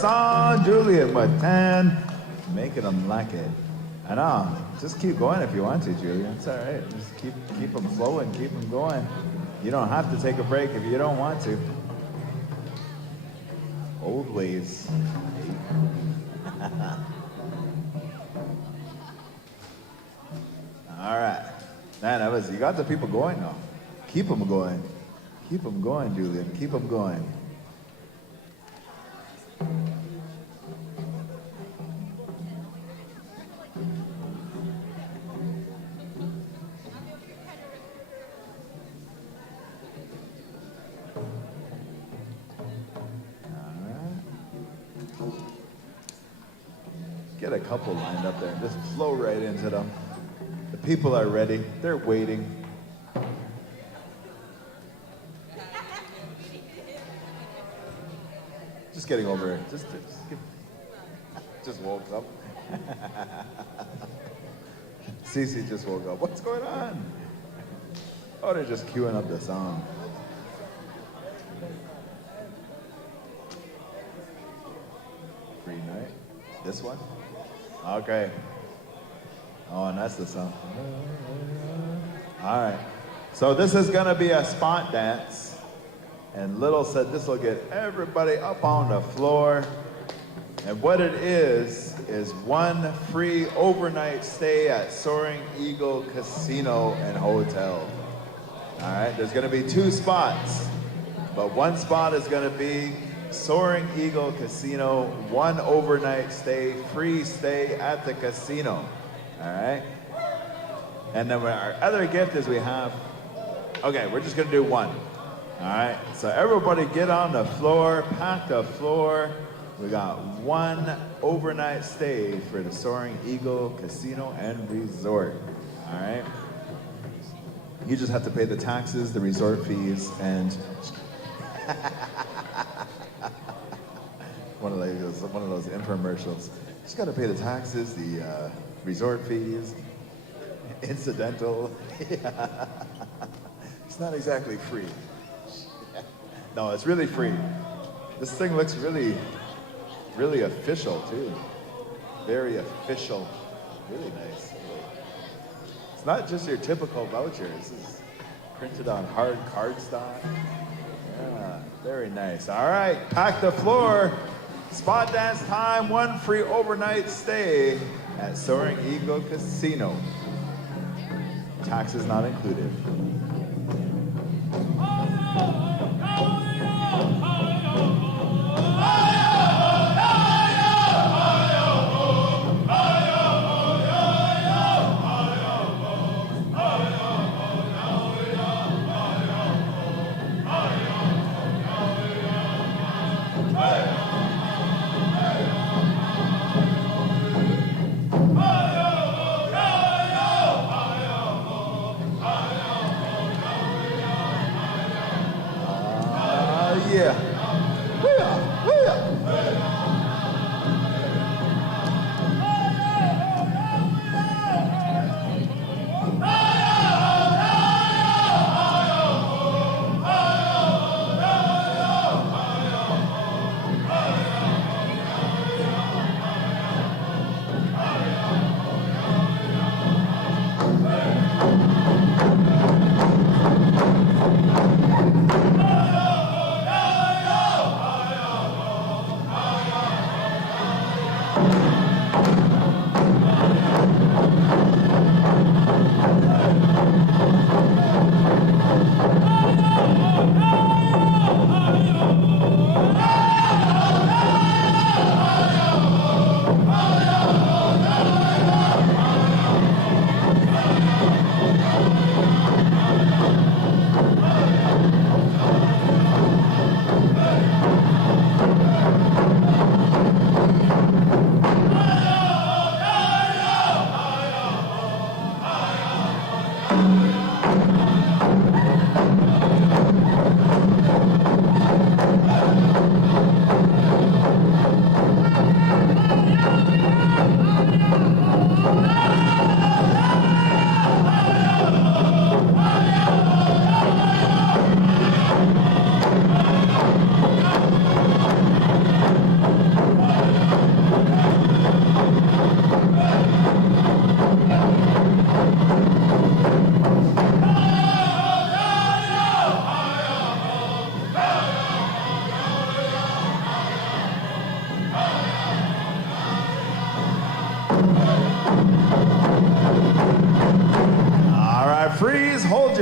song. Julian with 10. Making them like it. I know. Just keep going if you want to, Julian. It's all right. Just keep them flowing. Keep them going. You don't have to take a break if you don't want to. Old ways. All right. Man, you got the people going now. Keep them going. Keep them going, Julian. Keep them going. Get a couple lined up there and just flow right into them. The people are ready. They're waiting. Just getting over it. Just woke up. Cece just woke up. What's going on? Oh, they're just queuing up the song. Free night. This one? Okay. Oh, and that's the song. All right. So this is going to be a spot dance. And Little said this will get everybody up on the floor. And what it is one free overnight stay at Soaring Eagle Casino and Hotel. All right. There's going to be 2 spots. But one spot is going to be Soaring Eagle Casino, 1 overnight stay, free stay at the casino. All right? And then our other gift is we have, okay, we're just gonna do 1. All right? So everybody get on the floor, pack the floor. We got 1 overnight stay for the Soaring Eagle Casino and Resort. All right? You just have to pay the taxes, the resort fees, and one of those infomercials. Just got to pay the taxes, the resort fees, incidental. Yeah. It's not exactly free. No, it's really free. This thing looks really, really official too. Very official. Really nice. It's not just your typical voucher. This is printed on hard cardstock. Yeah, very nice. All right, pack the floor. Spot dance time, 1 free overnight stay at Soaring Eagle Casino. Taxes not included. Yeah.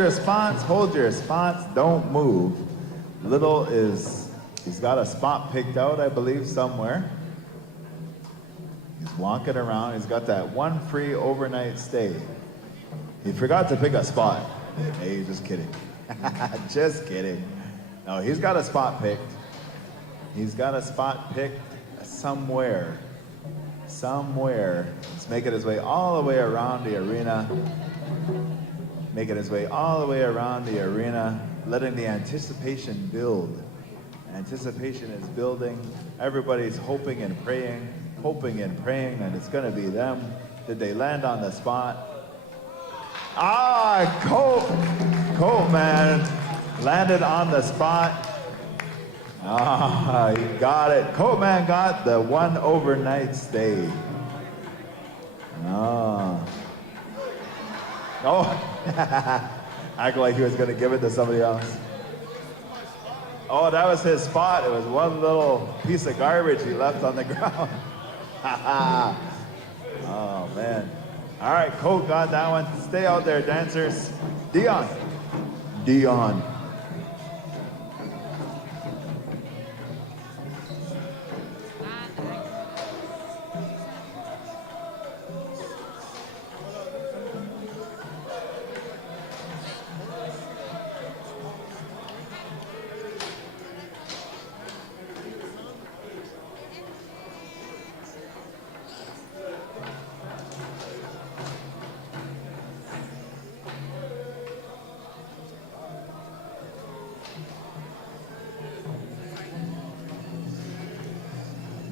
your spots, hold your spots, don't move. Little he's got a spot picked out, I believe, somewhere. He's walking around, he's got that one free overnight stay. He forgot to pick a spot. Hey, just kidding. Just kidding. No, he's got a spot picked. He's got a spot picked somewhere. Somewhere. He's making his way all the way around the arena. Making his way all the way around the arena, letting the anticipation build. Anticipation is building. Everybody's hoping and praying that it's going to be them. Did they land on the spot? Colt, man, landed on the spot. He got it. Colt, man, got the one overnight stay. Act like he was going to give it to somebody else. Oh, that was his spot. It was one little piece of garbage he left on the ground. Oh, man. All right, Colt got that one. Stay out there, dancers. Dion.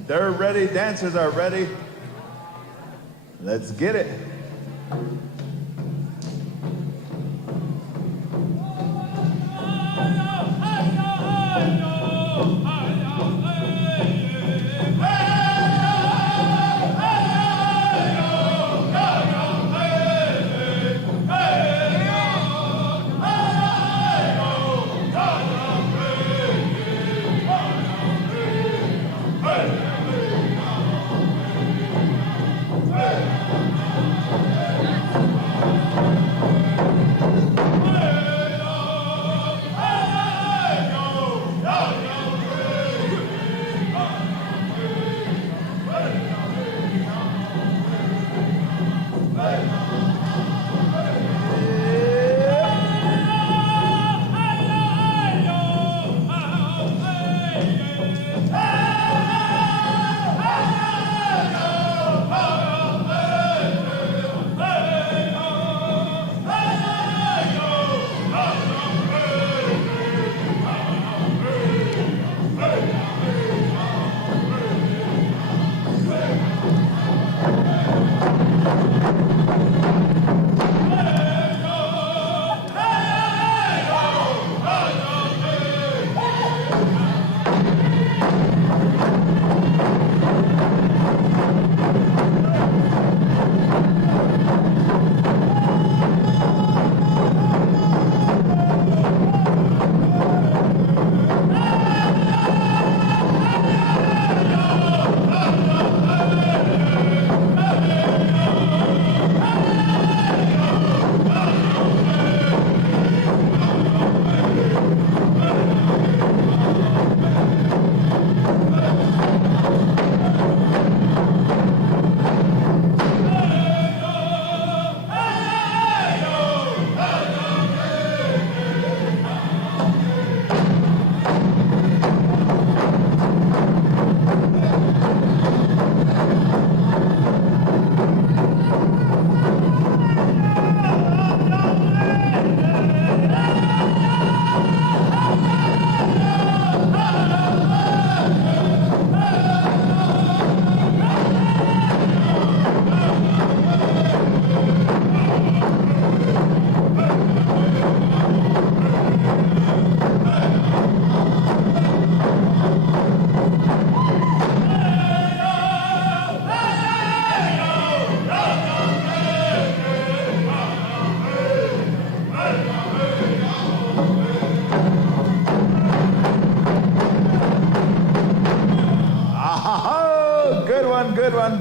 They're ready, dancers are ready. Let's get it.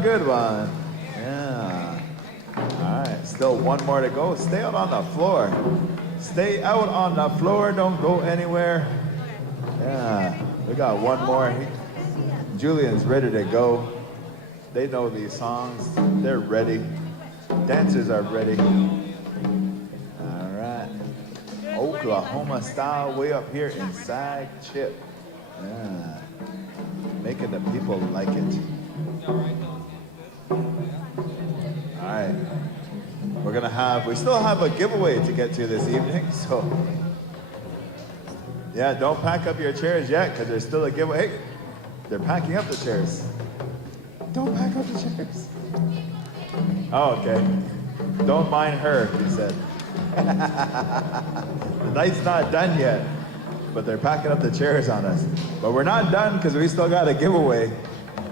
Good one. Yeah. All right, still one more to go. Stay out on the floor. Stay out on the floor. Don't go anywhere. Yeah, we got one more. Julian's ready to go. They know these songs. They're ready. Dancers are ready. All right. Oklahoma style way up here in Sag Chip. Yeah. Making the people like it. All right. We still have a giveaway to get to this evening, so yeah, don't pack up your chairs yet because there's still a giveaway. Hey, they're packing up the chairs. Don't pack up the chairs. Oh, okay. Don't mind her, he said. The night's not done yet, but they're packing up the chairs on us. But we're not done because we still got a giveaway,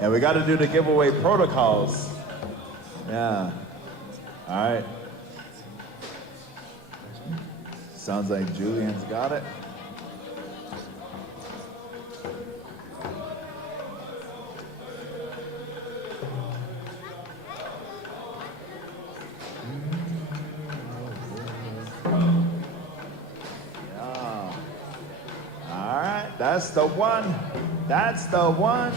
and we got to do the giveaway protocols. Yeah. All right. Sounds like Julian's got it. Yeah. All right, that's the one. That's the one.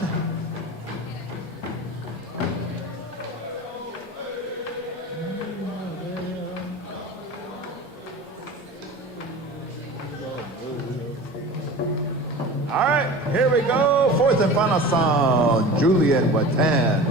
All right, here we go. Fourth and final song, Julian Watan.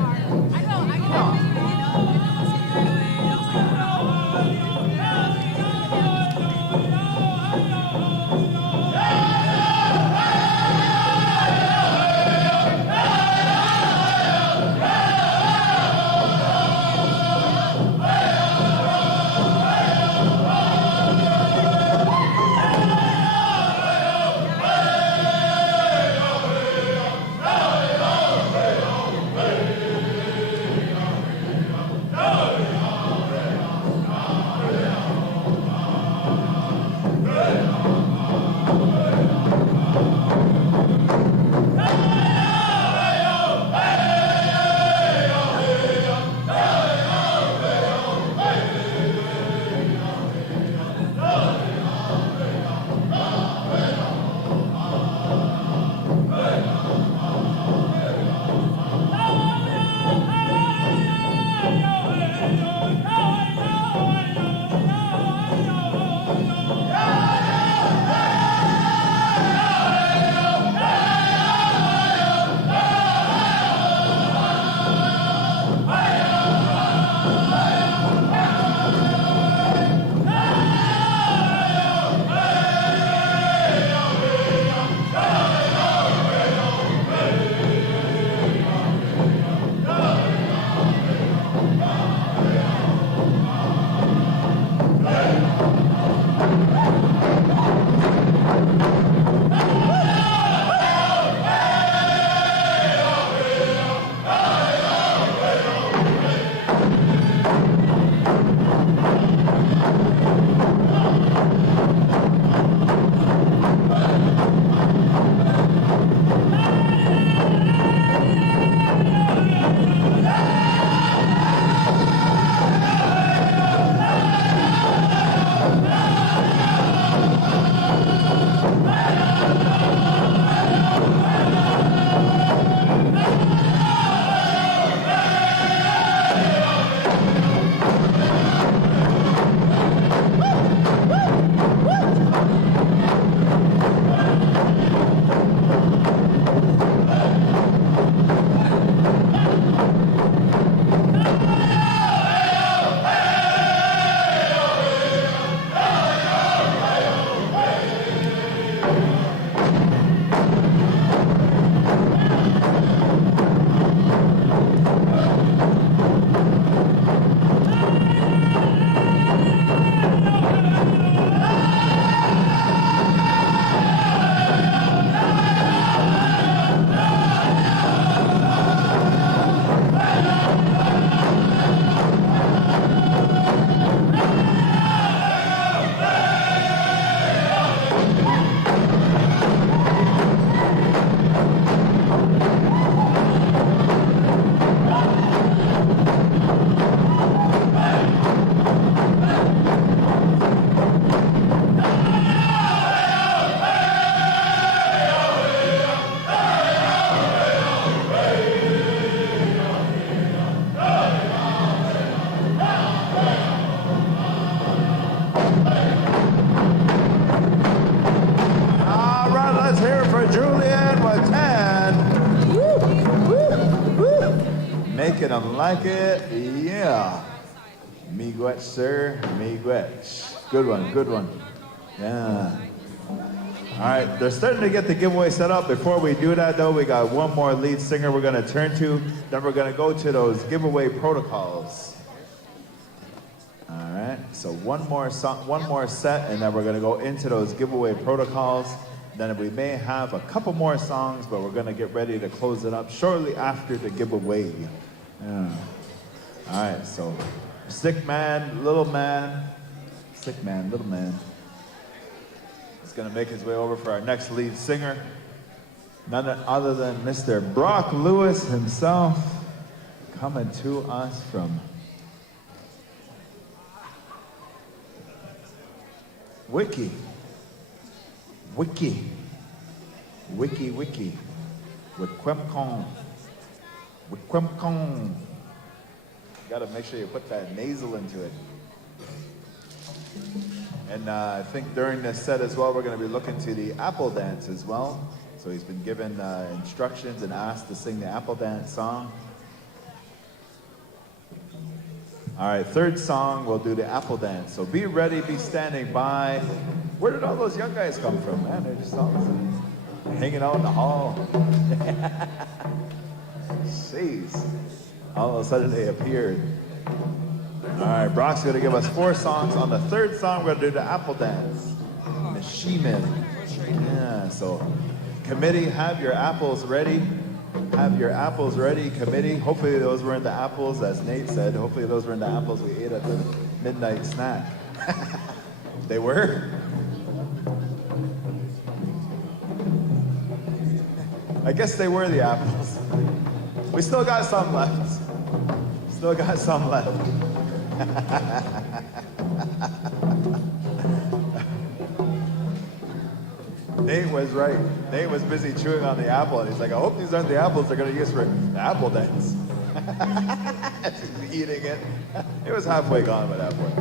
Julian with 10. Woo, woo, woo. Making them like it, yeah. Miigwech, sir, miigwech. Good one, good one. Yeah. All right, they're starting to get the giveaway set up. Before we do that, though, we got one more lead singer we're going to turn to. Then we're going to go to those giveaway protocols. All right, so one more song, one more set, and then we're going to go into those giveaway protocols. Then we may have a couple more songs, but we're going to get ready to close it up shortly after the giveaway. Yeah. All right, so stick man, little man, stick man, little man. Going to make his way over for our next lead singer, none other than Mr. Brock Lewis himself, coming to us from Wiki, with Quemcon, You got to make sure you put that nasal into it. And I think during this set as well, we're going to be looking to the Apple Dance as well. So he's been given instructions and asked to sing the Apple Dance song. All right, third song, we'll do the Apple Dance. So be ready, be standing by. Where did all those young guys come from, man? They're just all hanging out in the hall. Jeez. All of a sudden they appeared. All right, Brock's going to give us 4 songs. On the third song, we're going to do the Apple Dance. Mishimin. Yeah, so committee, have your apples ready. Have your apples ready, committee. Hopefully those weren't the apples, as Nate said. Hopefully those weren't the apples we ate at the midnight snack. They were? I guess they were the apples. We still got some left. Still got some left. Nate was right. Nate was busy chewing on the apple, and he's like, I hope these aren't the apples they're going to use for the Apple Dance. He's eating it. It was halfway gone by that point.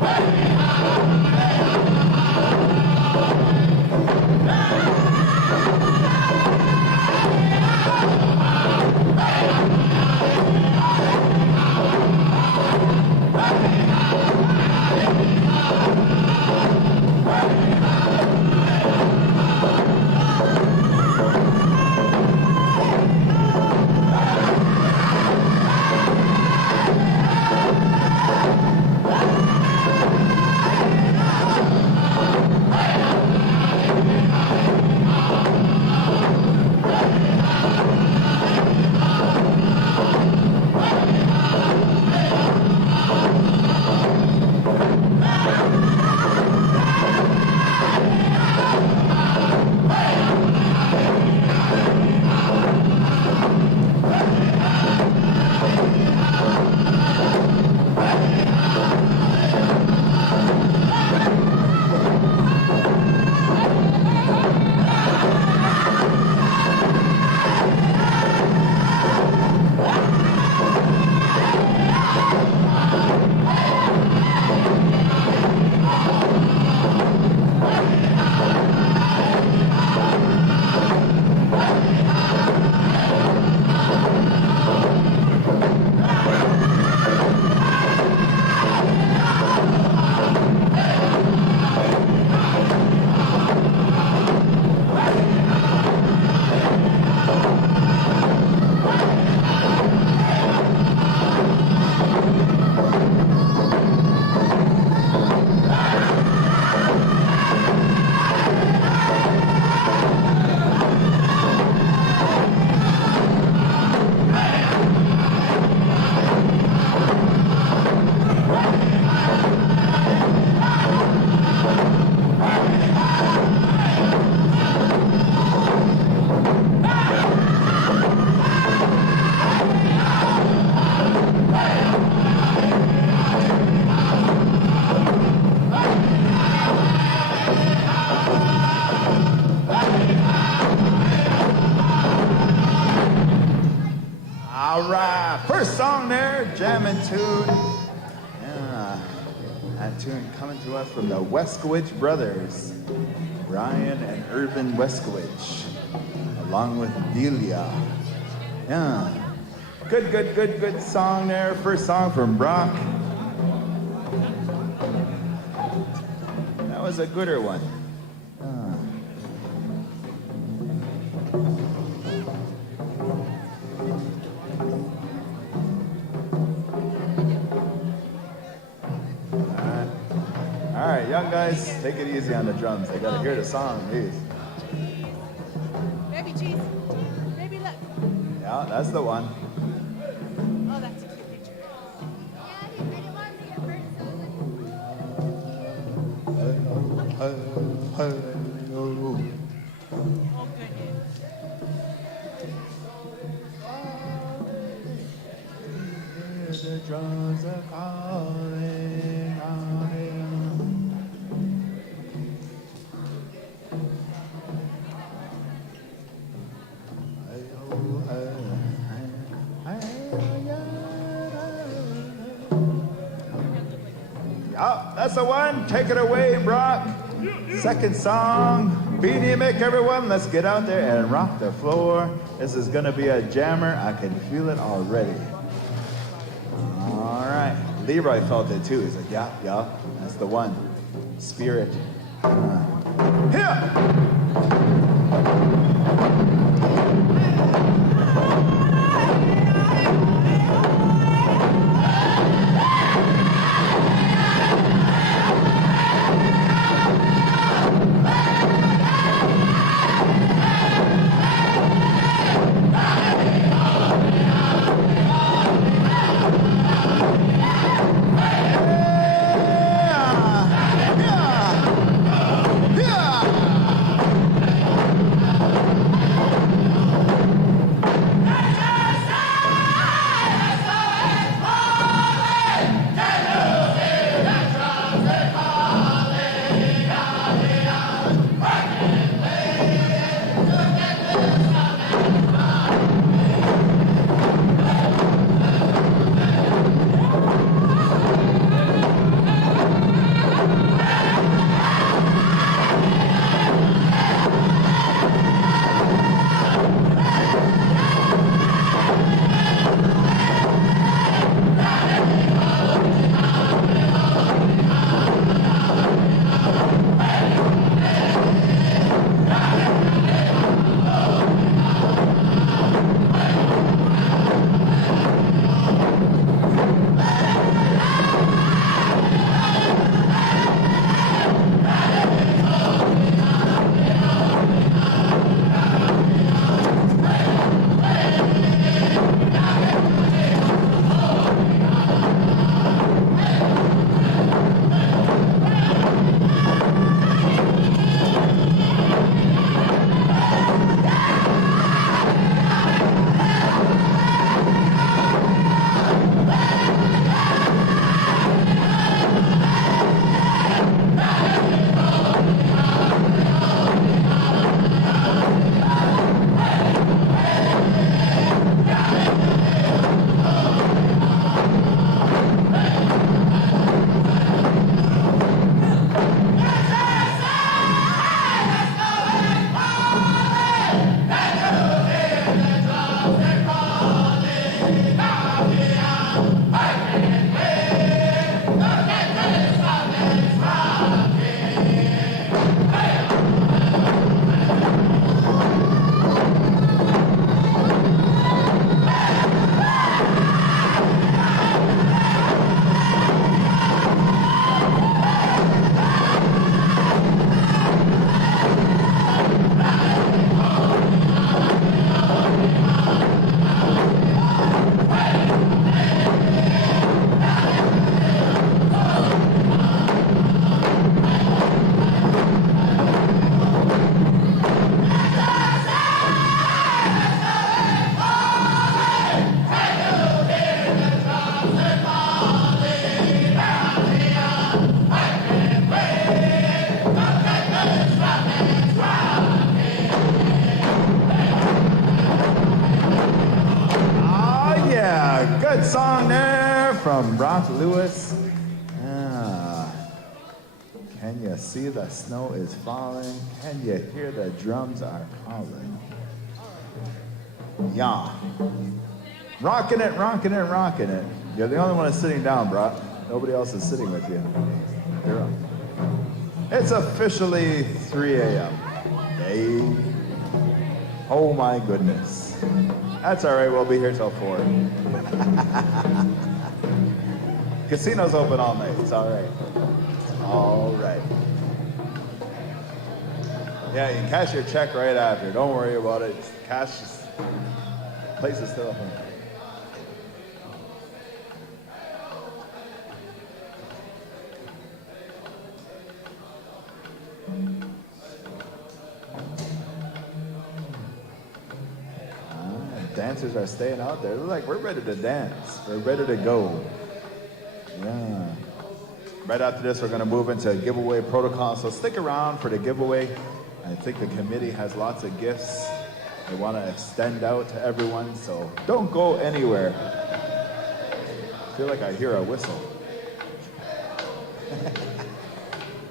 Hey! jamming tune. Yeah, that tune coming to us from the Weskowich brothers, Brian and Irvin Weskowich, along with Delia. Yeah, good song there. First song from Brock. That was a gooder one. All right, young guys, take it easy on the drums. They gotta hear the song, please. Baby cheese. Baby look. Yeah, that's the one. Oh, that's a cute picture. Oh, goodness. The drums are calling on him. Yeah, that's the one. Take it away, Brock. Second song, Beanie Mick, everyone. Let's get out there and rock the floor. This is gonna be a jammer. I can feel it already. All right. Leroy felt it too. He's like, yeah, that's the one. Spirit. Here! Good song there from Rock Lewis. Can you see the snow is falling? Can you hear the drums are calling? Yeah. Rocking it, rocking it, rocking it. You're the only one that's sitting down, bro. Nobody else is sitting with you. You're up. It's officially 3 a.m. Hey. Oh my goodness. That's all right, we'll be here till 4. Casino's open all night, it's all right. All right. Yeah, you can cash your check right after. Don't worry about it. Cash, place is still open. Dancers are staying out there. They're like, we're ready to dance. We're ready to go. Yeah. Right after this, we're going to move into giveaway protocol. So stick around for the giveaway. I think the committee has lots of gifts they want to extend out to everyone. So don't go anywhere. I feel like I hear a whistle.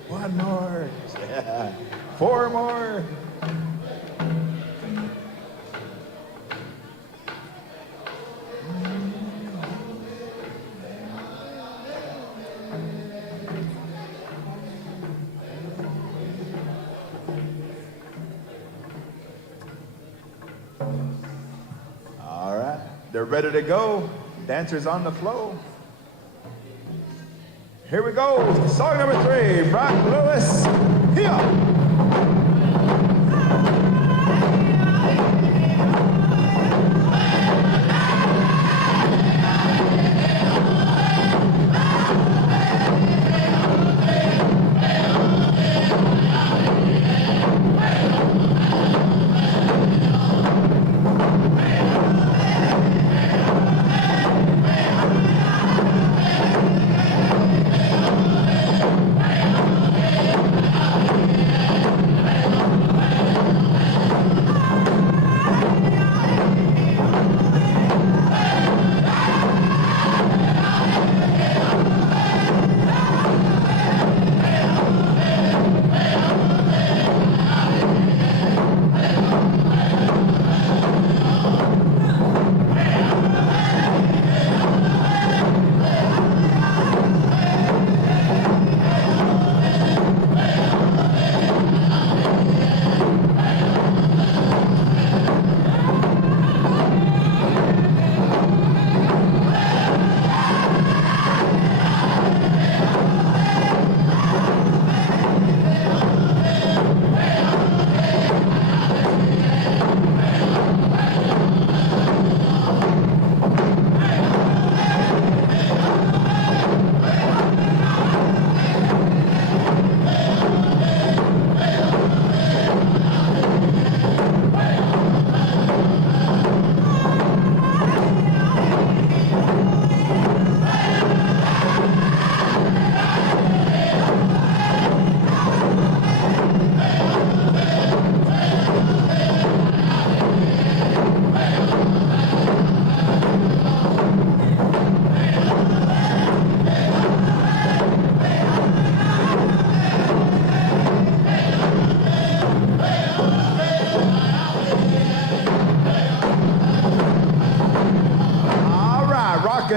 One more. Yeah. 4 more. They're ready to go. Dancers on the floor. Here we go. Song number 3, Brock Lewis. Here.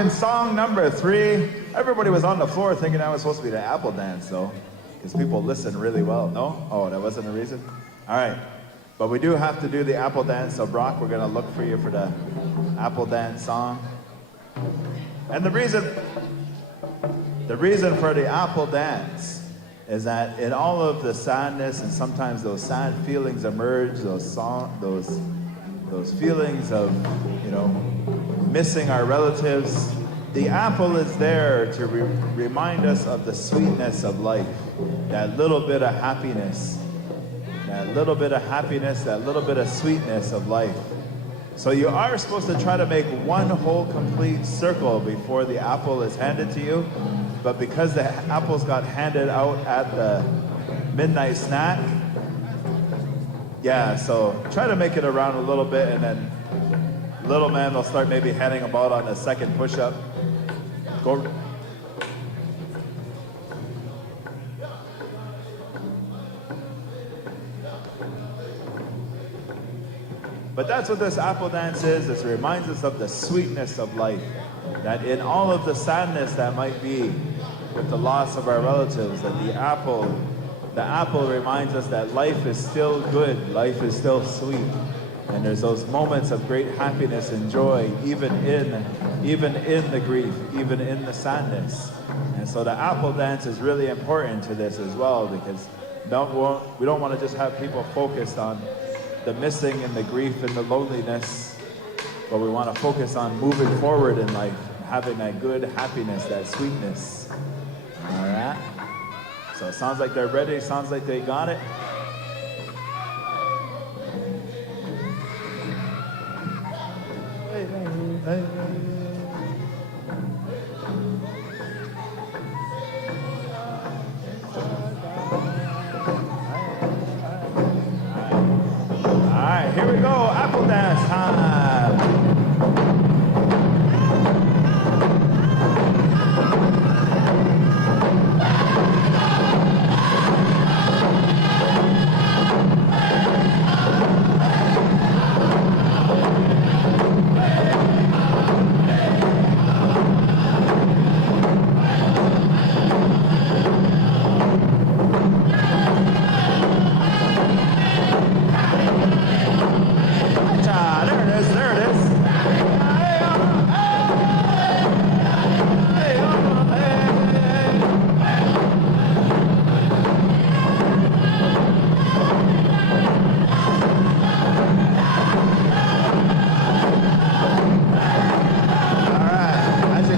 Song number 3. Everybody was on the floor thinking that was supposed to be the apple dance, though, because people listen really well. No? Oh, that wasn't the reason? All right. But we do have to do the apple dance, so Brock, we're going to look for you for the apple dance song. And the reason for the apple dance is that in all of the sadness, and sometimes those sad feelings emerge, those feelings of, missing our relatives, the apple is there to remind us of the sweetness of life, that little bit of happiness, that little bit of sweetness of life. So you are supposed to try to make one whole complete circle before the apple is handed to you, but because the apples got handed out at the midnight snack, yeah, so try to make it around a little bit, and then little man will start maybe heading about on the second push-up. Go. But that's what this apple dance is. It reminds us of the sweetness of life. That in all of the sadness that might be with the loss of our relatives, that the apple reminds us that life is still good, life is still sweet. And there's those moments of great happiness and joy, even in the grief, even in the sadness. And so the apple dance is really important to this as well, because we don't want to just have people focused on the missing and the grief and the loneliness, but we want to focus on moving forward in life, having that good happiness, that sweetness. All right? So it sounds like they're ready, sounds like they got it. All right, here we go, apple dance time. There it is.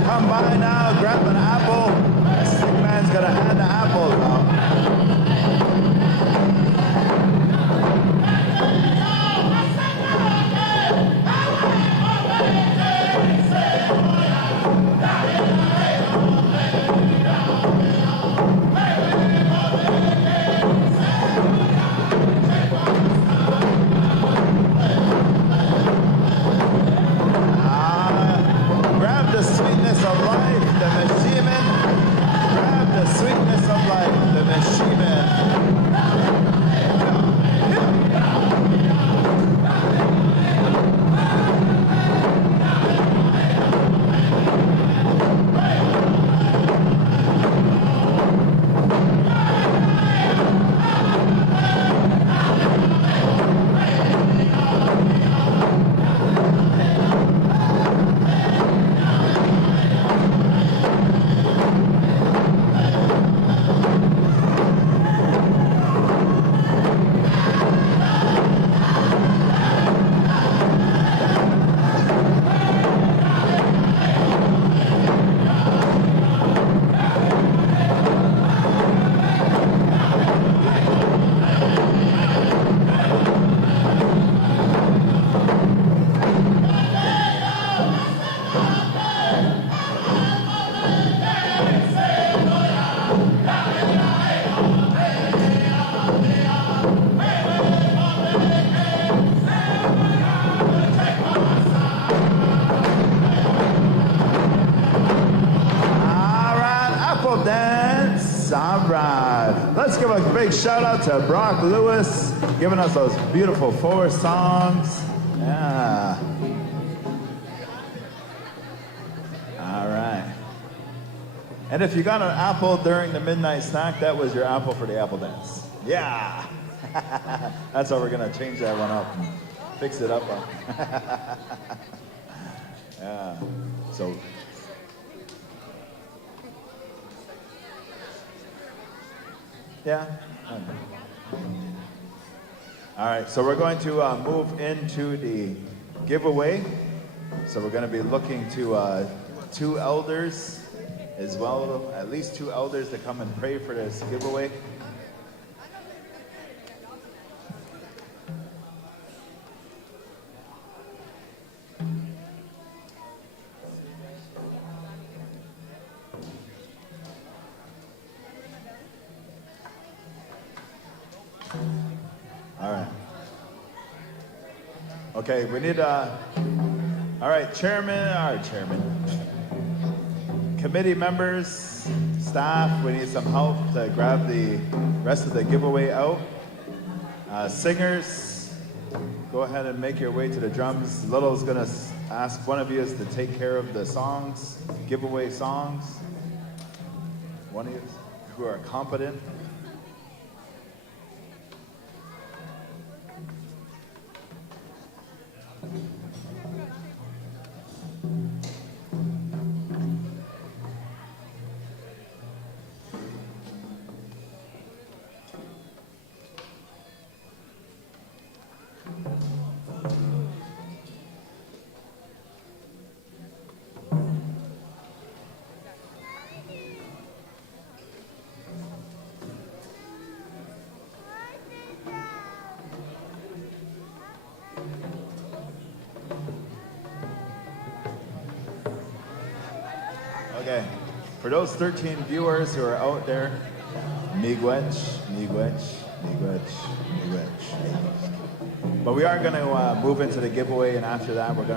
Come by now, grab an apple. The sick man's gonna hand the apple now. Grab the sweetness of life, the meshimen. Grab the sweetness of life, the meshimen. All right. Let's give a big shout out to Brock Lewis, giving us those beautiful 4 songs. Yeah. All right. And if you got an apple during the midnight snack, that was your apple for the apple dance. Yeah. That's how we're going to change that one up and fix it up. Yeah. So. Yeah. All right, so we're going to move into the giveaway. So we're going to be looking to 2 elders as well, at least 2 elders to come and pray for this giveaway. All right. Okay, we need all right, chairman. committee members, staff, we need some help to grab the rest of the giveaway out. Singers, go ahead and make your way to the drums. Little's gonna ask one of you to take care of the songs, giveaway songs. One of you who are competent. Okay, for those 13 viewers who are out there, miigwech, miigwech, miigwech, miigwech. But we are going to move into the giveaway, and after that, we're going to